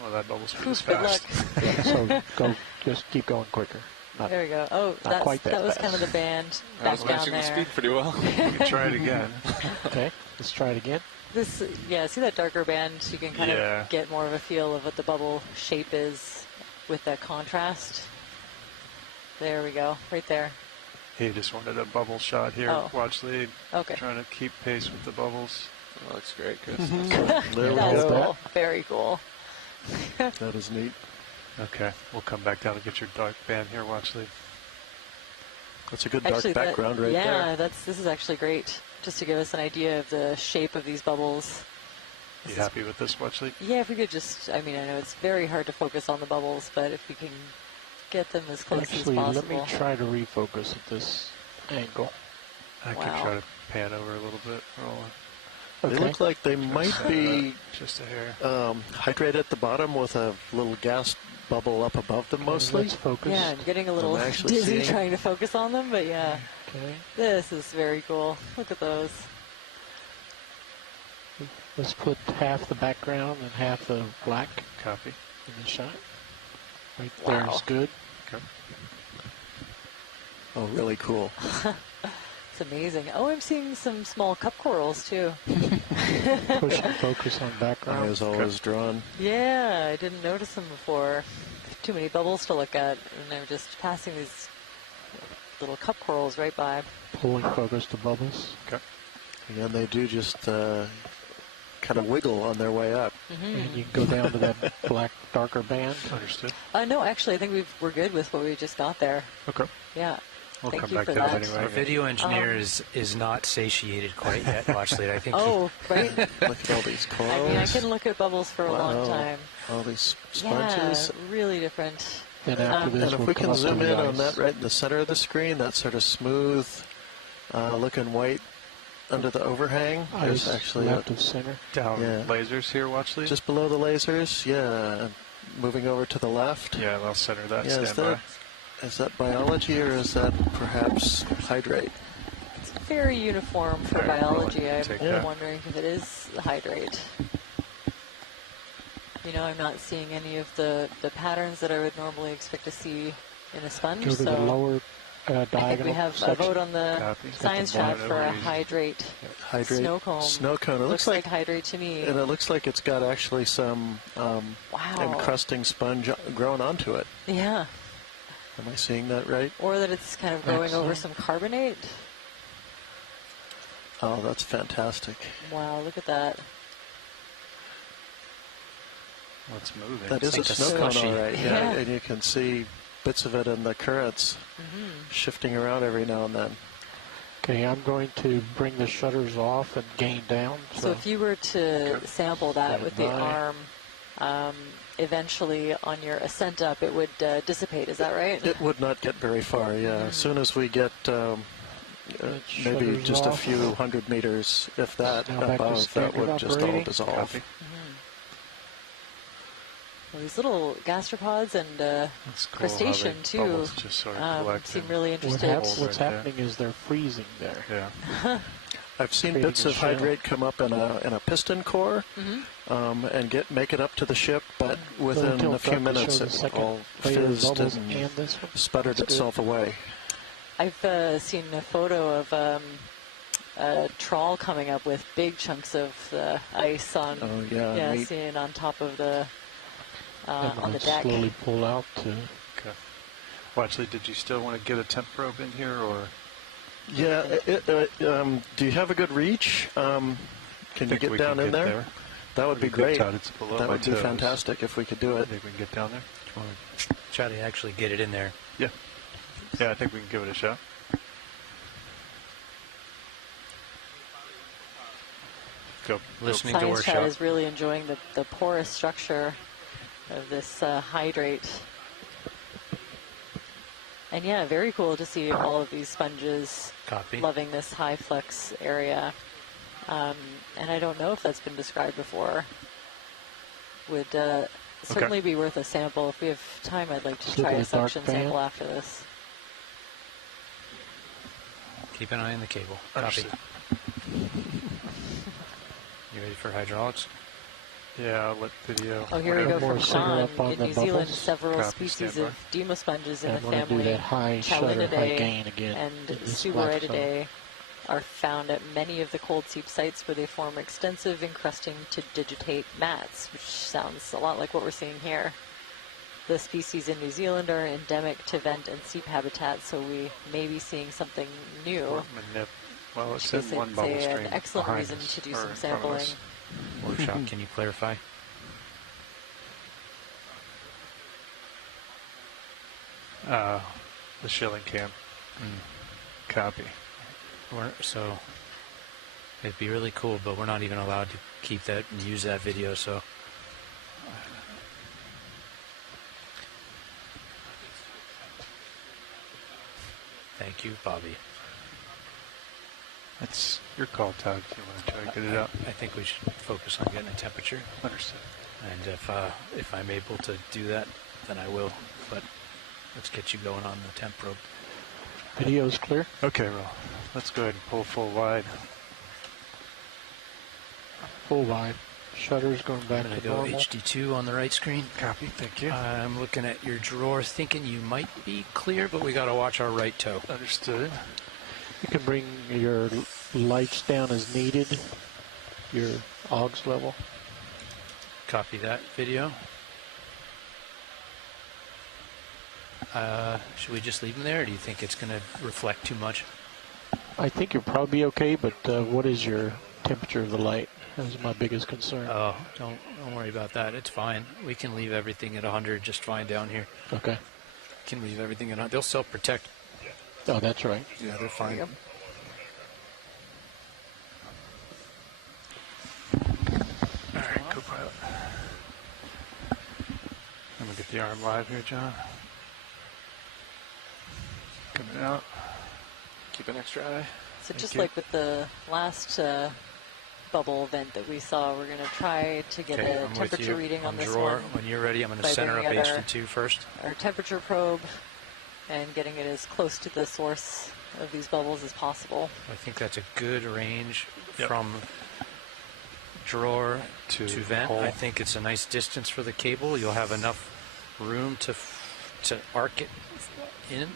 well, that bubble speed is Good fast. luck. So go, just keep going quicker. Not, There we go. Oh, not quite that was fast. kind of the band I back was down matching the there. speed pretty well. You can try it again. Okay, let's try it again. This, yeah, see that darker band? You can kind Yeah. of get more of a feel of what the bubble shape is with that contrast. There we go, right there. He just wanted a bubble shot here. Oh. Watch lead. Okay. Trying to keep pace with the bubbles. That looks great, Chris. There we That's go. cool. Very cool. That is neat. Okay, we'll come back down and get your dark band here. Watch lead. That's a good dark Actually, background right there. yeah, this is actually great, just to give us an idea of the shape of these bubbles. You happy with this watch lead? Yeah, if we could just, I mean, I know it's very hard to focus on the bubbles, but if we can get them as close Actually, as let me possible. try to refocus at this angle. I could try to pan over a little bit. They look like they might be just a hair. hydrated at the bottom with a little gas bubble up above them mostly. Let's focus. Yeah, I'm getting a little I'm actually dizzy seeing- trying to focus on them, but yeah. Okay. This is very cool. Look at those. Let's put half the background and half the black. Copy. In the shot. Right Wow. there is good. Okay. Oh, really cool. It's amazing. Oh, I'm seeing some small cup corals too. Push and focus on background. Eye is always drawn. Yeah, I didn't notice them before. Too many bubbles to look at, and they're just passing these little cup corals right by. Pulling focus to bubbles. Okay. And they do just kind of wiggle on their way up. And you can go down to that black, darker band. Understood. No, actually, I think we're good with what we just got there. Okay. Yeah. We'll Thank come you back for to that. that anyway. Our video engineer is not satiated quite yet, watch lead. I think Oh, right. Look at all these I corals. mean, I can look at bubbles for a long time. All these sponges. Yeah, really different. Then after this, And if we'll we come can up zoom to the in on ice. that right in the center of the screen, that sort of smooth looking white under the overhang. There's Ice actually left of center. Down Yeah. lasers here, watch lead. just below the lasers. Yeah, and moving over to the left. Yeah, I'll center that. Yeah, Stand by. is that biology or is that perhaps hydrate? It's very uniform for Very biology. well, I'm take that. wondering if it is hydrate. You know, I'm not seeing any of the patterns that I would normally expect to see in a sponge. Go to so the lower I think we diagonal have a section. vote on the Copy. science Got the chat for bottom a over easy. hydrate. Hydrate. Snow cone. Snow cone. It Looks like hydrate to me. And it looks like it's got actually some Wow. encrusting sponge grown onto it. Yeah. Am I seeing that right? Or that it's kind of going over some carbonate. Oh, that's fantastic. Wow, look at that. What's moving? That is It's a like snow cone, slushy. all right. Yeah. And you can see bits of it in the currents shifting around every now and then. Okay, I'm going to bring the shutters off and gain down. So if you were to sample that with the arm, eventually on your ascent up, it would dissipate. Is that right? It would not get very far, yeah. As soon as we get maybe shutters just a off. few hundred meters, if that, Now back to above, that standard would just all operating. dissolve. Copy. Well, these little gastropods and That's cool how the crustacean too bubbles just sort of collect seem and really What interesting. happens, what's right there. happening is they're freezing there. Yeah. I've seen Creating bits a of shell. hydrate come up in a piston core and make it up to the ship, but within tilt a few up to minutes show the it second all layer of fizzed bubbles and and this one. sputtered That's itself away. I've seen a photo of a trawl coming up with big chunks of ice on. Oh, yeah, neat. seeing on top of the And on the then deck. slowly pull out to. Okay. Well, actually, did you still want to get a temp probe in here, or? Yeah. Do you have a good reach? Can you get down in there? That would be great. That would be fantastic if we could do it. I think we can get down there. Try to actually get it in there. Yeah. Yeah, I think we can give it a shot. Go. Listening to Science Chat is really enjoying the porous structure of this hydrate. And yeah, very cool to see all of these sponges loving this high flux area. And I don't know if that's been described before. Would certainly be worth a sample. If we have time, I'd like to try a suction sample after this. Keep an eye on the cable. Copy. You ready for hydraulics? Yeah, I'll let video. Oh, here we go from Sean. In New Zealand, several species of demosponges in the family Chalinidae and Suborhidae are found at many of the cold seep sites where they form extensive encrusting to digitate mats, which sounds a lot like what we're seeing here. The species in New Zealand are endemic to vent and seep habitats, so we may be seeing something new. Well, it's in one bubble stream. An excellent reason to do some sampling. Workshop, can you clarify? The shilling cam. Copy. So it'd be really cool, but we're not even allowed to keep that and use that video, so. Thank you, Bobby. That's your call, Todd, if you want to try to get it out. I think we should focus on getting a temperature. Understood. And if I'm able to do that, then I will. But let's get you going on the temp probe. Video's clear? Okay, well, let's go ahead and pull full wide. Full wide. Shutter's going back to normal. I'm going to go HD2 on the right screen. Copy, thank you. I'm looking at your drawer, thinking you might be clear, but we got to watch our right toe. Understood. You can bring your lights down as needed, your AUX level. Copy that video. Should we just leave them there, or do you think it's going to reflect too much? I think you'll probably be okay, but what is your temperature of the light? That's my biggest concern. Oh, don't worry about that. It's fine. We can leave everything at 100 just fine down here. Okay. Can leave everything at 100. They'll self-protect. Oh, that's right. Yeah, they're fine. Yep. All right, co-pilot. I'm going to get the arm live here, John. Coming out. Keep an extra eye. So just like with the last bubble vent that we saw, we're going to try to get a temperature reading on this one. When you're ready, I'm going to center up HD2 first. Our temperature probe and getting it as close to the source of these bubbles as possible. I think that's a good range from drawer to vent. Hole. I think it's a nice distance for the cable. You'll have enough room to arc it in,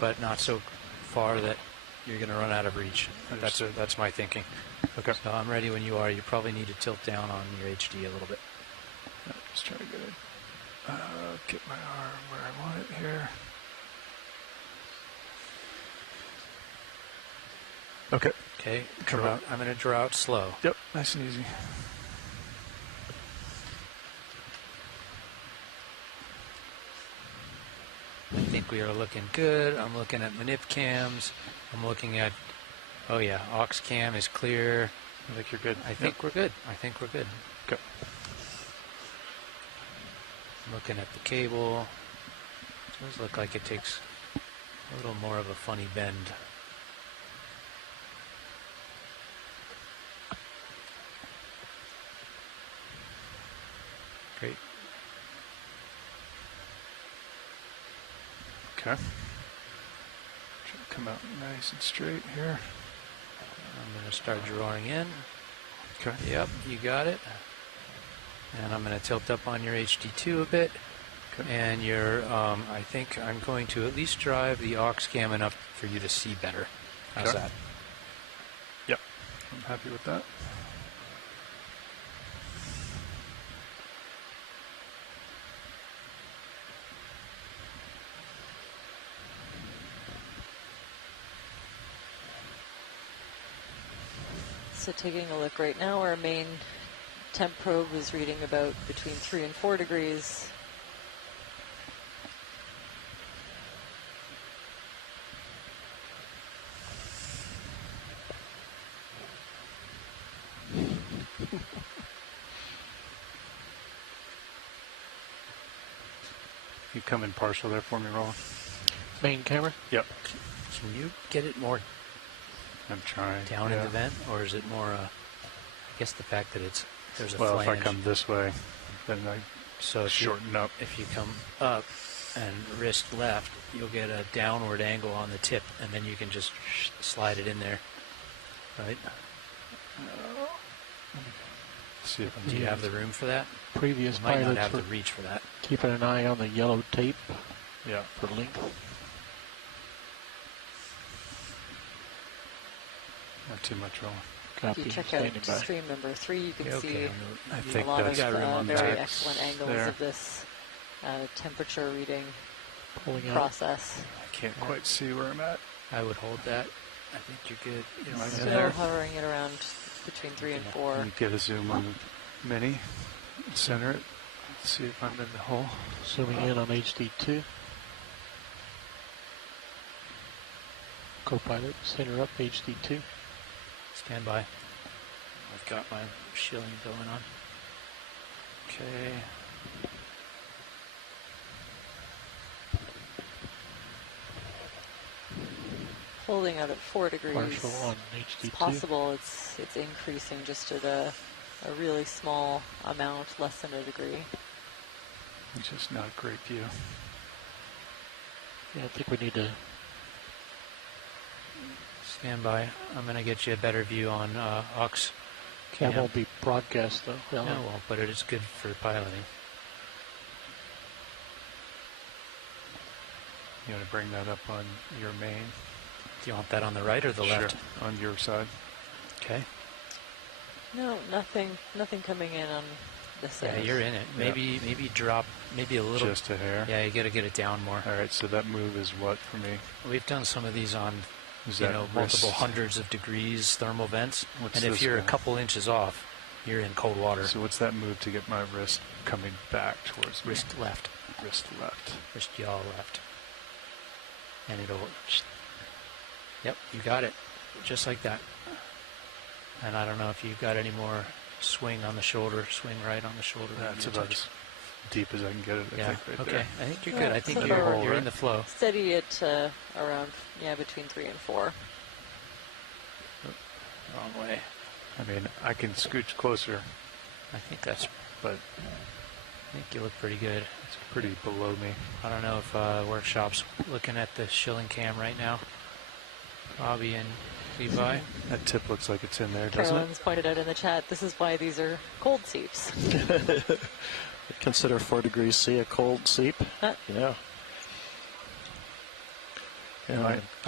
but not so far that you're going to run out of reach. That's my thinking. Okay. So I'm ready when you are. You probably need to tilt down on your HD a little bit. Just try to get my arm where I want it here. Okay. Okay. I'm going to draw out slow. Yep. Nice and easy. I think we are looking good. I'm looking at manip cams. I'm looking at, oh yeah, aux cam is clear. I think you're good. I think we're good. I think we're good. Okay. I'm looking at the cable. It does look like it takes a little more of a funny bend. Great. Okay. Try to come out nice and straight here. I'm going to start drawing in. Okay. Yep, you got it. And I'm going to tilt up on your HD2 a bit. Okay. And I think I'm going to at least drive the aux cam enough for you to see better. How's that? Yep. I'm happy with that. So taking a look right now, our main temp probe is reading about between 3 and 4 degrees. You come in partial there for me, Roland. Main camera? Yep. Can you get it more I'm trying. down in the vent, or is it more, I guess the fact that there's a well, flange. if I come this way, then I so shorten up. If you come up and wrist left, you'll get a downward angle on the tip, and then you can just slide it in there, right? See if Do you have the room for that? Previous you might not pilots have were the reach for that. keeping an eye on the yellow tape. Yeah. For length. Not too much rolling. If you check out stream number 3, you can see I think a lot that's of very excellent angles there. of this temperature reading process. I can't quite see where I'm at. I would hold that. I think you're good. You know, still hovering it around between 3 and 4. You get a zoom on the mini, center it, see if I'm in the hole. Zooming in on HD2. Copilot, center up HD2. Stand by. I've got my shilling going on. Okay. Holding out at 4 degrees. Partial on HD2. It's possible it's increasing just at a really small amount, less than a degree. It's just not a great view. Yeah, I think we need to stand by. I'm going to get you a better view on Ox. That won't be broadcast though. No, it won't, but it is good for piloting. You want to bring that up on your main? Do you want that on the right or the left? On your side. Okay. No, nothing coming in on this Yeah, edge. you're in it. Maybe drop, maybe a little. Just a hair. Yeah, you got to get it down more. All right, so that move is what for me? We've done some of these on, Is you that know, multiple hundreds of degrees thermal vents. What's and if this you're one? a couple inches off, you're in cold water. So what's that move to get my wrist coming back towards me? Wrist left. Wrist left. Wrist yaw left. And it'll... Yep, you got it. Just like that. And I don't know if you've got any more swing on the shoulder, swing right on the shoulder. That's about as deep as I can get it, I think, right okay. there. I think you're good. I think so you're in the flow. Steady it around, between 3 and 4. Wrong way. I mean, I can scooch closer. I think that's... But I think you look pretty good. It's pretty below me. I don't know if Workshop's looking at the shilling cam right now. Bobby and Levi. That tip looks like it's in there, doesn't Carolyn's pointed out in the chat, this is why these are cold seeps. Consider 4 degrees C a cold seep. Yeah.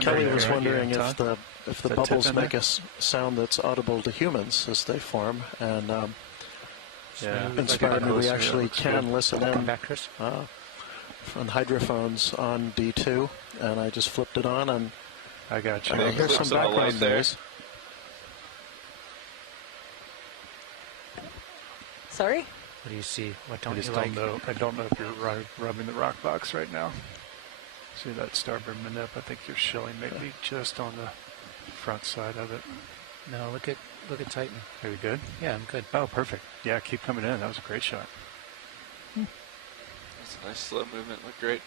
Kelly was wondering if the bubbles make a sound that's audible to humans as they form, and inspired me. We actually can listen in on hydrophones on D2, and I just flipped it on, and I got you. I hear some background noise. Sorry? What do you see? What don't I just you don't like? know. I don't know if you're rubbing the rock box right now. See that starboard manip? I think you're shilling maybe just on the front side of it. No, look at Titan. Are you good? Yeah, I'm good. Oh, perfect. Yeah, keep coming in. That was a great shot. That's a nice slow movement. Looked great.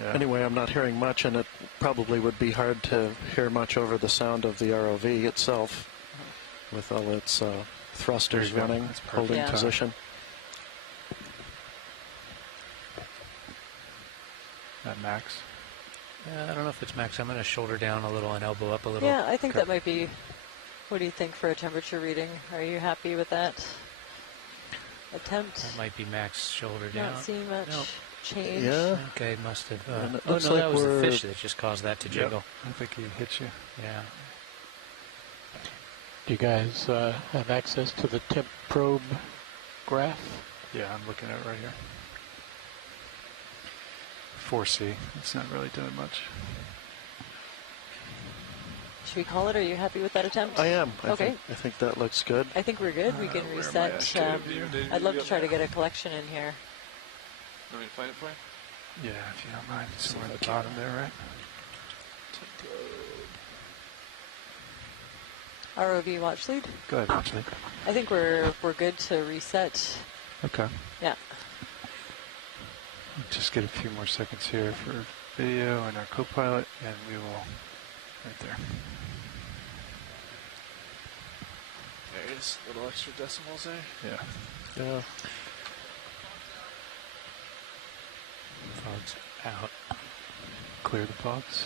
Yeah. Anyway, I'm not hearing much, and it probably would be hard to hear much over the sound of the ROV itself with all its thrusters running, holding position. That max? I don't know if it's max. I'm going to shoulder down a little and elbow up a little. Yeah, I think that might be... What do you think for a temperature reading? Are you happy with that attempt? That might be max shoulder down. Not seeing much change. Yeah. Okay, must have... oh, no, that was the fish that just caused that to jiggle. I think he hit you. Yeah. Do you guys have access to the temp probe graph? Yeah, I'm looking at it right here. 4C. It's not really doing much. Should we call it? Are you happy with that attempt? I am. Okay. I think that looks good. I think we're good. We can reset. I'd love to try to get a collection in here. Want me to find it for you? Yeah, if you don't mind. Somewhere at the bottom there, right? ROV watch lead. Go ahead, watch lead. I think we're good to reset. Okay. Yeah. Just get a few more seconds here for video and our co-pilot, and we will right there. There it is. Little extra decimals there. Yeah. Yeah. Fogs out. Clear the fogs.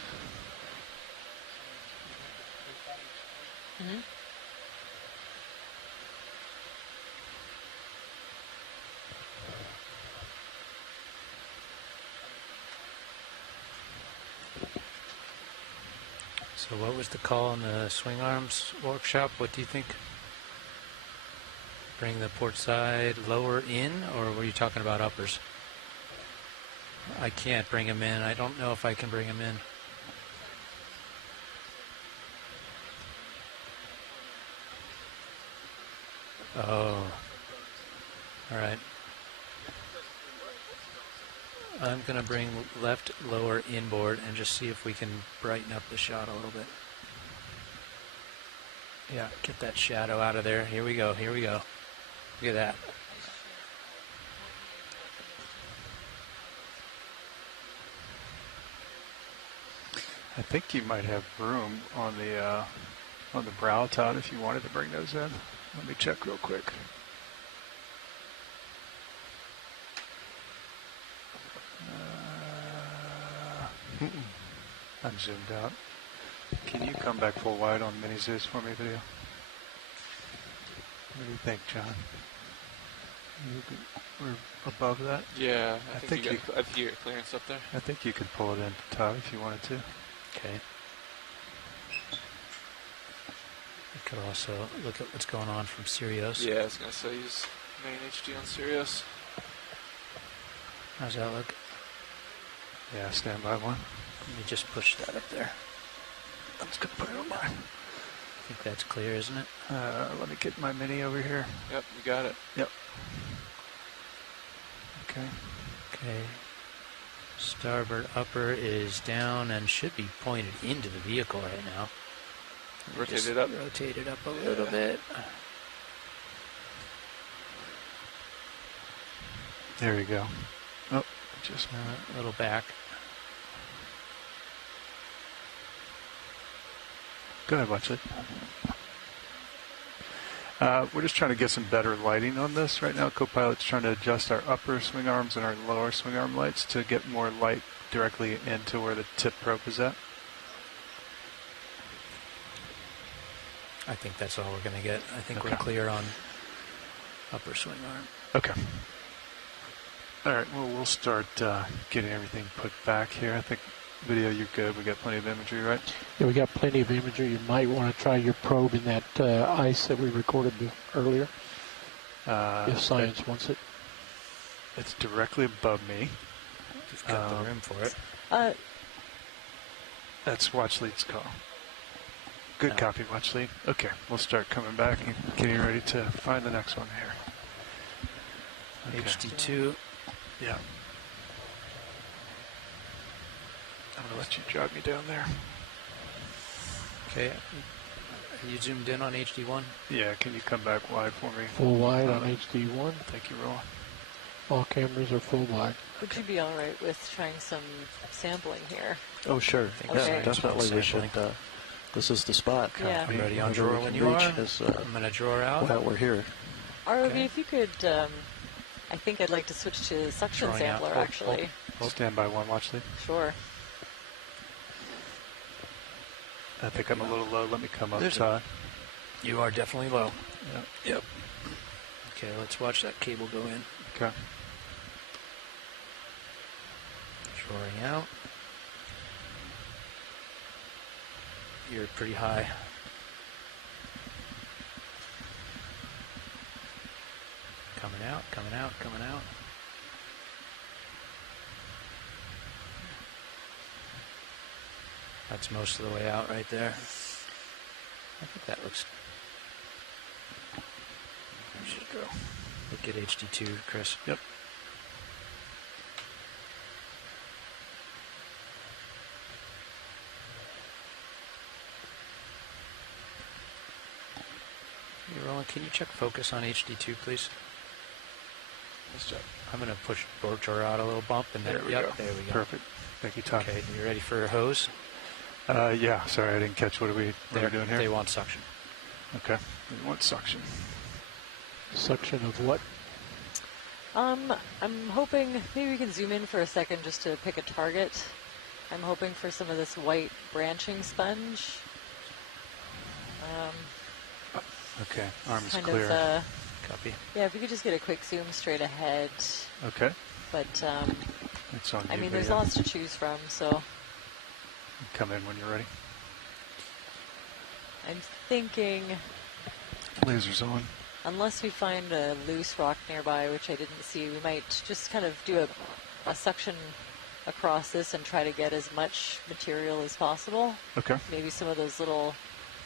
Mm-hmm. So what was the call on the swing arms workshop? What do you think? Bring the port side lower in, or were you talking about uppers? I can't bring them in. I don't know if I can bring them in. Oh. All right. I'm going to bring left lower inboard and just see if we can brighten up the shot a little bit. Yeah, get that shadow out of there. Here we go. Here we go. Look at that. I think you might have room on the brow, Todd, if you wanted to bring those in. Let me check real quick. I'm zoomed out. Can you come back full wide on Mini Zeus for me, video? What do you think, John? We're above that? Yeah, I think you get clearance up there. I think you could pull it in, Todd, if you wanted to. Okay. We could also look at what's going on from Sirius. Yeah, I was going to say use main HD on Sirius. How's that look? Yeah, stand by one. Let me just push that up there. I'm just going to put it on mine. I think that's clear, isn't it? Let me get my Mini over here. Yep, you got it. Yep. Okay. Okay. Starboard upper is down and should be pointed into the vehicle right now. Rotate it up. Rotate it up a little bit. There we go. Oh, just a little back. Go ahead, watch it. We're just trying to get some better lighting on this right now. Co-pilot's trying to adjust our upper swing arms and our lower swing arm lights to get more light directly into where the tip probe is at. I think that's all we're going to get. I think we're clear on upper swing arm. Okay. All right, well, we'll start getting everything put back here. I think video, you're good. We got plenty of imagery, right? Yeah, we got plenty of imagery. You might want to try your probe in that ice that we recorded earlier, if science wants it. It's directly above me. You've got the room for it. That's watch lead's call. Good copy, watch lead. Okay, we'll start coming back and getting ready to find the next one here. Okay. HD2. Yeah. I'm going to let you jog me down there. Okay. Are you zoomed in on HD1? Yeah, can you come back wide for me? Full wide on HD1. Thank you, Roland. All cameras are full wide. Would you be all right with trying some sampling here? Oh, sure. Okay. Yeah, definitely we should. This is the spot. Yeah. I'm ready on drawer when you are. I'm going to drawer out. While we're here. ROV, if you could, I think I'd like to switch to suction Drawing sampler, out. actually. Hold stand by one, watch lead. Sure. I think I'm a little low. Let me come up, There's Todd. You are definitely low. Yep. Okay, let's watch that cable go in. Okay. Drawing out. You're pretty high. Coming out, coming out, coming out. That's most of the way out right there. I think that looks... There should go. Look at HD2, Chris. Yep. Hey, Roland, can you check focus on HD2, please? Nice job. I'm going to push Borchar out a little bump, and then, there we yep, go. There we go. Perfect. Thank you, Todd. Okay, you ready for a hose? Yeah, sorry, I didn't catch what are we doing here? They want suction. Okay, we want suction. Suction of what? I'm hoping, maybe we can zoom in for a second just to pick a target. I'm hoping for some of this white branching sponge. Okay, arms kind clear. Of, Copy. Yeah, if we could just get a quick zoom straight ahead. Okay. But, it's on I mean, you, there's lots to choose from, so. Come in when you're ready. I'm thinking, Lasers on. unless we find a loose rock nearby, which I didn't see, we might just kind of do a suction across this and try to get as much material as possible. Okay. Maybe some of those little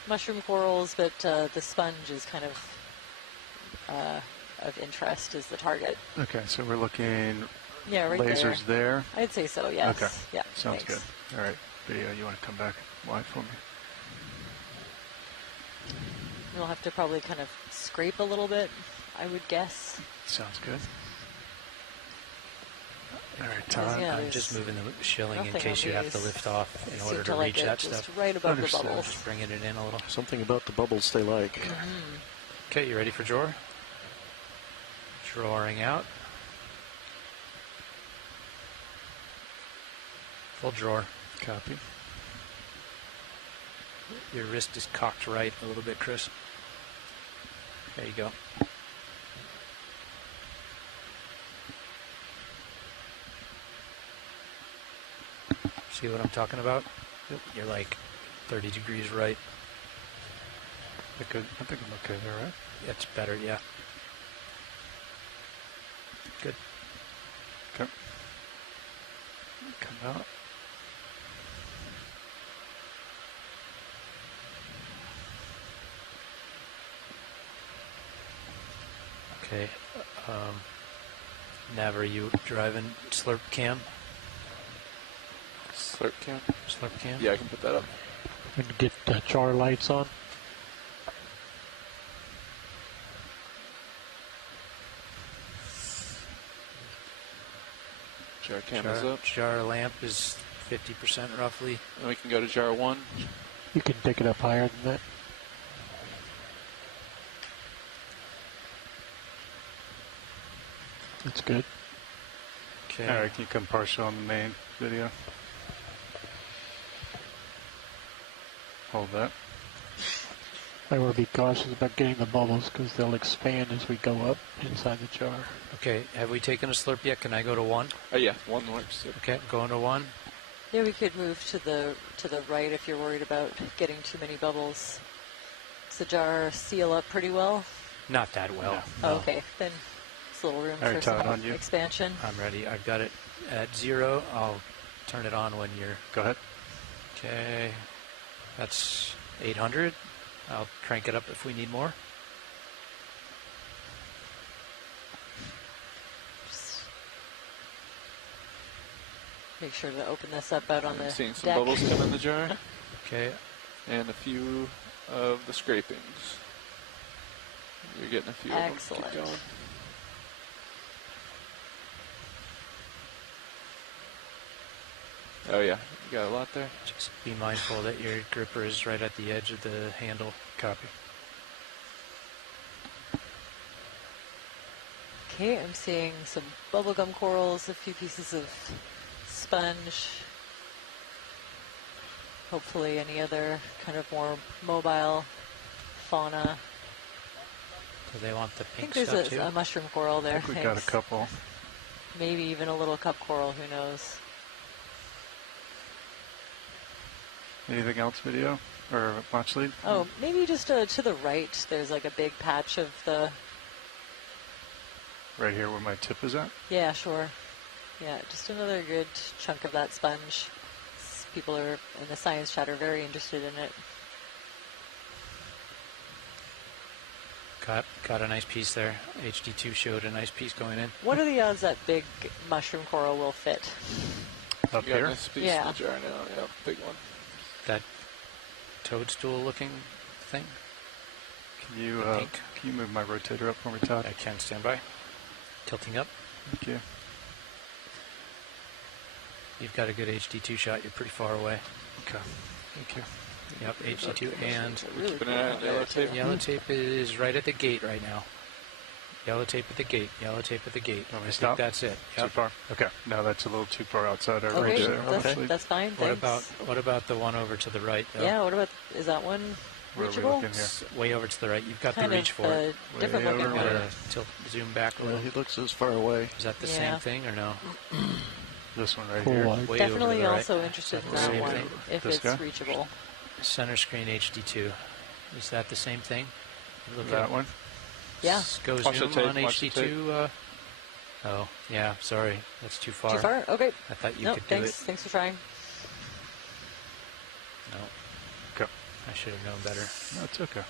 mushroom corals, but the sponge is kind of interest is the target. Okay, so we're looking right lasers there. I'd say so, yes. Okay. Yeah, sounds thanks. good. All right, video, you want to come back wide for me? We'll have to probably kind of scrape a little bit, I would guess. Sounds good. All right, Todd. Yeah, I'm just moving the shilling in case you have to lift off in order to like reach that just stuff. right above the bubbles. Just bringing it in a little. Something about the bubbles they like. Okay, you ready for drawer? Drawing out. Full drawer. Copy. Your wrist is cocked right a little bit, Chris. There you go. See what I'm talking about? Yep. You're like 30 degrees right. I think I'm okay there, right? That's better, yeah. Good. Okay. Come out. Okay. Nav, are you driving slurp cam? Slurp cam? Slurp cam? Yeah, I can put that up. And get jar lights on. Jar cam is up. Jar lamp is 50% roughly. And we can go to jar 1. You can take it up higher than that. That's good. Okay. All right, can you come partial on the main video? Hold that. I want to be cautious about getting the bubbles because they'll expand as we go up inside the jar. Okay, have we taken a slurp yet? Can I go to 1? Oh yeah, 1 works. Yep. Okay, going to 1. Yeah, we could move to the right if you're worried about getting too many bubbles. Does the jar seal up pretty well? Not that well. No. Oh, okay, then it's a little room for some expansion. I'm ready. I've got it at 0. I'll turn it on when you're... Go ahead. Okay, that's 800. I'll crank it up if we need more. Just make sure to open this up out on the seeing some deck. bubbles come in the jar. Okay. And a few of the scrapings. You're getting a few Excellent. of them. Keep going. Oh yeah, you got a lot there. Just be mindful that your gripper is right at the edge of the handle. Copy. Okay, I'm seeing some bubblegum corals, a few pieces of sponge. Hopefully any other kind of more mobile fauna. Do they want the I pink think stuff there's too? a mushroom coral there. I think we got a couple. Maybe even a little cup coral, who knows. Anything else, video? Or watch lead? Oh, maybe just to the right, there's like a big patch of the... Right here where my tip is at? Yeah, sure. Yeah, just another good chunk of that sponge. People are in the science chat are very interested in it. Got a nice piece there. HD2 showed a nice piece going in. What are the odds that big mushroom coral will fit? Up here? Got a nice piece in the jar now. Yeah, big one. That toadstool looking thing? Can you move my rotator up for me, Todd? I can. Stand by. Tilting up. Thank you. You've got a good HD2 shot. You're pretty far away. Okay. Thank you. Yep, HD2 and yellow tape. Yellow tape is right at the gate right now. Yellow tape at the gate. Yellow tape at the gate. Want me to I stop? think that's it. Yep. Too far? Okay. No, that's a little too far outside our Okay, range there. that's fine. Thanks. What about the one over to the right? Though? Yeah. What about, is that one Where reachable? are we looking here? Way over to the right. You've got Kind the reach of, for it. different looking. You've got to zoom back a little. He looks as far away. Is that the same thing or no? This one right Cool. here. Way Definitely over to the also right. interested in The that same one, thing? if This it's guy? reachable. Center screen HD2. Is that the same thing? Look That at one? Yeah. Go Watch the zoom tape, on watch the HD2. Oh, yeah. Sorry, that's too far. Too far? Okay. I thought you Nope, could thanks. do it. Thanks for trying. No. Okay. I should have known better. No, it's okay.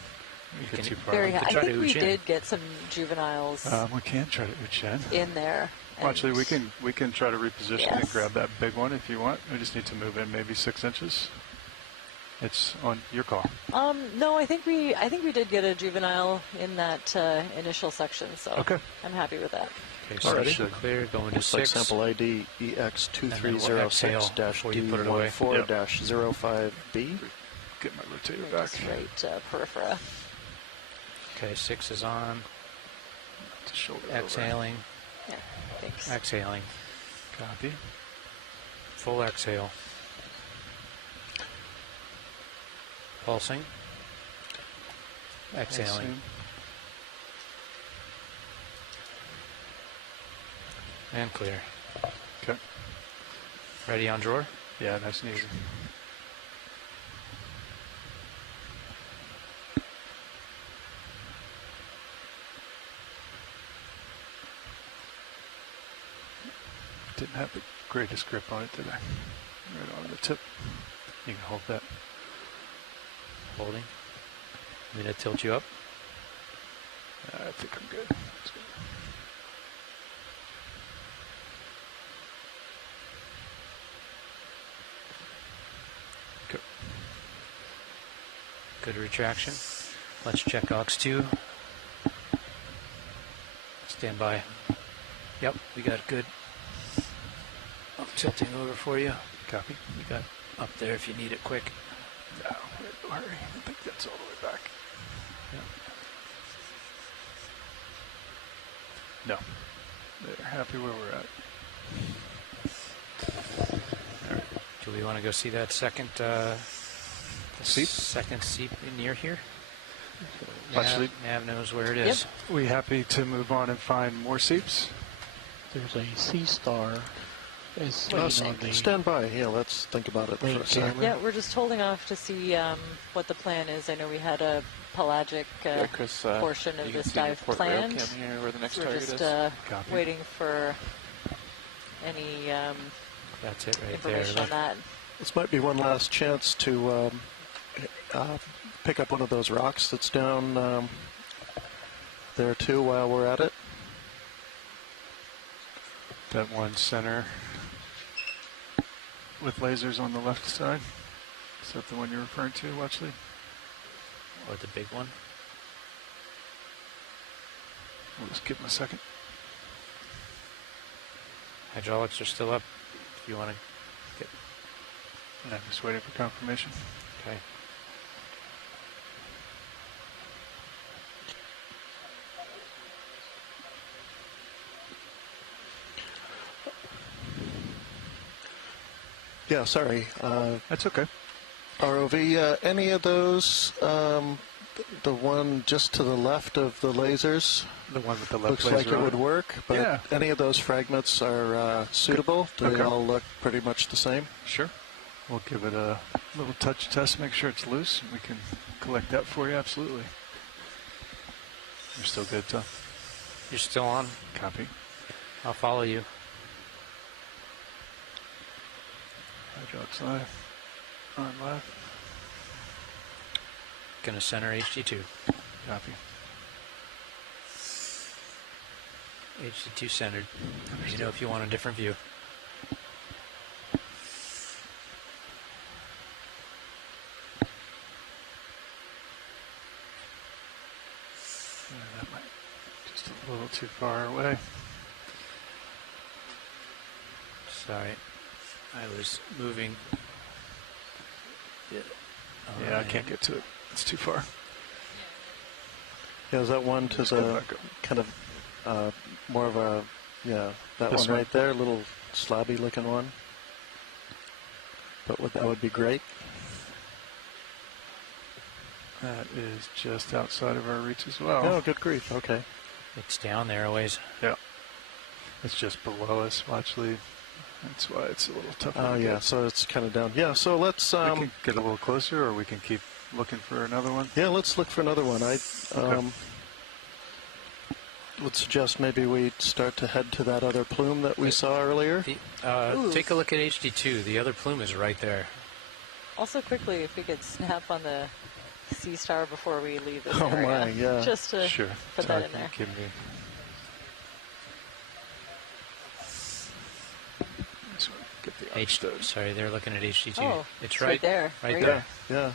You Get can- too far. Very could high. I try to think we ooch in. did get some juveniles We can try to ooch in. in there. Well, actually, we can try to reposition and Yes. grab that big one if you want. We just need to move in maybe 6 inches. It's on your call. No, I think we did get a juvenile in that initial section, so Okay. I'm happy with that. Okay, so Alrighty. should clear, going to Looks like 6. sample ID EX2306-D14-4-05B. Get my rotator Just back. right periphery. Okay, 6 is on. To shoulder Exhaling. Yeah, thanks. Exhaling. Copy. Full exhale. Pulsing. Exhaling. And clear. Okay. Ready on drawer? Yeah, nice and easy. Didn't have the greatest grip on it, did I? Right on the tip. You can hold that. Holding. I'm going to tilt you up. I think I'm good. That's good. Good. Good retraction. Let's check aux2. Stand by. Yep, we got good. I'm tilting over for you. Copy. You got up there if you need it quick. No, no hurry. I think that's all the way back. Yep. No. They're happy where we're at. Do we want to go see that second seep? Second seep near here? Actually, Nav knows where it is. We happy to move on and find more seeps? There's a sea star. Stand by. Yeah, let's think about it for a second. Yeah, we're just holding off to see what the plan is. I know we had a pelagic Chris, portion of you can this see your dive port rail planned. cam here where the next We're target just is. waiting for any That's it right information there. on that. This might be one last chance to pick up one of those rocks that's down there too while we're at it. That one center with lasers on the left side. Is that the one you're referring to, Watchley? Or the big one? We'll just give him a second. Hydraulics are still up. If you want to get. And I'm just waiting for confirmation. Okay. Yeah, sorry. That's okay. ROV, any of those, the one just to the left of the lasers? The one with the left looks laser like it on would work, but yeah. Any of those fragments are suitable? Do they all look pretty much the same? Sure. We'll give it a little touch test, make sure it's loose, and we can collect that for you, absolutely. You're still good, Tom? You're still on? Copy. I'll follow you. Hydraulics live. On live. Gonna center HD2. Copy. HD2 centered. You know if you want a different view. That might just a little too far away. Sorry, I was moving. Yeah, I can't get to it. It's too far. Yeah, is that one to the kind of more of a, yeah, that one right there, a little slabby looking one? But that would be great. That is just outside of our reach as well. Oh, good grief. Okay. It's down there a ways. Yeah. It's just below us, actually. That's why it's a little tougher. Oh, yeah, so it's kind of down. Yeah, so let's... we can get a little closer, or we can keep looking for another one? Yeah, let's look for another one. I would suggest maybe we start to head to that other plume that we saw earlier. Take a look at HD2. The other plume is right there. Also, quickly, if we could snap on the sea star before we leave this area. area. My, yeah. Just to put that in there. Sorry, they're looking at HD2. Oh, it's right there. Right there. Yeah.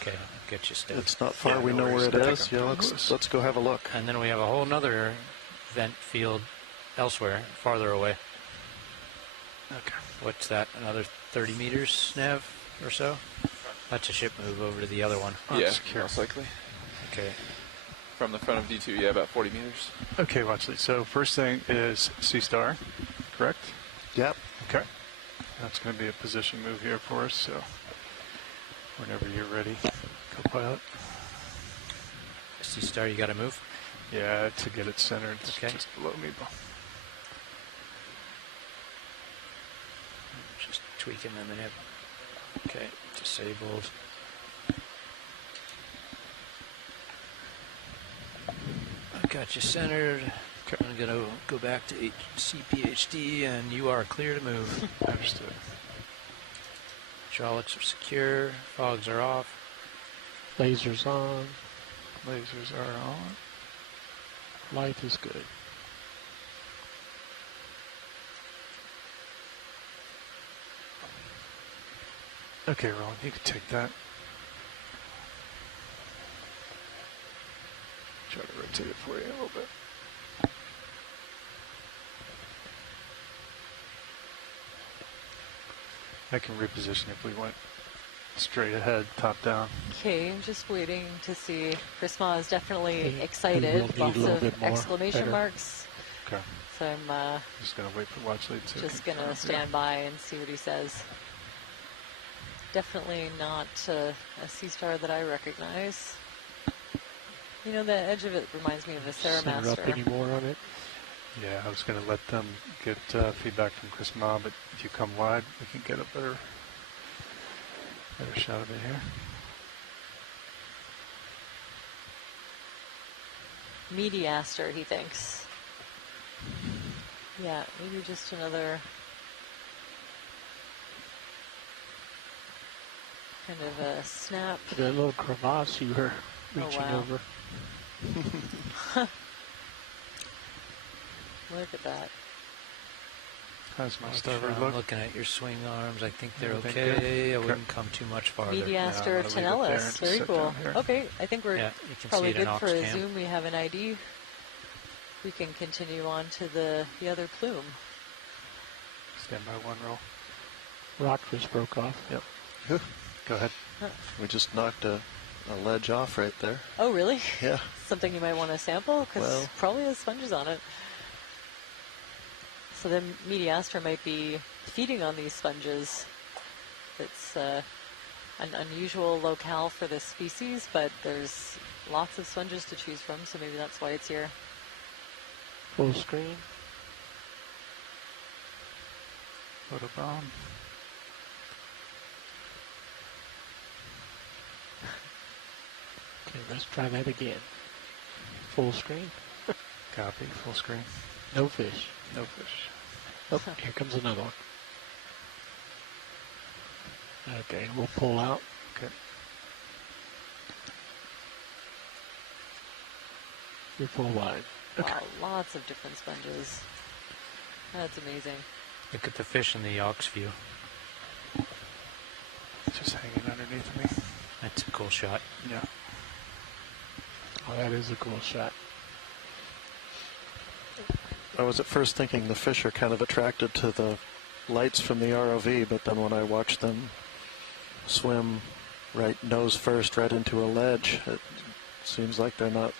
Okay, I'll get you still. It's not far. We know where it is. Yeah, let's go have a look. And then we have a whole nother vent field elsewhere, farther away. Okay. What's that? Another 30 meters, Nav, or so? That's a ship move over to the other one. Yeah, most likely. Okay. From the front of D2, yeah, about 40 meters. Okay, watch this. So first thing is Sea Star, correct? Yep. Okay. That's going to be a position move here for us, so whenever you're ready, co-pilot. Sea Star, you got to move? Yeah, to get it centered. It's just below me. Just tweaking them in it. Okay, disabled. I got you centered. Okay. I'm going to go back to CPHD, and you are clear to move. Understood. Hydraulics are secure. Fogs are off. Lasers on. Lasers are on. Light is good. Okay, Roland, you can take that. Try to rotate it for you a little bit. I can reposition if we went straight ahead, top down. Okay, I'm just waiting to see. Chris Ma is definitely excited. Lots of exclamation marks. Okay. So I'm just going to wait for watch lead to just going to stand by and see what he says. Definitely not a sea star that I recognize. You know, the edge of it reminds me of a Ceramaster. Center up any more on it? Yeah, I was going to let them get feedback from Chris Ma, but if you come wide, we can get a better shot of it here. Mediaster, he thinks. Yeah, maybe just another kind of a snap. That little crevasse you were reaching over. Look at that. How's my starboard I'm look? looking at your swing arms. I think they're okay. I wouldn't come too much farther. Mediaster Tenellus. Very cool. Okay, I think we're probably good for a zoom. We have an ID. We can continue on to the other plume. Stand by one roll. Rock just broke off. Yep. Go ahead. We just knocked a ledge off right there. Oh, really? Yeah. Something you might want to sample? Because probably has sponges on it. So the Mediaster might be feeding on these sponges. It's an unusual locale for this species, but there's lots of sponges to choose from, so maybe that's why it's here. Full screen. Photobomb. Okay, let's try that again. Full screen. Copy, full screen. No fish. No fish. Oh, here comes another one. Okay, we'll pull out. Okay. You're full wide. Wow, lots of different sponges. That's amazing. Look at the fish in the Yawk's view. Just hanging underneath me. That's a cool shot. Yeah. Oh, that is a cool shot. I was at first thinking the fish are kind of attracted to the lights from the ROV, but then when I watched them swim right nose first right into a ledge, it seems like they're not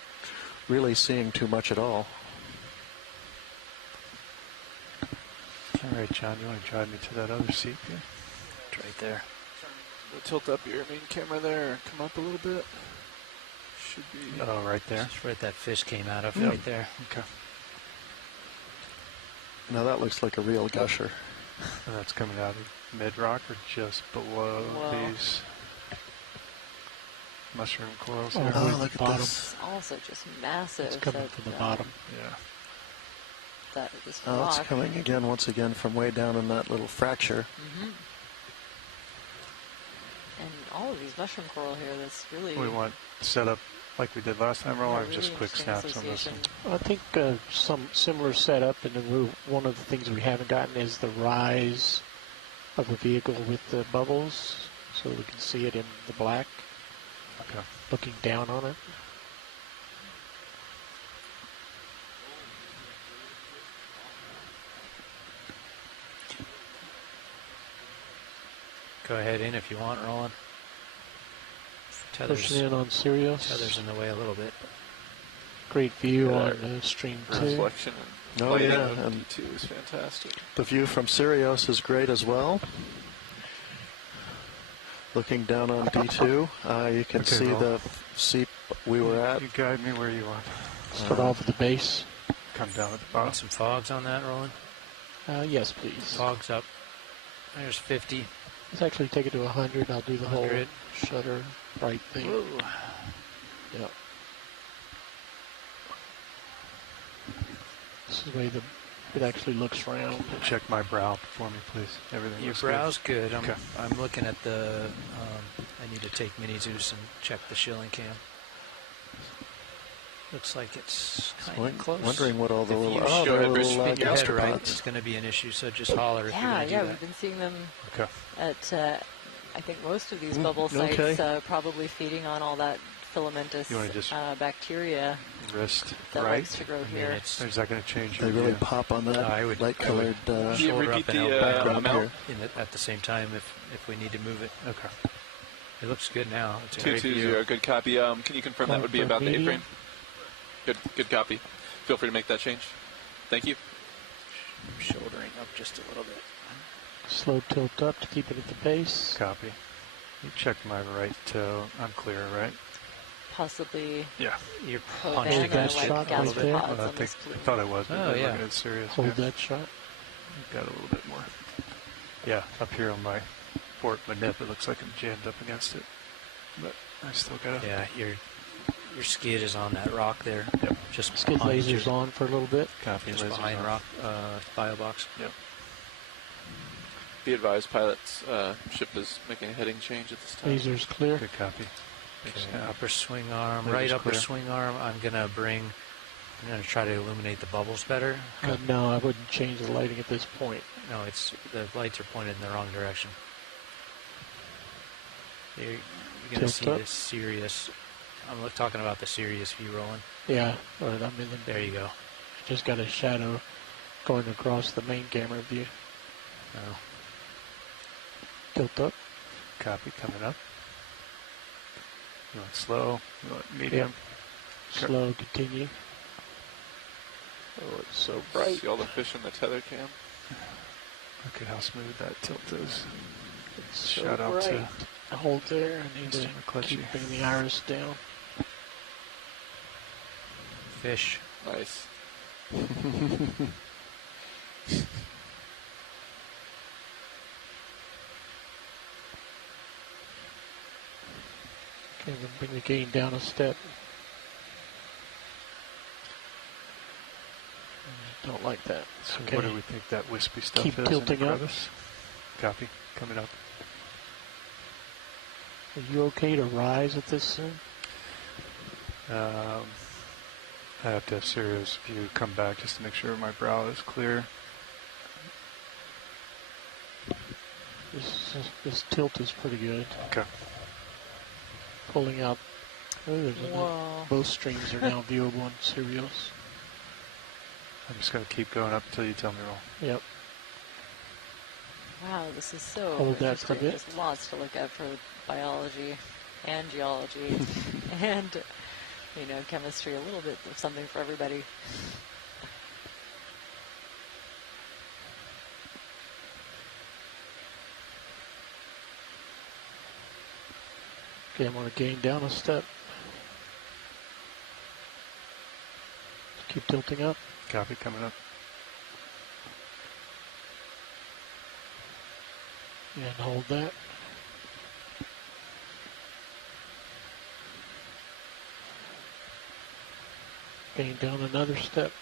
really seeing too much at all. All right, John, you want to drive me to that other seat here? It's right there. We'll tilt up your main camera there. Come up a little bit. Should be. Oh, right there. That's right. That fish came out of Yep. right there. Okay. Now that looks like a real gusher. And that's coming out of mid-rock or just below these mushroom coils here? Oh, look at this. It's also just massive. It's coming from the bottom. Yeah. This Oh, it's rock. coming again, once again, from way down in that little fracture. Mm-hmm. And all of these mushroom coral here, that's really... We want set up like we did last time, or really just quick interesting snaps on this one? I think some similar setup, and then one of the things we haven't gotten is the rise of the vehicle with the bubbles, so we can see it in the black, looking down on it. Go ahead in if you want, Roland. Pushing in on Sirius. Tether's in the way a little bit. Great view on stream 2. Reflection and Oh, lighting yeah, of and D2 is fantastic. the view from Sirius is great as well. Looking down on D2, you can see the seep we were at. You guide me where you want. Start off at the base. Come down at the Want bottom. some fogs on that, Roland? Yes, please. Fogs up. There's 50. Let's actually take it to 100. I'll do the whole 100. shutter bright thing. Whoa. Yep. This is the way it actually looks round. Check my brow for me, please. Everything Your looks brow's good. Okay. I'm looking at the... I need to take Mini Zeus and check the shilling cam. Looks like it's kind of close. Wondering what all the If little, you oh, show they're it, little spin your head right, gastropods. it's going to be an issue, so just holler if you're Yeah, going to do yeah, that. we've been seeing them Okay. at, I think, most of these bubble sites, probably feeding on all that filamentous You wanna just bacteria Wrist that right. likes to grow here. Or is that going to change They your really view? pop on that light-colored shoulder up and elbow background down here. at the same time if we need to move it. Okay. It looks good now. It's a great 220, view. good copy. Can you confirm that would be about the A-frame? Good copy. Feel free to make that change. Thank you. Shouldering up just a little bit. Slow tilt up to keep it at the base. Copy. You checked my right toe. I'm clear, right? Possibly. Yeah. You're punching that shot right there. I thought I was. Oh, yeah. Looking at Sirius. Hold that shot. Got a little bit more. Yeah, up here on my port, my nip, it looks like I'm jammed up against it. But I still got to... Yeah, your skid is on that rock there. Yep. Just Skid behind lasers on for a little bit. Copy. Just lasers behind on. rock bio box. Yep. Be advised, pilot's ship is making a heading change at this time. Lasers clear. Good copy. Okay, upper swing arm, Lasers right upper clear. swing arm. I'm gonna try to illuminate the bubbles better. No, I wouldn't change the lighting at this point. No, the lights are pointed in the wrong direction. You're gonna Tilt see up. this Sirius. I'm talking about the Sirius view rolling. Yeah, right, I'm in the... There you go. Just got a shadow going across the main camera view. Oh. Tilt up. Copy, coming up. You want slow? You want medium? Yep. Slow, continue. Oh, it's so bright. See all the fish in the tether cam? Look at how smooth that tilt is. It's so Shout out bright. to Hold there. I need Mr. to McClutchy. keep bringing the iris down. Fish. Nice. Okay, then bring the gain down a step. Don't like that. So Okay. what do we think that wispy stuff Keep is tilting in the up. crevice? Copy, coming up. Are you okay to rise at this soon? I have to have Sirius if you come back just to make sure my brow is clear. This tilt is pretty good. Okay. Pulling out. Oh, there's both streams are now viewable in Sirius. I'm just going to keep going up until you tell me roll. Yep. Wow, this is so Hold that for interesting. a bit. There's lots to look at for biology and geology and, you know, chemistry, a little bit of something for everybody. Okay, I'm going to gain down a step. Keep tilting up. Copy, coming up. And hold that. Gain down another step.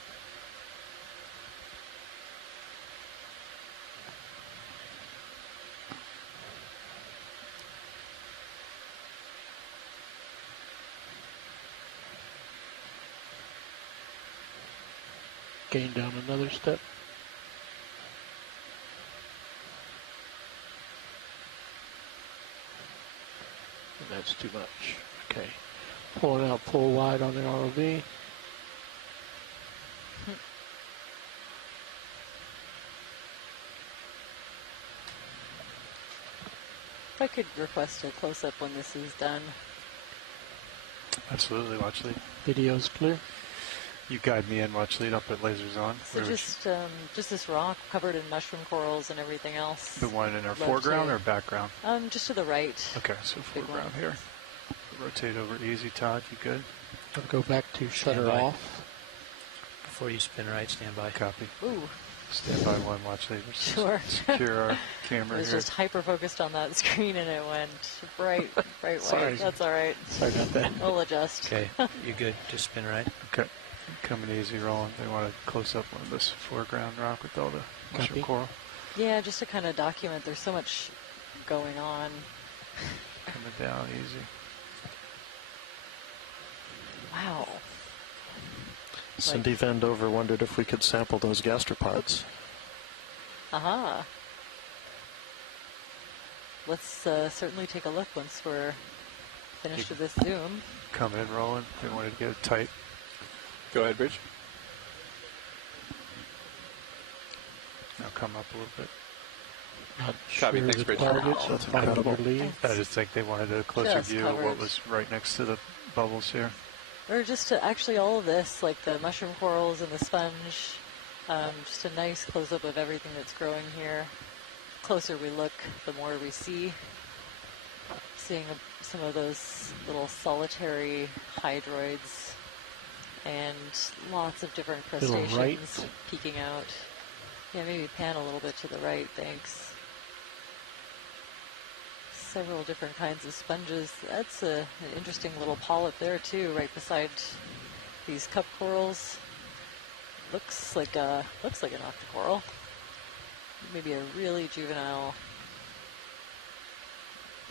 Gain down another step. And that's too much. Okay. Pulling out full wide on the ROV. If I could request a close-up when this is done. Absolutely, watch lead. Video's clear. You guide me in, watch lead, I'll put lasers on. So just this rock covered in mushroom corals and everything else. The one in our foreground or background? Just to the right. Okay, so foreground here. Rotate over easy, Todd, you good? I'll go back to shutter off. Before you spin right, stand by. Copy. Ooh. Stand by one, watch lead. Sure. Secure our camera I was here. just hyper-focused on that screen and it went bright white. Sorry. That's all right. Sorry about that. We'll adjust. Okay, you good. Just spin right. Okay. Coming easy, rolling. They want to close up on this foreground rock with all the mushroom coral. Yeah, just to kind of document. There's so much going on. Coming down easy. Wow. Cindy Vandover wondered if we could sample those gastropods. Aha. Let's certainly take a look once we're finished with this zoom. Coming in, rolling. They wanted to get it tight. Go ahead, Bridge. Now come up a little bit. Not Copy, sure thanks, the Bridge. targets. That's Find incredible. relief. I just think they wanted a closer Just view of what covered. was right next to the bubbles here. Or just to actually all of this, like the mushroom corals and the sponge, just a nice close-up of everything that's growing here. The closer we look, the more we see. Seeing some of those little solitary hydroids and lots of different crustaceans right. peeking out. Yeah, maybe pan a little bit to the right, thanks. Several different kinds of sponges. That's an interesting little polyp there too, right beside these cup corals. Looks like an octocoral. Maybe a really juvenile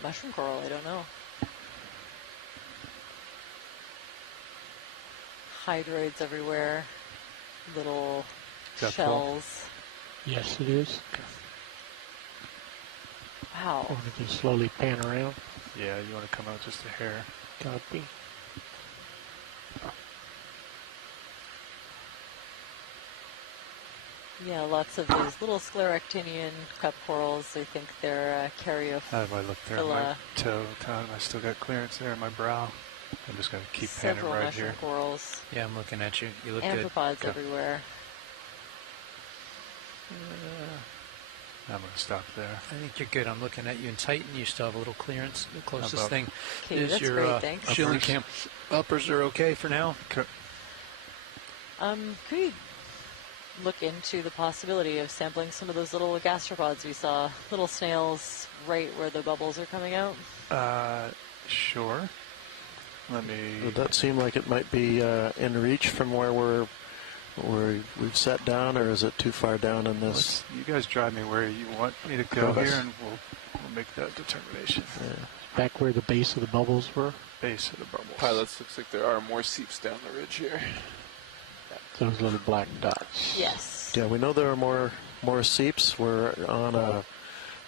mushroom coral, I don't know. Hydroids everywhere, little shells. Yes, it is. Wow. I want to just slowly pan around. Yeah, you want to come out just a hair. Copy. Yeah, lots of these little scleractinian cup corals. I think they're caryophylla. How do I look there? My toe, Todd, I still got clearance there in my brow. I'm just going to keep panning Several right mushroom here. corals. Yeah, I'm looking at you. You look good. Amphipods everywhere. I'm going to stop there. I think you're good. I'm looking at you in Titan. You still have a little clearance. The closest Above. thing Okay, is that's your great, thanks. shielding cam. Uppers are okay for now. Okay. Could we look into the possibility of sampling some of those little gastropods we saw, little snails right where the bubbles are coming out? Sure. Let me... Would that seem like it might be in reach from where we've sat down, or is it too far down in this? You guys drive me where you want me to go here, and we'll make that determination. Yeah. Back where the base of the bubbles were. Base of the bubbles. Pilots, looks like there are more seeps down the ridge here. Those little black dots. Yes. Yeah, we know there are more seeps. We're on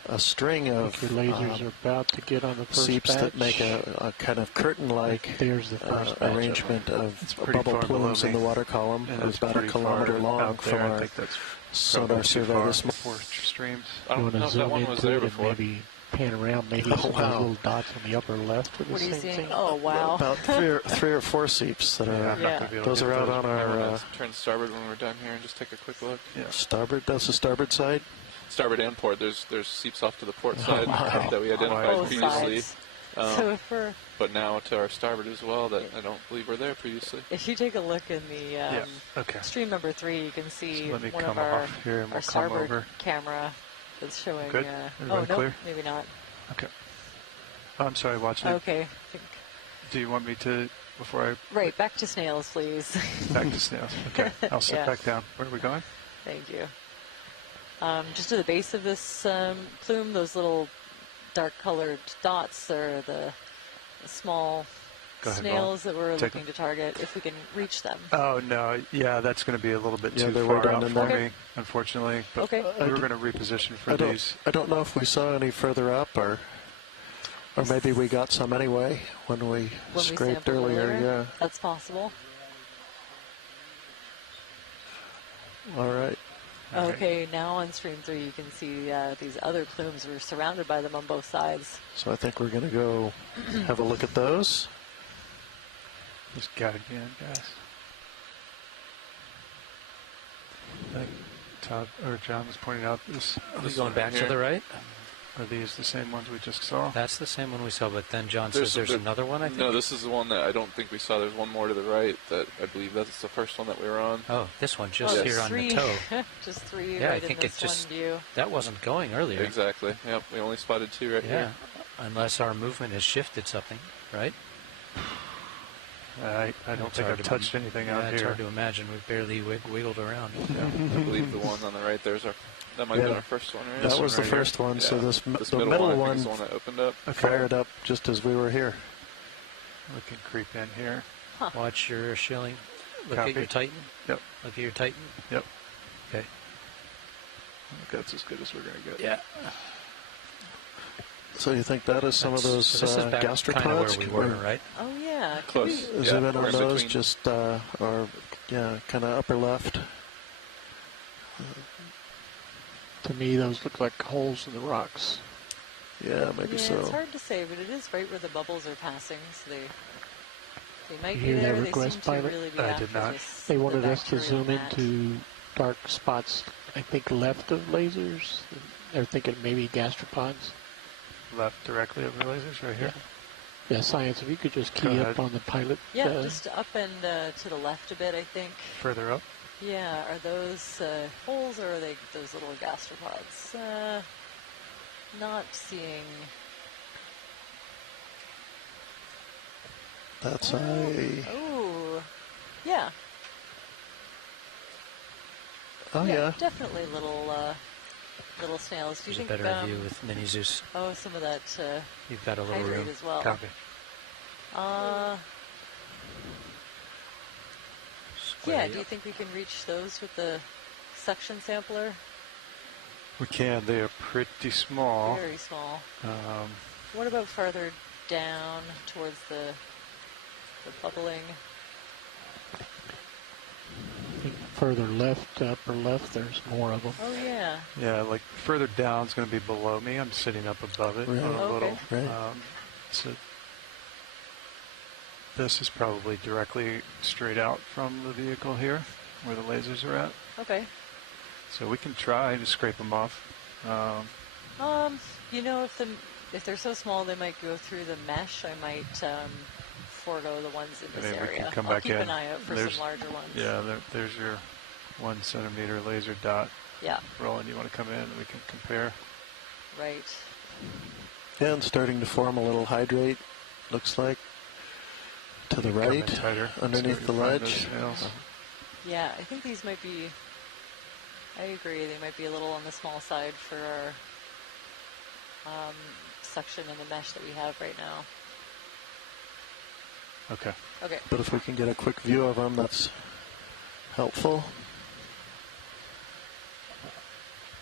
a string of your lasers are about to get on the first seeps batch. that make a kind of curtain-like There's the first batch arrangement of bubble far below plumes in me. the water column. And It's about a pretty kilometer far long out from there. I our think that's sonar survey this morning. Four streams. You want to zoom into it and before. maybe pan around, maybe some of those little dots on the upper left for the What are you same seeing? thing. Oh, wow. About three or four seeps that are. Those are out on our. Turn starboard when we're done here and just take a quick look. Starboard. That's the starboard side. Starboard and port. There's seeps off to the port side that we identified previously. But now to our starboard as well that I don't believe were there previously. If you take a look in the stream number 3, you can see one of our starboard camera that's showing. Good. Oh, no, clear? maybe not. Okay. Oh, I'm sorry, watching. Okay. Do you want me to, before I... Right, back to snails, please. Back to snails. Okay, I'll sit back down. Where are we going? Thank you. Just to the base of this plume, those little dark-colored dots are the small snails that we're looking to target, if we can reach them. Oh, no. Yeah, that's going to be a little bit too far out for me, unfortunately. But we were going to reposition for these. I don't know if we saw any further up, or maybe we got some anyway when we scraped earlier. Yeah, that's possible. All right. Okay, now on stream 3 you can see these other plumes. We're surrounded by them on both sides. So I think we're going to go have a look at those. Just guide me in, guys. I think Todd or John was pointing out this. Are we going back to the right? Are these the same ones we just saw? That's the same one we saw, but then John says there's another one, I think? No, this is the one that I don't think we saw. There's one more to the right that I believe that's the first one that we were on. Oh, this one just here on the toe. Just 3 yeah, right I think in this it just, one view. That wasn't going earlier. Exactly. Yep, we only spotted 2 right here. Unless our movement has shifted something, right? I don't think I've touched anything out here. It's hard to imagine. We've barely wiggled around. Yeah, I believe the one on the right there's that might have been our first one, right? That was the first one. Yeah. So this the middle one is the one that opened up. Fired up just as we were here. We can creep in here. Watch your shilling. Look Copy. at your Titan. Yep. Look at your Titan. Yep. Okay. I think that's as good as we're going to get. Yeah. So you think that is some of those gastropods? Kind of where we were, right? Oh, yeah. Close. Zoom in on those, just, or, kind of upper left. To me, those look like holes in the rocks. Yeah, maybe so. It's hard to say, but it is right where the bubbles are passing, so they might You be hear there. that They request, seem pilot? to really be I after did not. this, They wanted the us to zoom bacterial mat. into dark spots, I think left of lasers. They're thinking maybe gastropods. Left directly over lasers right here. Yeah, science, if you could just key up on the pilot. Yeah, just up and to the left a bit, I think. Further up? Yeah, are those holes or are they those little gastropods? Not seeing. That's Oh, yeah. Oh, yeah. Definitely little snails. Do you There's think a better view with Mini Zeus. Oh, some of that You've got a little hydrate room. as well. Copy. Yeah, do you think we can reach those with the suction sampler? We can. They are pretty small. Very small. What about farther down towards the bubbling? I think further left, upper left, there's more of them. Oh, yeah. Yeah, like further down is going to be below me. I'm sitting up above it Right. on a little. Right. So this is probably directly straight out from the vehicle here, where the lasers are at. Okay. So we can try to scrape them off. You know, if they're so small, they might go through the mesh. I might forego the ones in this Maybe we area. can come I'll back keep in. an eye out for some larger ones. Yeah, there's your 1 centimeter laser dot. Yeah. Roland, you want to come in and we can compare? Right. Yeah, and starting to form a little hydrate, looks like, to the right, underneath the ledge. Yeah, I think these might be, I agree, they might be a little on the small side for our suction and the mesh that we have right now. Okay. Okay. But if we can get a quick view of them, helpful.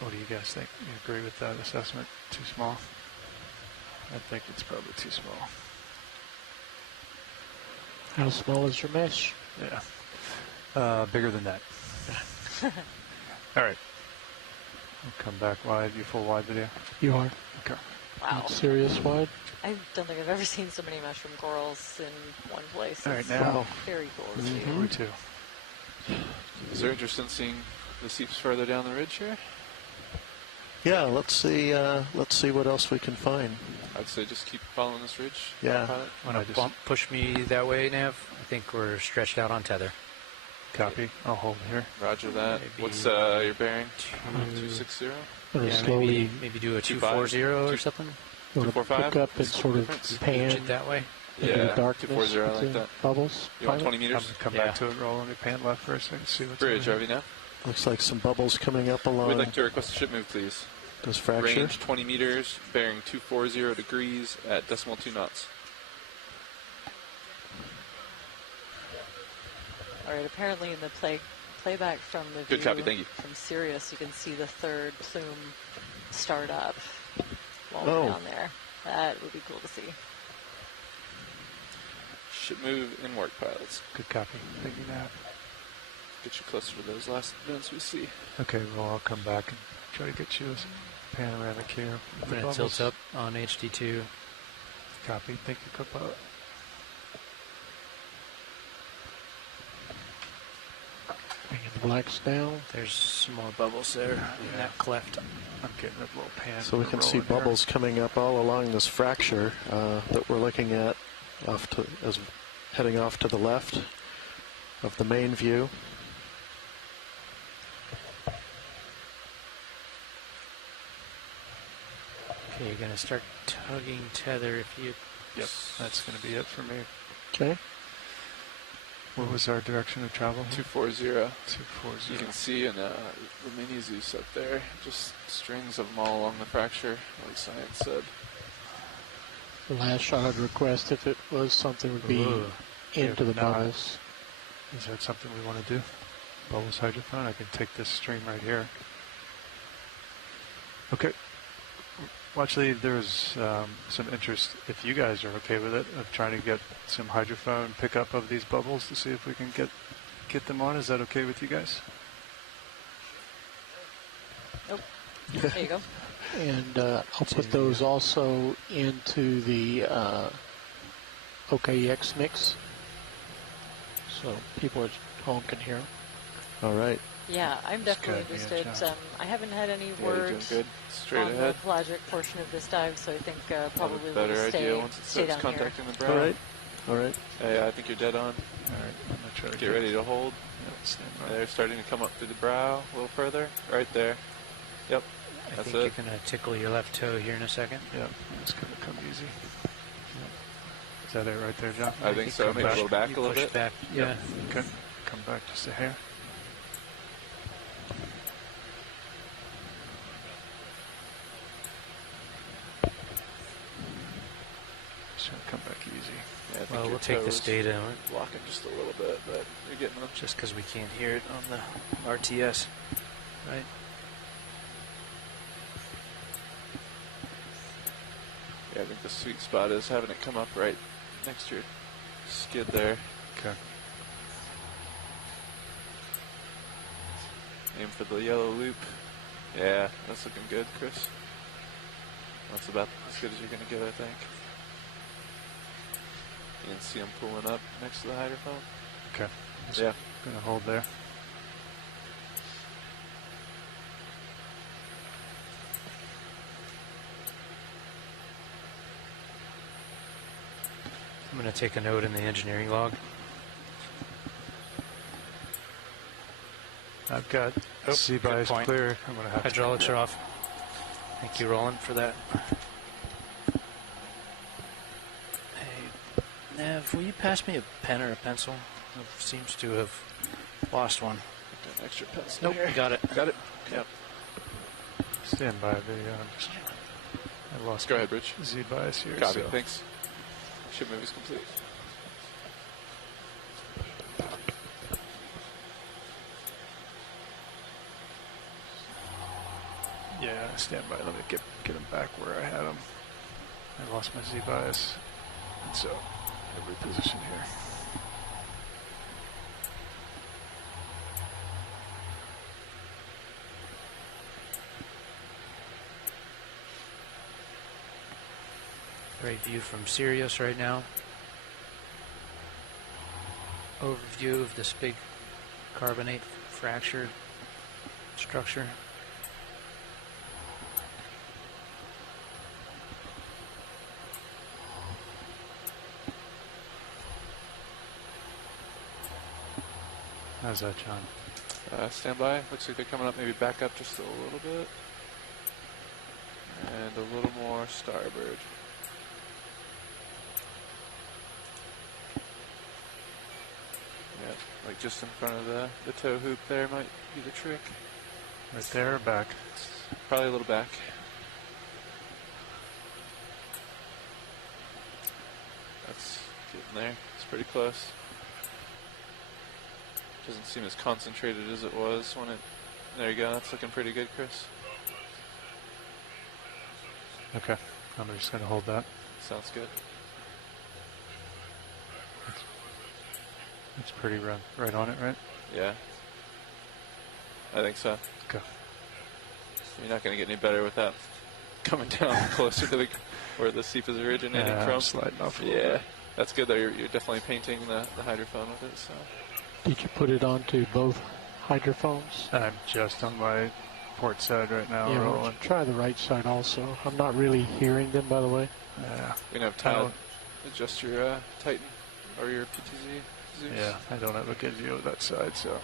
What do you guys think? You agree with that assessment? Too small? I think it's probably too small. How small is your mesh? Yeah. Bigger than that. All right. We'll come back wide. You full wide video? You are. Okay. Wow. Serious wide? I don't think I've ever seen so many mushroom corals in one place. All right, It's now. very cool to see. Me too. Is there interest in seeing the seeps further down the ridge here? Yeah, let's see what else we can find. I'd say just keep following this ridge. Yeah. Want to push me that way, Nav? I think we're stretched out on tether. Copy. I'll hold here. Roger that. What's your bearing? 260? Yeah, maybe do a 240 or something. You want to pick up and sort of pan it that way? Yeah, darkness 240, I like that. Bubbles. You want 20 meters? Come back to it, roll on your pan left first and see what's Bridge, Harvey, now? Looks like some bubbles coming up along. We'd like to request a ship move, please. This fracture. Range 20 meters, bearing 240 degrees at decimal 2 knots. All right, apparently in the playback from the Good view copy, thank you. from Sirius, you can see the third plume start up while we're down there. That would be cool to see. Ship move in work, pilots. Good copy. Thank you, Nav. Get you closer to those last events we see. Okay, well, I'll come back and try to get you a panoramic here. I'm going to tilt up on HD2. Copy. Thank you, co-pilot. Bringing the blacks down. There's some more bubbles there in that cleft. I'm getting a little pan. So we can see bubbles coming up all along this fracture that we're looking at as heading off to the left of the main view. Okay, you're going to start tugging tether if you... Yep, that's going to be it for me. Okay. What was our direction of travel? 240. 240. You can see in the mini Zeus up there, just strings of them all along the fracture, like science said. The last shot I'd request, if it was something, would be into the bubbles. Is that something we want to do? Bubbles hydrophone? I can take this stream right here. Okay. Well, actually, there's some interest, if you guys are okay with it, of trying to get some hydrophone pickup of these bubbles to see if we can get them on. Is that okay with you guys? Nope. There you go. And I'll put those also into the OKEX mix, so people at home can hear them. All right. Yeah, I'm definitely interested. I haven't had any word on the pelagic portion of this dive, so I think probably we'll stay down contacting here. the brow. All right. Hey, I think you're dead on. All right, I'm going to try to get ready to hold. They're starting to come up through the brow a little further. Right there. Yep. I think you're going to tickle your left toe here in a second. Yep, it's going to come easy. Yep. Is that it right there, John? I think so. Maybe go back a little bit. Back. Yeah. Okay. Come back just a hair. Just going to come back easy. Yeah, well, we'll take this data and blocking just a little bit, but you're getting them. Just because we can't hear it on the RTS, right? Yeah, I think the sweet spot is having it come up right next to your skid there. Okay. Aim for the yellow loop. Yeah, that's looking good, Chris. That's about as good as you're going to get, I think. You can see them pulling up next to the hydrophone. Okay. Yeah. Going to hold there. I'm going to take a note in the engineering log. I've got sea bias clear. I'm going to have hydraulics are off. Thank you, Roland, for that. Hey, Nav, will you pass me a pen or a pencil? It seems to have lost one. Got an extra pencil. Nope, here. got it. Got it. Yep. Stand by the. I lost. Go ahead, Bridge. Z bias here. Copy. So. Thanks. Ship move is complete. Stand by. Let me get them back where I had them. I lost my Z bias. And so, every position here. Great view from Sirius right now. Overview of this big carbonate fractured structure. How's that, John? Stand by. Looks like they're coming up, maybe back up just a little bit. And a little more starboard. Yeah, like just in front of the tow hoop there might be the trick. Right there or back? Probably a little back. That's getting there. It's pretty close. Doesn't seem as concentrated as it was when it... There you go. That's looking pretty good, Chris. Okay. I'm just going to hold that. Sounds good. It's pretty right on it, right? Yeah. I think so. Okay. You're not going to get any better with that coming down closer to where the seep is originating from. I'm sliding off a little bit. That's good though. You're definitely painting the hydrophone with it. So. Did you put it onto both hydrophones? I'm just on my port side right now. Yeah, well, try the right side also. I'm not really hearing them, by the way. Yeah. We can have Todd adjust your Titan or your PTZ. Zeus. Yeah, I don't have a good view of that side, so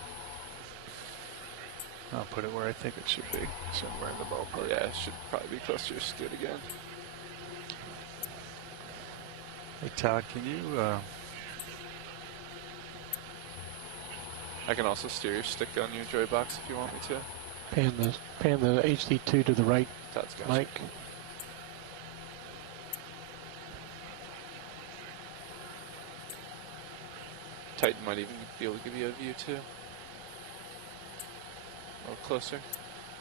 I'll put it where I think it should be, somewhere in the ballpark. Yeah, it should probably be close to your skid again. Hey Todd, can you... I can also steer your stick on your joy box if you want me to. Pan the HD2 to the right, Todd's got Mike. You. Titan might even be able to give you a view too. A little closer.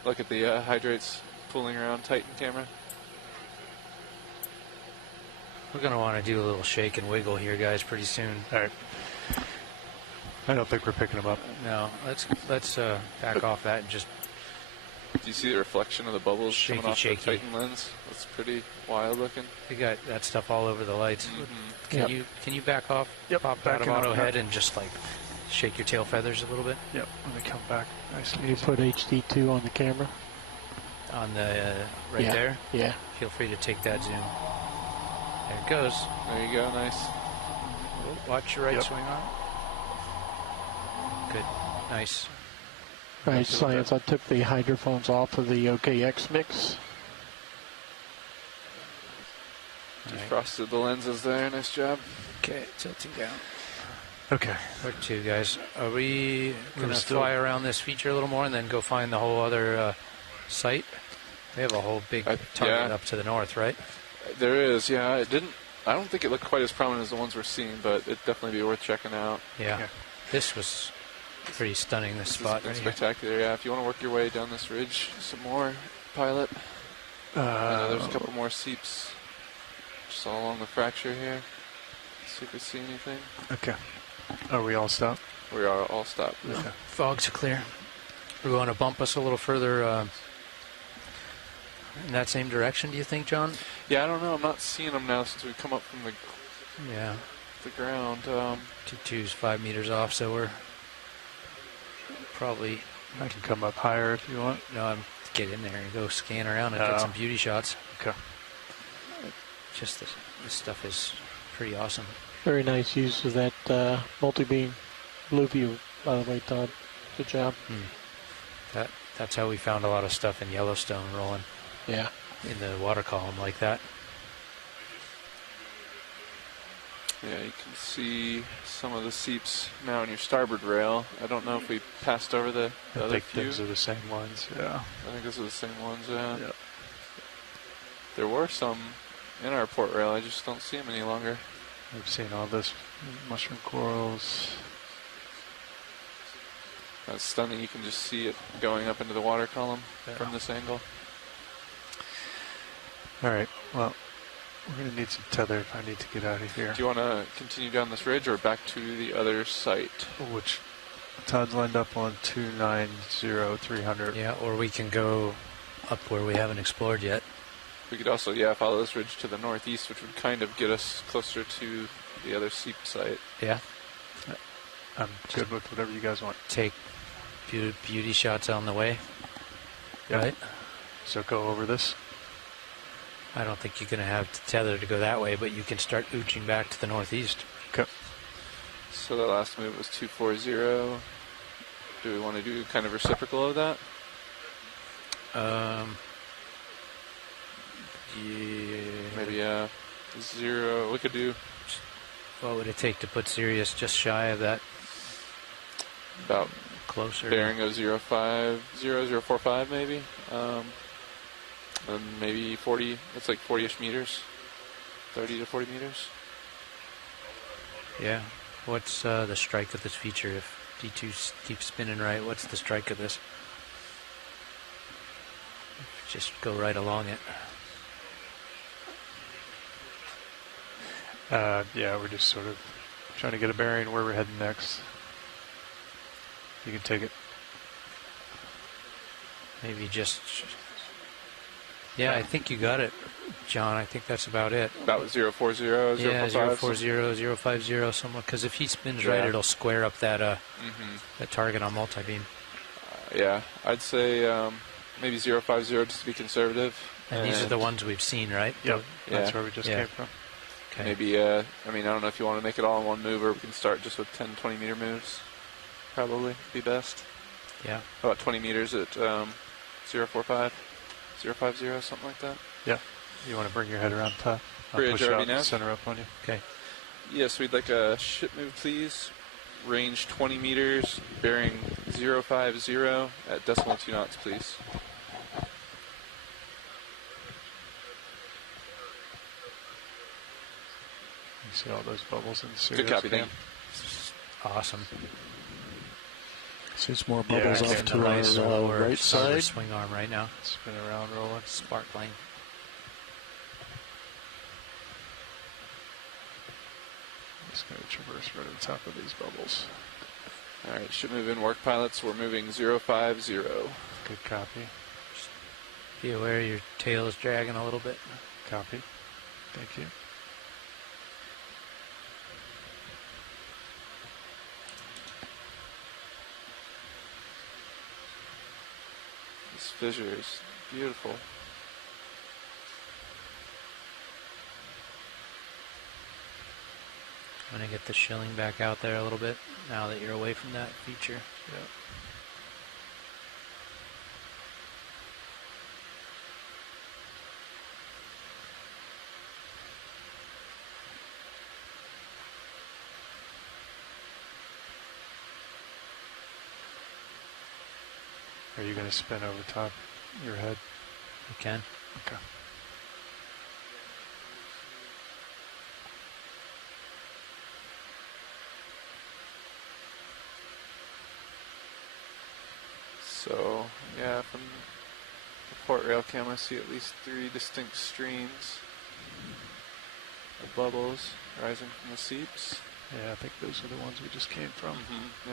Look at the hydrates pooling around Titan camera. We're going to want to do a little shake and wiggle here, guys, pretty soon. All right. I don't think we're picking them up. No, let's back off that and just... Do you see the reflection of the bubbles coming off the Titan lens? That's pretty wild looking. You got that stuff all over the lights. Mm-hmm. Can you back off? Yep. Pop out of auto head and just like shake your tail feathers a little bit. Yep. Let me come back. Nice. Can you put HD2 on the camera? On the right there. Yeah. Feel free to take that zoom. There it goes. There you go. Nice. Watch your right swing arm. Good. Nice. Right, science. I took the hydrophones off of the OKX mix. Defrosted the lenses there. Nice job. Okay, tilting down. Okay. Where to, guys? Are we going to fly around this feature a little more and then go find the whole other site? We have a whole big target up to the north, right? There is, yeah. I don't think it looked quite as prominent as the ones we're seeing, but it'd definitely be worth checking out. Yeah. This was pretty stunning, this spot right spectacular, yeah. If you want to work your way down this ridge some more, pilot. I know there's a couple more seeps just all along the fracture here. Let's see if we see anything. Okay. Are we all stopped? We are all stopped. Okay. Fogs are clear. We're going to bump us a little further in that same direction, do you think, John? Yeah, I don't know. I'm not seeing them now since we've come up from the ground. T2's 5 meters off, so we're probably... I can come up higher if you want. No, get in there and go scan around and get some beauty shots. Okay. Just this stuff is pretty awesome. Very nice use of that multi-beam blue view, by the way, Todd. Good job. That's how we found a lot of stuff in Yellowstone rolling. Yeah. In the water column like that. Yeah, you can see some of the seeps now on your starboard rail. I don't know if we passed over the other few. Those are the same ones, yeah. I think those are the same ones, yeah. Yep. There were some in our port rail. I just don't see them any longer. We've seen all this mushroom corals. That's stunning. You can just see it going up into the water column from this angle. All right. Well, we're going to need some tether if I need to get out of here. Do you want to continue down this ridge or back to the other site? Which Todd's lined up on 290-300. Yeah, or we can go up where we haven't explored yet. We could also, follow this ridge to the northeast, which would kind of get us closer to the other seep site. Yeah. I'm good with whatever you guys want. Take beauty shots on the way. Yep. Right? So go over this. I don't think you're going to have to tether to go that way, but you can start ooching back to the northeast. Okay. So the last move was 240. Do we want to do kind of reciprocal of that? Yeah. Maybe 0. We could do. What would it take to put Sirius just shy of that? About closer. Bearing of 045 maybe. And maybe 40. It's like 40-ish meters. 30 to 40 meters. Yeah. What's the strike of this feature? If D2 keeps spinning right, what's the strike of this? Just go right along it. Yeah, we're just sort of trying to get a bearing where we're heading next. You can take it. Maybe just... Yeah, I think you got it, John. I think that's about it. About 040, 045? Yeah, 040, 050, somewhere. Because if he spins right, it'll square up that that target on multi-beam. Yeah, I'd say maybe 050 just to be conservative. And these are the ones we've seen, right? Yep, that's where we just came from. Okay. Maybe, I don't know if you want to make it all in one move, or we can start just with 10, 20 meter moves. Probably be best. Yeah. How about 20 meters at 045, 050, something like that? Yeah. You want to bring your head around top? I'll Bridge push already out now? Center up on you. Okay. Yes, we'd like a ship move, please. Range 20 meters, bearing 050 at decimal 2 knots, please. You see all those bubbles in the series. Good copy, thank you. Awesome. See, it's more bubbles off to our right side. Swing arm right now. Spin around, rolling. Sparkling. Just going to traverse right on top of these bubbles. All right, ship move in, work pilots. We're moving 050. Good copy. Just be aware your tail is dragging a little bit. Copy. Thank you. This fissure is beautiful. I'm going to get the shilling back out there a little bit now that you're away from that feature. Yep. Are you going to spin over top your head? I can. Okay. So, yeah, from the port rail cam, I see at least 3 distinct streams of bubbles rising from the seeps. Yeah, I think those are the ones we just came from.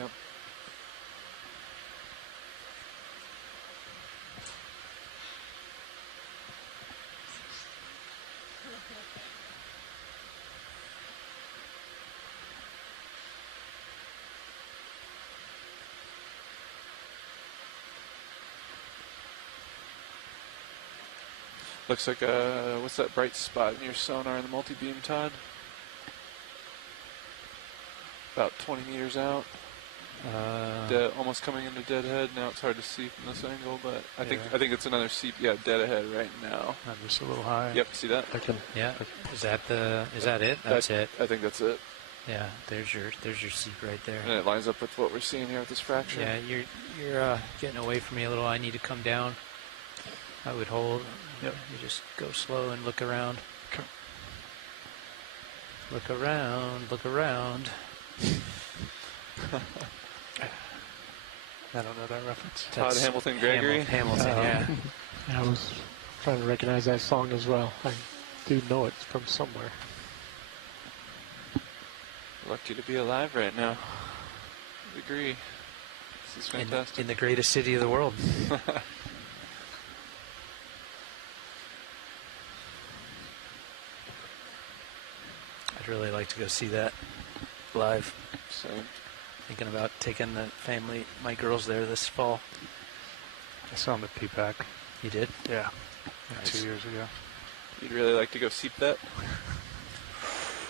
Yep. Looks like what's that bright spot in your sonar in the multi-beam, Todd? About 20 meters out. Almost coming into deadhead. Now it's hard to see from this angle, but I think it's another seep. Yeah, dead ahead right now. I'm just a little high. Yep, see that? Yeah. Is that it? That's it. I think that's it. Yeah, there's your seep right there. And it lines up with what we're seeing here with this fracture. Yeah, you're getting away from me a little. I need to come down. I would hold. Yep. You just go slow and look around. Okay. Look around. Look around. I don't know that reference. Todd Hamilton Gregory. Hamilton, yeah. I was Trying to recognize that song as well. I do know it from somewhere. Lucky to be alive right now. I agree. This is fantastic. In the greatest city of the world. I'd really like to go see that live. Same. Thinking about taking the family, my girls there this fall. I saw him at PPAC. You did? Yeah. Nice. 2 years ago. You'd really like to go seep that?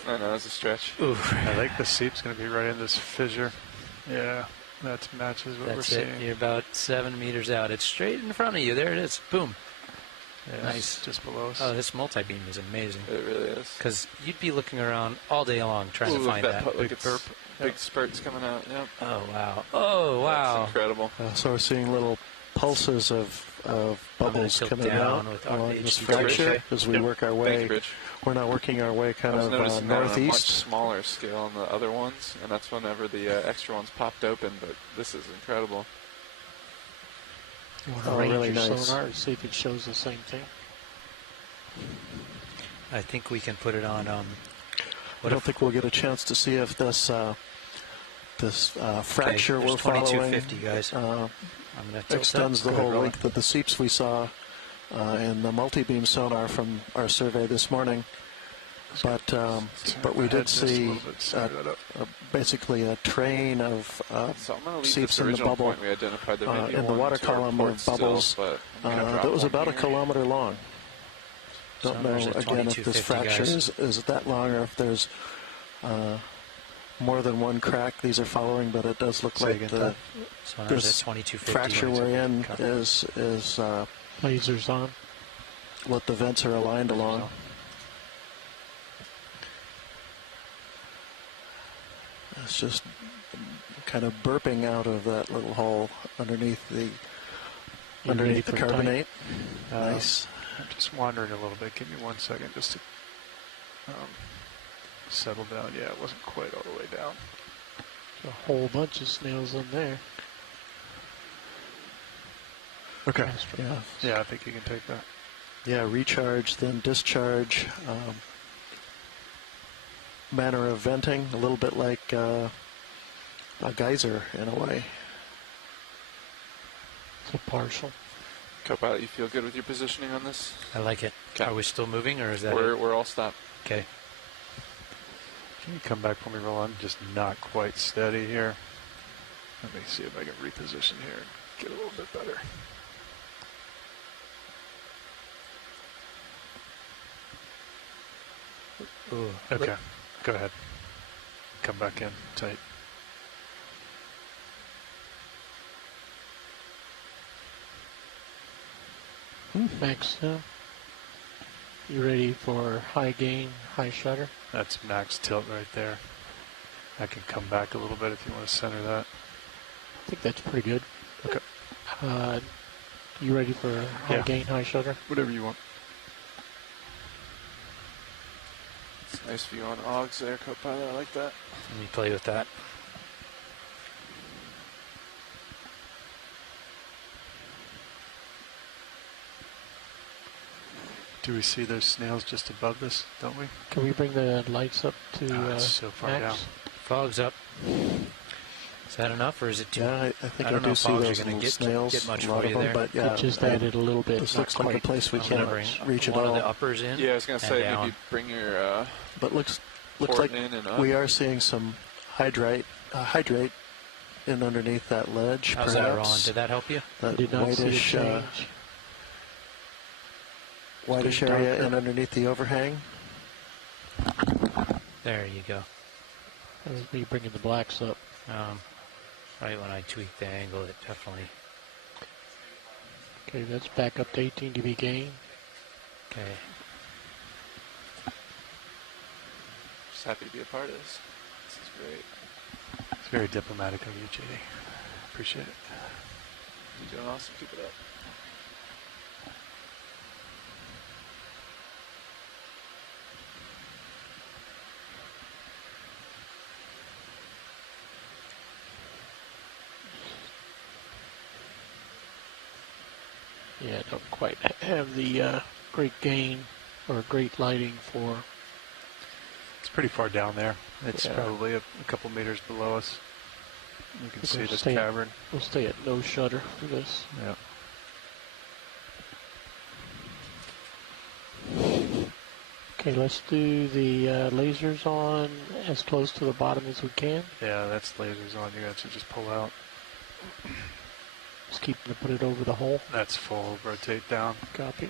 I know, that's a stretch. Ooh. I think the seep's going to be right in this fissure. Yeah, that matches what we're seeing. You're about 7 meters out. It's straight in front of you. There it is. Boom. Yeah, nice. Just below us. Oh, this multi-beam is amazing. It really is. Because you'd be looking around all day long trying to find that. Big burp. Big spurts coming out. Yep. Oh, wow. Oh, wow. That's incredible. So we're seeing little pulses of bubbles coming out along this fracture as we work our way. We're now working our way kind of northeast. On a much smaller scale on the other ones, and that's whenever the extra ones popped open, but this is incredible. You want to range really your sonar to see if it shows the same thing? I think we can put it on. I don't think we'll get a chance to see if this fracture we're following guys. Extends the whole length of the seeps we saw in the multi-beam sonar from our survey this morning. But we did see basically a train of seeps in the bubble, in the water column of bubbles that was about 1 kilometer long. Don't know, again, if this fracture is that long or if there's more than one crack these are following, but it does look like this fracture we're in is lasers on what the vents are aligned along. It's just kind of burping out of that little hole underneath the carbonate. Nice. I'm just wandering a little bit. Give me 1 second just to settle down. Yeah, it wasn't quite all the way down. There's a whole bunch of snails in there. Okay. Yeah, I think you can take that. Yeah, recharge, then discharge. Manner of venting, a little bit like a geyser in a way. So partial. Co-pilot, you feel good with your positioning on this? I like it. Kay. Are we still moving, or is that we're all stopped. Okay. Can you come back when we roll on? Just not quite steady here. Let me see if I can reposition here and get a little bit better. Ooh, okay, go ahead. Come back in tight. Max, you ready for high gain, high shutter? That's max tilt right there. I can come back a little bit if you want to center that. I think that's pretty good. Okay. You ready for high gain, high shutter? Whatever you want. It's a nice view on Augs there, co-pilot. I like that. Let me play with that. Do we see those snails just above this, don't we? Can we bring the lights up to so far max? down. Fog's up. Is that enough, or is it too? Yeah, I think I do see those little snails. Get much a lot for of you them, there. but yeah, it just added a little bit. This looks like a place we can't reach at one all. of the uppers in. Yeah, I was gonna say down. maybe bring your. But looks like we are seeing some hydrate in underneath that ledge. How's perhaps. that, Ron? Did that help you? That did not whitish, whitish area in underneath the overhang. There you go. That was me bringing the blacks up. Right when I tweaked the angle, it definitely. Okay, that's back up to 18 dB gain. Okay. Just happy to be a part of this. This is great. It's very diplomatic of you, JD. Appreciate it. You're doing awesome. Keep it up. Yeah, don't quite have the great gain or great lighting for. It's pretty far down there. It's probably a couple meters below us. You can see this cavern. We'll stay at no shutter for this. Yeah. Okay, let's do the lasers on as close to the bottom as we can. Yeah, that's lasers on. You have to just pull out. Just keep to put it over the hole. That's full. Rotate down. Copy.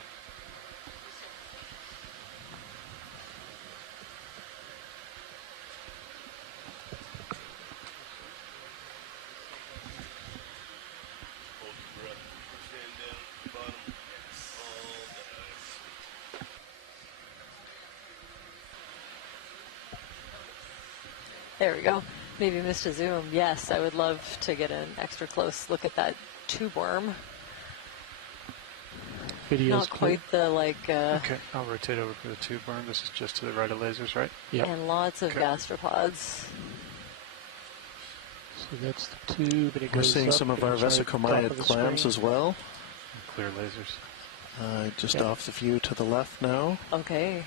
There we go. Maybe missed a zoom. Yes, I would love to get an extra close look at that tube worm. Video's not quite the like. Okay, I'll rotate over for the tube worm. This is just to the right of lasers, right? Yeah. And lots of gastropods. So that's the tube, and it We're goes seeing up, some of our vesicomyid clams as well. Clear lasers. Just off the view to the left now. Okay.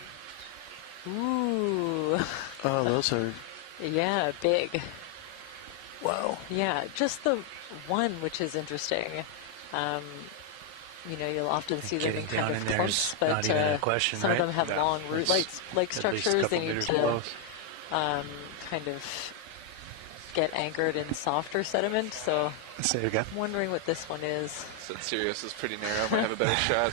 Ooh. Oh, those are. Yeah, big. Wow. Yeah, just the one, which is interesting. You know, you'll often see them in kind of clumps, but some of them have long root like structures. They need to kind of get anchored in softer sediment. So say it again. I'm wondering what this one is. So Sirius is pretty narrow. Might have a better shot.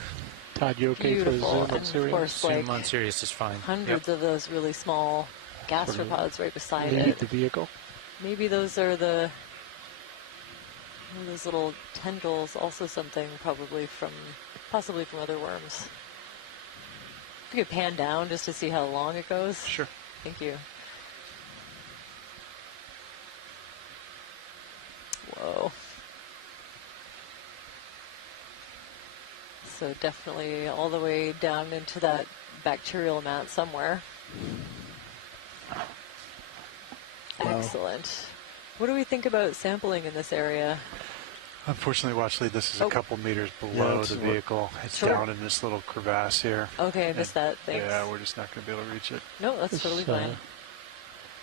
Todd, you okay Beautiful. for the zoom on Of Sirius? course, Zoom on Sirius is fine. Hundreds of those really small gastropods right beside it. The vehicle. Maybe those are the those little tendrils. Also something possibly from other worms. If you could pan down just to see how long it goes. Sure. Thank you. Whoa. So definitely all the way down into that bacterial mat somewhere. Wow. Excellent. What do we think about sampling in this area? Unfortunately, Watchley, this is a couple meters below the vehicle. It's down in this little crevasse here. Okay, I missed that. Thanks. Yeah, we're just not going to be able to reach it. No, that's totally fine.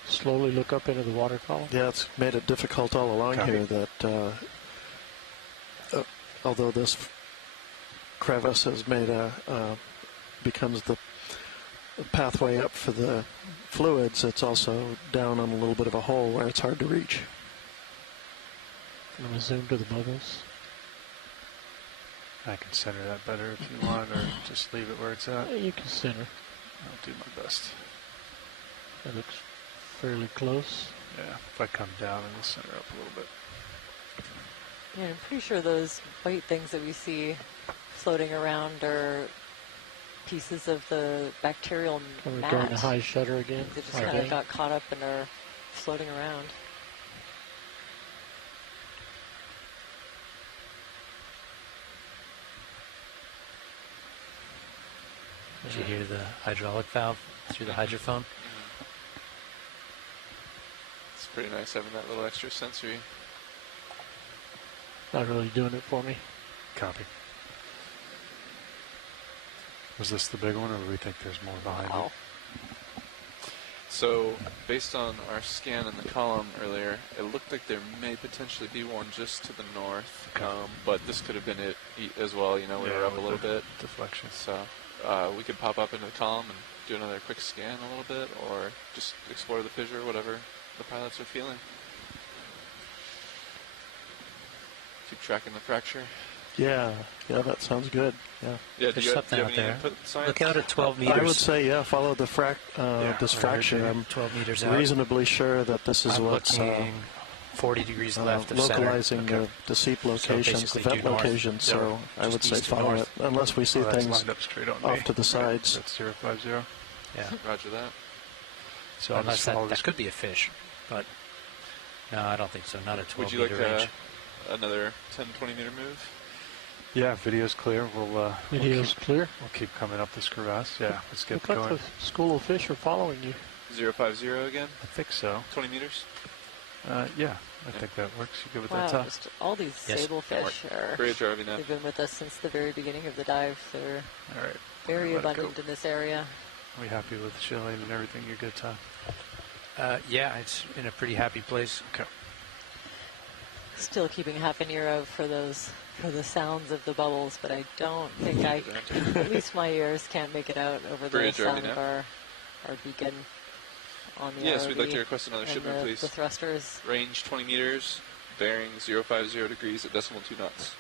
Slowly look up into the water column. Yeah, it's made it difficult all along here that although this crevice has made becomes the pathway up for the fluids, it's also down on a little bit of a hole where it's hard to reach. I'm going to zoom to the bubbles. I can center that better if you want, or just leave it where it's at. Yeah, you can center. I'll do my best. That looks fairly close. Yeah, if I come down, it'll center up a little bit. Yeah, I'm pretty sure those white things that we see floating around are pieces of the bacterial mat. We're going to high shutter again. They just kind of got caught up and are floating around. Did you hear the hydraulic valve through the hydrophone? It's pretty nice having that little extra sensory. Not really doing it for me. Copy. Was this the big one, or do we think there's more behind it? So, based on our scan in the column earlier, it looked like there may potentially be one just to the north, but this could have been it as well. You know, we were up a little bit. Deflection. So, we could pop up into the column and do another quick scan a little bit, or just explore the fissure, whatever the pilots are feeling. Keep tracking the fracture. Yeah, that sounds good. Yeah. There's something out there. Look out at 12 meters. I would say, follow the this fracture. I'm 12 meters reasonably sure that this is what's 40 degrees left of localizing the seep locations, the vent locations. So I would say follow it, unless we see things off to the sides. That's 050. Yeah. Roger that. So unless that could be a fish, but no, I don't think so. Not a 12 meter range. Would you like another 10, 20 meter move? Yeah, video's clear. Video's clear. We'll keep coming up this crevasse. Yeah, let's get Look going. like the school of fish are following you. 050 again? I think so. 20 meters? Yeah, I think that works. You good with wow, that, Tom? just all these sablefish are. Great driving now. They've been with us since the very beginning of the dive. They're all right. Very abundant in this area. Are we happy with shilling and everything? You're good, Tom? Yeah, it's in a pretty happy place. Okay. Still keeping half an ear out for the sounds of the bubbles, but I don't think at least my ears can't make it out over the sound of our beacon on the Yes, ROV we'd like to request another shipment, please. The thrusters. Range 20 meters, bearing 050 degrees at decimal 2 knots.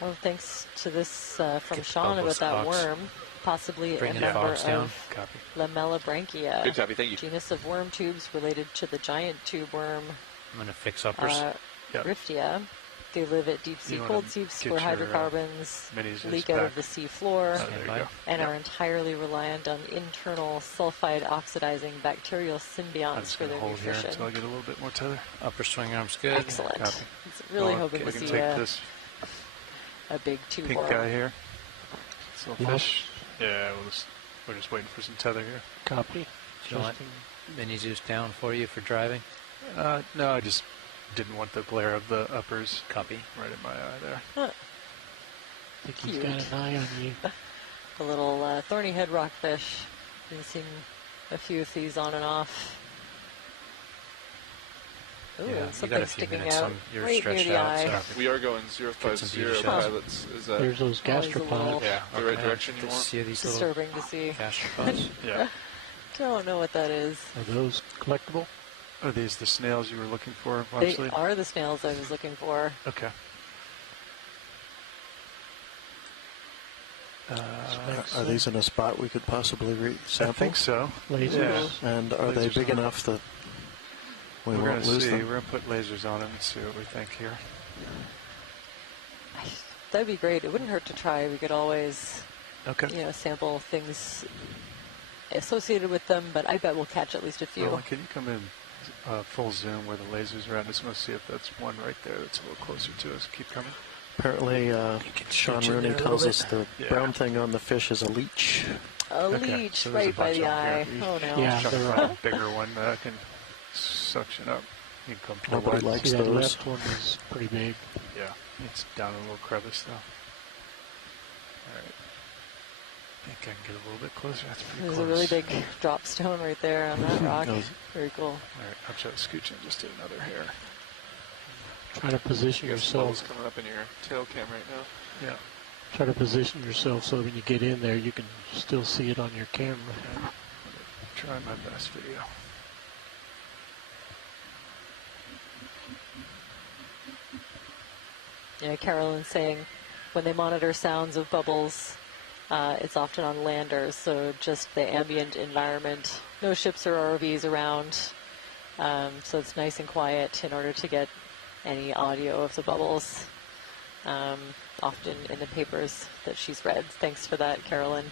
Oh, thanks to this from Sean about that worm, possibly a member of Lamellibranchia, good copy, thank you. Genus of worm tubes related to the giant tube worm. I'm going to fix uppers. Riftia. They live at deep sea cold seeps where hydrocarbons leak out of the sea floor and are entirely reliant on internal sulfide oxidizing bacterial symbionts for their nutrition. Until I get a little bit more tether. Upper swing arm's good. Excellent. Really hoping to see a big tube pink worm. guy here. Little fish. Yeah, we're just waiting for some tether here. Copy. Do you want mini Zeus down for you for driving? No, I just didn't want the glare of the uppers. Copy. Right in my eye there. Huh. I think he's got an eye on you. A little thorny head rockfish. Been seeing a few of these on and off. Ooh, something sticking out right near the eye. We are going 050 pilots. Is that there's those gastropods. Yeah, the right direction you want? Disturbing to see. Gastropods. Yeah. Don't know what that is. Are those collectible? Are these the snails you were looking for, They are the snails I was looking for. Okay. Are these in a spot we could possibly sample? I think so. Lasers. Yeah. And are they big enough that we won't lose them? We're going to put lasers on them and see what we think here. That'd be great. It wouldn't hurt to try. We could always, sample things associated with them, but I bet we'll catch at least a few. Well, can you come in full zoom where the lasers are at? I just want to see if that's one right there that's a little closer to us. Keep coming. Apparently, Sean Rooney tells us the brown thing on the fish is a leech. A leech so right by the eye. Oh, no. Yeah, a bigger one that can suction up. You can come Nobody likes those. That left one is pretty big. Yeah, it's down a little crevice, though. All right. I think I can get a little bit closer. That's pretty There's close. a really big drop stone right there on that rock. Very cool. All right, I'll try to scooch in just to another hair. Try to position yourself. Coming up in your tail cam right now. Yeah. Try to position yourself so when you get in there, you can still see it on your camera. Yeah. Try my best video. Yeah, Carolyn's saying when they monitor sounds of bubbles, it's often on landers, so just the ambient environment. No ships or ROVs around, so it's nice and quiet in order to get any audio of the bubbles, often in the papers that she's read. Thanks for that, Carolyn.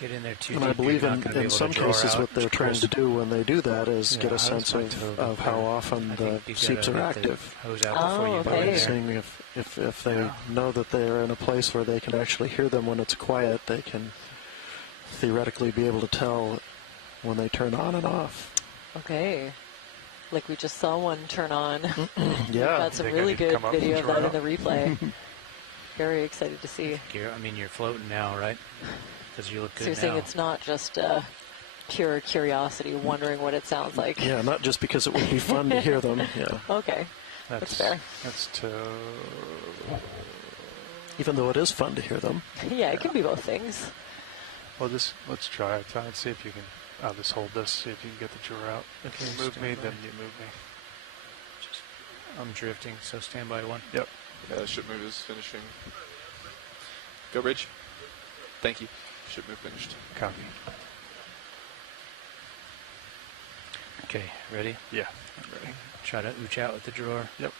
Get in there too and deep, I believe in some cases out. what they're trying to do when they do that is get a sense of how often the seeps are active. Okay. Seeing if they know that they're in a place where they can actually hear them when it's quiet, they can theoretically be able to tell when they turn on and off. Okay. Like we just saw one turn on. Yeah. That's a really good video of that in the replay. Very excited to see. I mean, you're floating now, right? Because you look good so you're saying it's not just pure curiosity, wondering what it sounds like. Yeah, not just because it would be fun to hear them. Yeah. Okay, that's fair. That's even though it is fun to hear them. Yeah, it can be both things. Well, let's try it. Try and see if you can. I'll just hold this. See if you can get the drawer out. If you move me, then you move me. I'm drifting, so stand by one. Yep. Yeah, the ship move is finishing. Go, Bridge. Thank you. Ship move finished. Copy. Okay, ready? Yeah, I'm ready. Try to ooch out with the drawer. Yep.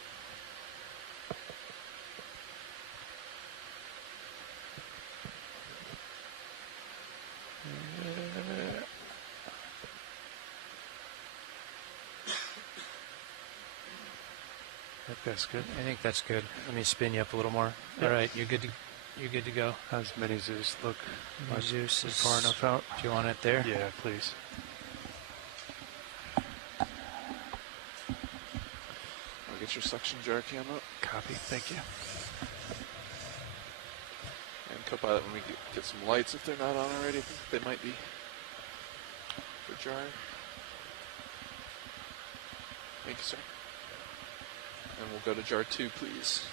That's good. I think that's good. Let me spin you up a little more. Yep. All right, you're good to you're good to go. How's Mini Zeus look? Mini Zeus is far enough out. Do you want it there? Yeah, please. I'll get your suction jar cam up. Copy. Thank you. And Copilot, when we get some lights, if they're not on already, I think they might be for jar. Thank you, sir. And we'll go to jar 2, please.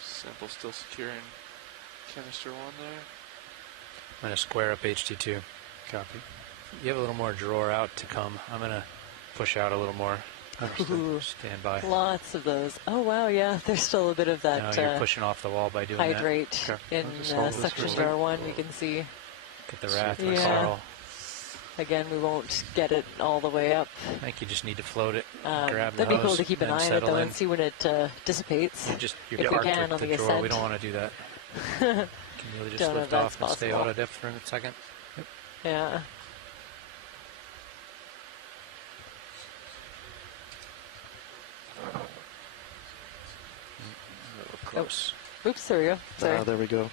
Sample still securing canister 1 there. I'm going to square up HT2. Copy. You have a little more drawer out to come. I'm going to push out a little more. Ooh, stand by. Lots of those. Oh, wow, yeah. There's still a bit of that. No, you're pushing off the wall by doing hydrate that. In section jar 1, you can see. Get the wrath yeah. Carl. Again, we won't get it all the way up. I think you just need to float it. Grab the that'd be hose cool to keep an eye on it, though, and see when it dissipates. You're if we parked can with on the the drawer. ascent. We don't want to do that. Can you just lift off and stay auto depth for a second? Yep. Yeah. Close. Oops, there we go. Sorry. There we go.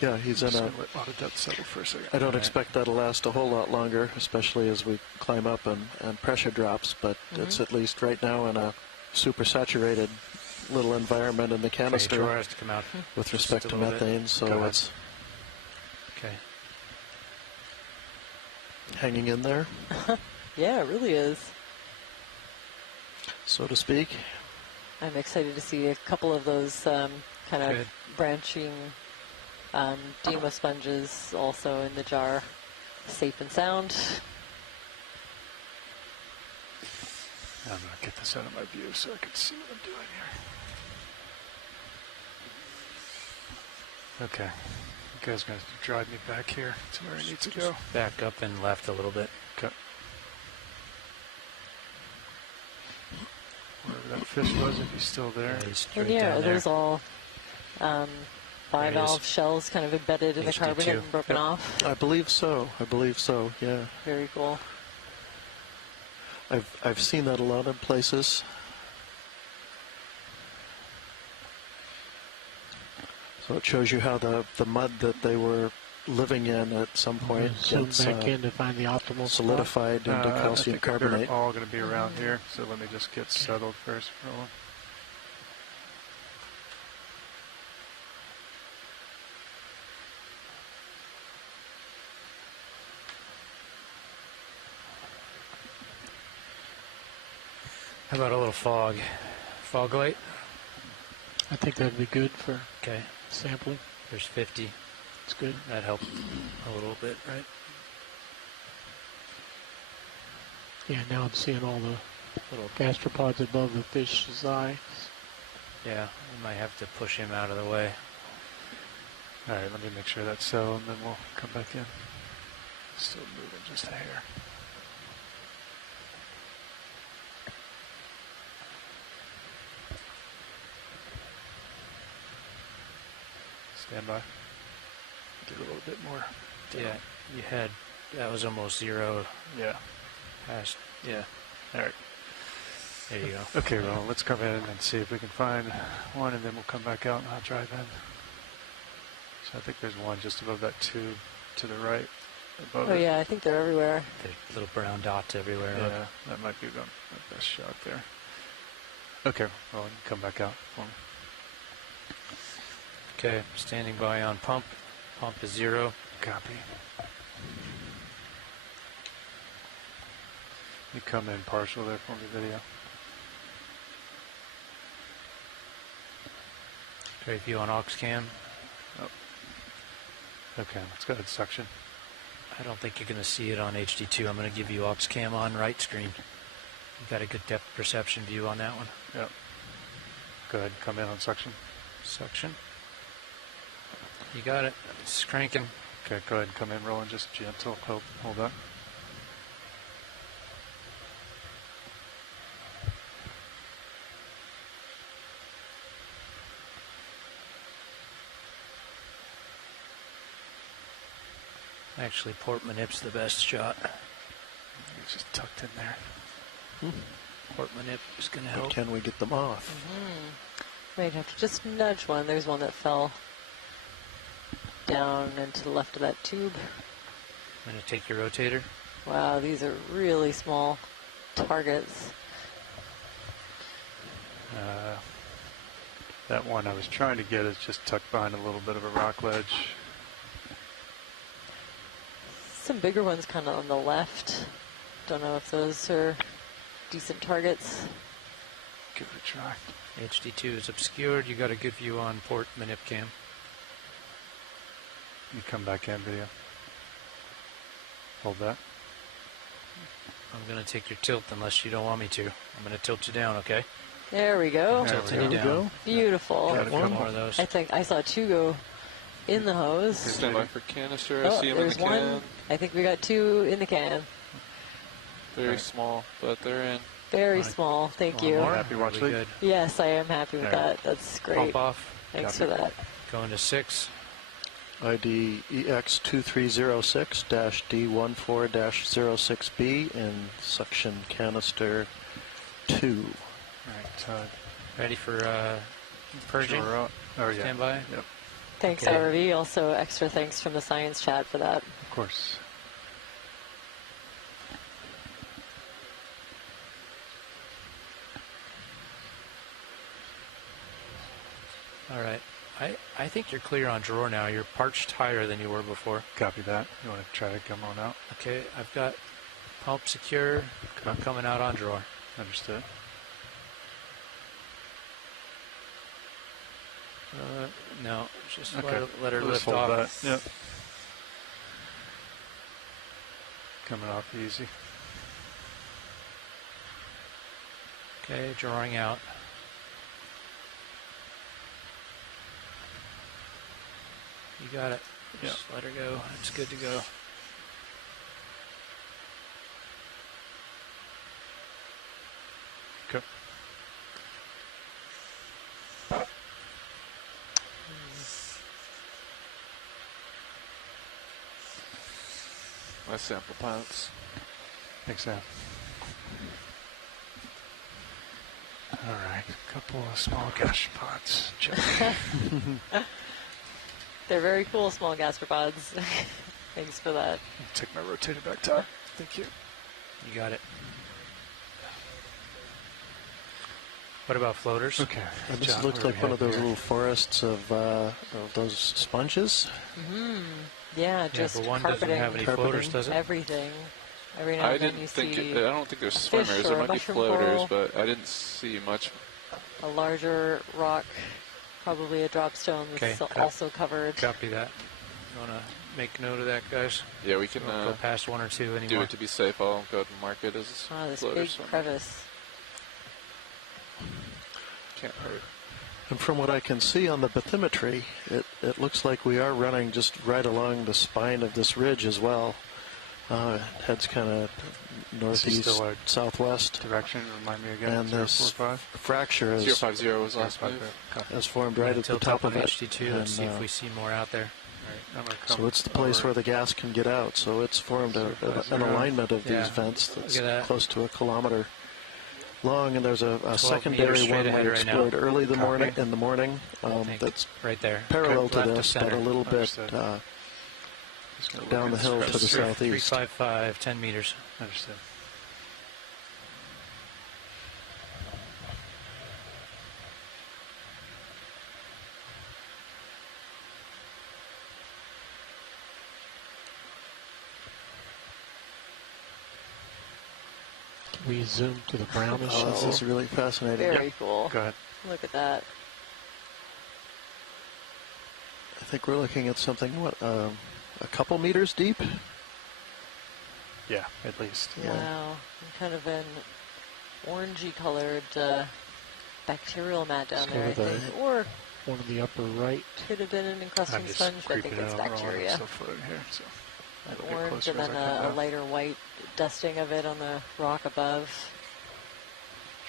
Yeah, he's in a... auto depth settle for a second. I don't expect that to last a whole lot longer, especially as we climb up and pressure drops, but it's at least right now in a super saturated little environment in the canister has to come out with respect to methane, so it's hanging in there. Yeah, it really is. So to speak. I'm excited to see a couple of those kind of branching Demo sponges also in the jar, safe and sound. I'm going to get this out of my view so I can see what I'm doing here. Okay, you guys going to drive me back here to where I need to go. Back up and left a little bit. Okay. Wherever that fish was, if he's still there. And yeah, there's all bivalve shells kind of embedded in the carbonate and broken off. I believe so. Yeah. Very cool. I've seen that a lot of places. So it shows you how the mud that they were living in at some point gets back in to find the optimal solidified spot. into calcium I think carbonate. They're all going to be around here, so let me just get settled first for a while. How about a little fog light? I think that'd be good for sampling. There's 50. It's good. That helped a little bit, right? Yeah, now I'm seeing all the little gastropods above the fish's eyes. Yeah, we might have to push him out of the way. All right, let me make sure that's so, and then we'll come back in. Still moving just a hair. Stand by. Get a little bit more. Yeah, you had, that was almost zero. Yeah. Past. Yeah. All right. There you go. Okay, well, let's come in and see if we can find one, and then we'll come back out and I'll drive in. So I think there's one just above that tube to the right. Above yeah, I think they're everywhere. There's little brown dots everywhere. Yeah, that might be the best shot there. Okay, well, you can come back out for me. Okay, standing by on pump. Pump is 0. Copy. You come in partial there for me, video. Straight view on aux cam. Oh. Okay, let's go ahead and suction. I don't think you're going to see it on HD2. I'm going to give you aux cam on right screen. You've got a good depth perception view on that one. Yep. Go ahead and come in on suction. Suction. You got it. It's cranking. Okay, go ahead and come in rolling just gentle. Hold up. Actually, port manip's the best shot. It's just tucked in there. Port manip is going to But help. can we get them off? Might have to just nudge one. There's one that fell down and to the left of that tube. I'm going to take your rotator. Wow, these are really small targets. That one I was trying to get is just tucked behind a little bit of a rock ledge. Some bigger ones kind of on the left. Don't know if those are decent targets. Give it a try. HD2 is obscured. You got a good view on port manip cam. You come back in video. Hold that. I'm going to take your tilt unless you don't want me to. I'm going to tilt you down, okay? There we go. Tilting you down. Beautiful. Got a couple more of those. I think I saw two go in the hose. Stand by for canister. Oh, I see them in the there's one. can. I think we got two in the can. Very small, but they're in. Very small. Thank you. Happy watch lead? Yes, I am happy with that. That's great. Pump off. Thanks for that. Going to 6. ID EX2306-D14-06B in suction canister 2. Right, ready for purging? Oh, yeah. Stand by. Yep. Thanks, RV. Also, extra thanks from the science chat for that. Of course. All right. I think you're clear on drawer now. You're parched higher than you were before. Copy that. You want to try to come on out? Okay, I've got pump secure. I'm coming out on drawer. Understood. No, just okay. let her lift hold off. That. Yep. Coming off easy. Okay, drawing out. You got it. Just let her go. It's good to go. Okay. My sample pilots. Thanks, Sam. All right, a couple of small gastropods. Check. They're very cool, small gastropods. Thanks for that. Take my rotator back top. Thank you. You got it. What about floaters? Okay. And this looks like one of those little forests of those sponges. Yeah, just but one doesn't have any floaters, does it? Everything. Every now and then you see I don't think there's swimmers. There might be floaters, but I didn't see much. A larger rock, probably a dropstone that's also covered. Copy that. You want to make note of that, guys? Yeah, we can go past 1 or 2 anymore. do it to be safe. I'll go ahead and mark it as this floaters. big crevice. Can't hurt. And from what I can see on the bathymetry, it looks like we are running just right along the spine of this ridge as well. Heads kind of northeast, southwest. Direction, remind me again. And this fracture is 050 was last move. Has formed right at the top of it. HD2, let's see if we see more out there. So it's the place where the gas can get out. So it's formed an alignment of these vents that's close to a kilometer long, and there's a secondary one we explored early in the morning that's right there, parallel to this, but a little bit down the hill to the southeast. 355, 10 meters. Understood. We zoom to the brownish. Oh, this is really fascinating. Very cool. Go ahead. Look at that. I think we're looking at something, a couple meters deep? Yeah, at least. Yeah. Wow. Kind of an orangey colored bacterial mat down there, I think. Or one in the upper right. Could have been an encrusting sponge, but I think it's bacteria. Here, so orange and then a lighter white dusting of it on the rock above.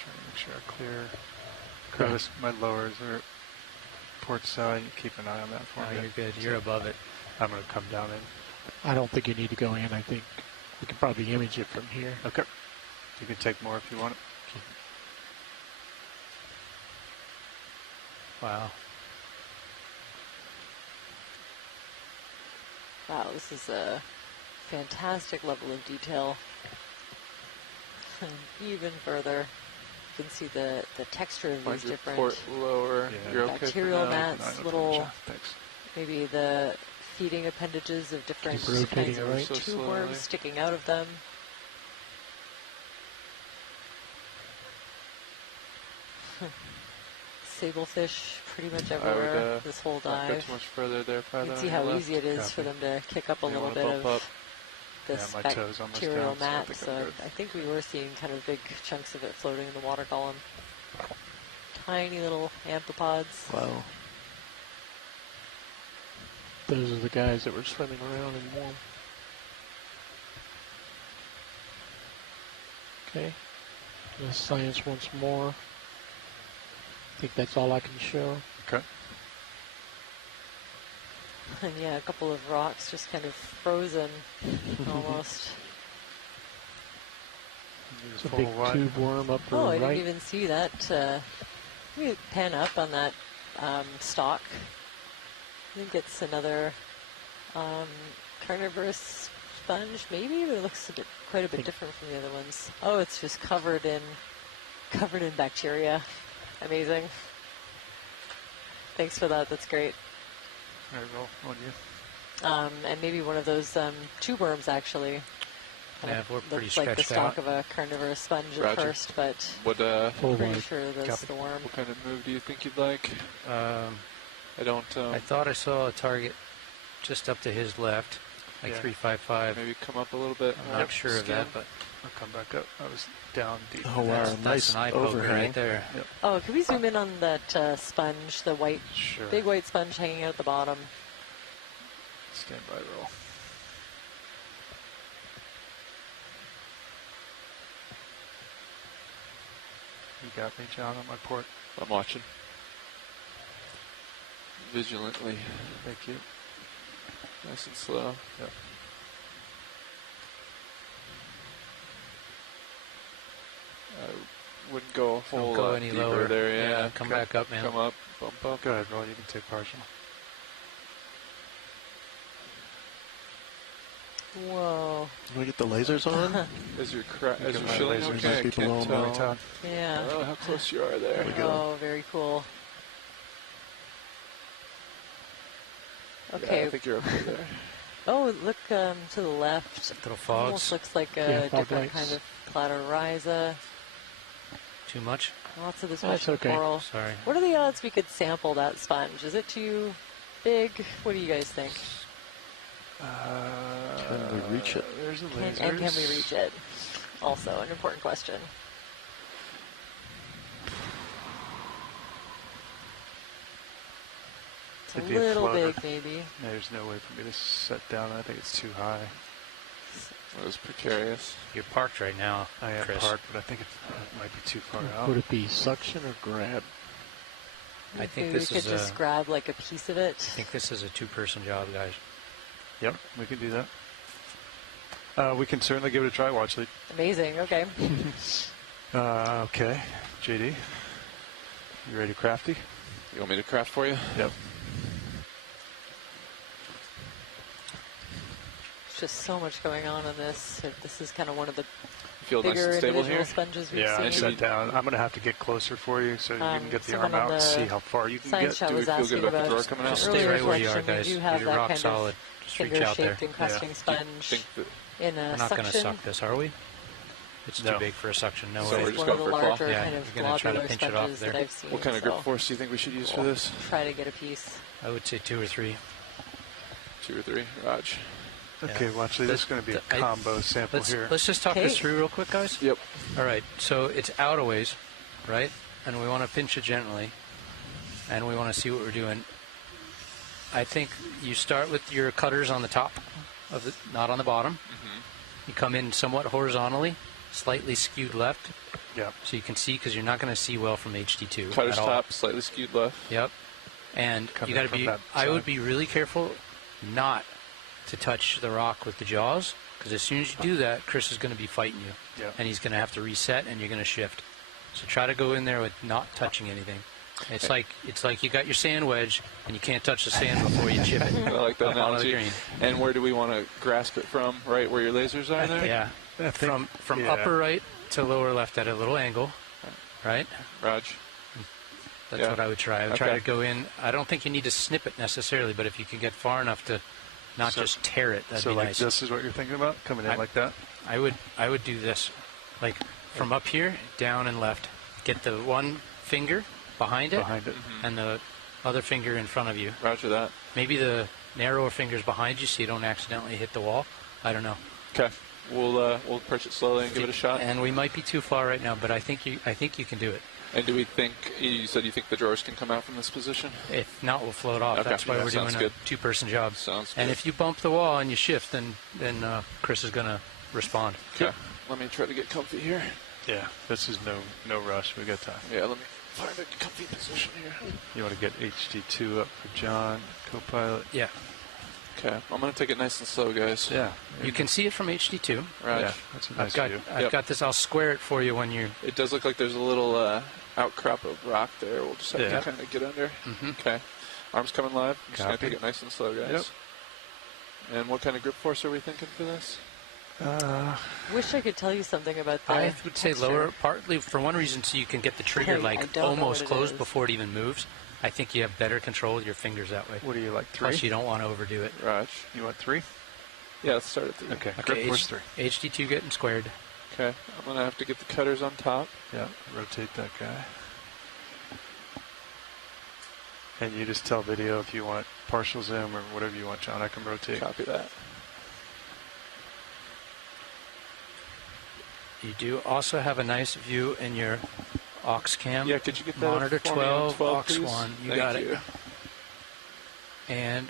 Trying to make sure I clear crevice. My lowers are port side. Keep an eye on that for me. You're good. You're above it. I'm going to come down in. I don't think you need to go in. I think we can probably image it from here. Okay. You can take more if you want it. Wow. Wow, this is a fantastic level of detail. Even further, you can see the texture of these different lower. You're okay bacterial mats, little, maybe the feeding appendages of different kinds of tube worms sticking out of them. Sablefish pretty much everywhere this whole dive. Not go too much further there, you can see how easy it is for them to kick up a little bit of this bacterial mat. So I think we were seeing kind of big chunks of it floating in the water column. Tiny little amphipods. Wow. Those are the guys that were swimming around in warm. Okay. The science once more. I think that's all I can show. Okay. And yeah, a couple of rocks just kind of frozen almost. It's a big tube worm up to the right. I didn't even see that. Let me pan up on that stalk. I think it's another carnivorous sponge, maybe, but it looks quite a bit different from the other ones. Oh, it's just covered in bacteria. Amazing. Thanks for that. That's great. There you go. On you. And maybe one of those tube worms actually. Yeah, we're pretty looks like the stalk of a carnivorous sponge at first, but pretty sure that's the worm. What kind of move do you think you'd like? I don't. I thought I saw a target just up to his left, like 355. Maybe come up a little bit. I'm not sure of that, but I'll come back up. I was down deep. Oh wow, that's an eye poker right there. Yep. Oh, can we zoom in on that sponge, the white, big white sponge hanging out at the bottom? Stand by roll. You got me, John, on my port. I'm watching. Vigilantly. Thank you. Nice and slow. Yep. I wouldn't go a whole go lot any deeper lower. there. Yeah, come back up, man. Come up, bump up. Go ahead, roll. You can take partial. Whoa. Can we get the lasers on? As you're shilling, okay, I can't tell. Yeah. Oh, how close you are there. Oh, very cool. Okay. Yeah, I think you're okay there. Oh, look to the left. Little fogs. Almost looks like a different kind of Platyriza. Too much? Lots of this mushroom coral. Sorry. What are the odds we could sample that sponge? Is it too big? What do you guys think? Can we reach it? There's the lasers. And can we reach it? Also an important question. It's a little big, maybe. There's no way for me to set down. I think it's too high. It was precarious. You're parked right now, I am Chris. parked, but I think it might be too far out. Would it be suction or grab? I think maybe this we could just grab like a piece of it. I think this is a two-person job, guys. Yep, we can do that. We can certainly give it a try. Watch it. Amazing. Okay. Okay, JD, you ready, crafty? You want me to craft for you? Yep. Just so much going on in this. This is kind of one of the feel bigger nice and stable individual here? sponges we've Yeah, seen. I'm set down. I'm going to have to get closer for you so you can get the arm someone on out and the see how far you can science get. chat was asking about Just stay right where you are, guys. We do have You're that rock kind solid. of Just reach out there. finger-shaped encrusting sponge in a We're not going to suction. suck this, are we? It's too big for a suction. No So way. we're just One of going the for a claw. larger Yeah, kind of you're going to try to globular pinch it off sponges there. that I've seen. What kind of grip so force do you think we should use for this? try to get a piece. I would say 2 or 3. 2 or 3, Raj. Okay, well, actually, this is going to be a combo sample here. Let's just talk this through real quick, guys. Yep. All right, so it's out a ways, right? And we want to pinch it gently, and we want to see what we're doing. I think you start with your cutters on the top, of the, not on the bottom. You come in somewhat horizontally, slightly skewed left. Yep. So you can see, because you're not going to see well from HD2 Cutter's at all. top, slightly skewed left. Yep. And you got to be, I would be really careful not to touch the rock with the jaws, Because as soon as you do that, Chris is going to be fighting you. Yeah. And he's going to have to reset, and you're going to shift. So try to go in there with not touching anything. It's like you got your sand wedge, and you can't touch the sand before you chip it. I like that up onto the analogy. green. And where do we want to grasp it from? Right where your lasers are there? Yeah. From upper right to lower left at a little angle, right? Raj. That's what I would try. I would try to go in. I don't think you need to snip it necessarily, but if you can get far enough to not just tear it, that'd be nice. So this is what you're thinking about, coming in like that? I would do this, like from up here, down and left. Get the one finger behind it, and the other finger in front of you. Roger that. Maybe the narrower fingers behind you so you don't accidentally hit the wall. I don't know. Okay. We'll approach it slowly and give it a shot. And we might be too far right now, but I think you can do it. And do we think, you said you think the drawers can come out from this position? If not, we'll float off. Okay. That's why we're doing good. a two-person job. Sounds good. And if you bump the wall and you shift, then Chris is going to respond. Okay. Let me try to get comfy here. Yeah, this is no rush. We got time. Yeah, let me find a comfy position here. You want to get HD2 up for John, co-pilot? Yeah. Okay, I'm going to take it nice and slow, guys. Yeah. You can see it from HD2. Right. Yeah, that's a nice view. I've got this. I'll square it for you when you... It does look like there's a little outcrop of rock there. We'll just have to kind of get under. Okay. Arms coming live. I'm just going to take it nice and slow, guys. Yep. And what kind of grip force are we thinking for this? Wish I could tell you something about that. I would say lower, partly for one reason, so you can get the trigger almost closed before it even moves. I think you have better control with your fingers that way. What do you like, 3? Plus, you don't want to overdo it. Raj. You want 3? Yeah, let's start at 3. Okay, grip force 3. HD2 getting squared. Okay, I'm going to have to get the cutters on top. Yeah, rotate that guy. And you just tell video if you want partial zoom or whatever you want, John. I can rotate. Copy that. You do also have a nice view in your aux cam. Yeah, could you get that monitor for me on 12, aux please? 1. You Thank got you. it. And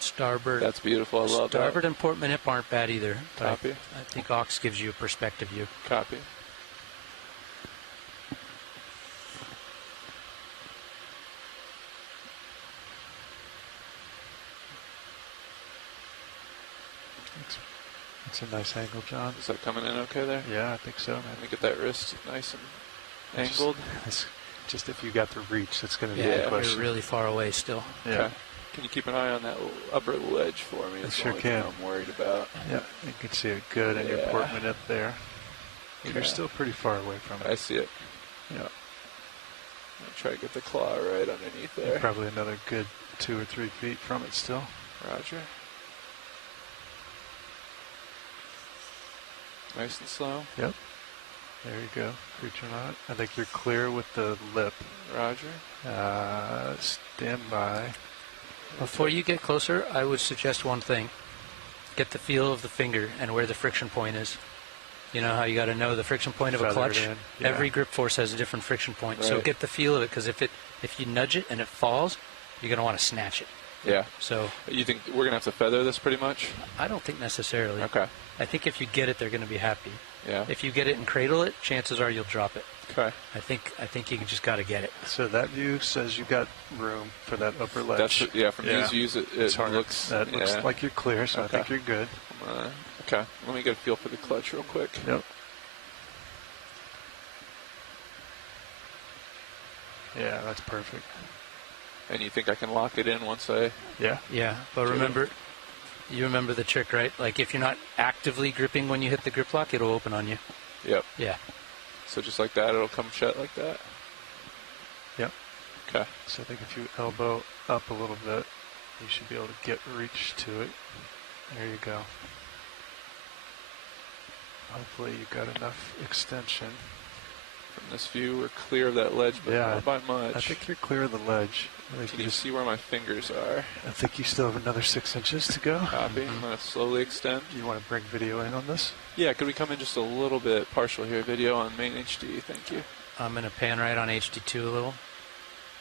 starboard. That's beautiful. I love that. Starboard and port manip aren't bad either. Copy. I think aux gives you a perspective view. Copy. It's a nice angle, John. Is that coming in okay there? Yeah, I think so, man. Let me get that wrist nice and angled. Just if you got the reach, that's going to be the the question. You're really far away still. Yeah. Okay. Can you keep an eye on that upper ledge for me? That's sure the only can. thing I'm worried about. Yeah, you can see it good in your port manip there. Okay. You're still pretty far away from it. I see it. Yeah. I'll try to get the claw right underneath there. You're probably another good 2 or 3 feet from it still. Roger. Nice and slow. Yep. There you go. Creature knot. I think you're clear with the lip. Roger. Stand by. Before you get closer, I would suggest one thing. Get the feel of the finger and where the friction point is. You know how you got to know the friction point of a clutch? Yeah. Every grip force has a different friction point. Right. So get the feel of it, because if you nudge it and it falls, you're going to want to snatch it. Yeah. So you think we're going to have to feather this pretty much? I don't think necessarily. Okay. I think if you get it, they're going to be happy. Yeah. If you get it and cradle it, chances are you'll drop it. Okay. I think you just got to get it. So that view says you got room for that upper ledge. That's from these views, it looks like you're clear, so I think you're good. Okay. Let me get a feel for the clutch real quick. Yep. Yeah, that's perfect. And you think I can lock it in once I... Yeah. Yeah, but remember, you remember the trick, right? Like if you're not actively gripping when you hit the grip lock, it'll open on you. Yep. Yeah. So just like that, it'll come shut like that? Yep. Okay. So I think if you elbow up a little bit, you should be able to get reach to it. There you go. Hopefully you got enough extension. From this view, we're clear of that ledge, but not by much. I think you're clear of the ledge. Can you see where my fingers are? I think you still have another 6 inches to go. Copy. I'm going to slowly extend. You want to bring video in on this? Yeah, could we come in just a little bit partial here? Video on main HD, thank you. I'm going to pan right on HD2 a little.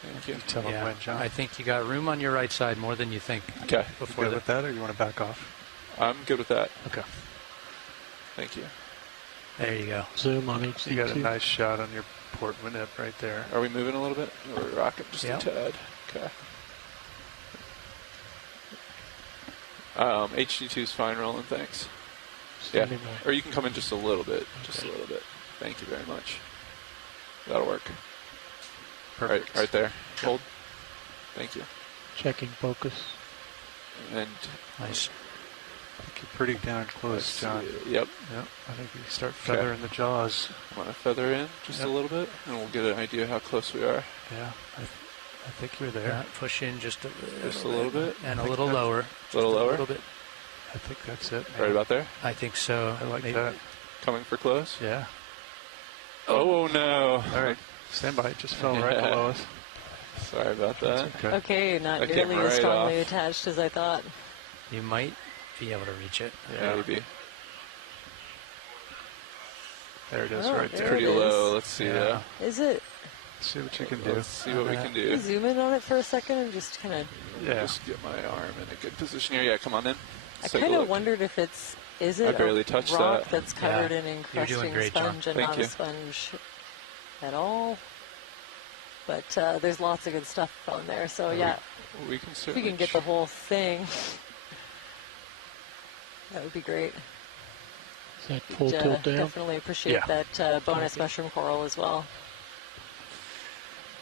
Thank you. Tell them when, John. I think you got room on your right side more than you think. Okay. You good with that, or you want to back off? I'm good with that. Okay. Thank you. There you go. Zoom on HD2. You got a nice shot on your port manip right there. Are we moving a little bit? Or we're rocking just a tad? Okay. HD2 is fine rolling, thanks. Yeah, or you can come in just a little bit, just a little bit. Thank you very much. That'll work. Perfect. Right there. Hold. Thank you. Checking focus. And nice. I think you're pretty darn close, John. Yep. I think you start feathering the jaws. Want to feather in just a little bit, and we'll get an idea how close we are. Yeah, I think you're there. Yeah, push in just a little bit. And a little lower. A little lower? A little bit. I think that's it. Right about there? I think so. I like that. Coming for close? Yeah. Oh, no. All right. Stand by. It just fell right below us. Sorry about that. Okay, not nearly as strongly attached as I thought. You might be able to reach it. Yeah, maybe. There it is, right there. Pretty low. Let's see that. Is it? See what you can do. Let's see what we can do. Can you zoom in on it for a second and just kind of... Just get my arm in a good position here. Yeah, come on in. I kind of wondered if it's... Is it I barely touched rock that. that's covered in encrusting sponge and not a sponge at all? But there's lots of good stuff on there, so yeah. We can if we can get the whole thing, that would be great. Is that full tilt down? Definitely appreciate that bonus mushroom coral as well.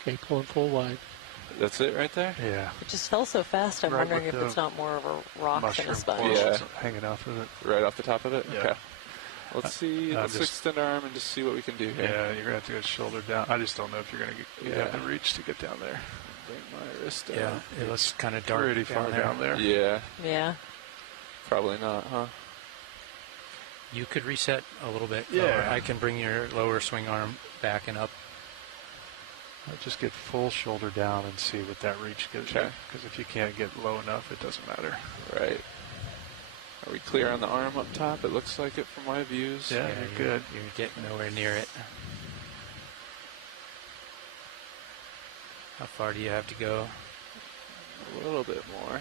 Okay, pulling full wide. That's it right there? Yeah. It just fell so fast, I'm wondering if it's not more of a rock than a sponge. Yeah. Hanging off of it. Right off the top of it? Yeah. Okay. Let's see. Let's extend our arm and just see what we can do here. Yeah, you're going to have to go shoulder down. I just don't know if you're going to have the reach to get down there. Bring my wrist down. Yeah, it looks kind of dark. Pretty far down there. Yeah. Yeah. Probably not, huh? You could reset a little bit. Yeah. Lower. I can bring your lower swing arm back and up. I'll just get full shoulder down and see what that reach gives you. Because if you can't get low enough, it doesn't matter. Right. Are we clear on the arm up top? It looks like it from my views. Yeah, you're good. You're getting nowhere near it. How far do you have to go? A little bit more.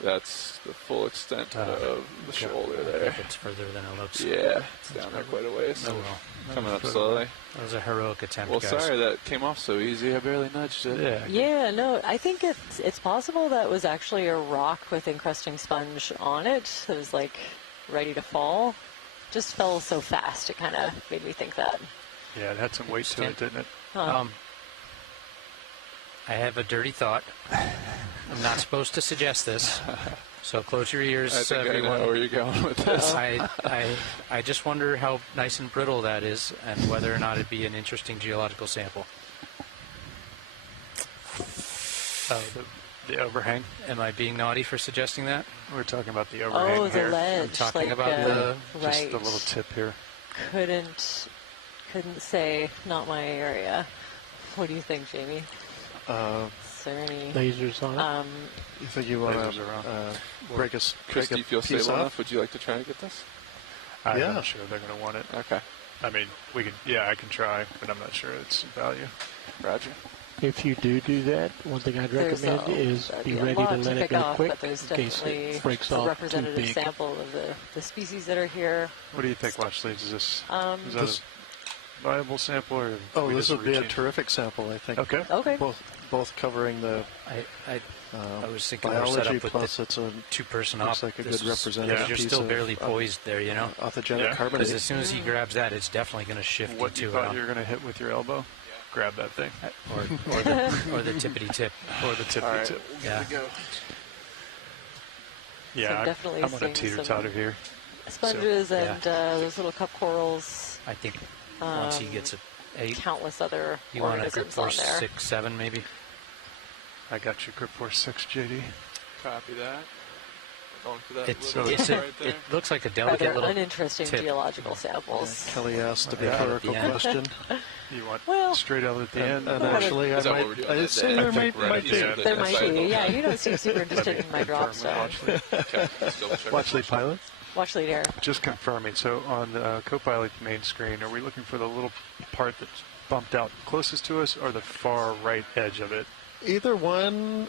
That's the full extent of the shoulder there. It's further than it looks. Yeah, it's down there quite a ways. Oh, well. Coming up slowly. That was a heroic attempt, well, guys. sorry that came off so easy. I barely nudged it. Yeah, no, I think it's possible that was actually a rock with encrusting sponge on it. It was like ready to fall. Just fell so fast, it kind of made me think that. Yeah, it had some weight to it, didn't it? I have a dirty thought. I'm not supposed to suggest this, so close your ears, I think everyone. I know where you're going with this. I just wonder how nice and brittle that is, and whether or not it'd be an interesting geological sample. The overhang. Am I being naughty for suggesting that? We're talking about the overhang. Oh, the ledge. I'm talking like, about just the little tip here. Couldn't say, not my area. What do you think, Jamie? Is there any lasers on it? You think you want to break a Chris, do you feel stable enough? Would you like to try and get this? I'm not sure they're going to want it. Okay. I mean, we could. Yeah, I can try, but I'm not sure it's value. Roger. If you do that, one thing I'd recommend is be ready to let it go quick in case it breaks off too representative big. sample of the species that are here. What do you think, Watch Leads? Is this this a viable sample? Or this would be a terrific sample, I think. Okay. Okay. Both covering the I was thinking biology, more set up with plus it's a two-person looks op. like a good representative You're piece still of barely poised there, you know? Autogenic carbonate. Because as soon as he grabs that, it's definitely going to shift What you into thought you were going to hit with your elbow? Grab that thing. Or the tippity tip. Or the tippity tip. Yeah. Yeah, So definitely I'm on a teeter-totter here. Sponges and those little cup corals. I think once he gets a countless other you want a grip organisms on force there. 6, 7 maybe. I got your grip force 6, JD. Copy that. Going for that It's little right there. it looks like a Are delicate there little uninteresting tip. geological samples? Kelly asked a rhetorical question. You want straight out at the end? And actually, I assume there might be. There might be. Yeah, you don't seem super interested in my drop stuff. Watch lead pilot? Watch lead air. Just confirming. So on the Copilot main screen, are we looking for the little part that's bumped out closest to us or the far right edge of it? Either one,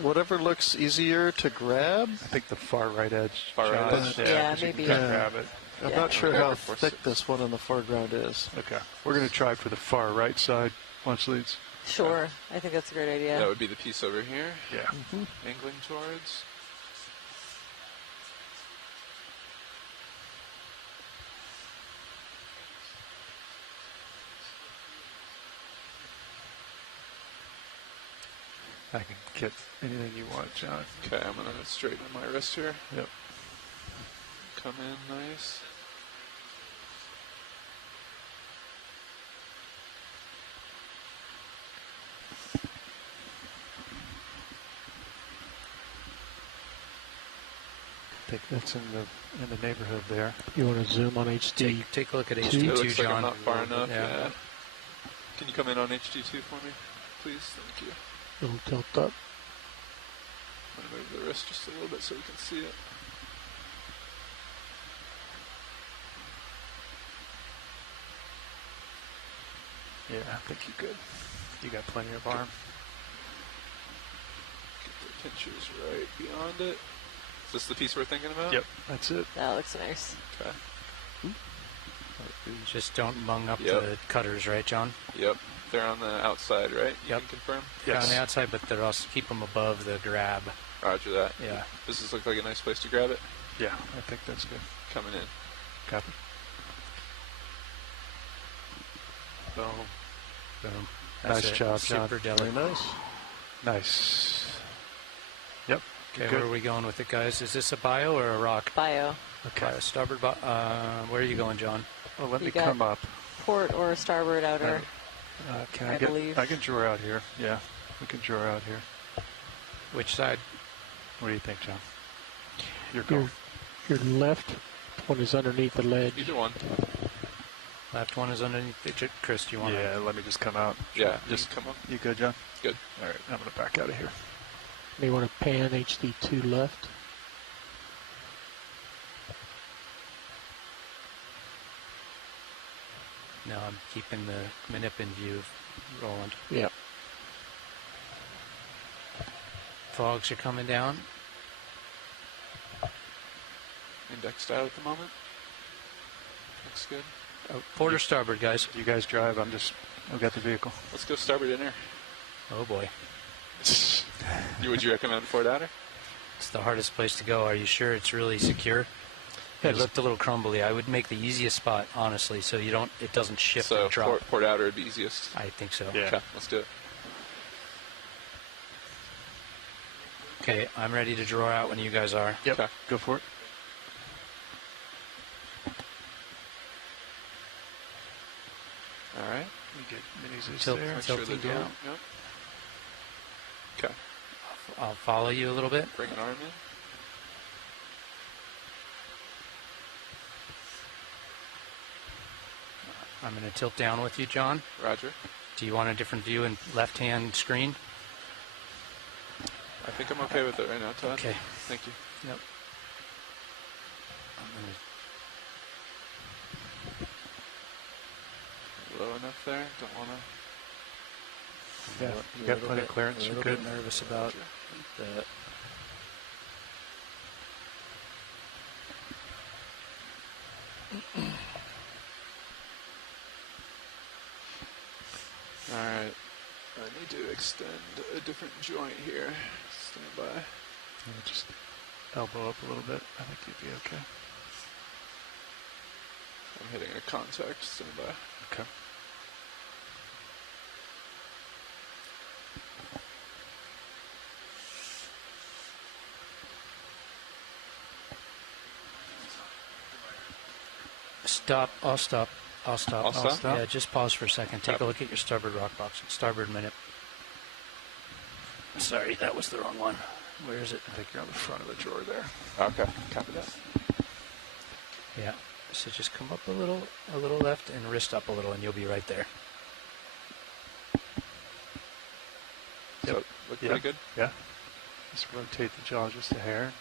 whatever looks easier to grab. I think the far right edge. Far right edge? Yeah, 'cause you maybe. can grab it. I'm not sure how thick this one on the foreground is. Okay. We're going to try for the far right side. Watch leads. Sure. I think that's a great idea. That would be the piece over here. Yeah. Angling towards. I can get anything you want, John. Okay, I'm going to straighten my wrist here. Yep. Come in nice. I think that's in the neighborhood there. You want to zoom on HD? Take a look at It HD2, looks John. like I'm not far enough. Yeah. Can you come in on HD2 for me, please? Thank you. It'll tilt up. I'm going to move the wrist just a little bit so you can see it. Yeah, I think you're good. You got plenty of arm. Get the pinchers right beyond it. Is this the piece we're thinking about? Yep, that's it. That looks nice. Okay. Just don't bung up the cutters, right, John? Yep. They're on the outside, right? You can confirm? They're on the outside, but they're also keep them above the grab. Roger that. Yeah. Does this look like a nice place to grab it? Yeah, I think that's good. Coming in. Copy. Boom. Boom. Nice job, John. Super Very delicate. nice. Nice. Yep. Okay, Good. where are we going with it, guys? Is this a bio or a rock? Bio. Okay. Starboard. Where are you going, John? Well, let You me got come up. Port or starboard outer. Can I believe. I can draw out here. Yeah, we can draw out here. Which side? What do you think, John? Your call. Your left one is underneath the ledge. Either one. Left one is underneath the Chris, do you want to? Yeah, let me just come out. Yeah, just come on. You good, John? Good. All right, I'm going to back out of here. You want to pan HD2 left. No, I'm keeping the manip in view, Roland. Yep. Fogs are coming down. Index style at the moment. Looks good. Port or starboard, guys? You guys drive. I've got the vehicle. Let's go starboard inner. Oh boy. Would you recommend Fort Outer? It's the hardest place to go. Are you sure it's really secure? It looked a little crumbly. I would make the easiest spot, honestly, so it doesn't shift and drop. Port Outer would be easiest. I think so. Yeah. Okay, let's do it. Okay, I'm ready to draw out when you guys are. Yep. Okay. Go for it. All right. You get minis Tilt, there. Make sure tilting they're down. down. Yep. Okay. I'll follow you a little bit. Bring an arm in. I'm going to tilt down with you, John. Roger. Do you want a different view in left-hand screen? I think I'm okay with it right now, Todd. Okay. Thank you. Yep. Low enough there. Don't want to. Yeah, you got plenty of clearance. A You're little good. bit nervous about the. All right. I need to extend a different joint here. Stand by. Just elbow up a little bit. I think you'd be okay. I'm hitting a contact. Stand by. Okay. Stop. I'll stop. I'll stop. I'll stop? Yeah, just pause for a second. Take a look at your starboard rock box. Starboard minute. Sorry, that was the wrong one. Where is it? I think you're on the front of the drawer there. Okay. Copy that. Yeah. So just come up a little left and wrist up a little, and you'll be right there. Yep. So, look pretty good? Yeah. Just rotate the jaw just a hair.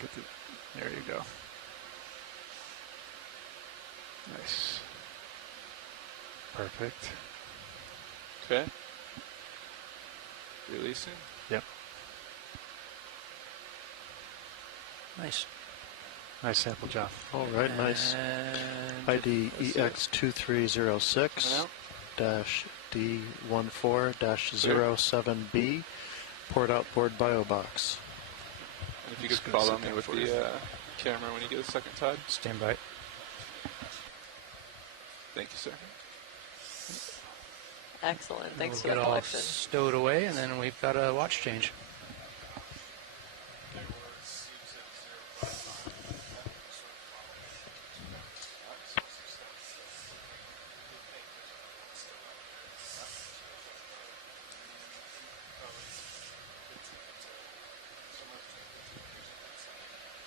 There you go. Nice. Perfect. Okay. Releasing. Yep. Nice. Nice sample job. All right, nice. ID EX2306 D14-07B, port outboard bio box. And if you could follow me with the camera when you get a second, Todd. Stand by. Thank you, sir. Excellent. Thanks for We'll the get all collection. stowed away, and then we've got a watch change.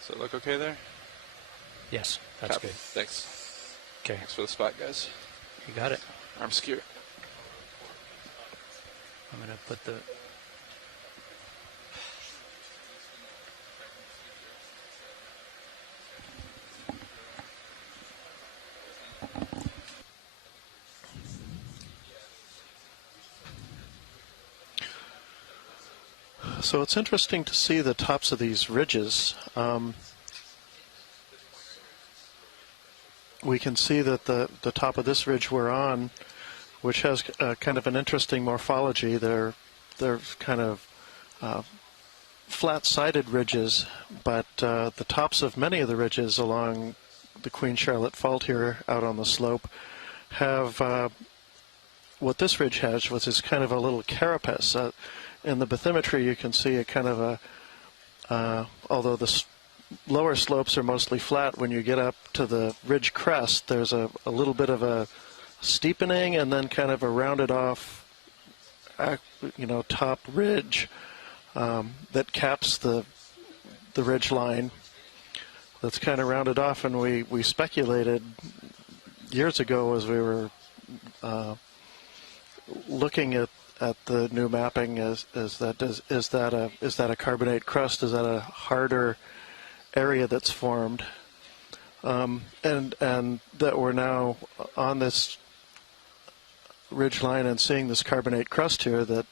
Does it look okay there? Yes, that's Copy. good. Thanks. Okay. Thanks for the spot, guys. You got it. Arm secure. I'm going to put the... So it's interesting to see the tops of these ridges. We can see that the top of this ridge we're on, which has kind of an interesting morphology, they're kind of flat-sided ridges, but the tops of many of the ridges along the Queen Charlotte Fault here out on the slope have what this ridge has, which is kind of a little carapace. In the bathymetry, you can see a kind of a, although the lower slopes are mostly flat, when you get up to the ridge crest, there's a little bit of a steepening and then kind of a rounded off, top ridge that caps the ridge line. That's kind of rounded off, and we speculated years ago as we were looking at the new mapping is that a carbonate crust? Is that a harder area that's formed? And that we're now on this ridge line and seeing this carbonate crust here that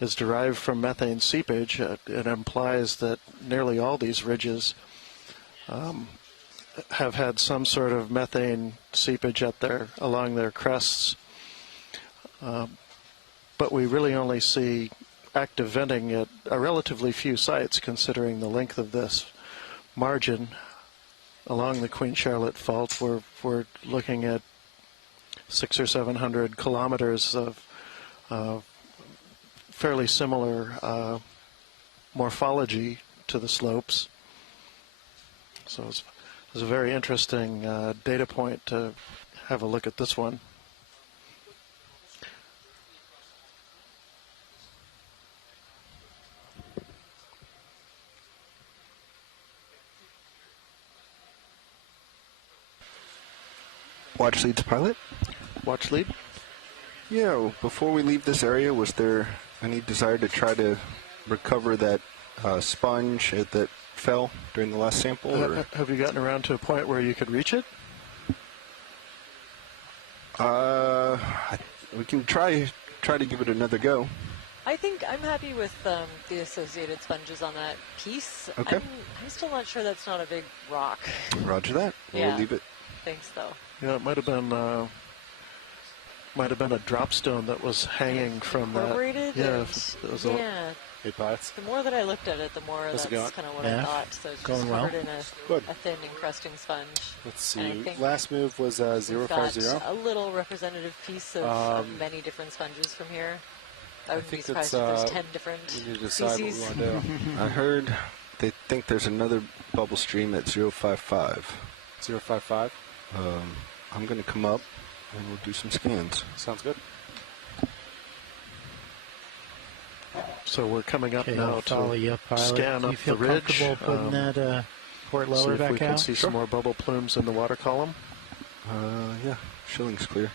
is derived from methane seepage. It implies that nearly all these ridges have had some sort of methane seepage along their crests. But we really only see active venting at a relatively few sites, considering the length of this margin along the Queen Charlotte Fault. We're looking at 600 or 700 kilometers of fairly similar morphology to the slopes. So it's a very interesting data point to have a look at this one. Watch lead to pilot. Watch lead. Yeah, before we leave this area, was there any desire to try to recover that sponge that fell during the last sample? Have you gotten around to a point where you could reach it? We can try to give it another go. I think I'm happy with the associated sponges on that piece. Okay. I'm still not sure that's not a big rock. Roger that. Yeah. We'll leave it. Thanks, though. Yeah, it might have been a drop stone that was hanging from that. Incorporated. Yeah. Yeah. Hey, Pilots. The more that I looked at it, the more that's kind of what I thought. So it's just covered in a thin encrusting sponge. Let's see. Last move was 050. A little representative piece of many different sponges from here. I wouldn't be surprised if there's 10 different we need to decide species. what we want to do. I heard they think there's another bubble stream at 055. 055? I'm going to come up and we'll do some scans. Sounds good. So we're coming up now I'll follow you up, pilot. scan Do you up feel the ridge. comfortable putting that port lower see back if we can out? see some more bubble plumes in the water column. Yeah, shilling's clear.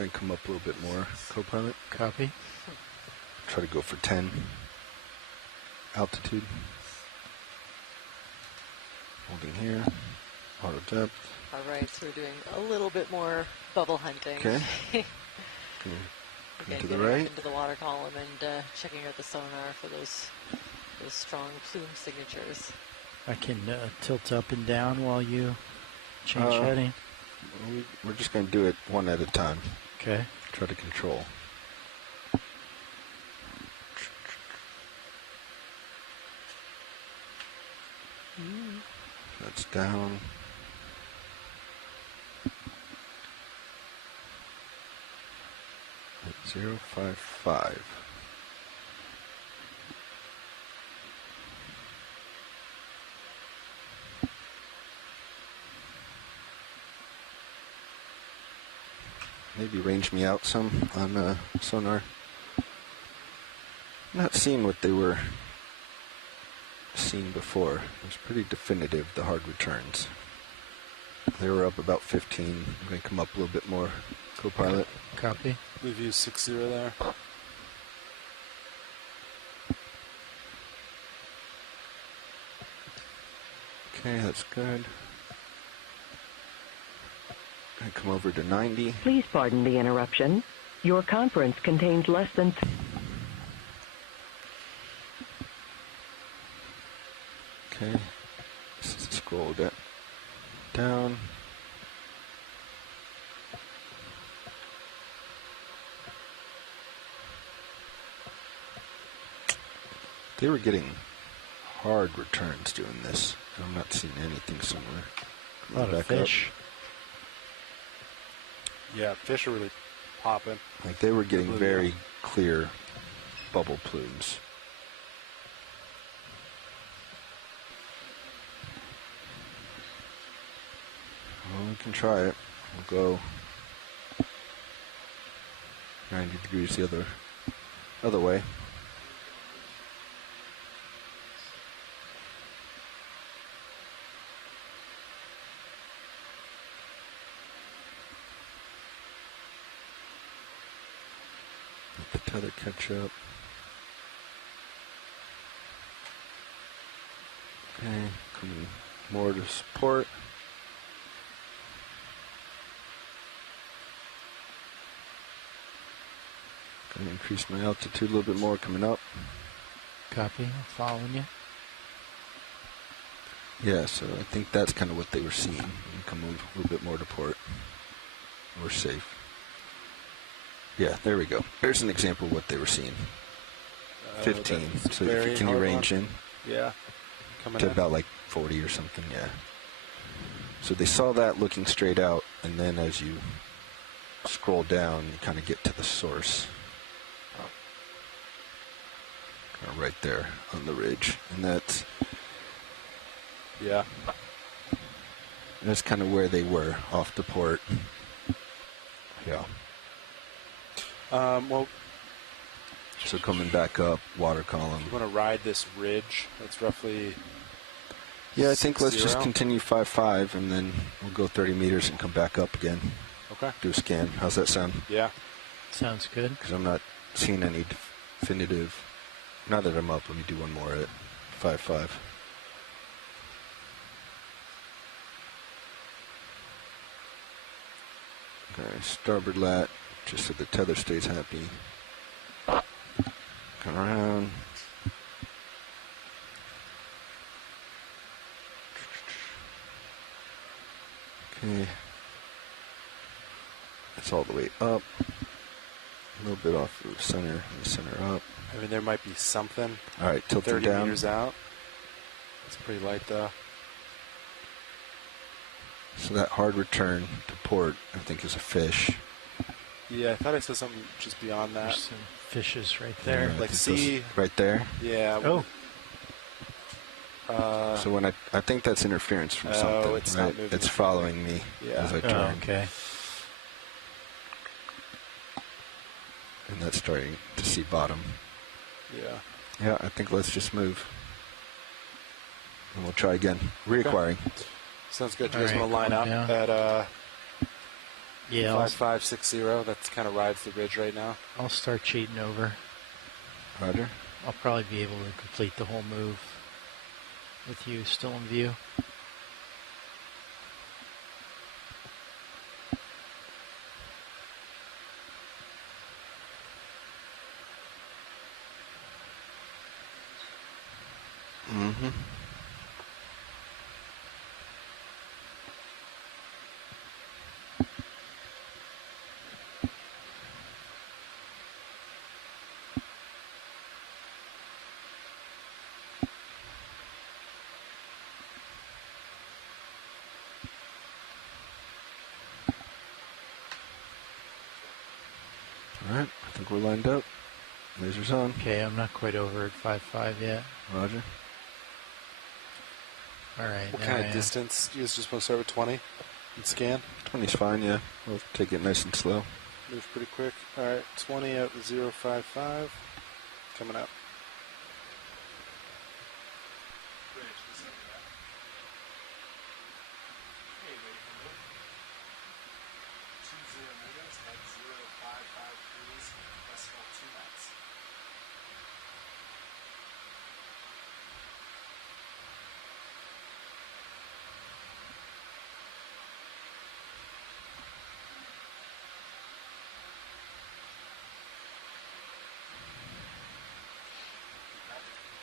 And come up a little bit more, co-pilot. Copy. Try to go for 10 altitude. Holding here, auto depth. All right, so we're doing a little bit more bubble hunting. Okay. Again, to the getting right. up into the water column and checking out the sonar for those strong plume signatures. I can tilt up and down while you change heading. We're just going to do it one at a time. Okay. Try to control. That's down. At 055. Maybe range me out some on sonar. Not seeing what they were seen before. It was pretty definitive, the hard returns. They were up about 15. I'm going to come up a little bit more. Co-pilot. Copy. We've used 60 there. Okay, that's good. I come over to 90. Please pardon the interruption. Your conference contains less than... Okay, scroll that down. They were getting hard returns doing this. I'm not seeing anything similar. A lot of fish. Yeah, fish are really popping. Like they were getting very clear bubble plumes. Well, we can try it. We'll go 90 degrees the other way. Let the tether catch up. Okay, coming more to support. Gonna increase my altitude a little bit more coming up. Copy, I'm following you. Yeah, so I think that's kind of what they were seeing. We can move a little bit more to port. We're safe. Yeah, there we go. There's an example of what they were seeing. 15. So can you range in? Yeah. Coming to in. about like 40 or something, yeah. So they saw that looking straight out, and then as you scroll down, you kind of get to the source. Kind of right there on the ridge. And that's... Yeah. That's kind of where they were, off the port. Yeah. Well, so coming back up, water column. You want to ride this ridge? That's roughly. Yeah, I think let's just continue 5-5, and then we'll go 30 meters and come back up again. Okay. Do a scan. How's that sound? Yeah. Sounds good. Because I'm not seeing any definitive. Now that I'm up, let me do one more at 5-5. Okay, starboard lat, just so the tether stays happy. Come around. Okay. That's all the way up. A little bit off the center up. I mean, there might be something. All right, tilt it 30 down. meters out. It's pretty light, though. So that hard return to port, I think, is a fish. Yeah, I thought I saw something just beyond that. There's some fishes right there. Yeah, like sea. Right there? Yeah. Oh. So when I think that's interference from something. It's right? not moving. It's following me as I turn. Oh, okay. And that's starting to see bottom. Yeah. Yeah, I think let's just move. And we'll try again. Reacquiring. Sounds good. Do you guys want to line up at Yeah. 5560. That kind of rides the ridge right now. I'll start cheating over. Roger. I'll probably be able to complete the whole move with you still in view. Mm-hmm. All right, I think we're lined up. Laser's on. Okay, I'm not quite over at 5.5 yet. Roger. All right. What kind of distance? You guys just want to start with 20 and scan? 20's fine, yeah. We'll take it nice and slow. Move pretty quick. All right, 20 out to 055. Coming up.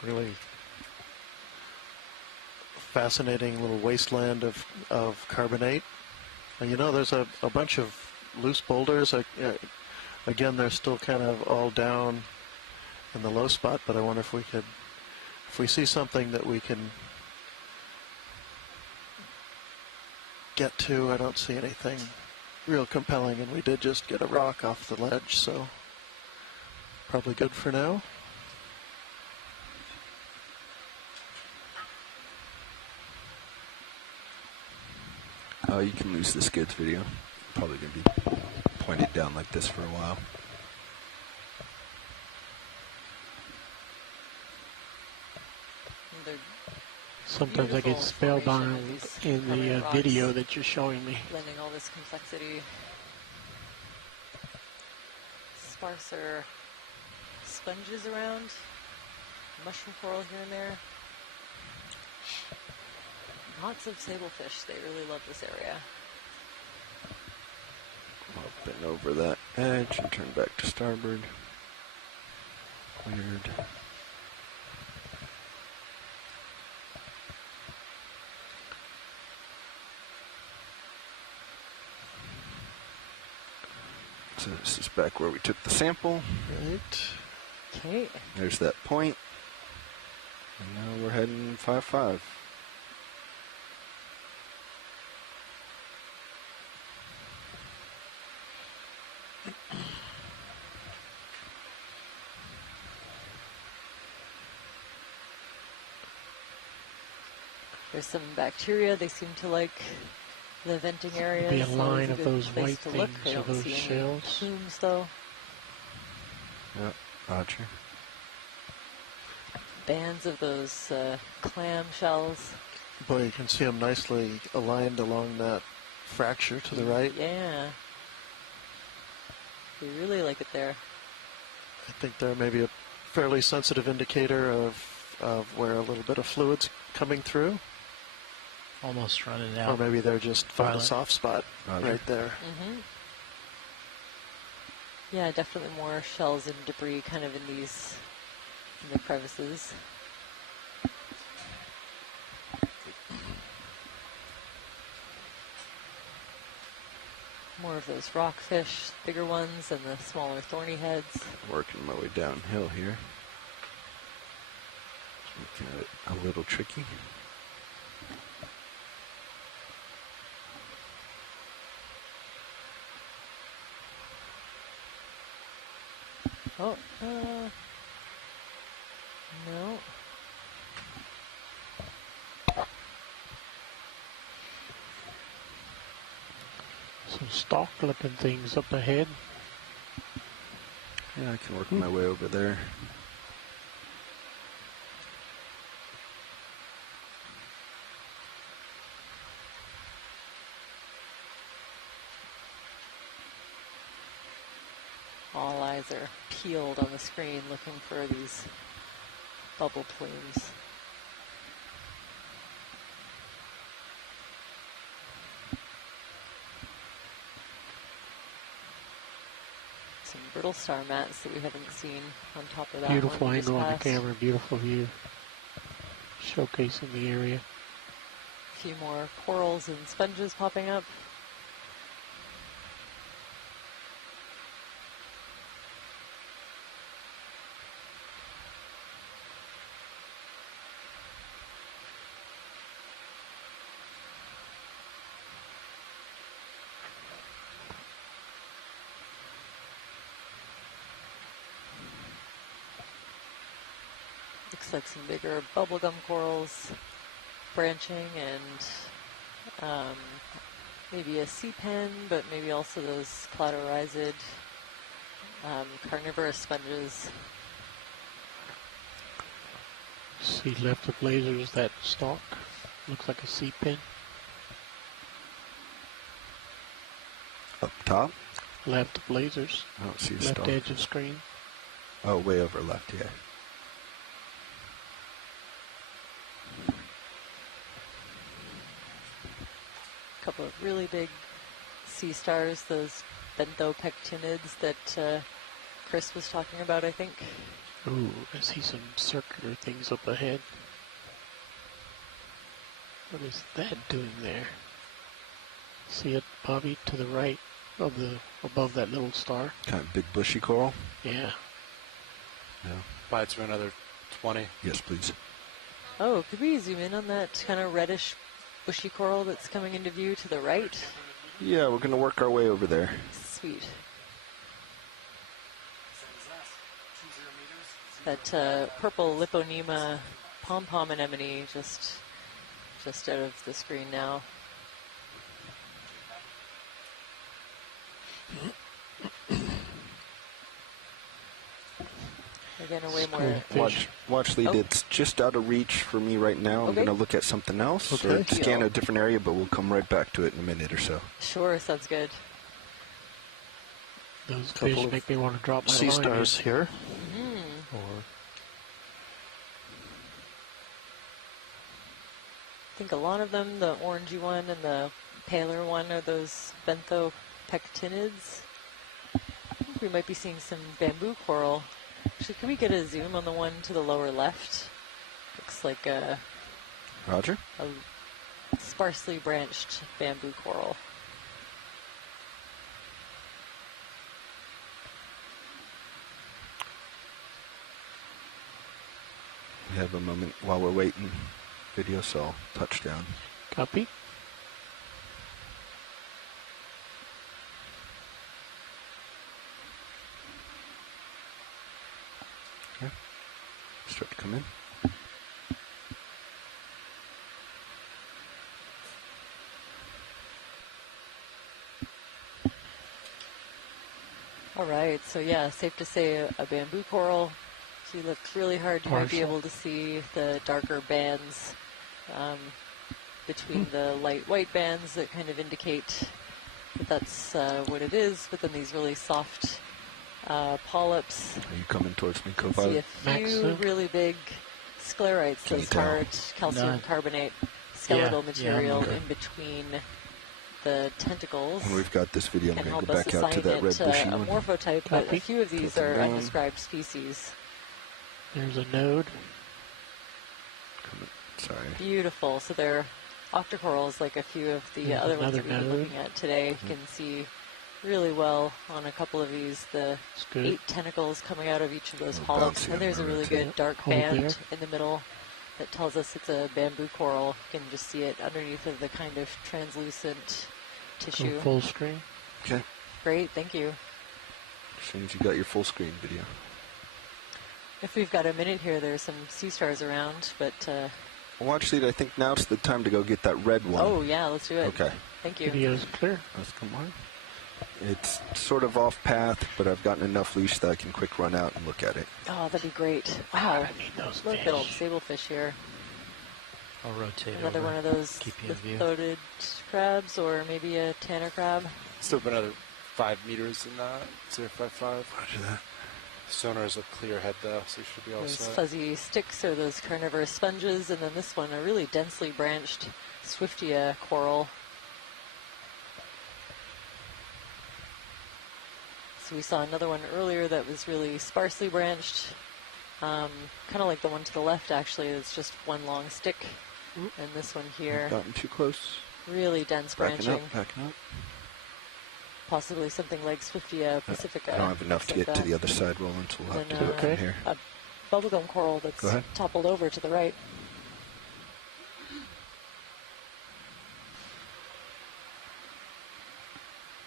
Really fascinating little wasteland of carbonate. And you know, there's a bunch of loose boulders. Again, they're still kind of all down in the low spot, but I wonder if we see something that we can get to. I don't see anything real compelling, and we did just get a rock off the ledge, so probably good for now. You can lose the skids video. Probably going to be pointed down like this for a while. Sometimes I get spellbound in the video that you're showing me. Blending all this complexity. Sparser sponges around. Mushroom coral here and there. Lots of sablefish. They really love this area. Up and over that edge and turn back to starboard. Weird. So this is back where we took the sample. Right. Okay. There's that point. And now we're heading 5.5. There's some bacteria. They seem to like the venting areas. Be a line of those white to look. things, I of don't those see shells. any plumes, though. Yep, roger. Bands of those clam shells. Boy, you can see them nicely aligned along that fracture to the right. Yeah. They really like it there. I think they're maybe a fairly sensitive indicator of where a little bit of fluid's coming through. Almost running out. Or maybe they're just found a Violet. soft spot right there. Mm-hmm. Yeah, definitely more shells and debris kind of in the crevices. More of those rockfish, bigger ones, and the smaller thorny heads. Working my way downhill here. Making it a little tricky. Oh, no. Some stalk-looking things up ahead. Yeah, I can work my way over there. eyes are peeled on the screen looking for these bubble plumes. Some brittle star mats that we haven't seen on top of that. Beautiful one angle on the camera, beautiful view. Showcasing the area. A few more corals and sponges popping up. Looks like some bigger bubblegum corals branching, and maybe a sea pen, but maybe also those cladorizid carnivorous sponges. See left of lasers, that stalk looks like a sea pen. Up top? Left of lasers. I don't see a left stalk. edge of screen. Oh, way over left, yeah. Couple of really big sea stars, those benthopectinids that Chris was talking about, I think. Ooh, I see some circular things up ahead. What is that doing there? See it, Bobby, to the right of the above that little star? Kind of big bushy coral? Yeah. Yeah. Bites for another 20. Yes, please. Oh, could we zoom in on that kind of reddish bushy coral that's coming into view to the right? Yeah, we're going to work our way over there. Sweet. That purple Liponema pom-pom anemone just out of the screen now. Again, a way more. Watch, Lee. Oh. It's just out of reach for me right now. I'm Okay. going to look at something else or scan a different area, but we'll come right back to it in a minute or so. Sure, sounds good. Those fish make me want to drop my sea line stars in. here. Or I think a lot of them, the orangey one and the paler one, are those benthopectinids. I think we might be seeing some bamboo coral. Actually, can we get a zoom on the one to the lower left? Looks like a sparsely branched bamboo coral. We have a moment while we're waiting. Video, so I'll touch down. Copy. Okay. Start to come in. All right, so yeah, safe to say a bamboo coral. She looks really hard. You might be able to see the darker bands between the light white bands that kind of indicate that that's what it is, but then these really soft polyps. Are you coming towards me, See a co-pilot? few really big sclerites, Can those you tell? hard calcium carbonate skeletal material in between the tentacles. When we've got this video, I'm Can going to help go us back out to assign that red it bushy a one. morphotype, but a few of these Put them are down. undescribed species. There's a node. Sorry. Beautiful. So they're octocorals, like a few of the There's other ones another that we've been node. looking at today. You can see really well on a couple of these the good. 8 tentacles coming out of each of those Oh, polyps. bouncy And there's a on the really rotate. good dark Hold band there. in the middle that tells us it's a bamboo coral. You can just see it underneath of the kind of translucent Go tissue. full screen. Okay. Great, thank you. As soon as you got your full screen video. If we've got a minute here, there's some sea stars around, but Well, actually, I think now's the time to go get that red one. oh yeah, let's do it. Okay. Thank you. Video's clear. Let's come on. It's sort of off path, but I've gotten enough leash that I can quick run out and look at it. Oh, that'd be great. Wow. I need those Look fish. at old sablefish here. I'll rotate Another over. one of those Keep you in view. lithoted crabs, or maybe a tanner crab. Still another 5 meters in that, 055. Roger that. Sonar is a clear head though, so you should be all Those set. fuzzy sticks are those carnivorous sponges, and then this one, a really densely branched Swiftia coral. So we saw another one earlier that was really sparsely branched, kind of like the one to the left actually. It's just one long stick, and this one here. Gotten too close. Really dense branching. Backing up. Possibly something like Swiftia pacifica. I don't have enough to get to the other side, Roland, so we'll have to do it from here. A bubblegum coral that's toppled over to the right.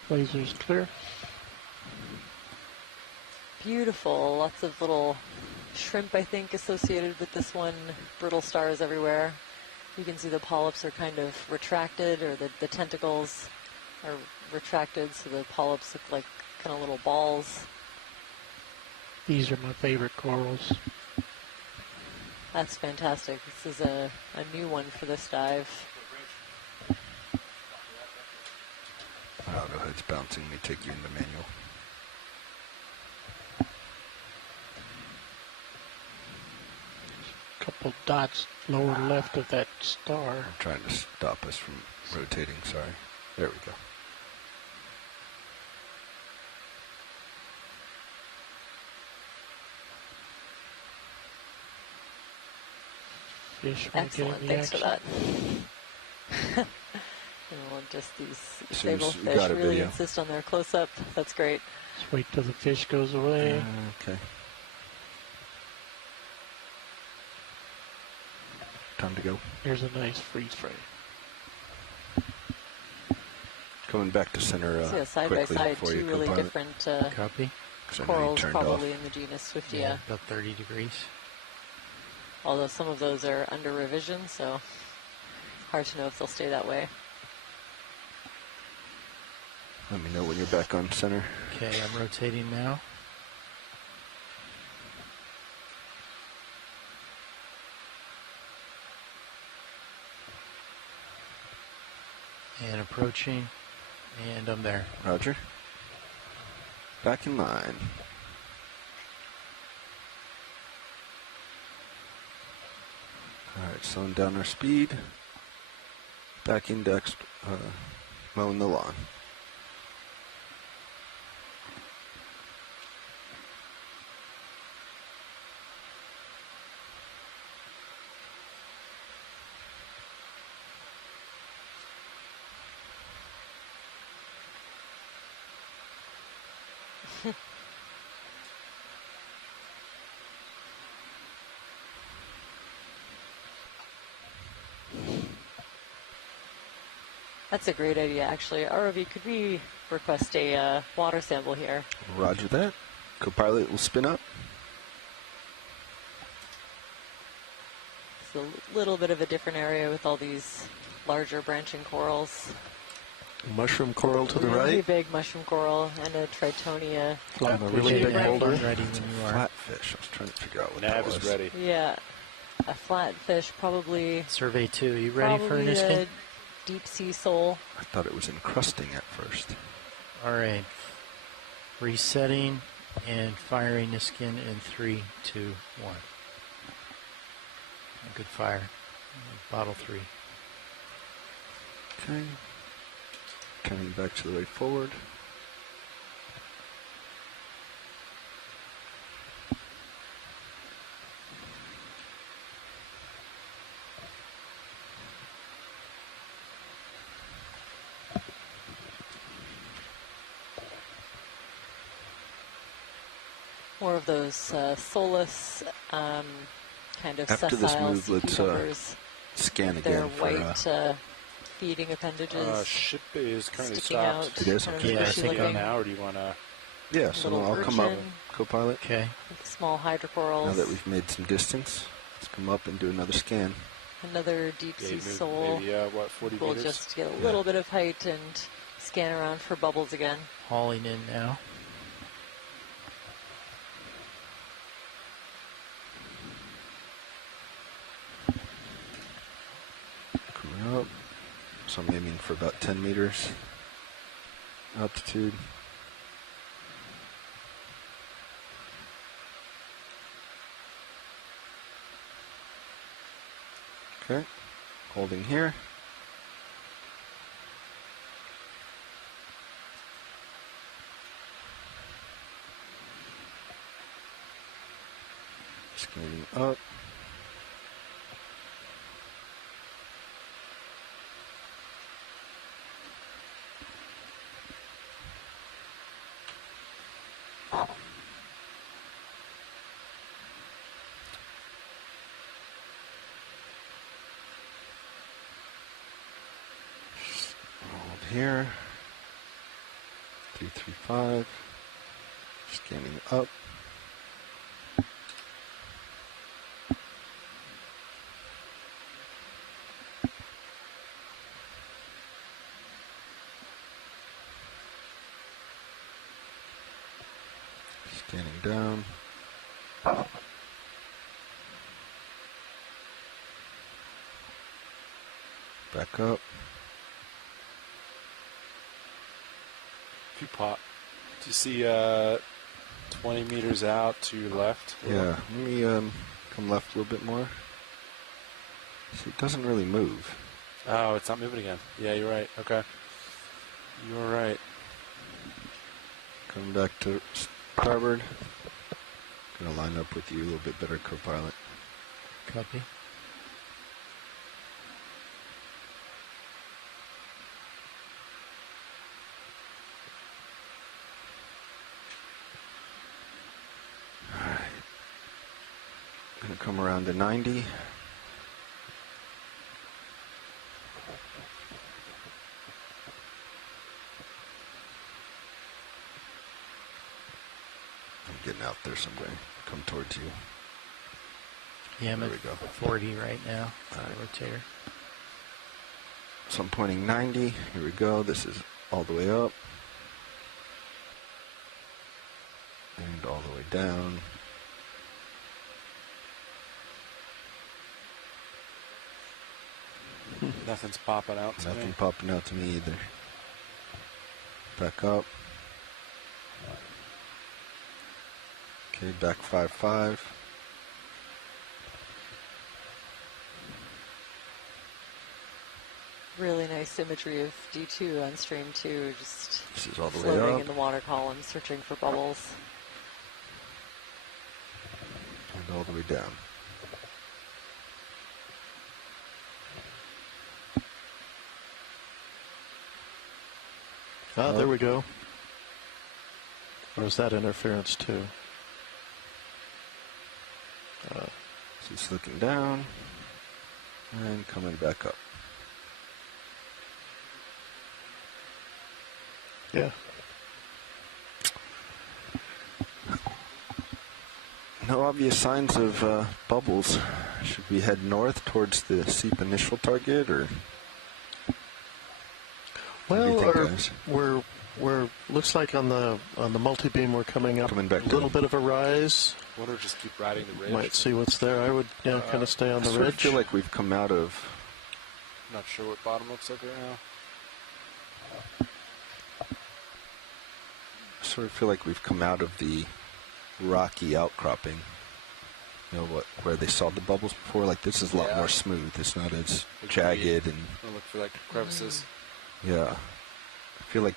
Laser's clear. Beautiful. Lots of little shrimp, I think, associated with this one. Brittle stars everywhere. You can see the polyps are kind of retracted, or the tentacles are retracted, so the polyps look like kind of little balls. These are my favorite corals. That's fantastic. This is a new one for this dive. Auto head's bouncing. Let me take you into manual. Couple dots lower left of that star. I'm trying to stop us from rotating, sorry. There we go. Fish excellent, thanks for that. Just these stable fish really insist on their close-up. That's great. Just wait till the fish goes away. Okay. Time to go. Here's a nice freeze frame. Coming back to center see a side by side, two really different corals, probably in the genus Swiftia. Yeah, about 30 degrees. Although some of those are under revision, so hard to know if they'll stay that way. Let me know when you're back on center. Okay, I'm rotating now. And approaching, and I'm there. Roger. Back in line. Alright, slowing down our speed. Back indexed, mowing the lawn. That's a great idea, actually. ROV, could we request a water sample here? Roger that. Copilot will spin up. It's a little bit of a different area with all these larger branching corals. Mushroom coral to the right. Really big mushroom coral and a Tritonia. A really big boulder. Ready when you are. Flatfish. I was trying to figure out what Nav that was. is ready. Yeah, a flatfish, probably. Survey 2, you ready for an skin? Deep sea sole. I thought it was encrusting at first. All right. Resetting and firing the skin in 3, 2, 1. Good fire. Bottle 3. Okay. Coming back to the way forward. More of those soulless, kind of after sessile this move, sea let's cucumbers. scan Their again white feeding appendages. Ship is currently sticking stopped. out. It is? Kind of Okay. Yeah, I fishy think looking. now, or do you want to? Yeah, so Little I'll come up, urchin. Copilot. Okay. With small hydrocorals. Now that we've made some distance, let's come up and do another scan. Another deep sea maybe, sole. maybe, what, 40 We'll meters? just get a little bit of height and scan around for bubbles again. Hauling in now. Coming up. So I'm aiming for about 10 meters altitude. Okay, holding here. Scanning up. Hold here. 335. Scanning up. Scanning down. Back up. If you pop, do you see 20 meters out to your left? Yeah, let me come left a little bit more. See, it doesn't really move. Oh, it's not moving again. Yeah, you're right. Okay. You're right. Coming back to starboard. Gonna line up with you a little bit better, co-pilot. Copy. Alright. Gonna come around to 90. Getting out there somewhere. Come towards you. Yeah, I'm there at we go. 40 right now. Rotator. So I'm pointing 90. Here we go. This is all the way up. And all the way down. Nothing's popping out to me. Nothing popping out to me either. Back up. Okay, back 5-5. Really nice imagery of D2 on stream 2, just this is all the way floating up. in the water column, searching for bubbles. And all the way down. Ah, there we go. There's that interference too. So it's looking down and coming back up. Yeah. No obvious signs of bubbles. Should we head north towards the Seep initial target, or? Well, we're looks like on the multi-beam we're coming up back a little bit of a rise. Wonder just keep riding the ridge. Might see what's there. I would kind of stay on the I ridge. feel like we've come out of. Not sure what bottom looks like right now. I sort of feel like we've come out of the rocky outcropping. You know where they saw the bubbles before. Like this is a lot more smooth. It's not as jagged and. I'll look for like crevices. Yeah, I feel like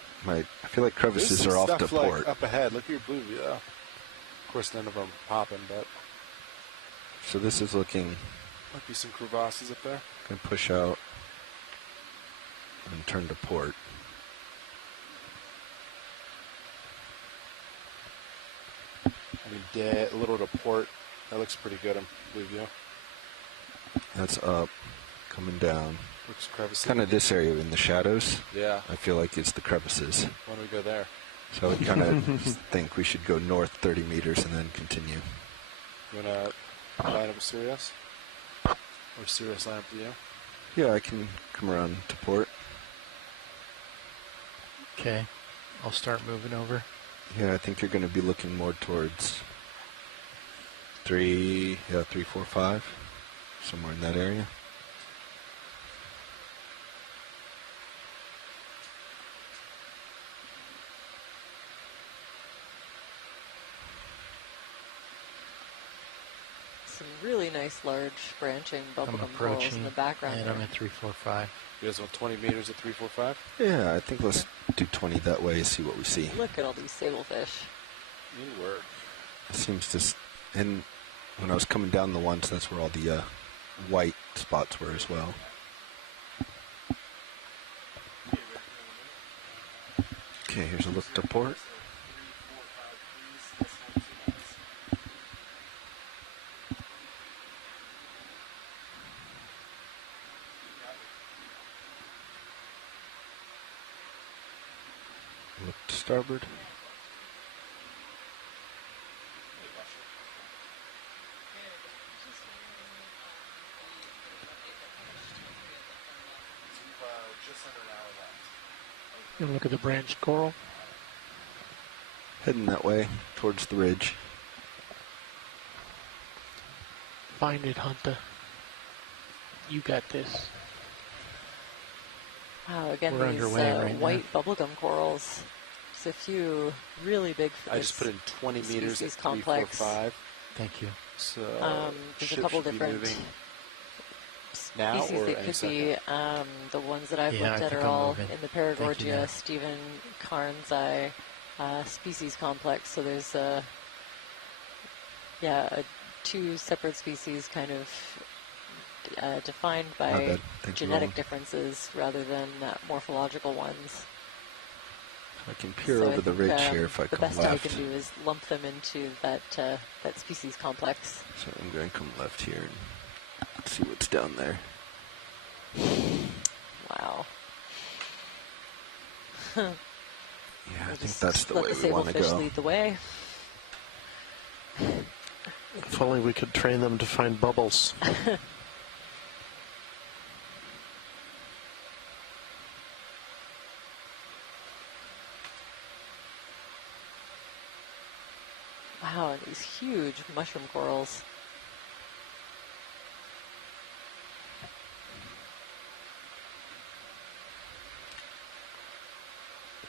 crevices are off to port. Like up ahead. Look at your blue view. Of course, none of them popping, but. So this is looking. Might be some crevasses up there. Gonna push out and turn to port. I mean, a little to port. That looks pretty good on blue view. That's up, coming down. Looks crevices. Kind of this area in the shadows. Yeah. I feel like it's the crevices. Why don't we go there? So I kind of think we should go north 30 meters and then continue. You want to line up with Sirius? Or Sirius line up with you? Yeah, I can come around to port. Okay. I'll start moving over. Yeah, I think you're going to be looking more towards 3, 4, 5. Somewhere in that area. some really nice large branching bubblegum corals in the background. And I'm at 345. You guys want 20 meters at 345? Yeah, I think let's do 20 that way, see what we see. Look at all these sablefish. Good work. It seems to, and when I was coming down the ones, that's where all the white spots were as well. Okay, here's a look to port. Look to starboard. You look at the branched coral. Heading that way, towards the ridge. Find it, Hunter. You got this. Wow, again, We're these underway right white bubblegum corals. There's a few really big. I just put in 20 meters at 345. Thank you. So there's a couple different now species or that could be. The ones that I've looked at are all in the Paragorgia, Stephen Carnes' species complex. So there's two separate species kind of defined by genetic differences rather than morphological ones. I can peer over the ridge here if I come left. The best I can do is lump them into that species complex. So I'm going to come left here and see what's down there. Wow. Yeah, I think that's the way we want to go. Let the sablefish lead the way. If only we could train them to find bubbles. Wow, these huge mushroom corals.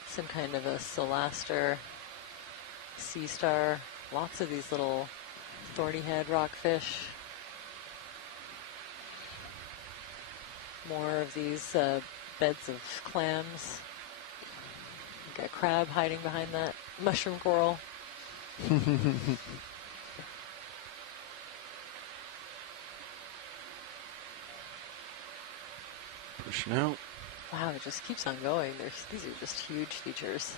Some kind of a Solaster, sea star, lots of these little thorny head rockfish. More of these beds of clams. Got a crab hiding behind that mushroom coral. Pushing out. Wow, it just keeps on going. These are just huge features.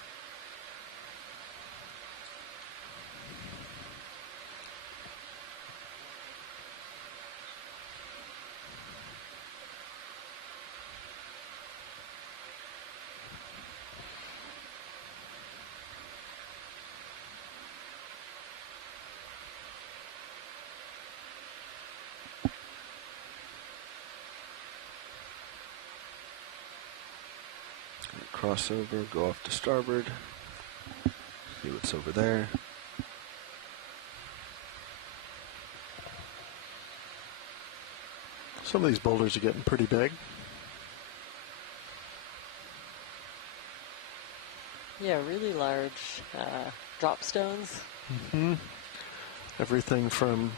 Cross over, go off to starboard, see what's over there. Some of these boulders are getting pretty big. Yeah, really large drop stones. Everything from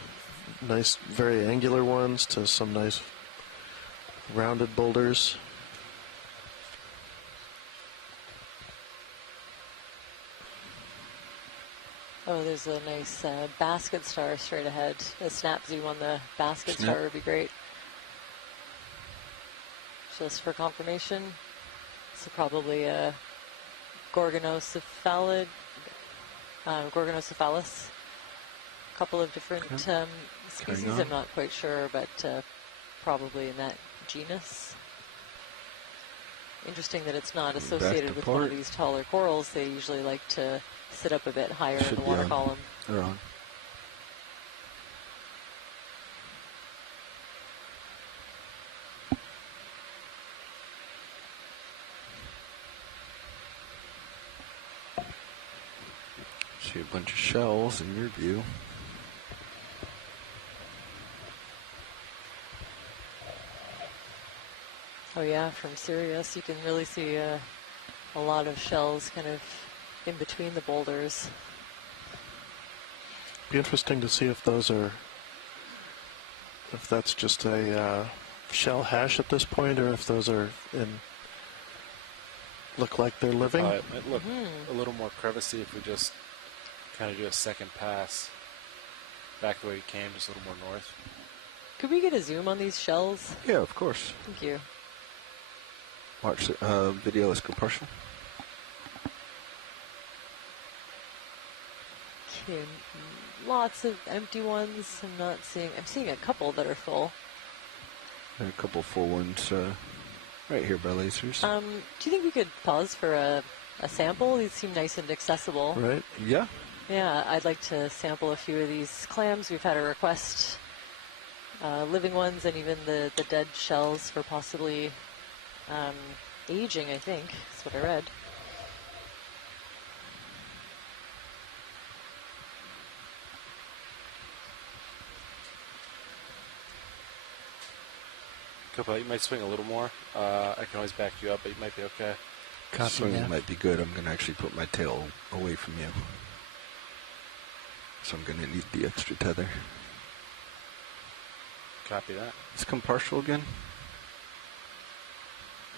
nice, very angular ones to some nice rounded boulders. Oh, there's a nice basket star straight ahead. A snap zoom on the basket star would be great. Just for confirmation. So probably a Gorgonocephalid, Gorgonocephalus. A couple of different species, I'm not quite sure, but probably in that genus. Interesting that it's not associated with one of these taller corals. They usually like to sit up a bit higher in the water column. They're on. See a bunch of shells in your view. Oh yeah, from Sirius you can really see a lot of shells kind of in between the boulders. Be interesting to see if those are if that's just a shell hash at this point, or if those are look like they're living. It might look a little more crevicey if we just kind of do a second pass back the way we came, just a little more north. Could we get a zoom on these shells? Yeah, of course. Thank you. Watch the video. Let's go partial. Okay, lots of empty ones. I'm seeing a couple that are full. And a couple full ones right here by lasers. Do you think we could pause for a sample? These seem nice and accessible. Right, yeah. Yeah, I'd like to sample a few of these clams. We've had a request, living ones and even the dead shells for possibly aging, I think. That's what I read. You might swing a little more. I can always back you up, but you might be okay. Swinging might be good. I'm going to actually put my tail away from you. So I'm going to need the extra tether. Copy that. Let's come partial again.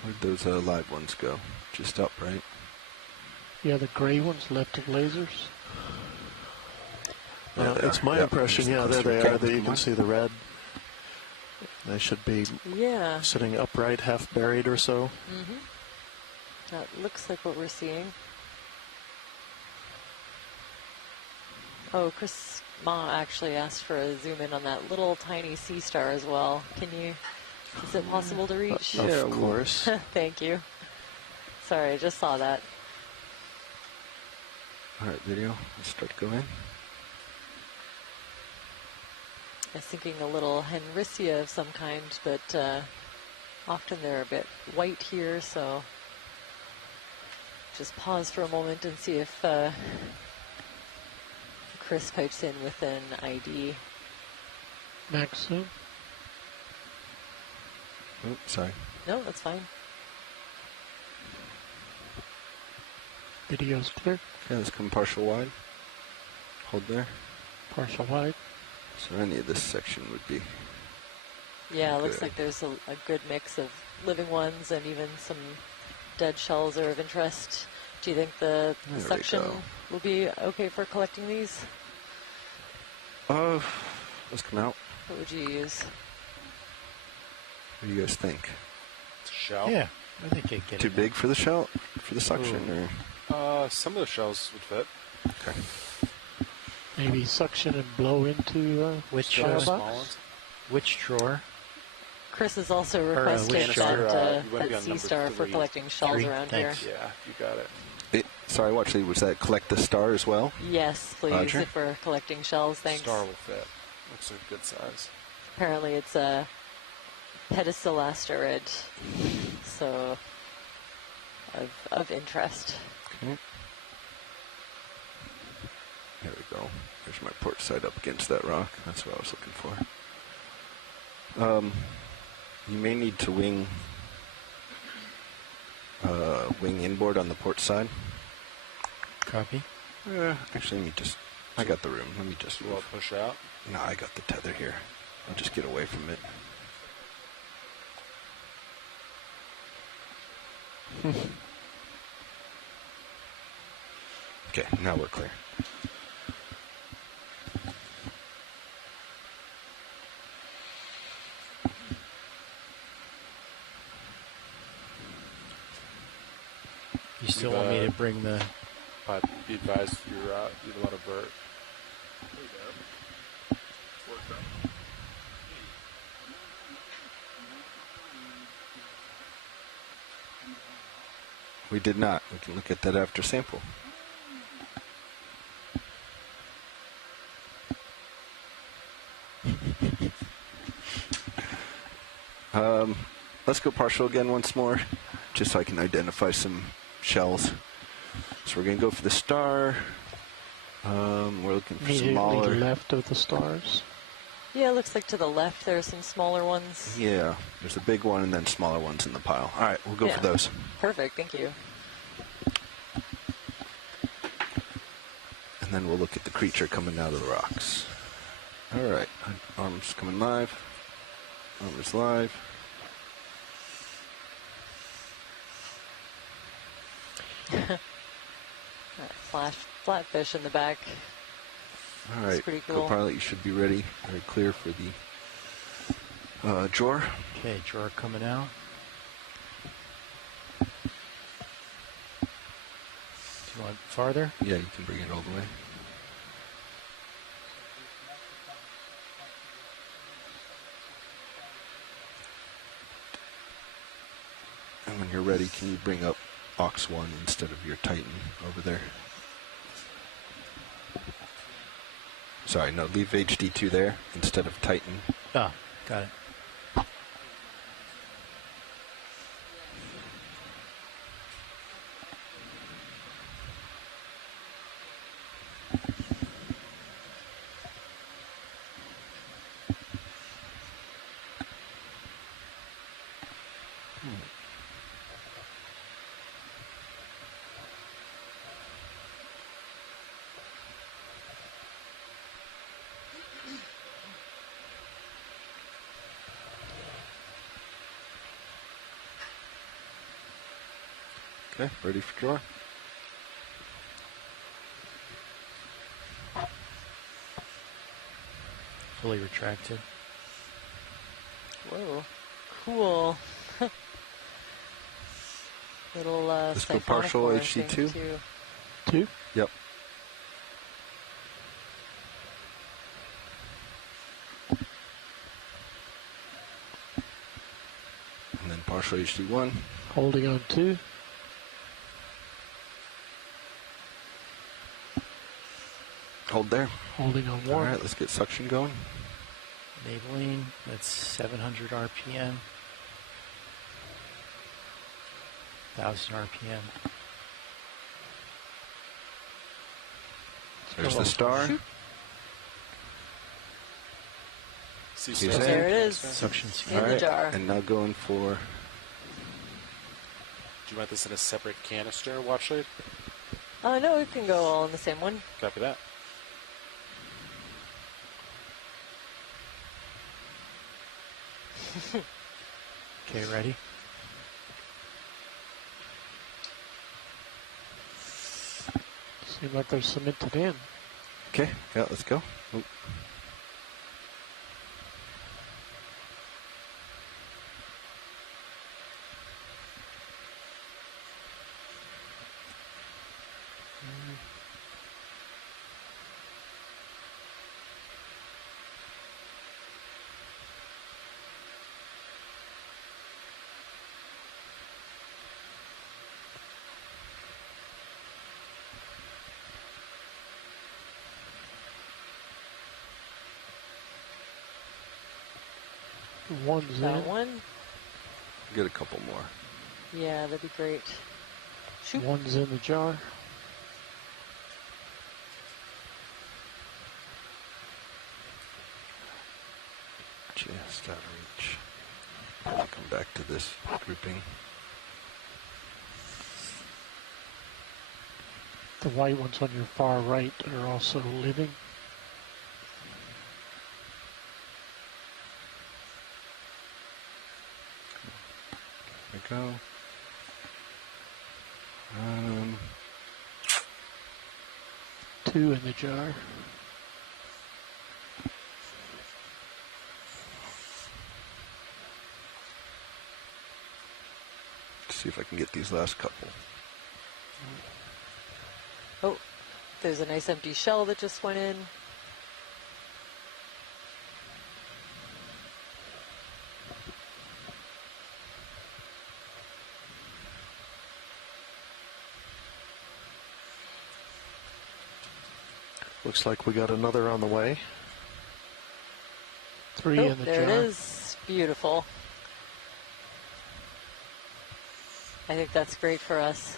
Where'd those live ones go? Just up, right? Yeah, the gray ones left of lasers. Yeah, it's my impression. Yeah, there they are. There you can see the red. They should be sitting upright, half buried or so. Mm-hmm. That looks like what we're seeing. Oh, Chris Ma actually asked for a zoom in on that little tiny sea star as well. Is it possible to reach? Of course. Thank you. Sorry, I just saw that. All right, video. Let's start going. I was thinking a little Henricea of some kind, but often they're a bit white here, so just pause for a moment and see if Chris pipes in with an ID. Max zoom? Oh, sorry. No, that's fine. Video's clear. Okay, let's come partial wide. Hold there. Partial wide. So any of this section would be... Yeah, it looks like there's a good mix of living ones and even some dead shells are of interest. Do you think the suction will be okay for collecting these? Let's come out. What would you use? What do you guys think? It's a shell? Yeah, I think it'd get Too big for the shell? For the suction? Or? Some of the shells would fit. Okay. Maybe suction and blow into which box? Which drawer? Chris has also requested that sea star for collecting shells around here. Yeah, you got it. Sorry, actually, was that collect the star as well? Yes, please, Roger. if we're collecting shells, thanks. Star will fit. Looks a good size. Apparently it's a pedicelasterid, so of interest. Okay. There we go. There's my port side up against that rock. That's what I was looking for. You may need to wing inboard on the port side. Copy. Actually, let me just... I got the room. Let me just... You want to push out? No, I got the tether here. I'll just get away from it. Okay, now we're clear. You still want me to bring the... Be advised, you have a lot of vert. We did not. We can look at that after sample. Let's go partial again once more, just so I can identify some shells. So we're going to go for the star. We're looking for smaller. Left of the stars. Yeah, it looks like to the left there are some smaller ones. Yeah, there's a big one and then smaller ones in the pile. All right, we'll go for those. Perfect, thank you. And then we'll look at the creature coming out of the rocks. All right, arms coming live. Armor's live. Flash flatfish in the back. All right, pretty cool. co-pilot, you should be ready. Very clear for the drawer. Okay, drawer coming out. Do you want farther? Yeah, you can bring it all the way. And when you're ready, can you bring up Aux 1 instead of your Titan over there? Sorry, no, leave HD2 there instead of Titan. Ah, got it. Okay, ready for draw. Fully retracted. Whoa, cool. Little Let's go partial HC2. Two? Yep. And then partial HD1. Holding on 2. Hold there. Holding on 1. All right, let's get suction going. Enabling, that's 700 RPM. 1000 RPM. There's the star. There it is. Suction seep. In the jar. And now going for... Do you want this in a separate canister, Watchlead? No, it can go all in the same one. Copy that. Okay, ready? Seems like they're cemented in. Okay, yeah, let's go. Oop. One's That in. one? Get a couple more. Yeah, that'd be great. Shoot. One's in the jar. Just out of reach. I'll come back to this grouping. The white ones on your far right are also living. There we go. Two in the jar. See if I can get these last couple. Oh, there's a nice empty shell that just went in. Looks like we got another on the way. Three in the there jar. it is. Beautiful. I think that's great for us.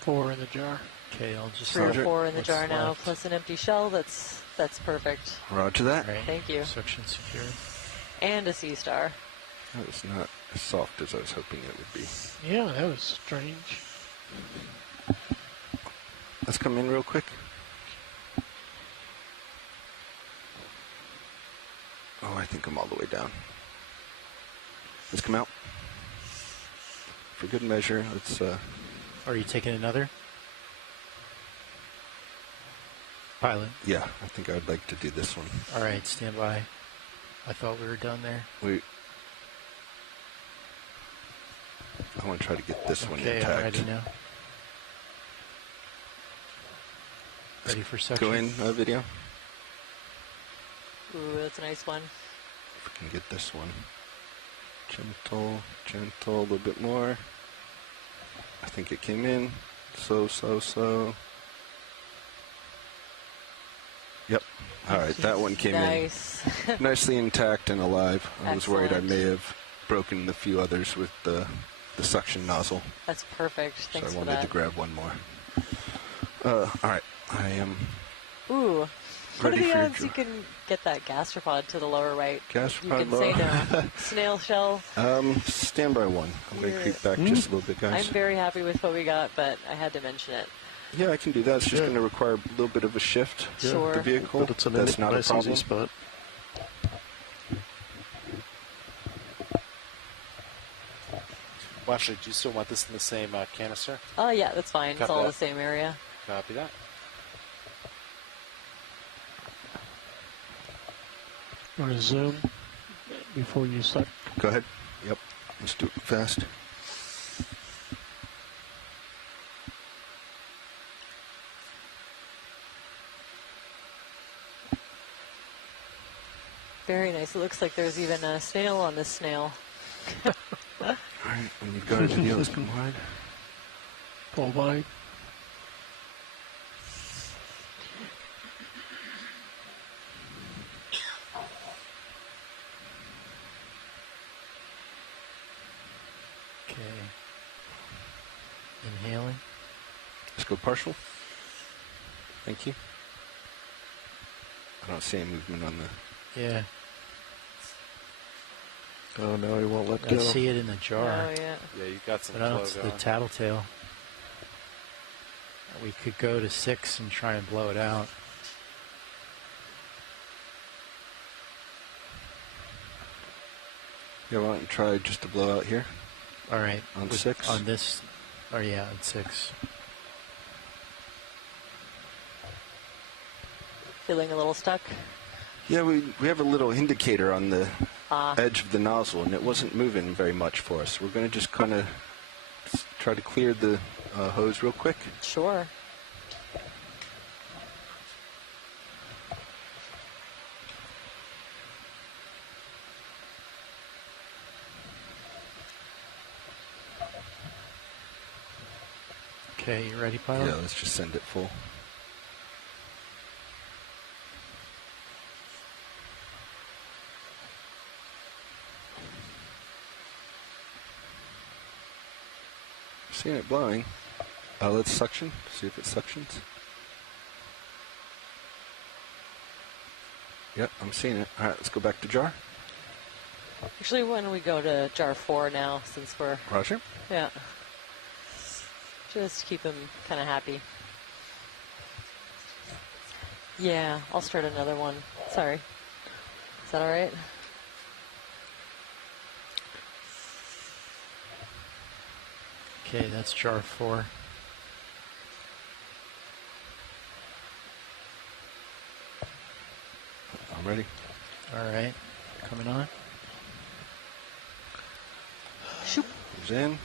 Four in the jar. Okay, I'll just... 3 or 4 in the jar now, plus an empty shell. That's perfect. Roger that. Right. Thank you. Suction secured. And a sea star. That was not as soft as I was hoping it would be. Yeah, that was strange. Let's come in real quick. come all the way down. Let's come out. For good measure, let's... Are you taking another? Pilot? Yeah, I think I would like to do this one. All right, stand by. I thought we were done there. I want to try to get this one Okay, intact. I'm ready now. Ready for suction? Go in, video. Ooh, that's a nice one. If we can get this one. Gentle, gentle, a little bit more. I think it came in. Slow, slow, slow. Yep. All right, that one came in. Nicely intact and alive. I was worried I may have broken the few others with the suction nozzle. That's perfect. Thanks so I for wanted that. to grab one more. All right, I am Ooh. What are ready the for odds you can get that gastropod to the lower right? Gastropod You can lower. say no. Snail shell. Stand by one. I'm going to creep back just a little bit, guys. I'm very happy with what we got, but I had to mention it. Yeah, I can do that. It's just going to require a little bit of a shift Sure. the vehicle. But it's a That's not nice, a problem. easy spot. Well, actually, do you still want this in the same canister? Oh, yeah, that's fine. Copy it's all that. the same area. Copy that. You want to zoom before you start? Go ahead. Yep. Let's do it fast. Very nice. It looks like there's even a snail on this snail. All right, when you've got a video, let's come wide. Pull wide. Okay. Inhaling. Let's go partial. Thank you. I don't see any movement on the... Yeah. Oh, no, he won't let I go. see it in the jar. Oh, yeah. Yeah, you got some But I don't flow see going. the tattletale. We could go to 6 and try and blow it out. Yeah, why don't you try just to blow out here? All right. On 6? On this, or yeah, on 6. Feeling a little stuck? Yeah, we have a little indicator on the edge of the nozzle, and it wasn't moving very much for us. We're going to just kind of try to clear the hose real quick. Sure. Okay, you ready, pilot? Yeah, let's just send it full. Seeing it blowing. Let's suction. See if it suctions. Yep, I'm seeing it. All right, let's go back to jar. Actually, why don't we go to jar 4 now, since we're... Roger. Yeah. Just keep him kind of happy. Yeah, I'll start another one. Sorry. Is that all right? Okay, that's jar 4. I'm ready. All right, coming on. Shoop. Goes in.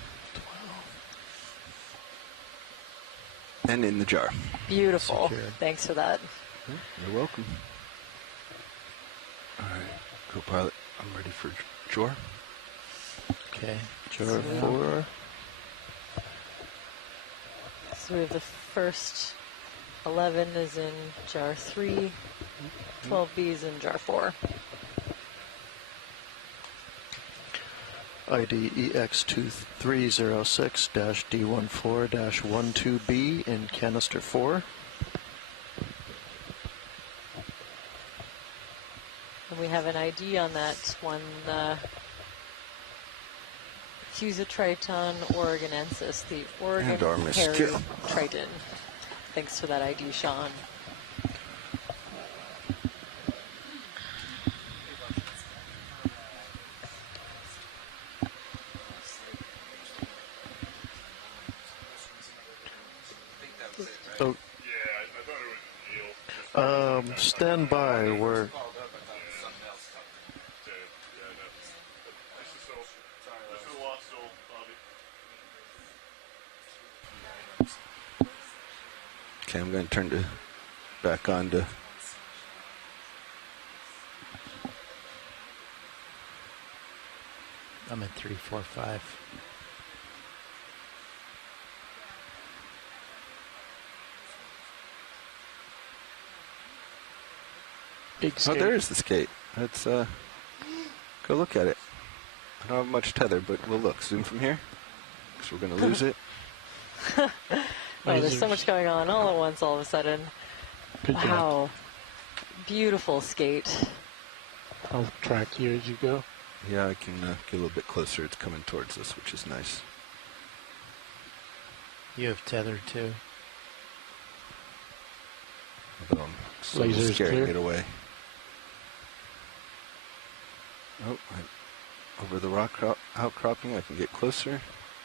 And in the jar. Beautiful. Secured. Thanks for that. You're welcome. All right, co-pilot, I'm ready for jar. Okay, Jar 4. So we have the first 11 is in jar 3, 12B is in jar 4. ID EX2306-D14-12B in canister 4. And we have an ID on that one, Fusitriton oregonensis, the Oregon And our hairy mosquito. triton. Thanks for that ID, Sean. Stand by. We're okay. I'm going to turn back on to. I'm at 345. Big skate. Oh, there is the skate. Let's go look at it. I don't have much tether, but we'll look. Zoom from here, because we're going to lose it. Oh, there's so much going on all at once all of a sudden. Good wow. job. Beautiful skate. I'll track you as you go. Yeah, I can get a little bit closer. It's coming towards us, which is nice. You have tether too. But I'm slowly Laser's scaring clear. it away. Oh, over the rock outcropping, I can get closer.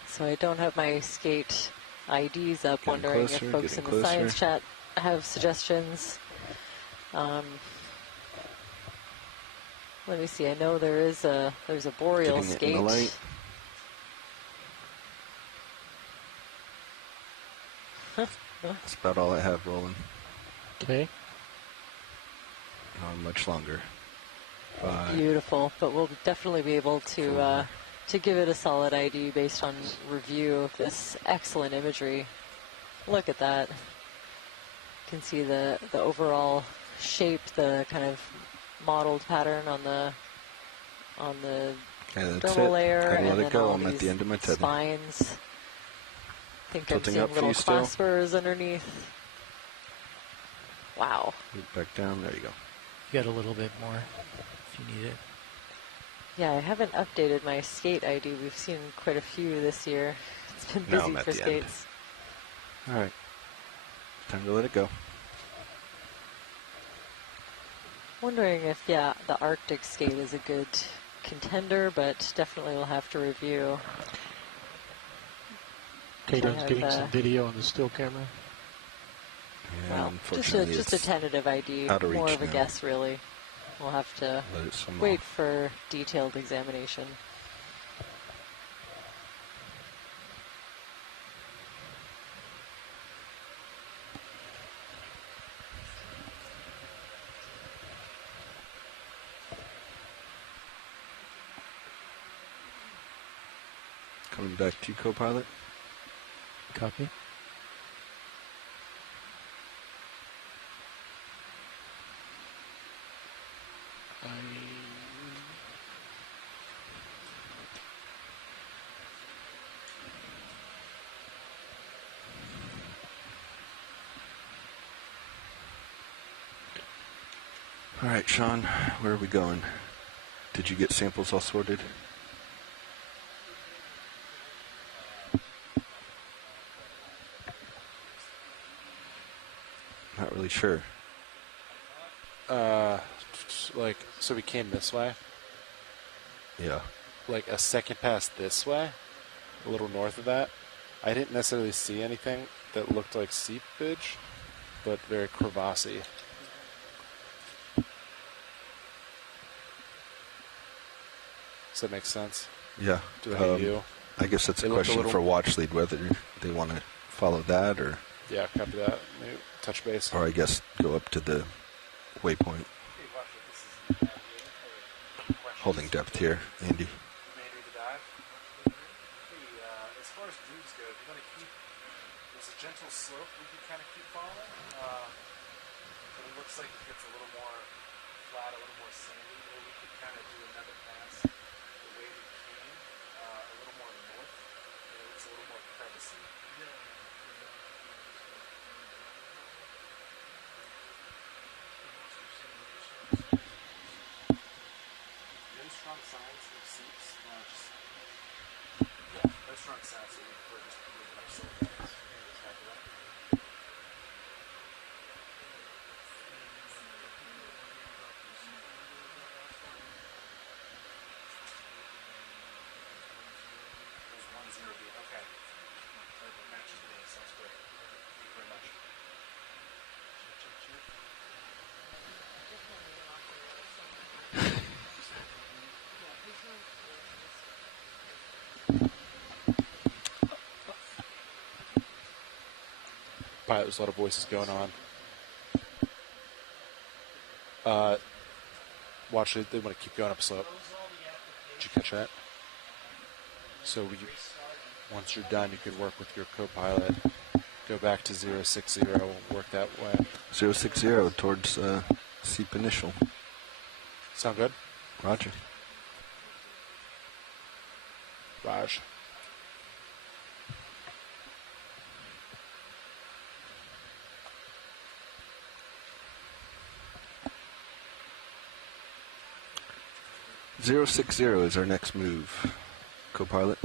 So I don't have my skate IDs up, Getting wondering closer, if folks in getting the science closer. chat have suggestions. Let me see. I know there's a boreal Getting it skate. in the light. That's about all I have rolling. Okay. Not much longer. 5. Beautiful, but we'll definitely be able to 4. give it a solid ID based on review of this excellent imagery. Look at that. You can see the overall shape, the kind of modeled pattern on the Okay, that's dermal it. layer, Gotta and let then it go. all I'm at these the end of my tether. spines. I think I'm Tilting seeing up for little you still. claspers underneath. Wow. Move back down. There you go. You got a little bit more if you need it. Yeah, I haven't updated my skate ID. We've seen quite a few this year. It's been Now busy I'm at for the end. skates. All right. Time to let it go. Wondering if, yeah, the Arctic skate is a good contender, but definitely we'll have to review. Tatum's have, getting some video on the still camera. Yeah, Well, unfortunately, just a tentative ID, out of more reach of a now. guess, really. We'll have to Let it swim wait off. for detailed examination. Coming back to you, co-pilot. Copy. All right, Sean, where are we going? Did you get samples all sorted? Not really sure. Like, so we came this way? Yeah. Like a second past this way? A little north of that? I didn't necessarily see anything that looked like seepage, but very crevassey. Does that make sense? Yeah. Do they have you? I guess that's a They looked a question little- for watch lead, whether they want to follow that or... Yeah, copy that. Maybe touch base. Or I guess go up to the waypoint. Holding depth here, Andy. As far as grooves go, if you want to keep, there's a gentle slope we can kind of keep following, but it looks like it gets a little more flat, a little more sandy, or we could kind of do another pass the way we came, a little more north, and it looks a little more crevassy. No strong signs of seeps, no strong signs, so we're just moving our cylinders. There's 1-0 beat, okay. Pilot, there's a lot of voices going on. Watch it. They want to keep going up slope. Did you catch that? So once you're done, you can work with your co-pilot. Go back to 060 and work that way. 060 towards Seep initial. Sound good? Roger. Raj. Zero 60 is our next move. Co-pilot.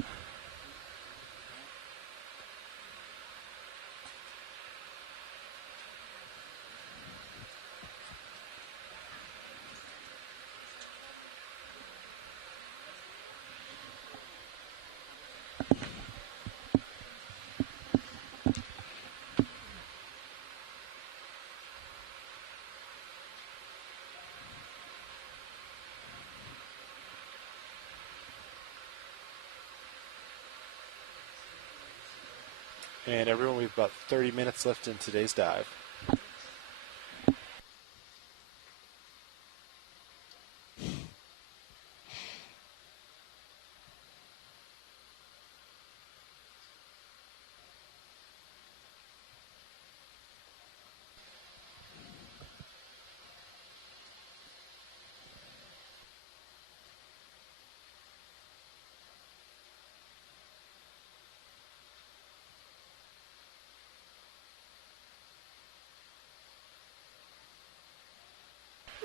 And everyone, we have about 30 minutes left in today's dive.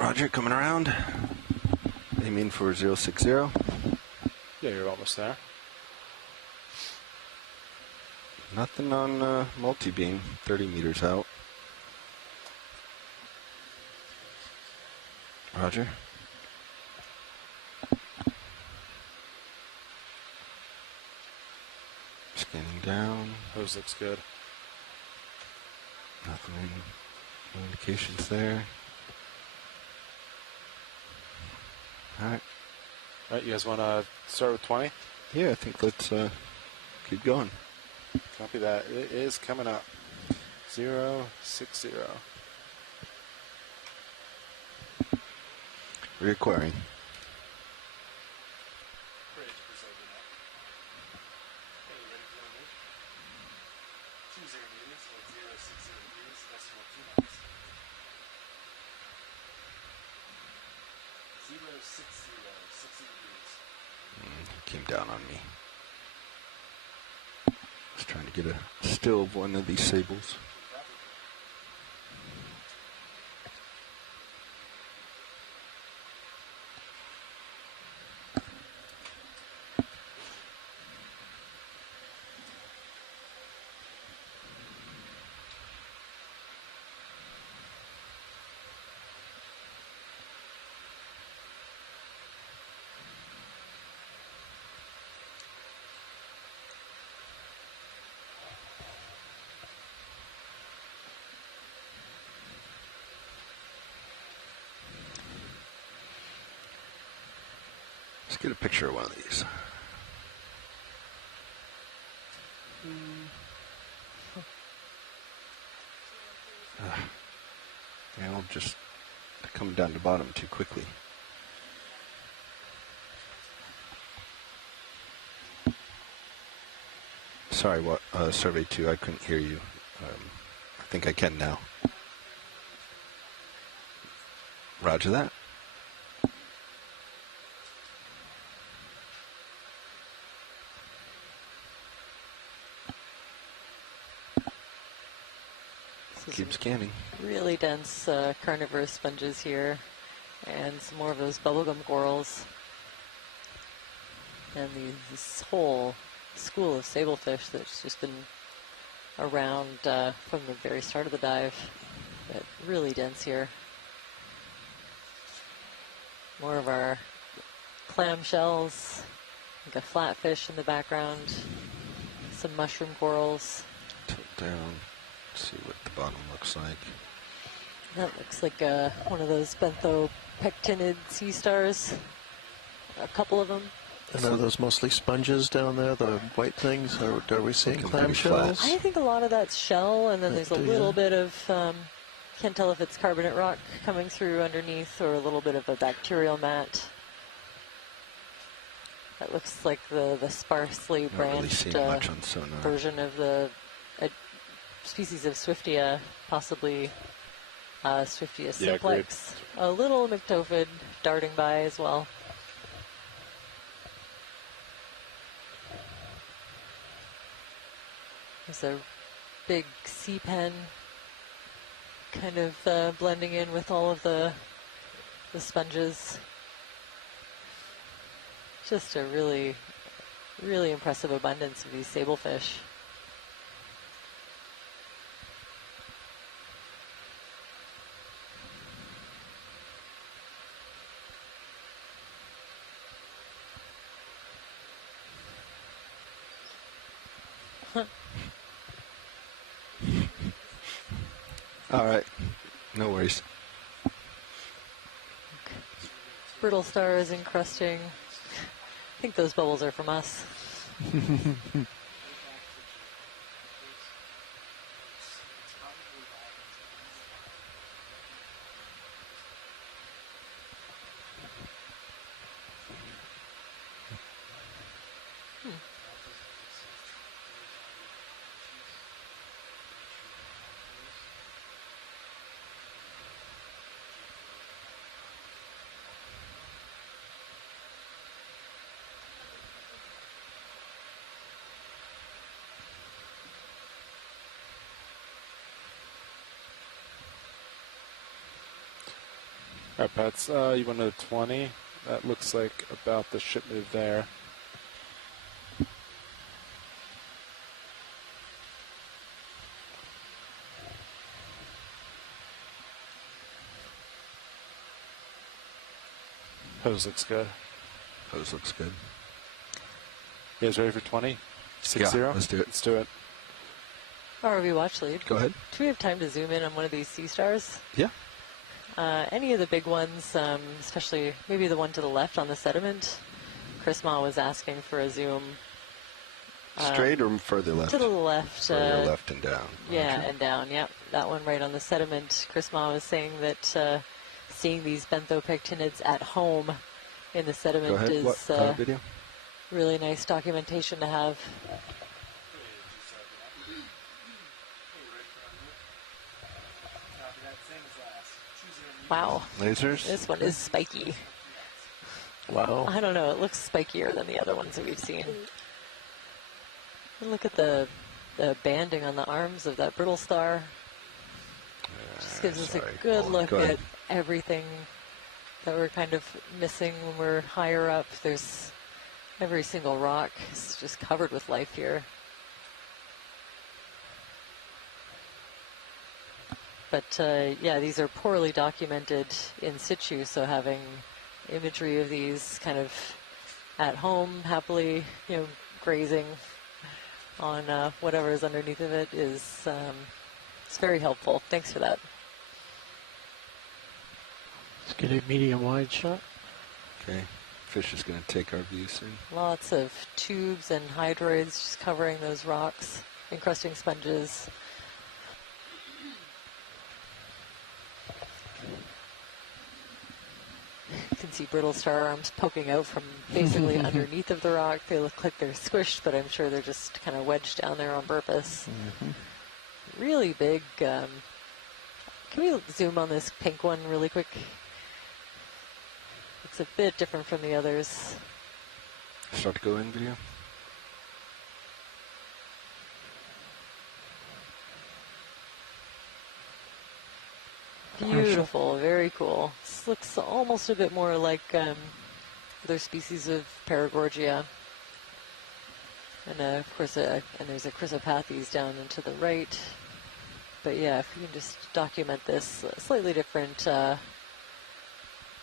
Roger, coming around. Aiming for 060. Yeah, you're almost there. Nothing on multi-beam, 30 meters out. Roger. Scanning down. Hose looks good. Nothing, no indications there. Alright. Alright, you guys want to start with 20? Yeah, I think let's keep going. Copy that. It is coming up. 060. Reacquiring. Came down on me. I was trying to get a still of one of these sables. Let's get a picture of one of these. Yeah, I'll just coming down to bottom too quickly. Sorry, what survey 2, I couldn't hear you. I think I can now. Roger that. Keep scanning. Really dense carnivorous sponges here, and some more of those bubblegum corals, and this whole school of sablefish that's just been around from the very start of the dive. But really dense here. More of our clam shells, like a flatfish in the background, some mushroom corals. Tilt down. See what the bottom looks like. That looks like one of those benthopectinid sea stars. A couple of them. And are those mostly sponges down there, the white things, or are we seeing clamshells? I think a lot of that's shell, and then there's a little bit of, can't tell if it's carbonate rock coming through underneath or a little bit of a bacterial mat. That looks like the sparsely branched version of the species of Swiftia, possibly Swiftia simplex. A little myctophid darting by as well. There's a big sea pen kind of blending in with all of the sponges. Just a really, really impressive abundance of these sablefish. All right, no worries. Brittle star is encrusting. I think those bubbles are from us. All right, Pats, you went to 20. That looks like about the ship move there. Hose looks good. Hose looks good. You guys ready for 20? 6-0? Yeah, let's do it. Let's do it. ROV watch lead. Go ahead. Do we have time to zoom in on one of these sea stars? Yeah. Any of the big ones, especially maybe the one to the left on the sediment. Chris Ma was asking for a zoom. Straight or further left? To the left. Further left and down. Yeah, and down, yep. That one right on the sediment. Chris Ma was saying that seeing these benthopectinids at home in the sediment is video? really nice documentation to have. Wow. Lasers? This one is spiky. Wow. I don't know. It looks spikier than the other ones that we've seen. And look at the banding on the arms of that brittle star. Just gives us a good look at everything that we're kind of missing when we're higher up. There's every single rock is just covered with life here. But yeah, these are poorly documented in situ, so having imagery of these kind of at home, happily, grazing on whatever is underneath of it is it's very helpful. Thanks for that. Let's get a medium wide shot. Okay. Fish is going to take our view soon. Lots of tubes and hydroids just covering those rocks, encrusting sponges. You can see brittle star arms poking out from basically underneath of the rock. They look like they're squished, but I'm sure they're just kind of wedged down there on purpose. Really big. Can we zoom on this pink one really quick? It's a bit different from the others. Start to go in video. Beautiful, very cool. This looks almost a bit more like other species of Paragorgia. And of course, and there's a Chrysopathes down and to the right. But yeah, if we can just document this slightly different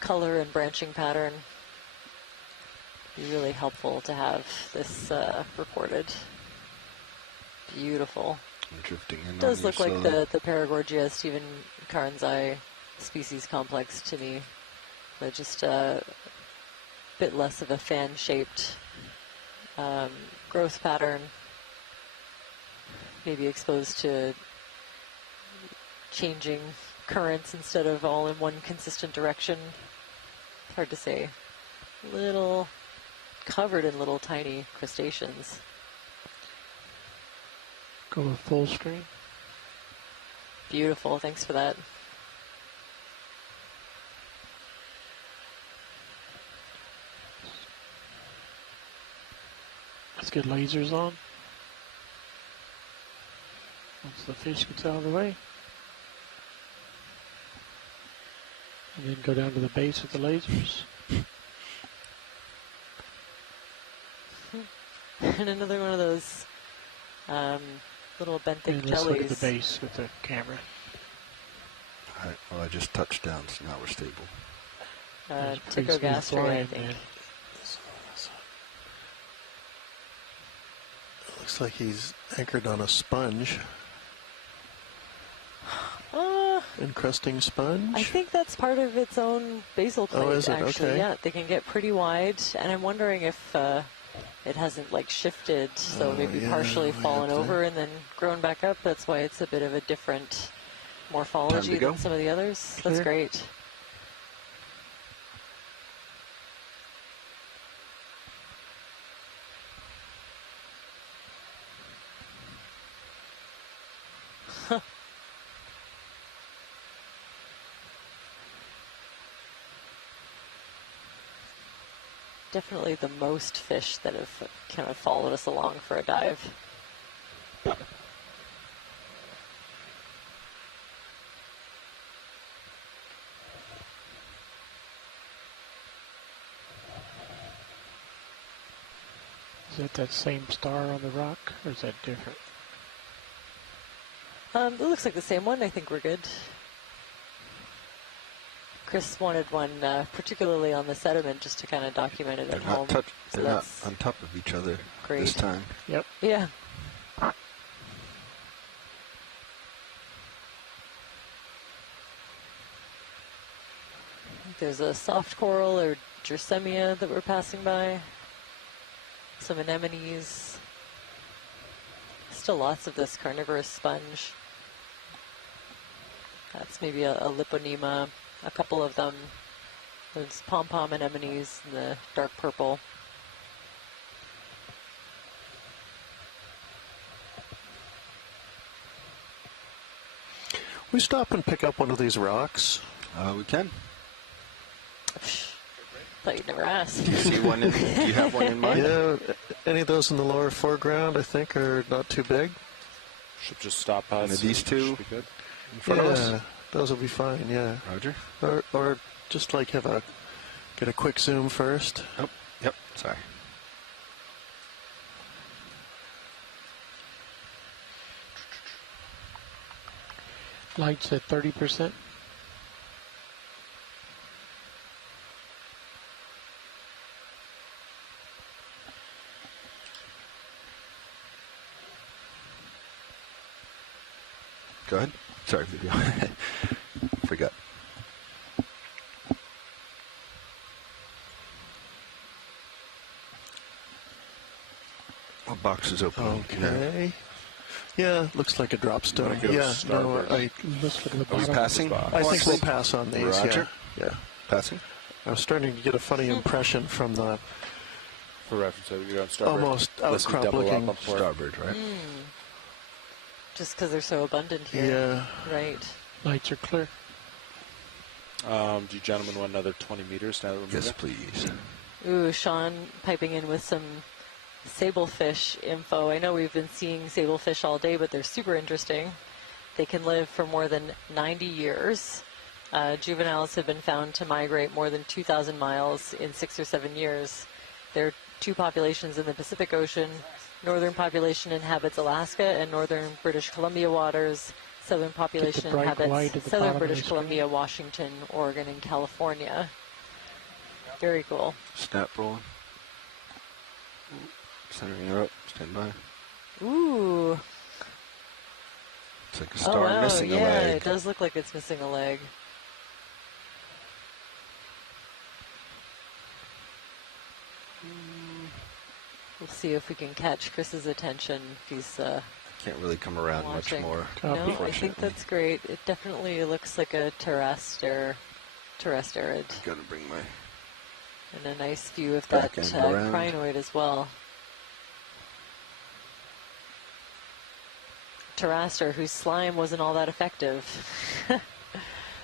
color and branching pattern, it'd be really helpful to have this recorded. Beautiful. Drifting in. Does look like the Paragorgia Stephen Carn's eye species complex to me. But just bit less of a fan-shaped growth pattern, maybe exposed to changing currents instead of all in one consistent direction. Hard to say. Little covered in little tiny crustaceans. Go with full screen. Beautiful, thanks for that. Let's get lasers on. Once the fish gets out of the way. And then go down to the base with the lasers. And another one of those little benthic and let's jellies. look at the base with the camera. All right, well, I just touched down, so now we're stable. Ticogastri, I think. Looks like he's anchored on a sponge. Encrusting sponge? I think that's part of its own basal plate, is it? actually. Okay. Yeah, they can get pretty wide, and I'm wondering if it hasn't like shifted, so maybe partially fallen over and then grown back up. That's why it's a bit of a different morphology than some of the others. That's great. Definitely the most fish that have kind of followed us along for a dive. Is that same star on the rock, or is that different? It looks like the same one. I think we're good. Chris wanted one particularly on the sediment just to kind of document it at home. They're not on top of each other this time. Yep. Yeah. There's a soft coral or Drossemia that we're passing by. Some anemones. Still lots of this carnivorous sponge. That's maybe a Liponema. A couple of them. There's pom-pom anemones in the dark purple. We stop and pick up one of these rocks. We can. Thought you'd never ask. Do you see one? Do you have one in mind? Yeah, any of those in the lower foreground, I think, are not too big. Should just stop us. These two should be good. In front of us? Those will be fine, yeah. Roger. Or just like get a quick zoom first. Oh, yep, sorry. Lights at 30%. Go ahead. Sorry, video. Forgot. What box is open? Okay. Yeah, looks like a drop stone. Yeah, no, Are we passing? I think we'll pass on these. Roger. Yeah. Passing? I was starting to get a funny impression from the For reference, you're on starboard. almost outcrop looking starboard, right? Just because they're so abundant here. Yeah. Right. Lights are clear. Do you gentlemen want another 20 meters now that we're moving? Yes, please. Ooh, Sean piping in with some sablefish info. I know we've been seeing sablefish all day, but they're super interesting. They can live for more than 90 years. Juveniles have been found to migrate more than 2,000 miles in 6 or 7 years. There are two populations in the Pacific Ocean. Northern population inhabits Alaska and northern British Columbia waters. Southern population inhabits southern British Columbia, Washington, Oregon, and California. Very cool. Snap rolling. Centering her up. Stand by. Ooh. It's like a star missing a leg. Yeah, it does look like it's missing a leg. see if we can catch Chris's attention. He's can't really come around watching. much more. No, I think that's great. It definitely looks like a terresterid. Gotta bring my and a nice view of that crinoid as well. Terraster, whose slime wasn't all that effective.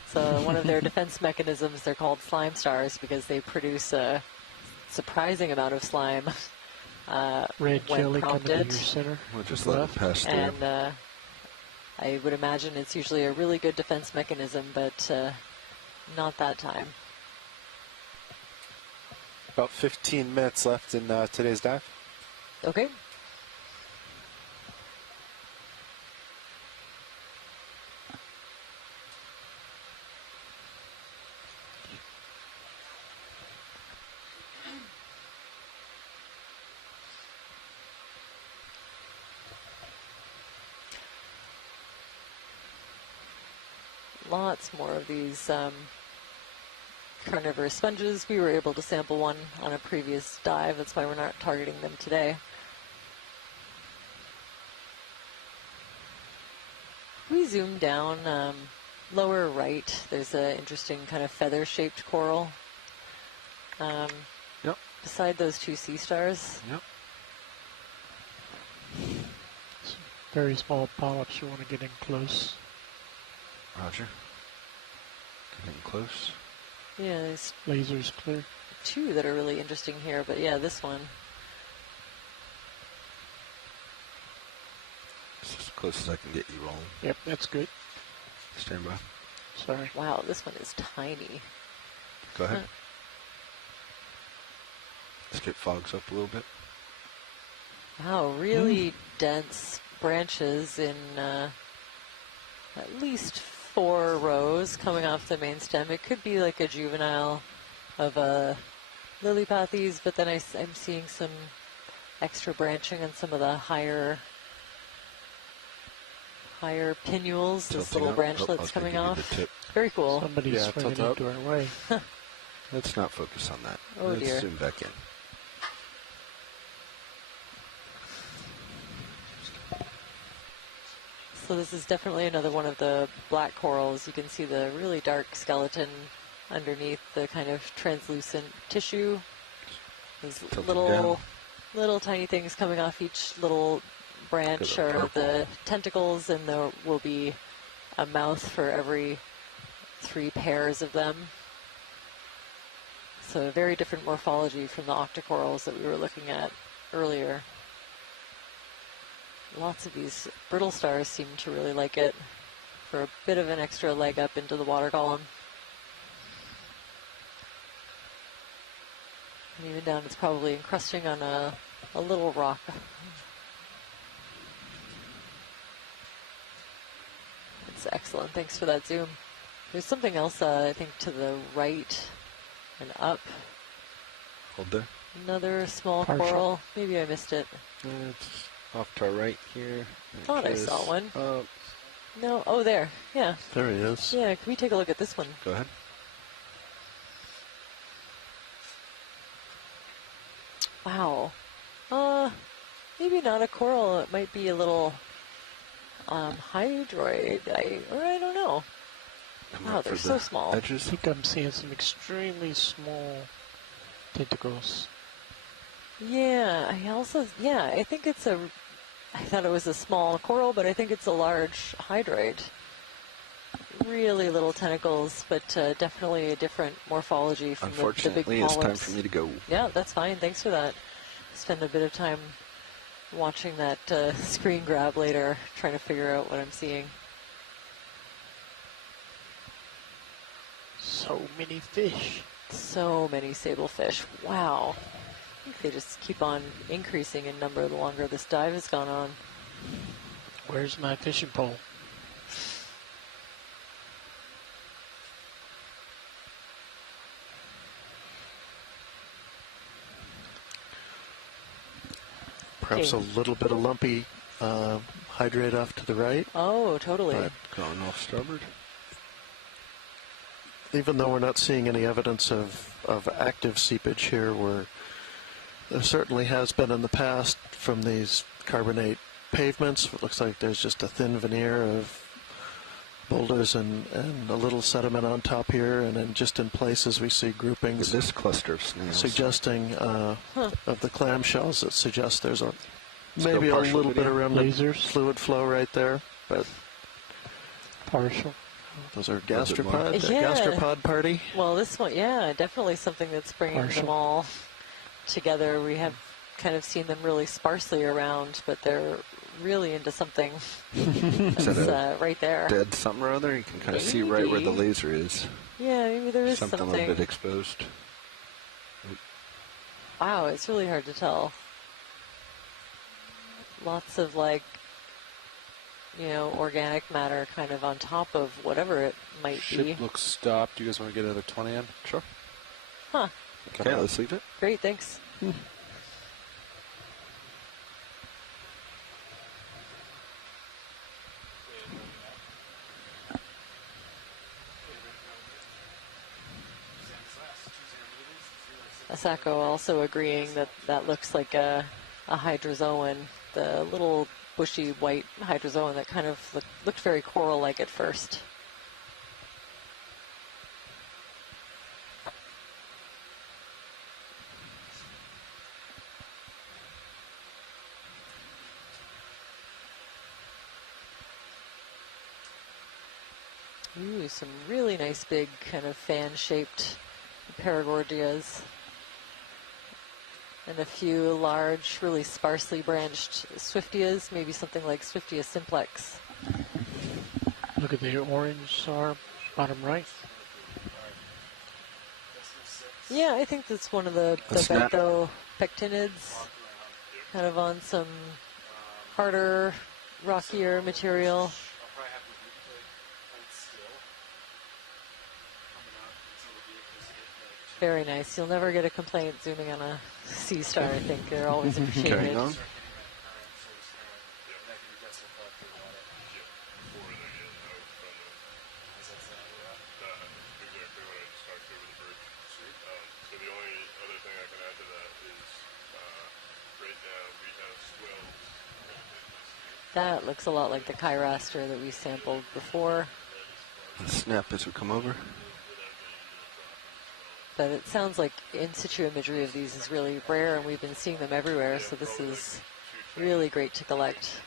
So one of their defense mechanisms, they're called slime stars because they produce a surprising amount of slime Red when jelly coming to your prompted. center. We'll just let it pass through. And I would imagine it's usually a really good defense mechanism, but not that time. About 15 minutes left in today's dive. Okay. Lots more of these carnivorous sponges. We were able to sample one on a previous dive. That's why we're not targeting them today. We zoom down lower right. There's an interesting kind of feather-shaped coral. Yep. Beside those two sea stars. Yep. Very small polyps. You want to get in close. Roger. Getting close. Yeah, there's Laser's clear. two that are really interesting here, but yeah, this one. It's as close as I can get you rolling. Yep, that's good. Stand by. Sorry. Wow, this one is tiny. Go ahead. Let's get fogs up a little bit. Wow, really dense branches in at least 4 rows coming off the main stem. It could be like a juvenile of a liliopathes, but then I'm seeing some extra branching on some of the higher pinnules, this little branchlets coming off. Very cool. Somebody's swinging into our way. Let's not focus on that. Oh, Let's dear. zoom back in. So this is definitely another one of the black corals. You can see the really dark skeleton underneath the kind of translucent tissue. There's little tiny things coming off each little branch are the tentacles, and there will be a mouth for every 3 pairs of them. So a very different morphology from the octocorals that we were looking at earlier. Lots of these brittle stars seem to really like it for a bit of an extra leg up into the water column. And even down, it's probably encrusting on a little rock. That's excellent. Thanks for that zoom. There's something else, I think, to the right and up. Hold there. Another small coral. Maybe I missed it. It's off to our right here. Thought I saw one. No. Oh, there. Yeah. There he is. Yeah. Can we take a look at this one? Go ahead. Wow. Maybe not a coral. It might be a little hydroid. I don't know. Wow, they're so small. I think I'm seeing some extremely small tentacles. Yeah, I think it's I thought it was a small coral, but I think it's a large hydroid. Really little tentacles, but definitely a different morphology from the big polyps. Unfortunately, it's time for me to go. Yeah, that's fine. Thanks for that. Spend a bit of time watching that screen grab later, trying to figure out what I'm seeing. So many fish. So many sablefish. Wow. I think they just keep on increasing in number the longer this dive has gone on. Where's my fishing pole? Perhaps a little bit of lumpy hydrate off to the right. Oh, totally. Going off starboard. Even though we're not seeing any evidence of active seepage here, we're There certainly has been in the past from these carbonate pavements. It looks like there's just a thin veneer of boulders and a little sediment on top here, and then just in places we see groupings. This cluster of snails suggesting of the clamshells that suggest there's maybe a little bit of remnant fluid flow right there, but partial. Those are gastropod party. Well, this one, yeah, definitely something that's bringing them all together. We have kind of seen them really sparsely around, but they're really into something that's right there. Dead something or other? You can kind of see right where the laser is. Yeah, maybe there is something. A little bit exposed. Wow, it's really hard to tell. Lots of organic matter kind of on top of whatever it might be. Ship looks stopped. Do you guys want to get another 20 in? Sure. Huh. Okay, let's leave it. Great, thanks. Asako also agreeing that that looks like a hydrozoan, the little bushy white hydrozoan that kind of looked very coral-like at first. Ooh, some really nice big kind of fan-shaped paragorgias. And a few large, really sparsely branched swiftias, maybe something like Swiftia simplex. Look at the orange SAR, bottom right. Yeah, I think that's one of the benthopectinids, kind of on some harder, rockier material. Very nice. You'll never get a complaint zooming on a sea star, I think. They're always appreciated. Carrying on. So the only other thing I can add to that is right now we have swells. That looks a lot like the chiraster that we sampled before. Snap as we come over. But it sounds like in situ imagery of these is really rare, and we've been seeing them everywhere, so this is really great to collect.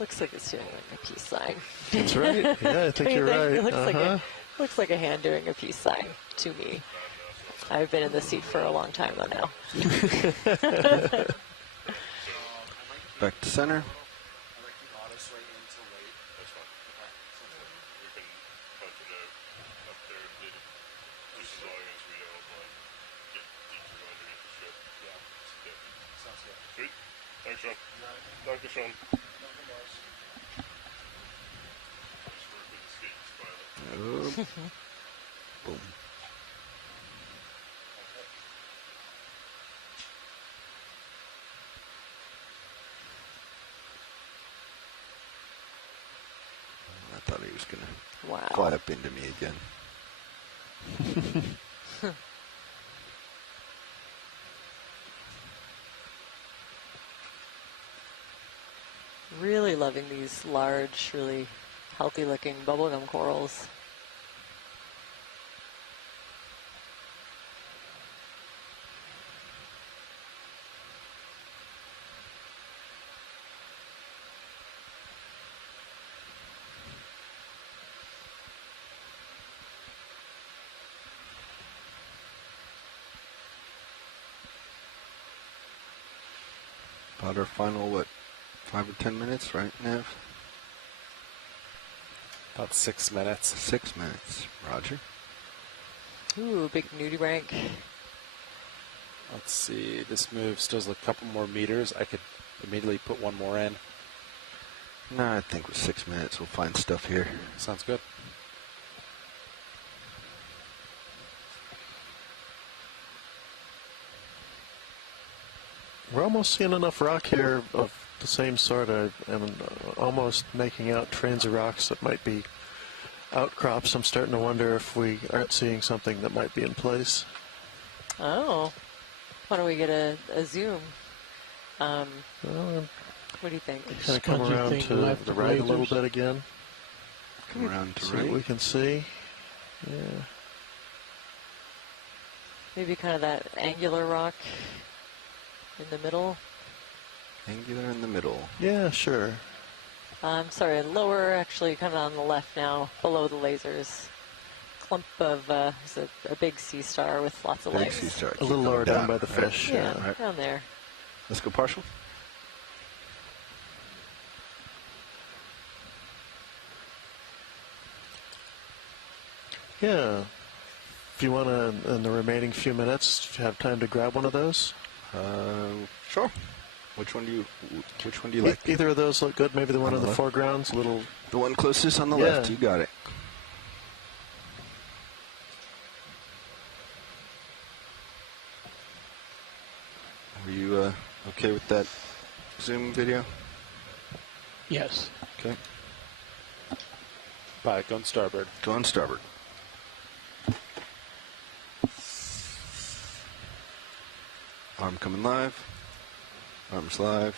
Looks like it's doing like a peace sign. That's right. Yeah, I think you're right. It looks like a hand doing a peace sign to me. I've been in this seat for a long time though now. Back to center. Sweet. Thanks, Sean. Dr. Sean. Oh. Boom. I thought he was going to fly up into me again. Really loving these large, really healthy-looking bubblegum corals. About our final, 5 or 10 minutes, right, Nev? About 6 minutes. 6 minutes. Roger. Ooh, big nudibranch. Let's see. This move still has a couple more meters. I could immediately put one more in. No, I think with 6 minutes we'll find stuff here. Sounds good. We're almost seeing enough rock here of the same sort. I'm almost making out transit rocks that might be outcrops. I'm starting to wonder if we aren't seeing something that might be in place. Oh. Why don't we get a zoom? What do you think? Kind of come around to the right a little bit again. Come around to See right. what we can see. Yeah. Maybe kind of that angular rock in the middle. Angular in the middle. Yeah, sure. Sorry, lower, actually kind of on the left now, below the lasers. Clump of, there's a big sea star with lots of Big legs. sea star. A little lower down by the fish. Yeah, Right. down there. Let's go partial. Yeah. If you want to, in the remaining few minutes, have time to grab one of those? Sure. Which one do you like? Either of those look good. Maybe the one in the left? foreground's a little... The one closest on the Yeah. left. You got it. Are you okay with that Zoom video? Yes. Okay. Go on starboard. Go on starboard. Arm coming live. Arms live.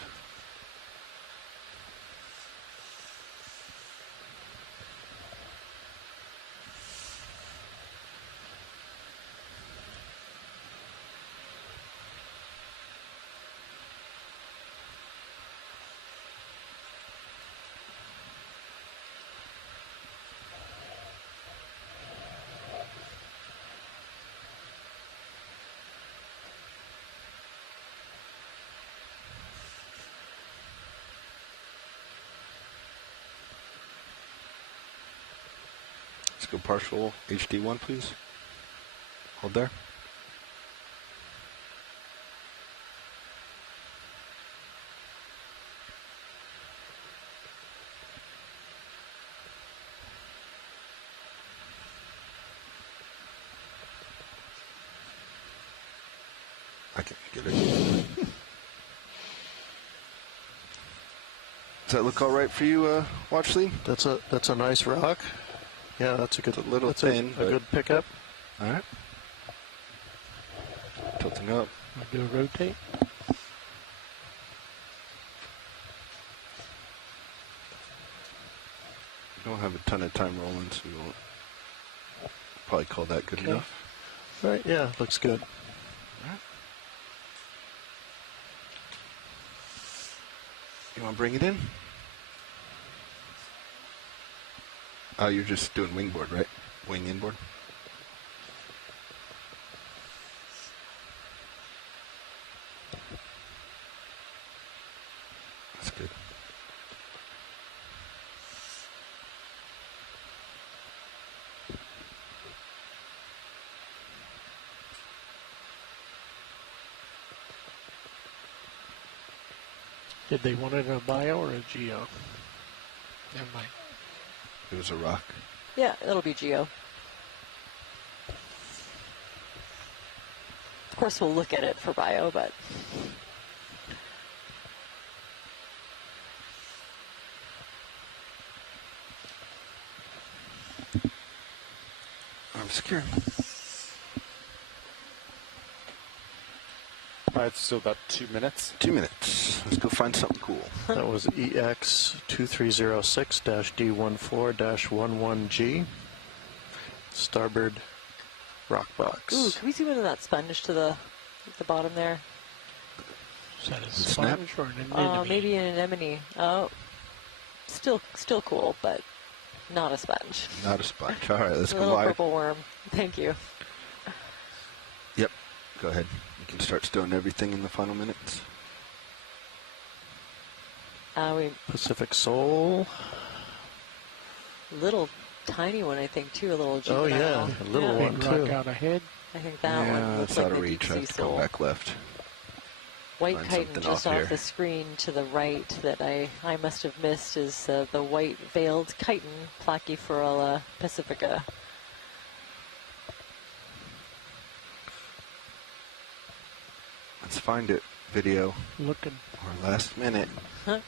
Let's go partial HD1, please. Hold there. I can't get it. Does that look all right for you, Watchley? That's a nice rock. Yeah, that's a good, little thin, a good pickup. All right. Tilting up. Do a rotate. We don't have a ton of time rolling, so we won't probably call that good Okay. enough. All right, yeah, looks good. All right. You want to bring it in? Oh, you're just doing wingboard, right? Wing inboard? That's good. Did they want it in a bio or a geo? Never mind. It was a rock. Yeah, it'll be geo. Of course, we'll look at it for bio, but... I'm secure. All right, so about 2 minutes. 2 minutes. Let's go find something cool. That was EX2306-D14-11G. Starboard rock box. Ooh, can we see into that sponge to the bottom there? Is that a sponge or an anemone? Oh, maybe an anemone. Oh, still cool, but not a sponge. Not a sponge. All right, let's A go little wide. purple worm. Thank you. Yep. Go ahead. You can start stowing everything in the final minutes. Pacific Soul. Little tiny one, I think, too. A little juvenile. Oh, yeah, a little one, Big too. rock out ahead. I think that one looks it's like out of the reach. deep I sea have to come soul. back left. White Find chitin something just off off here. the screen to the right that I must have missed is the white veiled chitin, Placiferella pacifica. Let's find it. video. Looking. Or last minute. Huh?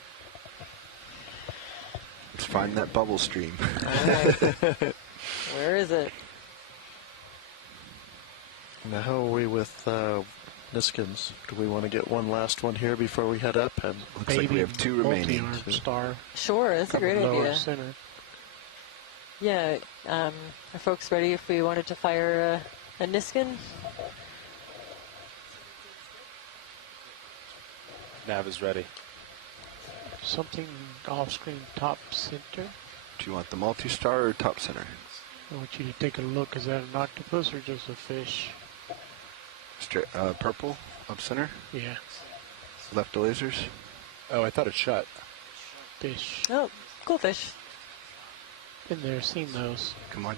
Let's find that bubble stream. Where is it? Now, how are we with Niskins? Do we want to get one last one here before we head up? And looks like we have 2 remaining. Star. Sure, that's a great idea. Center. Yeah, are folks ready if we wanted to fire a Niskin? Nav is ready. Something off-screen top center. Do you want the multi-star or top center? I want you to take a look. Is that an octopus or just a fish? Purple up center? Yeah. Left the lasers? Oh, I thought it shut. Fish. Oh, cool fish. Been there, seen those. Come on.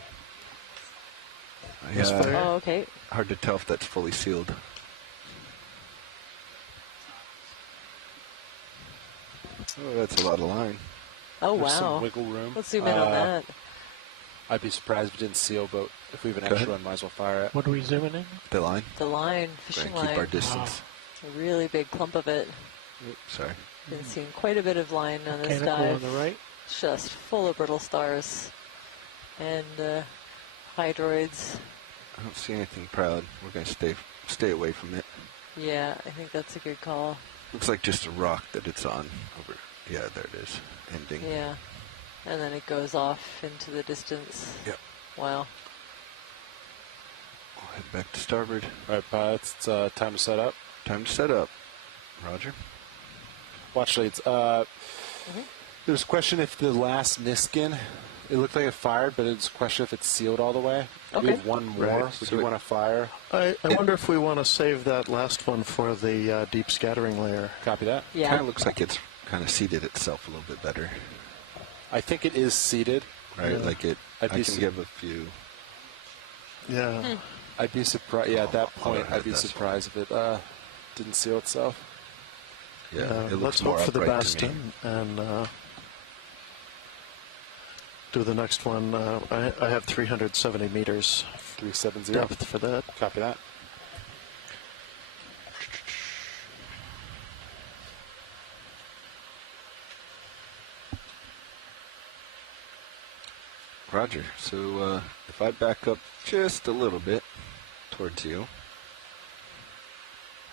Oh, okay. Hard to tell if that's fully sealed. Oh, that's a lot of line. Oh, There's wow. some wiggle room. Let's zoom in on that. I'd be surprised if it didn't seal, but if we have an extra one, might as well fire it. What are we zooming in? The line. The line, fishing line. Keep our distance. A really big clump of it. Oops, sorry. Been seeing quite a bit of line on this Mechanical dive. on the right. Just full of brittle stars and hydroids. I don't see anything proud. We're going to stay away from it. Yeah, I think that's a good call. Looks like just a rock that it's on. Over. Yeah, there it is. Ending. Yeah. And then it goes off into the distance. Yep. Wow. We'll head back to starboard. All right, pilots, it's time to set up. Time to set up. Roger. Watch leads. There's a question if the last Niskin, it looked like it fired, but it's a question if it's sealed all the way. Okay. We have one more. Right. Would you want to fire? I wonder if we want to save that last one for the deep scattering layer. Copy that. Yeah. Kind of looks like it's kind of seated itself a little bit better. I think it is seated. Right, like it. I can su- give a few. Yeah. I'd be surprised. Yeah, at that I'll point, ahead I'd be this surprised if it didn't seal itself. Yeah, it let's looks more hope for the upright best to me. and do the next one. I have 370 meters 370 depth for that. Copy that. Roger. So if I back up just a little bit towards you,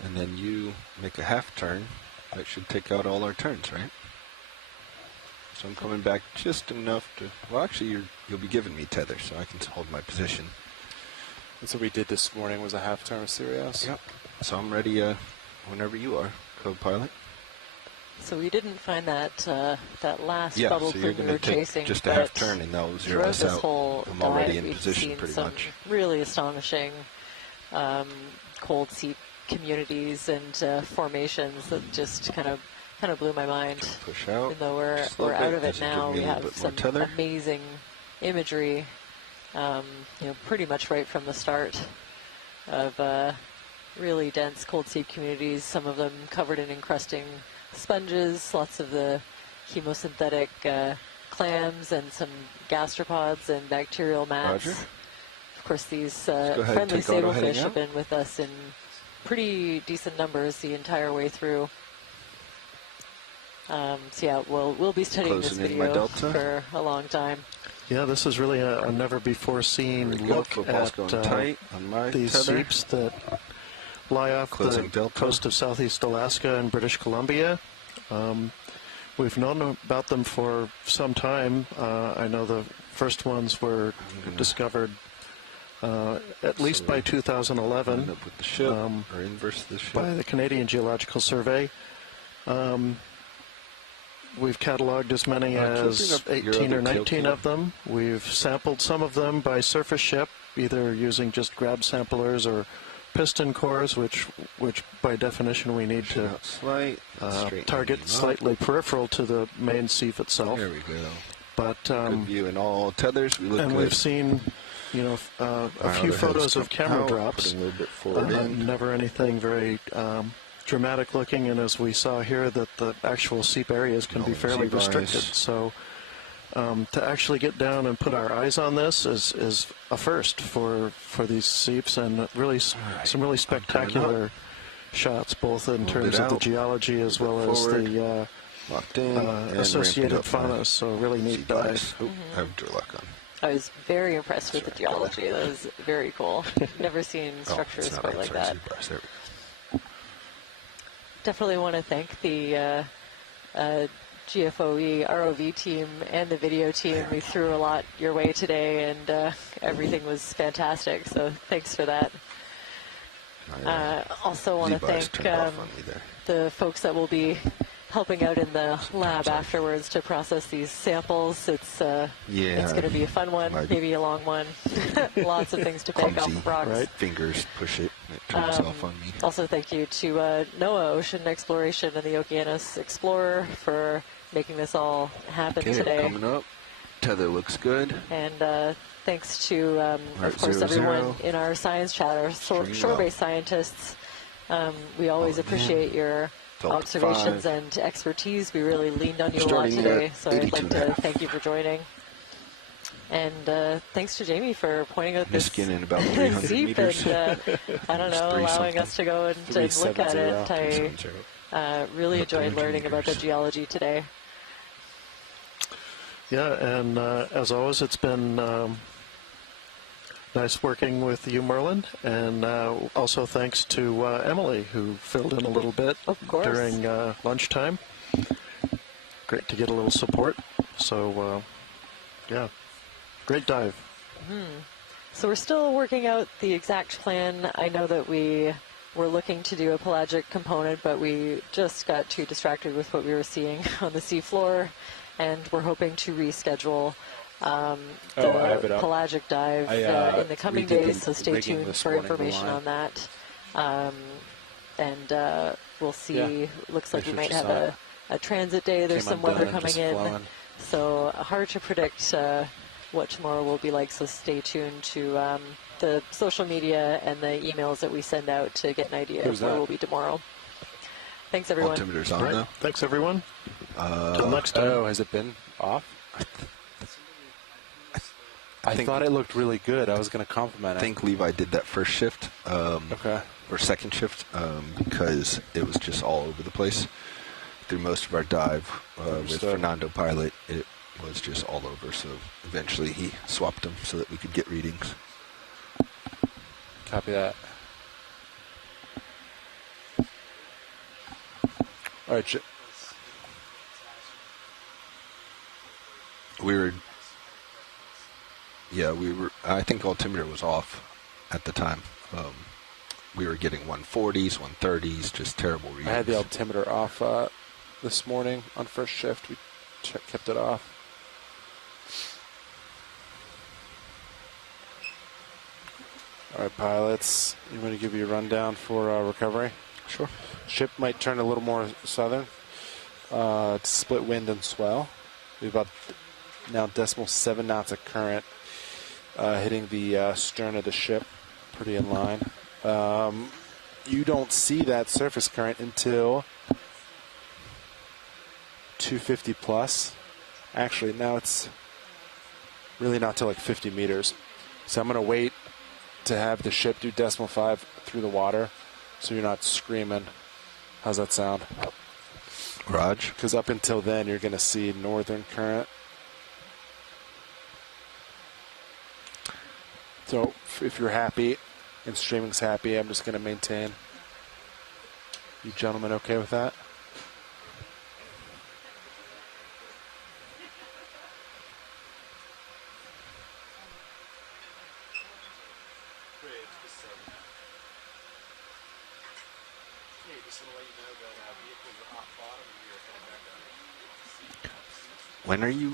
and then you make a half turn, that should take out all our turns, right? So I'm coming back just enough to. Well, actually, you'll be giving me tether, so I can hold my position. That's what we did this morning. Was a half turn of Sirius. Yep. So I'm ready whenever you are, co-pilot. So we didn't find that that last Yeah, bubble so you're plume we going were to take chasing. just a half turn, and that'll zero throughout us this out. whole I'm already dive, in we've position seen pretty some much. really astonishing cold seep communities and formations that just kind of blew my mind. Push out. Even though we're little out bit. of it Does it give now, me a we little have bit more some tether? amazing imagery. Pretty much right from the start of really dense cold seep communities. Some of them covered in encrusting sponges, lots of the chemosynthetic clams and some gastropods and bacterial mats. Roger. Of course, these go ahead and friendly take auto heading sablefish have out. been with us in pretty decent numbers the entire way through. So yeah, we'll be studying Closing this in my video delta. for a long time. Yeah, this is really a never-before-seen look Football's at going tight on my these tether. seeps that lie off Closing the delta. coast of southeast Alaska and British Columbia. We've known about them for some time. I know the first ones were discovered at least by 2011 Line up with the ship, or inverse the ship. by the Canadian Geological Survey. We've cataloged as many as keeping up your 18 or other kill 19 cam. of them. We've sampled some of them by surface ship, either using just grab samplers or piston cores, which by definition we need to Slight, straighten target them up. slightly peripheral to the main seep itself. There we go. But Good view in all tethers. We look and good. we've seen, a few Our other head's photos of come camera out, drops. putting a little bit forward in. Never anything very dramatic looking, and as we saw here, that the actual seep areas can be fairly seep eyes. restricted. So to actually get down and put our eyes on this is a first for these seeps, and really some really spectacular shots, both in terms of the geology as well as the locked in, associated fauna. So really neat dive. I have door lock on. I was very impressed with the geology. That was very cool. Never seen structures quite like that. Definitely want to thank the GFOE ROV team and the video team. We threw a lot your way today, and everything was fantastic. So thanks for that. Also want to thank the folks that will be helping out in the lab afterwards to process these samples. It's going to be a fun one, maybe a long one. Lots of things to pick off of rocks. Right. Fingers push it, and it turns off on me. Also, thank you to NOAA Ocean Exploration and the Okeanos Explorer for making this all happen today. Coming up. Tether looks good. And thanks to, of course, everyone in our science chat, our shore-based scientists. We always appreciate your observations and expertise. We really leaned on you a lot today, so I'd like to thank you for joining. And thanks to Jamie for pointing out this in about 300 seep meters. And, I don't know, allowing us to go and look at it. I really enjoyed learning about the geology today. Yeah, and as always, it's been nice working with you, Merlin, and also thanks to Emily, who filled in a little bit during lunchtime. Great to get a little support. So, yeah, great dive. So we're still working out the exact plan. I know that we were looking to do a pelagic component, but we just got too distracted with what we were seeing on the seafloor, and we're hoping to reschedule the pelagic dive in the coming days, so stay tuned for information on that. And we'll see. Yeah. Looks like we might have a transit day. There's some weather coming in, so hard to predict what tomorrow will be like, so stay tuned to the social media and the emails that we send out to get an idea of where we'll be tomorrow. Thanks, everyone. Altimeter's on now. Thanks, everyone. Till next time. Oh, has it been off? I thought it looked really good. I was going to compliment it. I think Levi did that first shift, or second shift, because it was just all over the place. Through most of our dive with Fernando Pilot, it was just all over. So eventually he swapped them so that we could get readings. Copy that. All right. We were, I think altimeter was off at the time. We were getting 140s, 130s, just terrible readings. I had the altimeter off this morning on first shift. We kept it off. All right, pilots, you want to give you a rundown for recovery? Sure. Ship might turn a little more southern. It's split wind and swell. We've about now 0.7 knots of current hitting the stern of the ship, pretty in line. You don't see that surface current until 250 plus. Actually, now it's really not till like 50 meters. So I'm going to wait to have the ship do 0.5 through the water so you're not screaming. How's that sound? Raj? Because up until then, you're going to see northern current. So if you're happy and streaming's happy, I'm just going to maintain. You gentlemen okay with that? When are you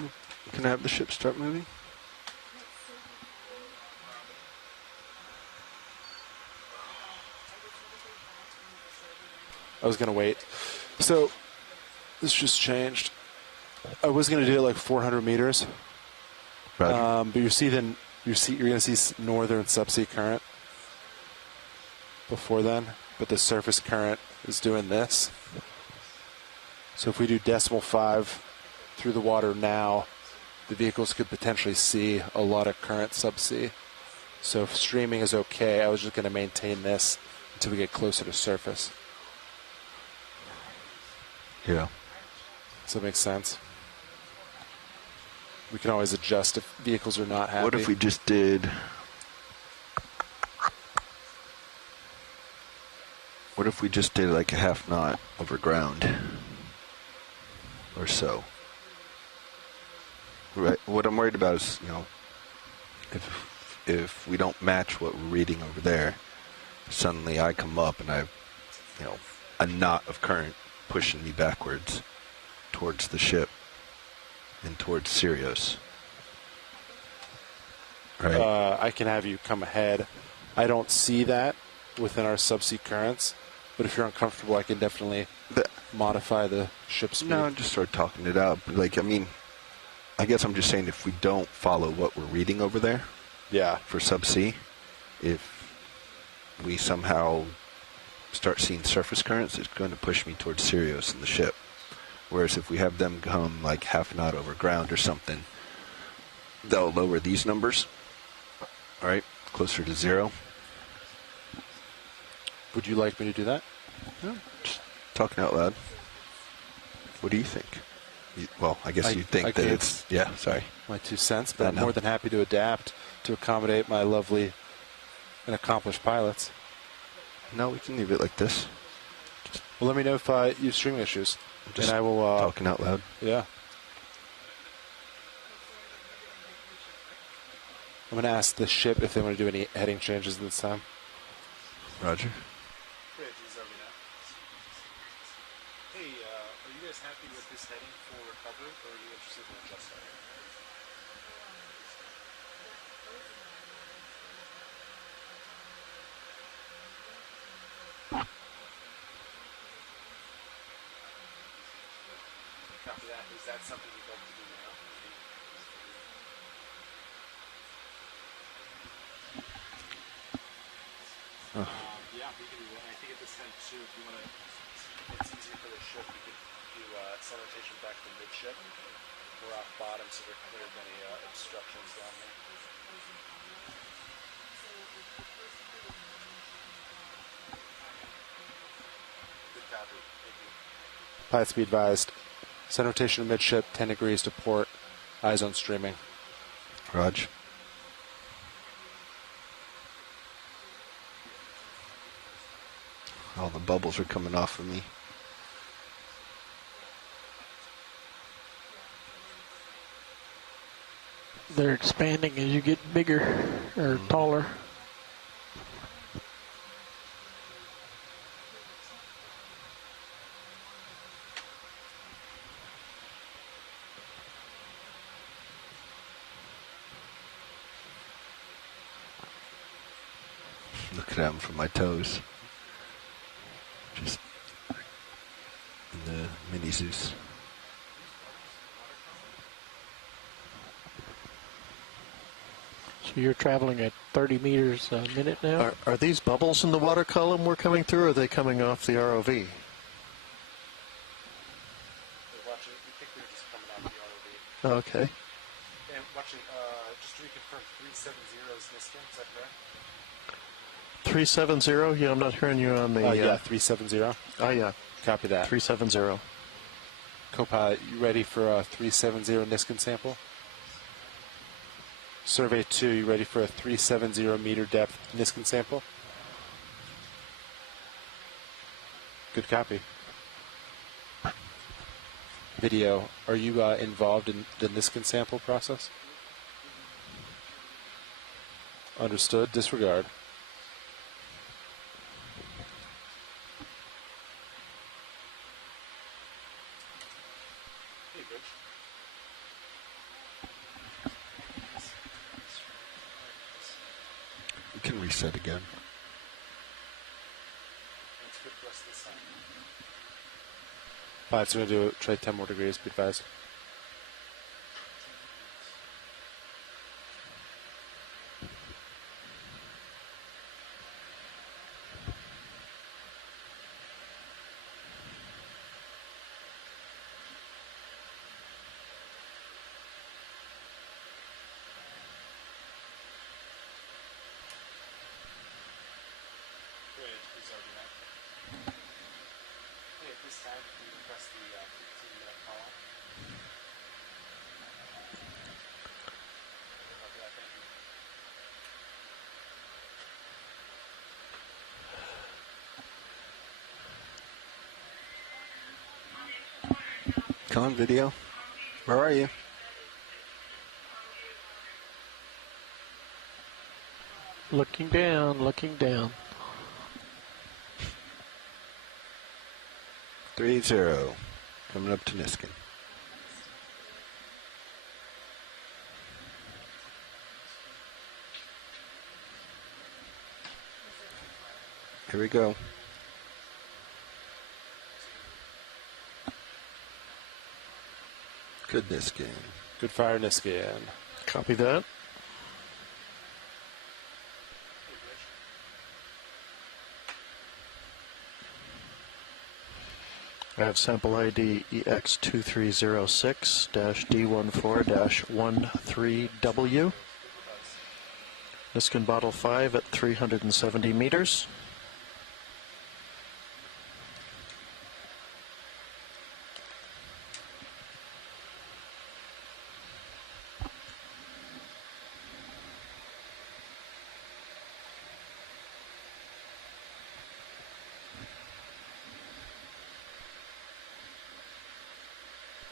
going to have the ship start moving? I was going to wait. So this just changed. I was going to do it like 400 meters. But you're going to see northern subsea current before then, but the surface current is doing this. So if we do 0.5 through the water now, the vehicles could potentially see a lot of current subsea. So if streaming is okay, I was just going to maintain this until we get closer to surface. Yeah. Does that make sense? We can always adjust if vehicles are not happy. What if we just did... What if we just did like a half knot over ground? Or so. Right. What I'm worried about is, if we don't match what we're reading over there, suddenly I come up and I have, a knot of current pushing me backwards towards the ship and towards Sirius. Right. I can have you come ahead. I don't see that within our subsea currents, but if you're uncomfortable, I can definitely modify the ship speed. No, just start talking it out. Like, I guess I'm just saying if we don't follow what we're reading over there, for subsea, if we somehow start seeing surface currents, it's going to push me towards Sirius and the ship. Whereas if we have them come like half a knot over ground or something, they'll lower these numbers, all right, closer to 0. Would you like me to do that? No, just talking out loud. What do you think? Well, I guess you think that it's... Yeah, sorry. My 2 cents, but I'm more than happy to adapt to accommodate my lovely and accomplished pilots. No, we can leave it like this. Well, let me know if you have streaming issues. Just and I will... talking out loud. Yeah. I'm going to ask the ship if they want to do any heading changes this time. Roger. Hey, are you guys happy with this heading for recovery, or are you interested in adjusting it? Copy that. Is that something you'd like to do now? Yeah, we can do that. I think at this time too, if you want to, it's easier for the ship. We could do sun rotation back to midship. We're off bottom, so we're clear of any obstructions down there. Good copy. Thank you. Pilot speed advised. Sun rotation to midship, 10 degrees to port. Eyes on streaming. Raj. All the bubbles are coming off of me. They're expanding as you get bigger or taller. Looking at them from my toes. Just in the mini Zeus. So you're traveling at 30 meters a minute now? Are these bubbles in the water column we're coming through, or are they coming off the ROV? We're watching, we think they're just coming out of the ROV. Okay. And watching, just to reconfirm, 370 is Niskin, is that correct? 370? Yeah, I'm not hearing you on the... yeah, 370. Oh, yeah. Copy that. 370. Copilot, you ready for a 370 Niskin sample? Survey 2, you ready for a 370 meter depth Niskin sample? Good copy. Video, are you involved in the Niskin sample process? Understood. Disregard. We can reset again. That's good for us this time. Pilot's going to do try 10 more degrees, be advised. this time, you can press the 15-minute column. Copy that, thank you. Come on, video. Where are you? Looking down, looking down. 3-0. Coming up to Niskin. Here we go. Good Niskin. Good fire, Niskin. Copy that. I have sample ID EX2306-D14-13W. Niskin bottle 5 at 370 meters.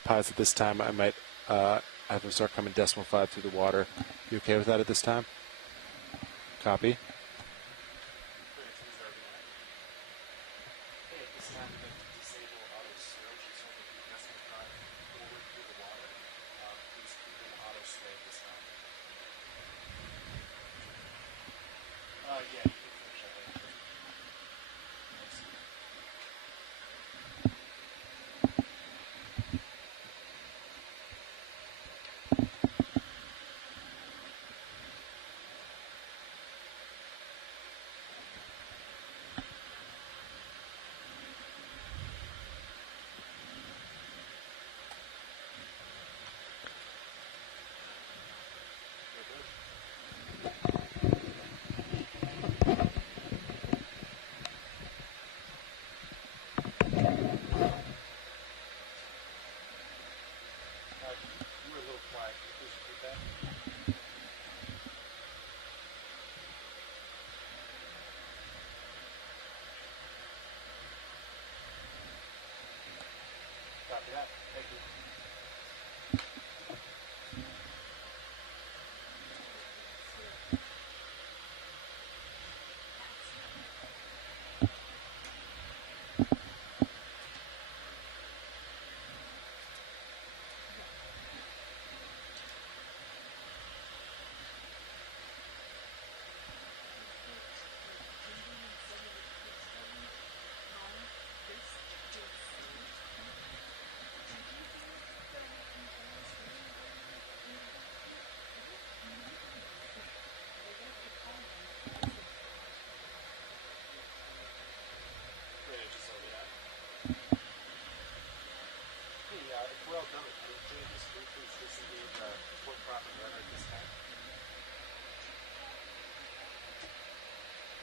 Pilots, at this time, I might have them start coming decimal 5 through the water. You okay with that at this time? Copy.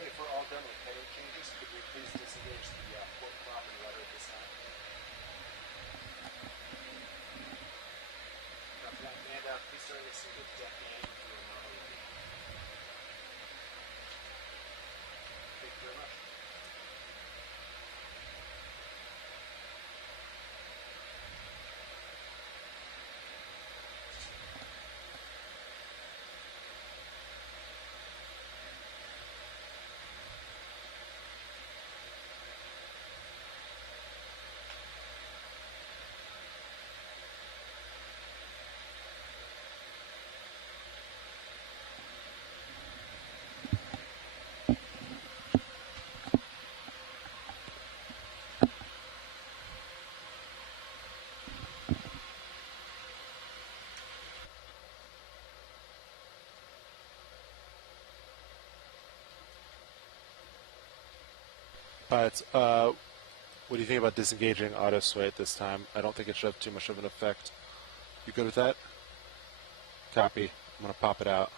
If we're all done with heading changes, could we please disengage the port prop and rudder at this time? Copy that. And please start listening to deck A if you are not already. Thank you very much. Pilots, what do you think about disengaging auto sway at this time? I don't think it should have too much of an effect. You good with that? Copy. I'm going to pop it out.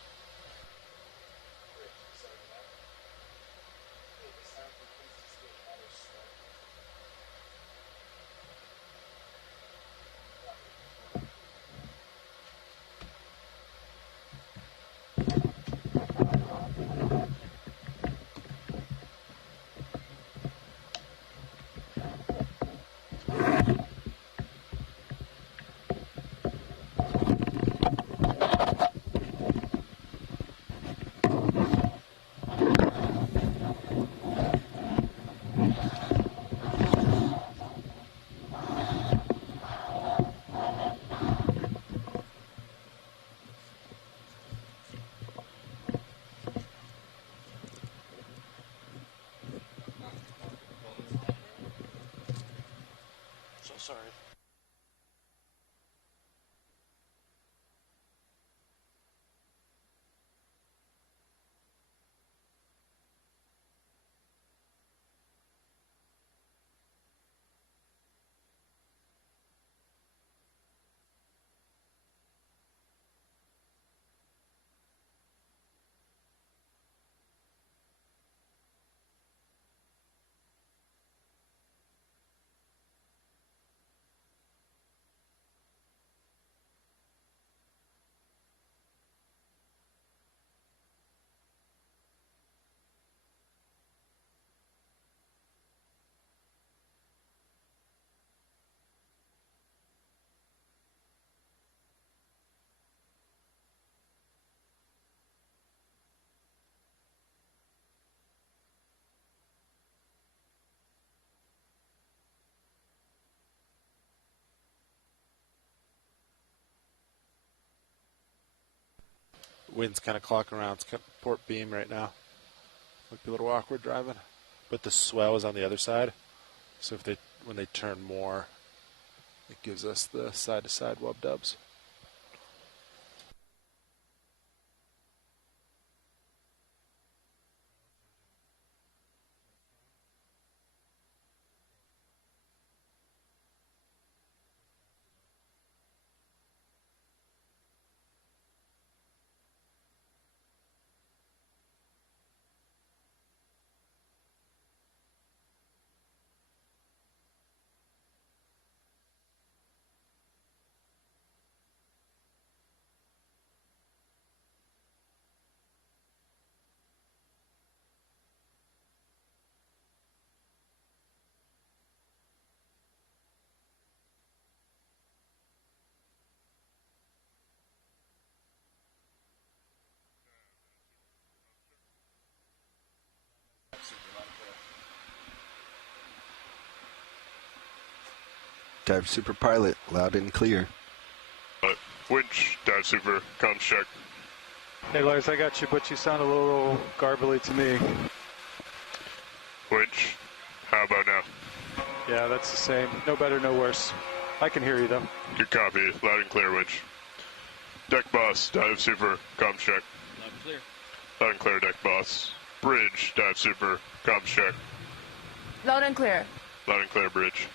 sorry. Wind's kind of clocking around. It's port beam right now. Might be a little awkward driving, but the swell is on the other side. So when they turn more, it gives us the side-to-side wub dubs. Dive Super Pilot, loud and clear. Winch, Dive Super, comms check. Hey Lars, I got you, but you sound a little garbly to me. Winch, how about now? Yeah, that's the same. No better, no worse. I can hear you though. Good copy, loud and clear, Winch. Deck boss, Dive Super, comms check. Loud and clear. Loud and clear, deck boss. Bridge, Dive Super, comms check. Loud and clear. Loud and clear, bridge.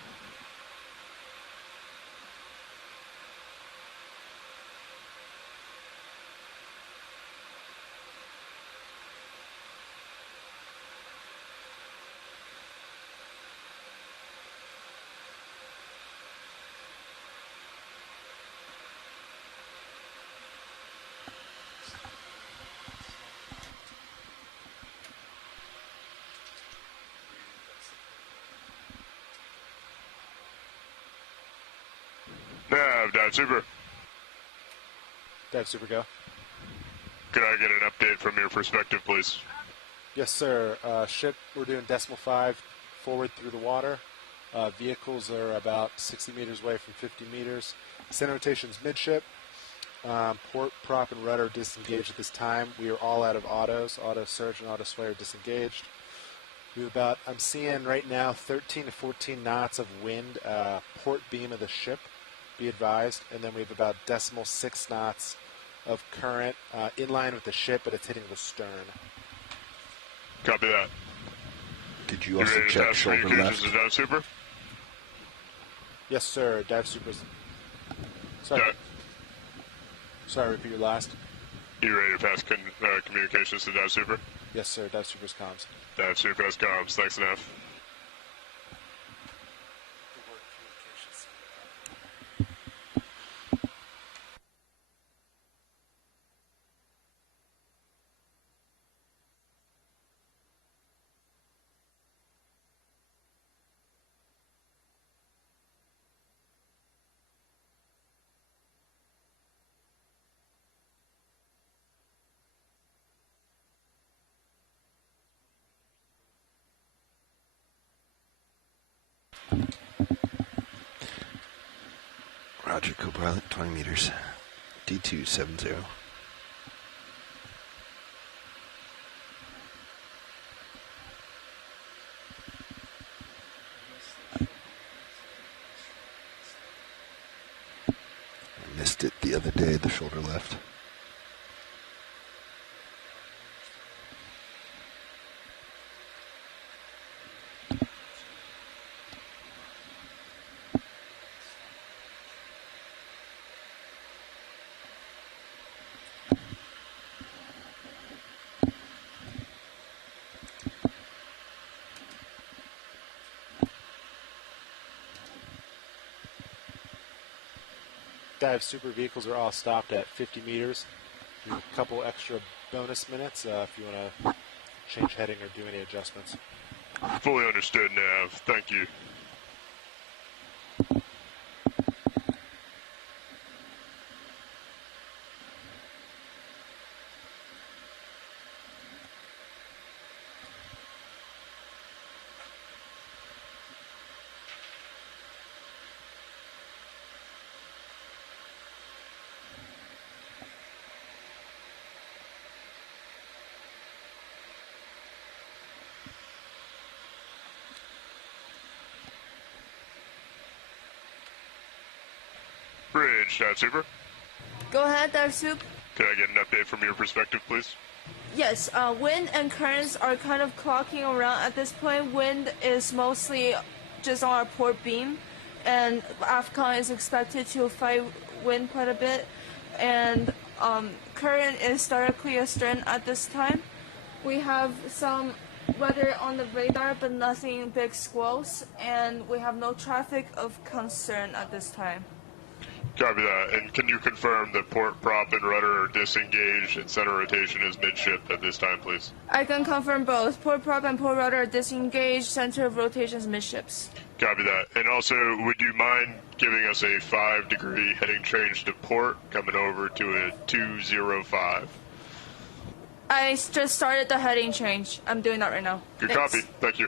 Nav, Dive Super. Dive Super, go. Could I get an update from your perspective, please? Yes, sir. Ship, we're doing 0.5 forward through the water. Vehicles are about 60 meters away from 50 meters. Center rotation's midship. Port, prop, and rudder disengaged at this time. We are all out of autos. Auto surge and auto sway are disengaged. We have about, I'm seeing right now, 13 to 14 knots of wind, port beam of the ship, be advised. And then we have about 0.6 knots of current in line with the ship, but it's hitting the stern. Copy that. Did you also check shoulder left? Dive Super? Yes, sir. Dive Super's. Sorry. Sorry, repeat your last. You ready to pass communications to Dive Super? Yes, sir. Dive Super's comms. Dive Super has comms. Thanks enough. Roger, co-pilot, 20 meters. D270. missed it the other day, the shoulder left. Dive super vehicles are all stopped at 50 meters. Do a couple extra bonus minutes if you want to change heading or do any adjustments. Fully understood, Nav. Thank you. Bridge, Dive Super. Go ahead, Dive Soup. Can I get an update from your perspective, please? Yes, wind and currents are kind of clocking around at this point. Wind is mostly just on our port beam, and AFCON is expected to fight wind quite a bit, and current is directly astern at this time. We have some weather on the radar, but nothing big squalls, and we have no traffic of concern at this time. Copy that. And can you confirm that port prop and rudder are disengaged and center rotation is midship at this time, please? I can confirm both. Port prop and port rudder are disengaged, center of rotation is midships. Copy that. And also, would you mind giving us a 5-degree heading change to port, coming over to a 205? I just started the heading change. I'm doing that right now. Good Thanks. copy. Thank you.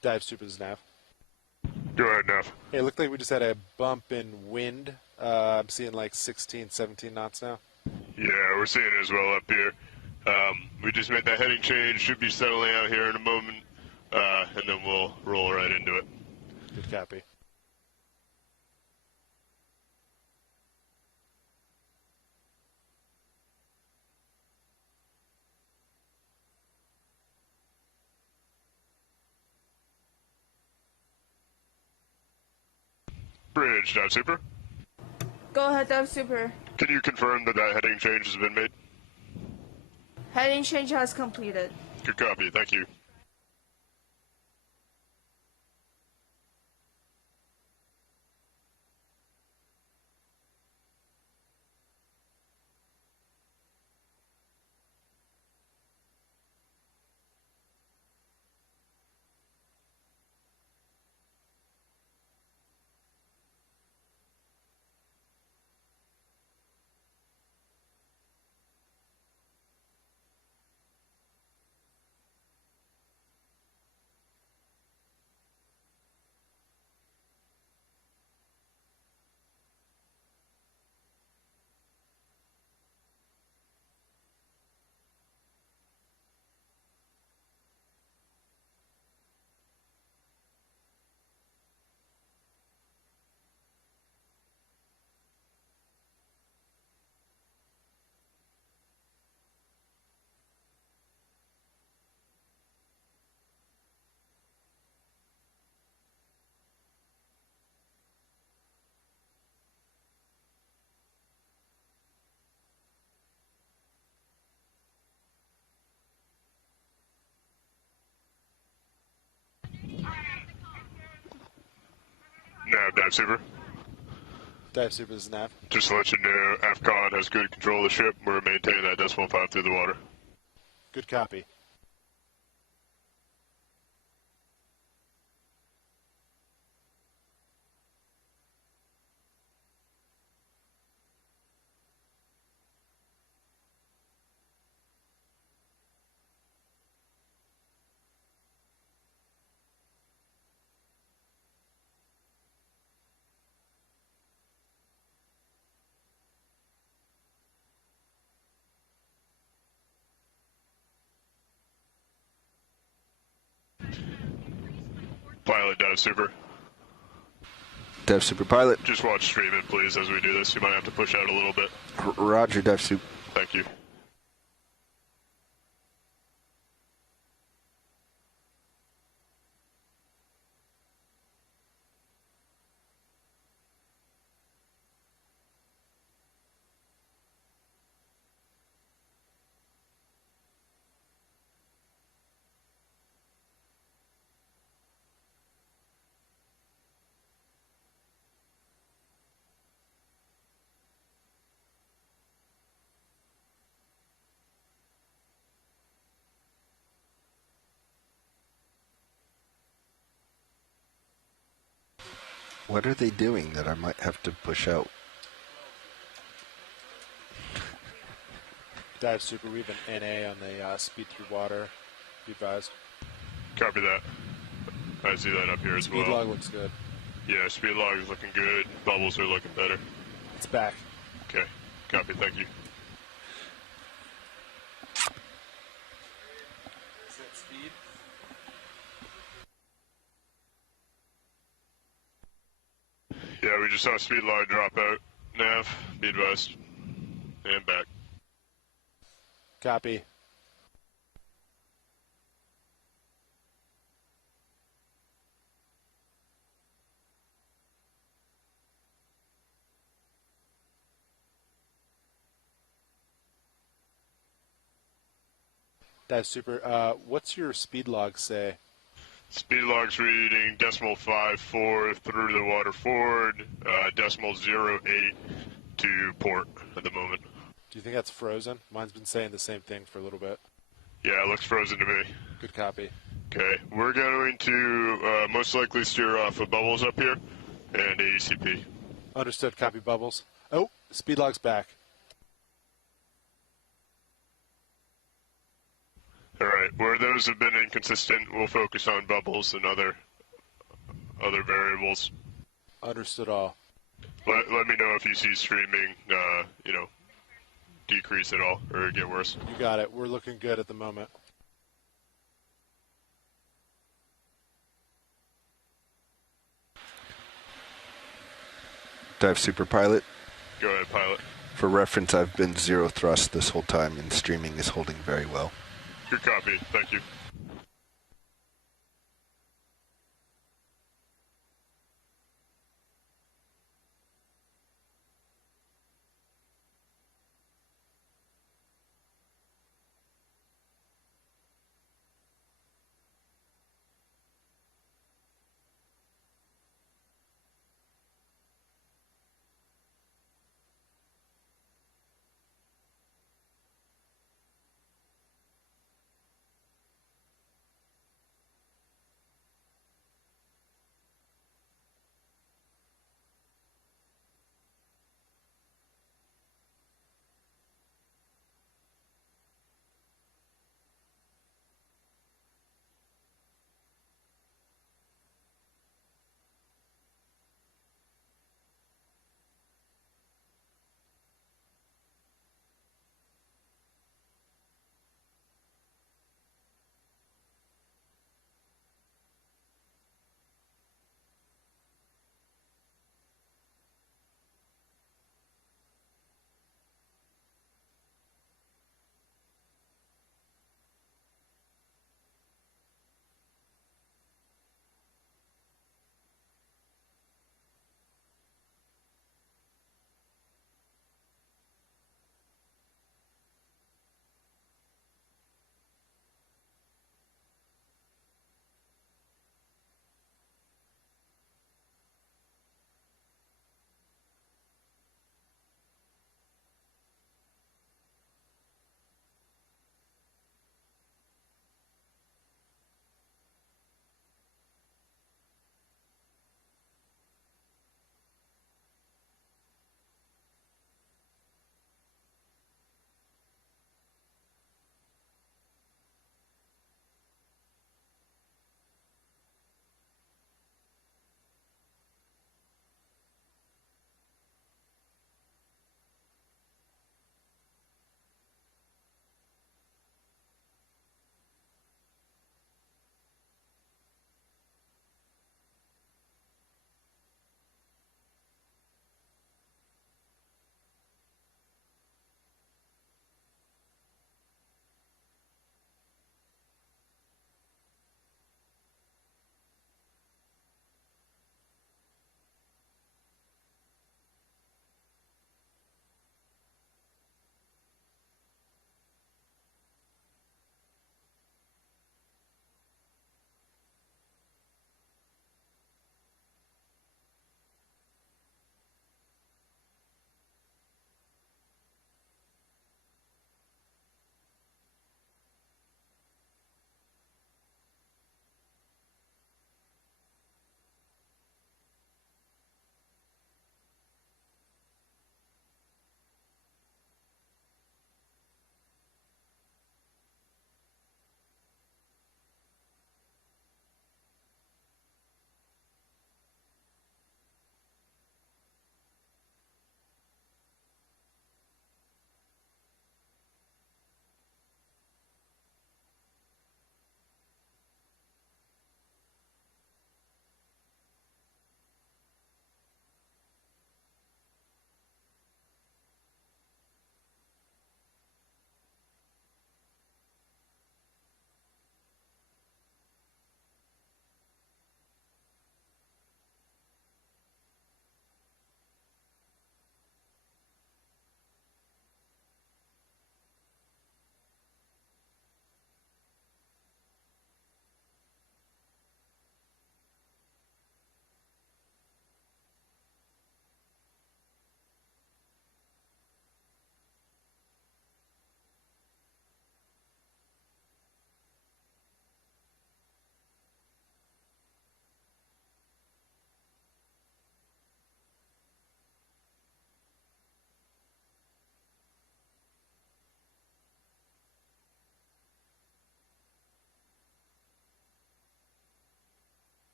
Dive Super is Nav. Go ahead, Nav. Hey, it looked like we just had a bump in wind. I'm seeing like 16, 17 knots now. Yeah, we're seeing it as well up here. We just made that heading change. Should be settling out here in a moment. and then we'll roll right into it. Good copy. Bridge, Dive Super. Go ahead, Dive Super. Can you confirm that heading change has been made? Heading change has completed. Good copy, thank you. Nav, Dive Super. Dive Super is nav. Just to let you know, AFCON has good control of the ship. We're maintaining that decimal 5 through the water. Good copy. Pilot, Dive Super. Dive Super Pilot. Just watch streaming, please, as we do this. You might have to push out a little bit. Roger, Dive Super. Thank you. What are they doing that I might have to push out? Dive Super, we have an NA on the speed through water. Be advised. Copy that. I see that up here as well. Speed log looks good. Yeah, speed log is looking good. Bubbles are looking better. It's back. Okay. Copy, thank you. Is that speed? Yeah, we just saw speed log drop out. Nav, be advised. And back. Copy. Dive Super, what's your speed log say? Speed log's reading decimal 5.4 through the water forward, decimal 0.8 to port at the moment. Do you think that's frozen? Mine's been saying the same thing for a little bit. Yeah, it looks frozen to me. Good copy. Okay, we're going to most likely steer off of bubbles up here and AECP. Understood, copy Bubbles. Oh, speed log's back. All right, where those have been inconsistent, we'll focus on bubbles and other variables. Understood all. Let me know if you see streaming, decrease at all or get worse. You got it. We're looking good at the moment. Dive Super Pilot. Go ahead, pilot. For reference, I've been 0 thrust this whole time, and streaming is holding very well. Good copy. Thank you.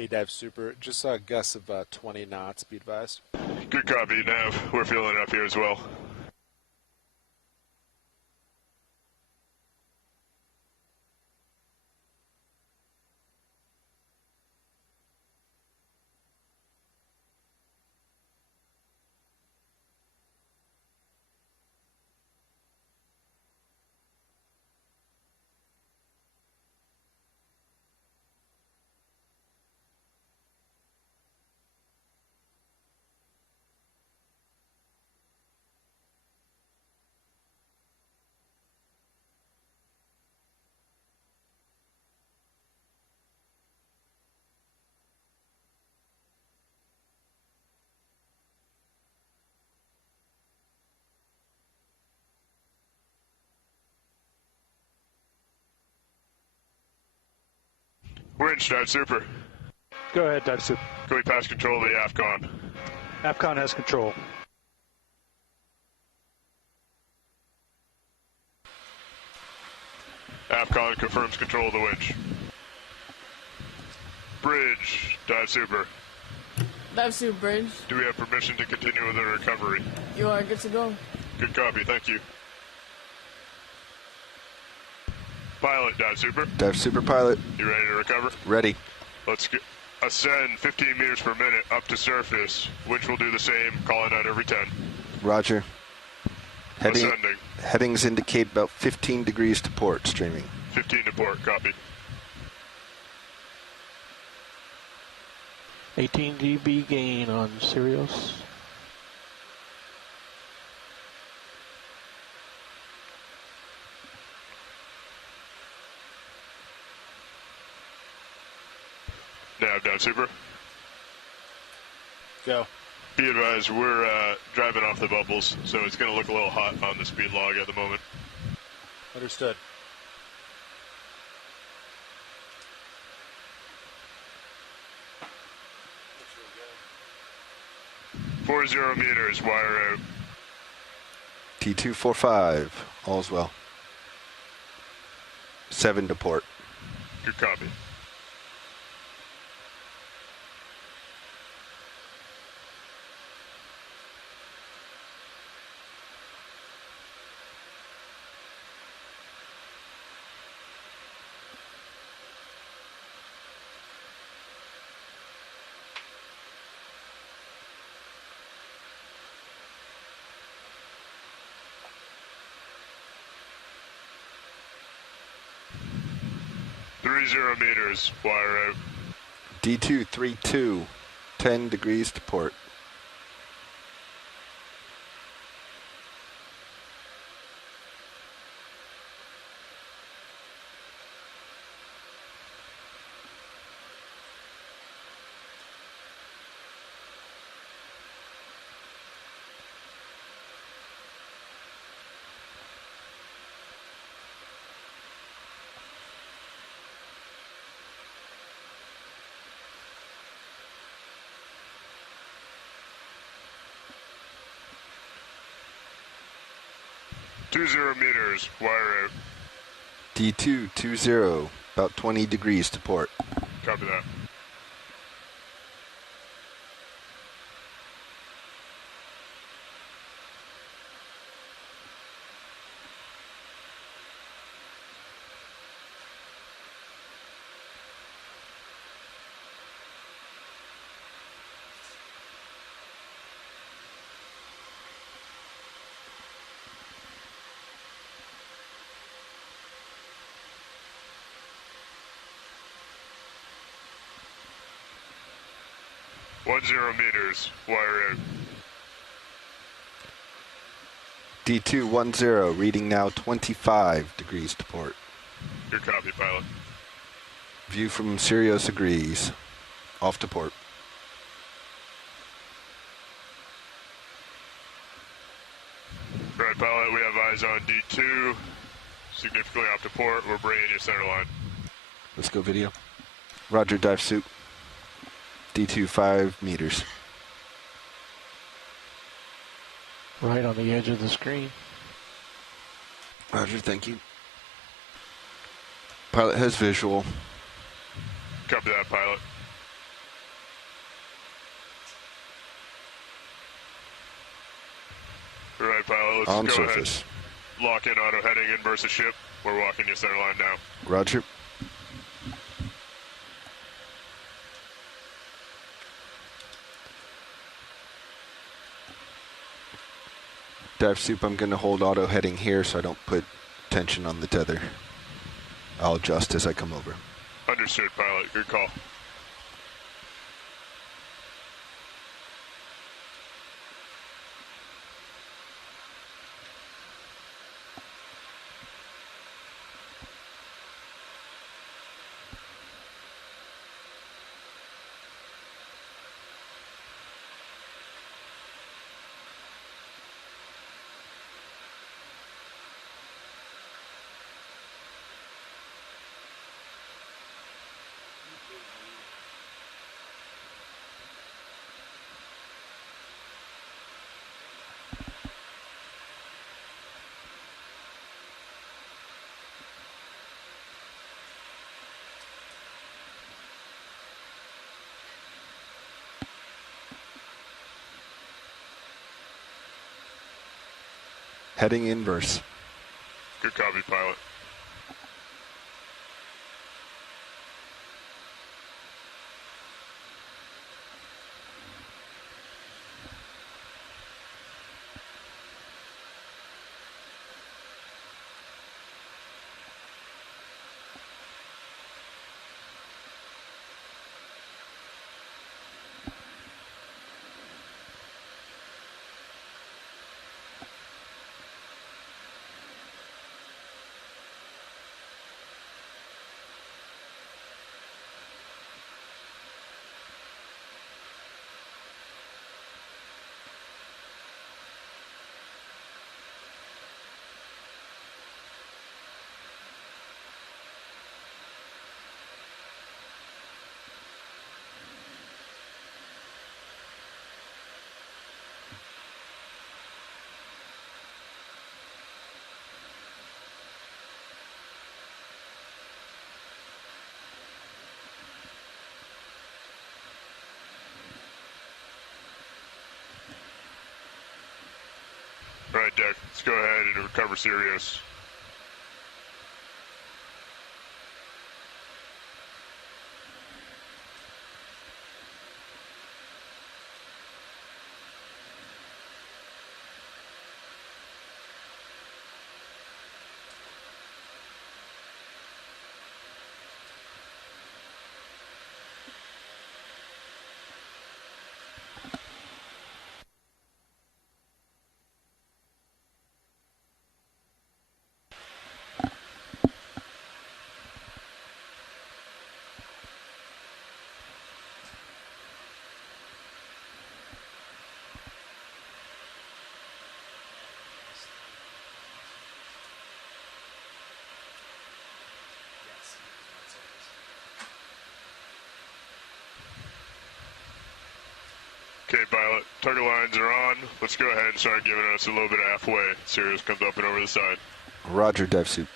Hey, Dive Super. Just saw a gust of 20 knots. Be advised. Good copy, Nav. We're feeling it up here as well. Winch, dive super. Go ahead, dive super. Can we pass control of the AFCON? AFCON has control. AFCON confirms control of the winch. Bridge, dive super. Dive super, bridge. Do we have permission to continue with the recovery? You are good to go. Good copy, thank you. Pilot, dive super. Dive super pilot. You ready to recover? Ready. Let's ascend 15 meters per minute up to surface. Winch will do the same, calling out every 10. Roger. Ascending. Headings indicate about 15 degrees to port, streaming. 15 to port, copy. 18 dB gain on Sirius. Nav, dive super. Go. Be advised, we're driving off the bubbles, so it's going to look a little hot on the speed log at the moment. Understood. 40 meters, wire out. T245, all's well. 7 to port. Good copy. Meters, wire out. D232, 10 degrees to port. Meters, wire out. D220, about 20 degrees to port. Copy that. Meters, wire out. D210, reading now 25 degrees to port. Good copy, pilot. View from Sirius agrees. Off to port. Right, pilot, we have eyes on D2. Significantly off to port. We're bringing you center line. Let's go video. Roger, dive suit. D2 5 meters. Right on the edge of the screen. Roger, thank you. Pilot has visual. Copy that, pilot. All right, pilot, let's On go surface. ahead. Lock in auto heading in versus ship. We're walking you center line now. Roger. Dive soup, I'm going to hold auto heading here so I don't put tension on the tether. I'll adjust as I come over. Understood, pilot. Good call. Heading inverse. Good copy, pilot. All right, Deck, let's go ahead and recover Sirius. Okay, pilot, target lines are on. Let's go ahead and start giving us a little bit of halfway. Sirius comes up and over the side. Roger, dive suit.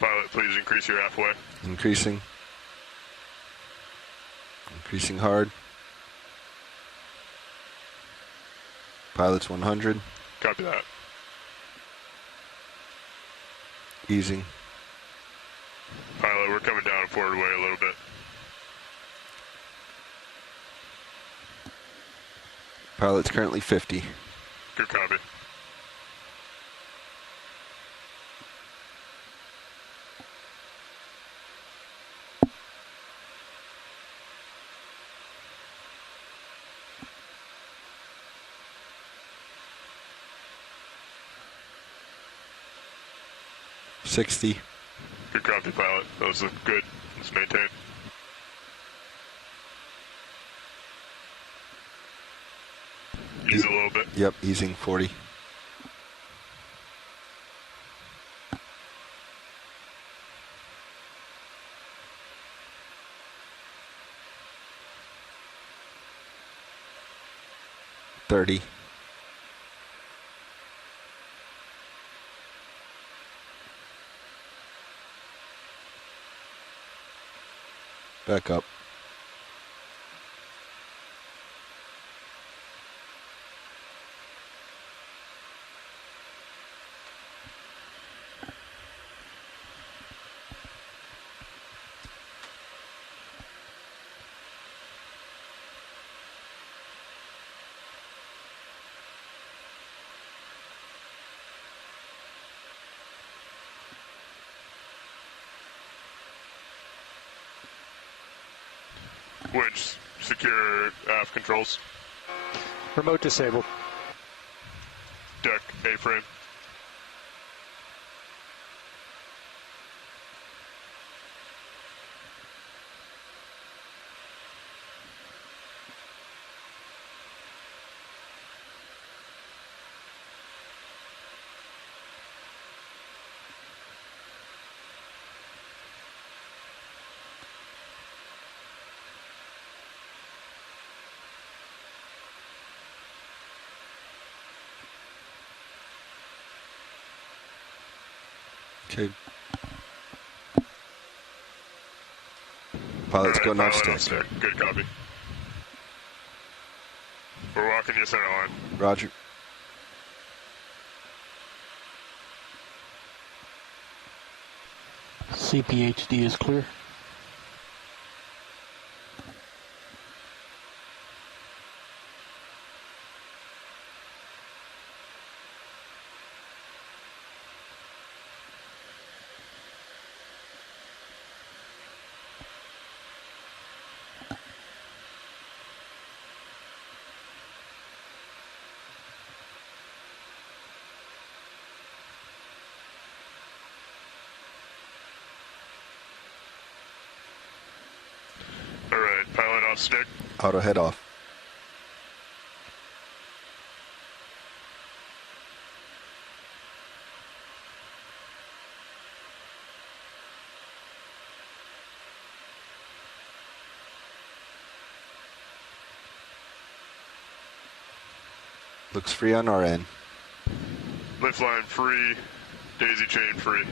Pilot, please increase your halfway. Increasing. Increasing hard. Pilot's 100. Copy that. Easing. Pilot, we're coming down forward way a little bit. Pilot's currently 50. Good copy. $60. Good copy, pilot. Those look good. Let's maintain. Ease a little bit. Yep, easing 40. $30. Back up. Winch, secure aft controls. Remote disabled. Deck, A-frame. Okay. Pilot's All right, going off pilot stick. Good copy. We're walking your center line. Roger. CPHD is clear. All right, pilot off stick. Auto head off. Looks free on our end. Lift line free, daisy chain free.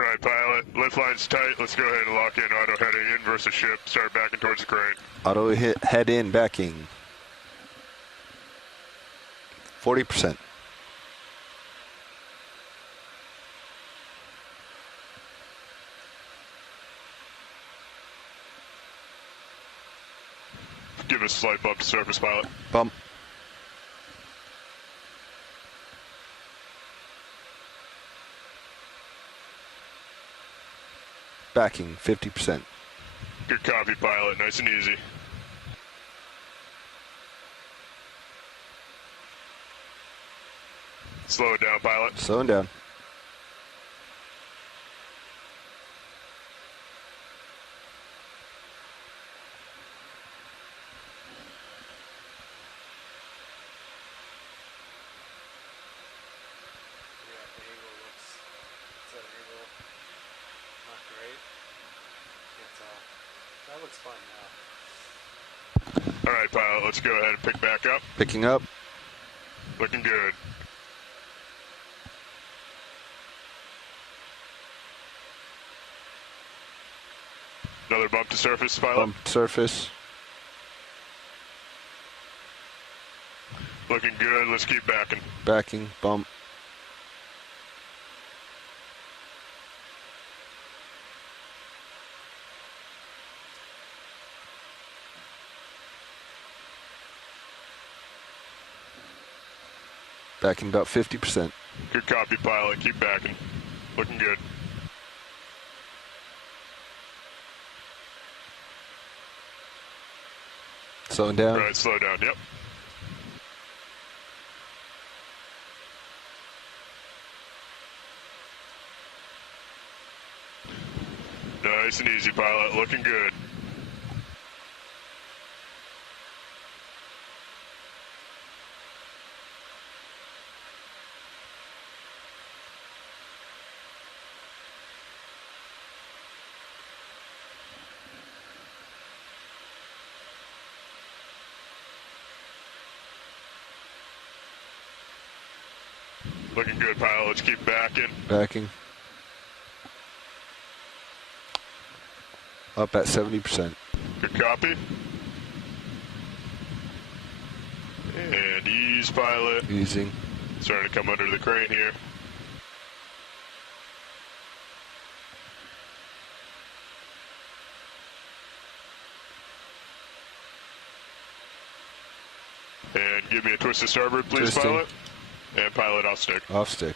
All right, pilot, lift line's tight. Let's go ahead and lock in auto heading in versus ship. Start backing towards the crane. Auto head in, backing. 40%. Give us a slight bump to surface, pilot. Bump. Backing, 50%. Good copy, pilot. Nice and easy. Slow it down, pilot. Slowing down. That looks fine now. All right, pilot, let's go ahead and pick back up. Picking up. Looking good. Another bump to surface, pilot. Bump to surface. Looking good. Let's keep backing. Backing, bump. Backing about 50%. Good copy, pilot. Keep backing. Looking good. Slowing down. Right, slow down. Yep. Nice and easy, pilot. Looking good. Looking good, pilot. Let's keep backing. Backing. Up at 70%. Good copy. And ease, pilot. Easing. Starting to come under the crane here. And give me a twist to starboard, please, Twisting. pilot. And pilot off stick. Off stick.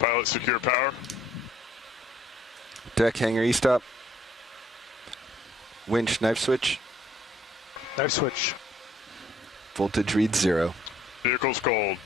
Pilot, secure power. Deck hangar E-stop. Winch knife switch. Knife switch. Voltage reads 0. Vehicle's cold.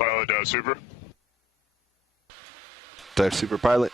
Pilot, super. Dive super pilot.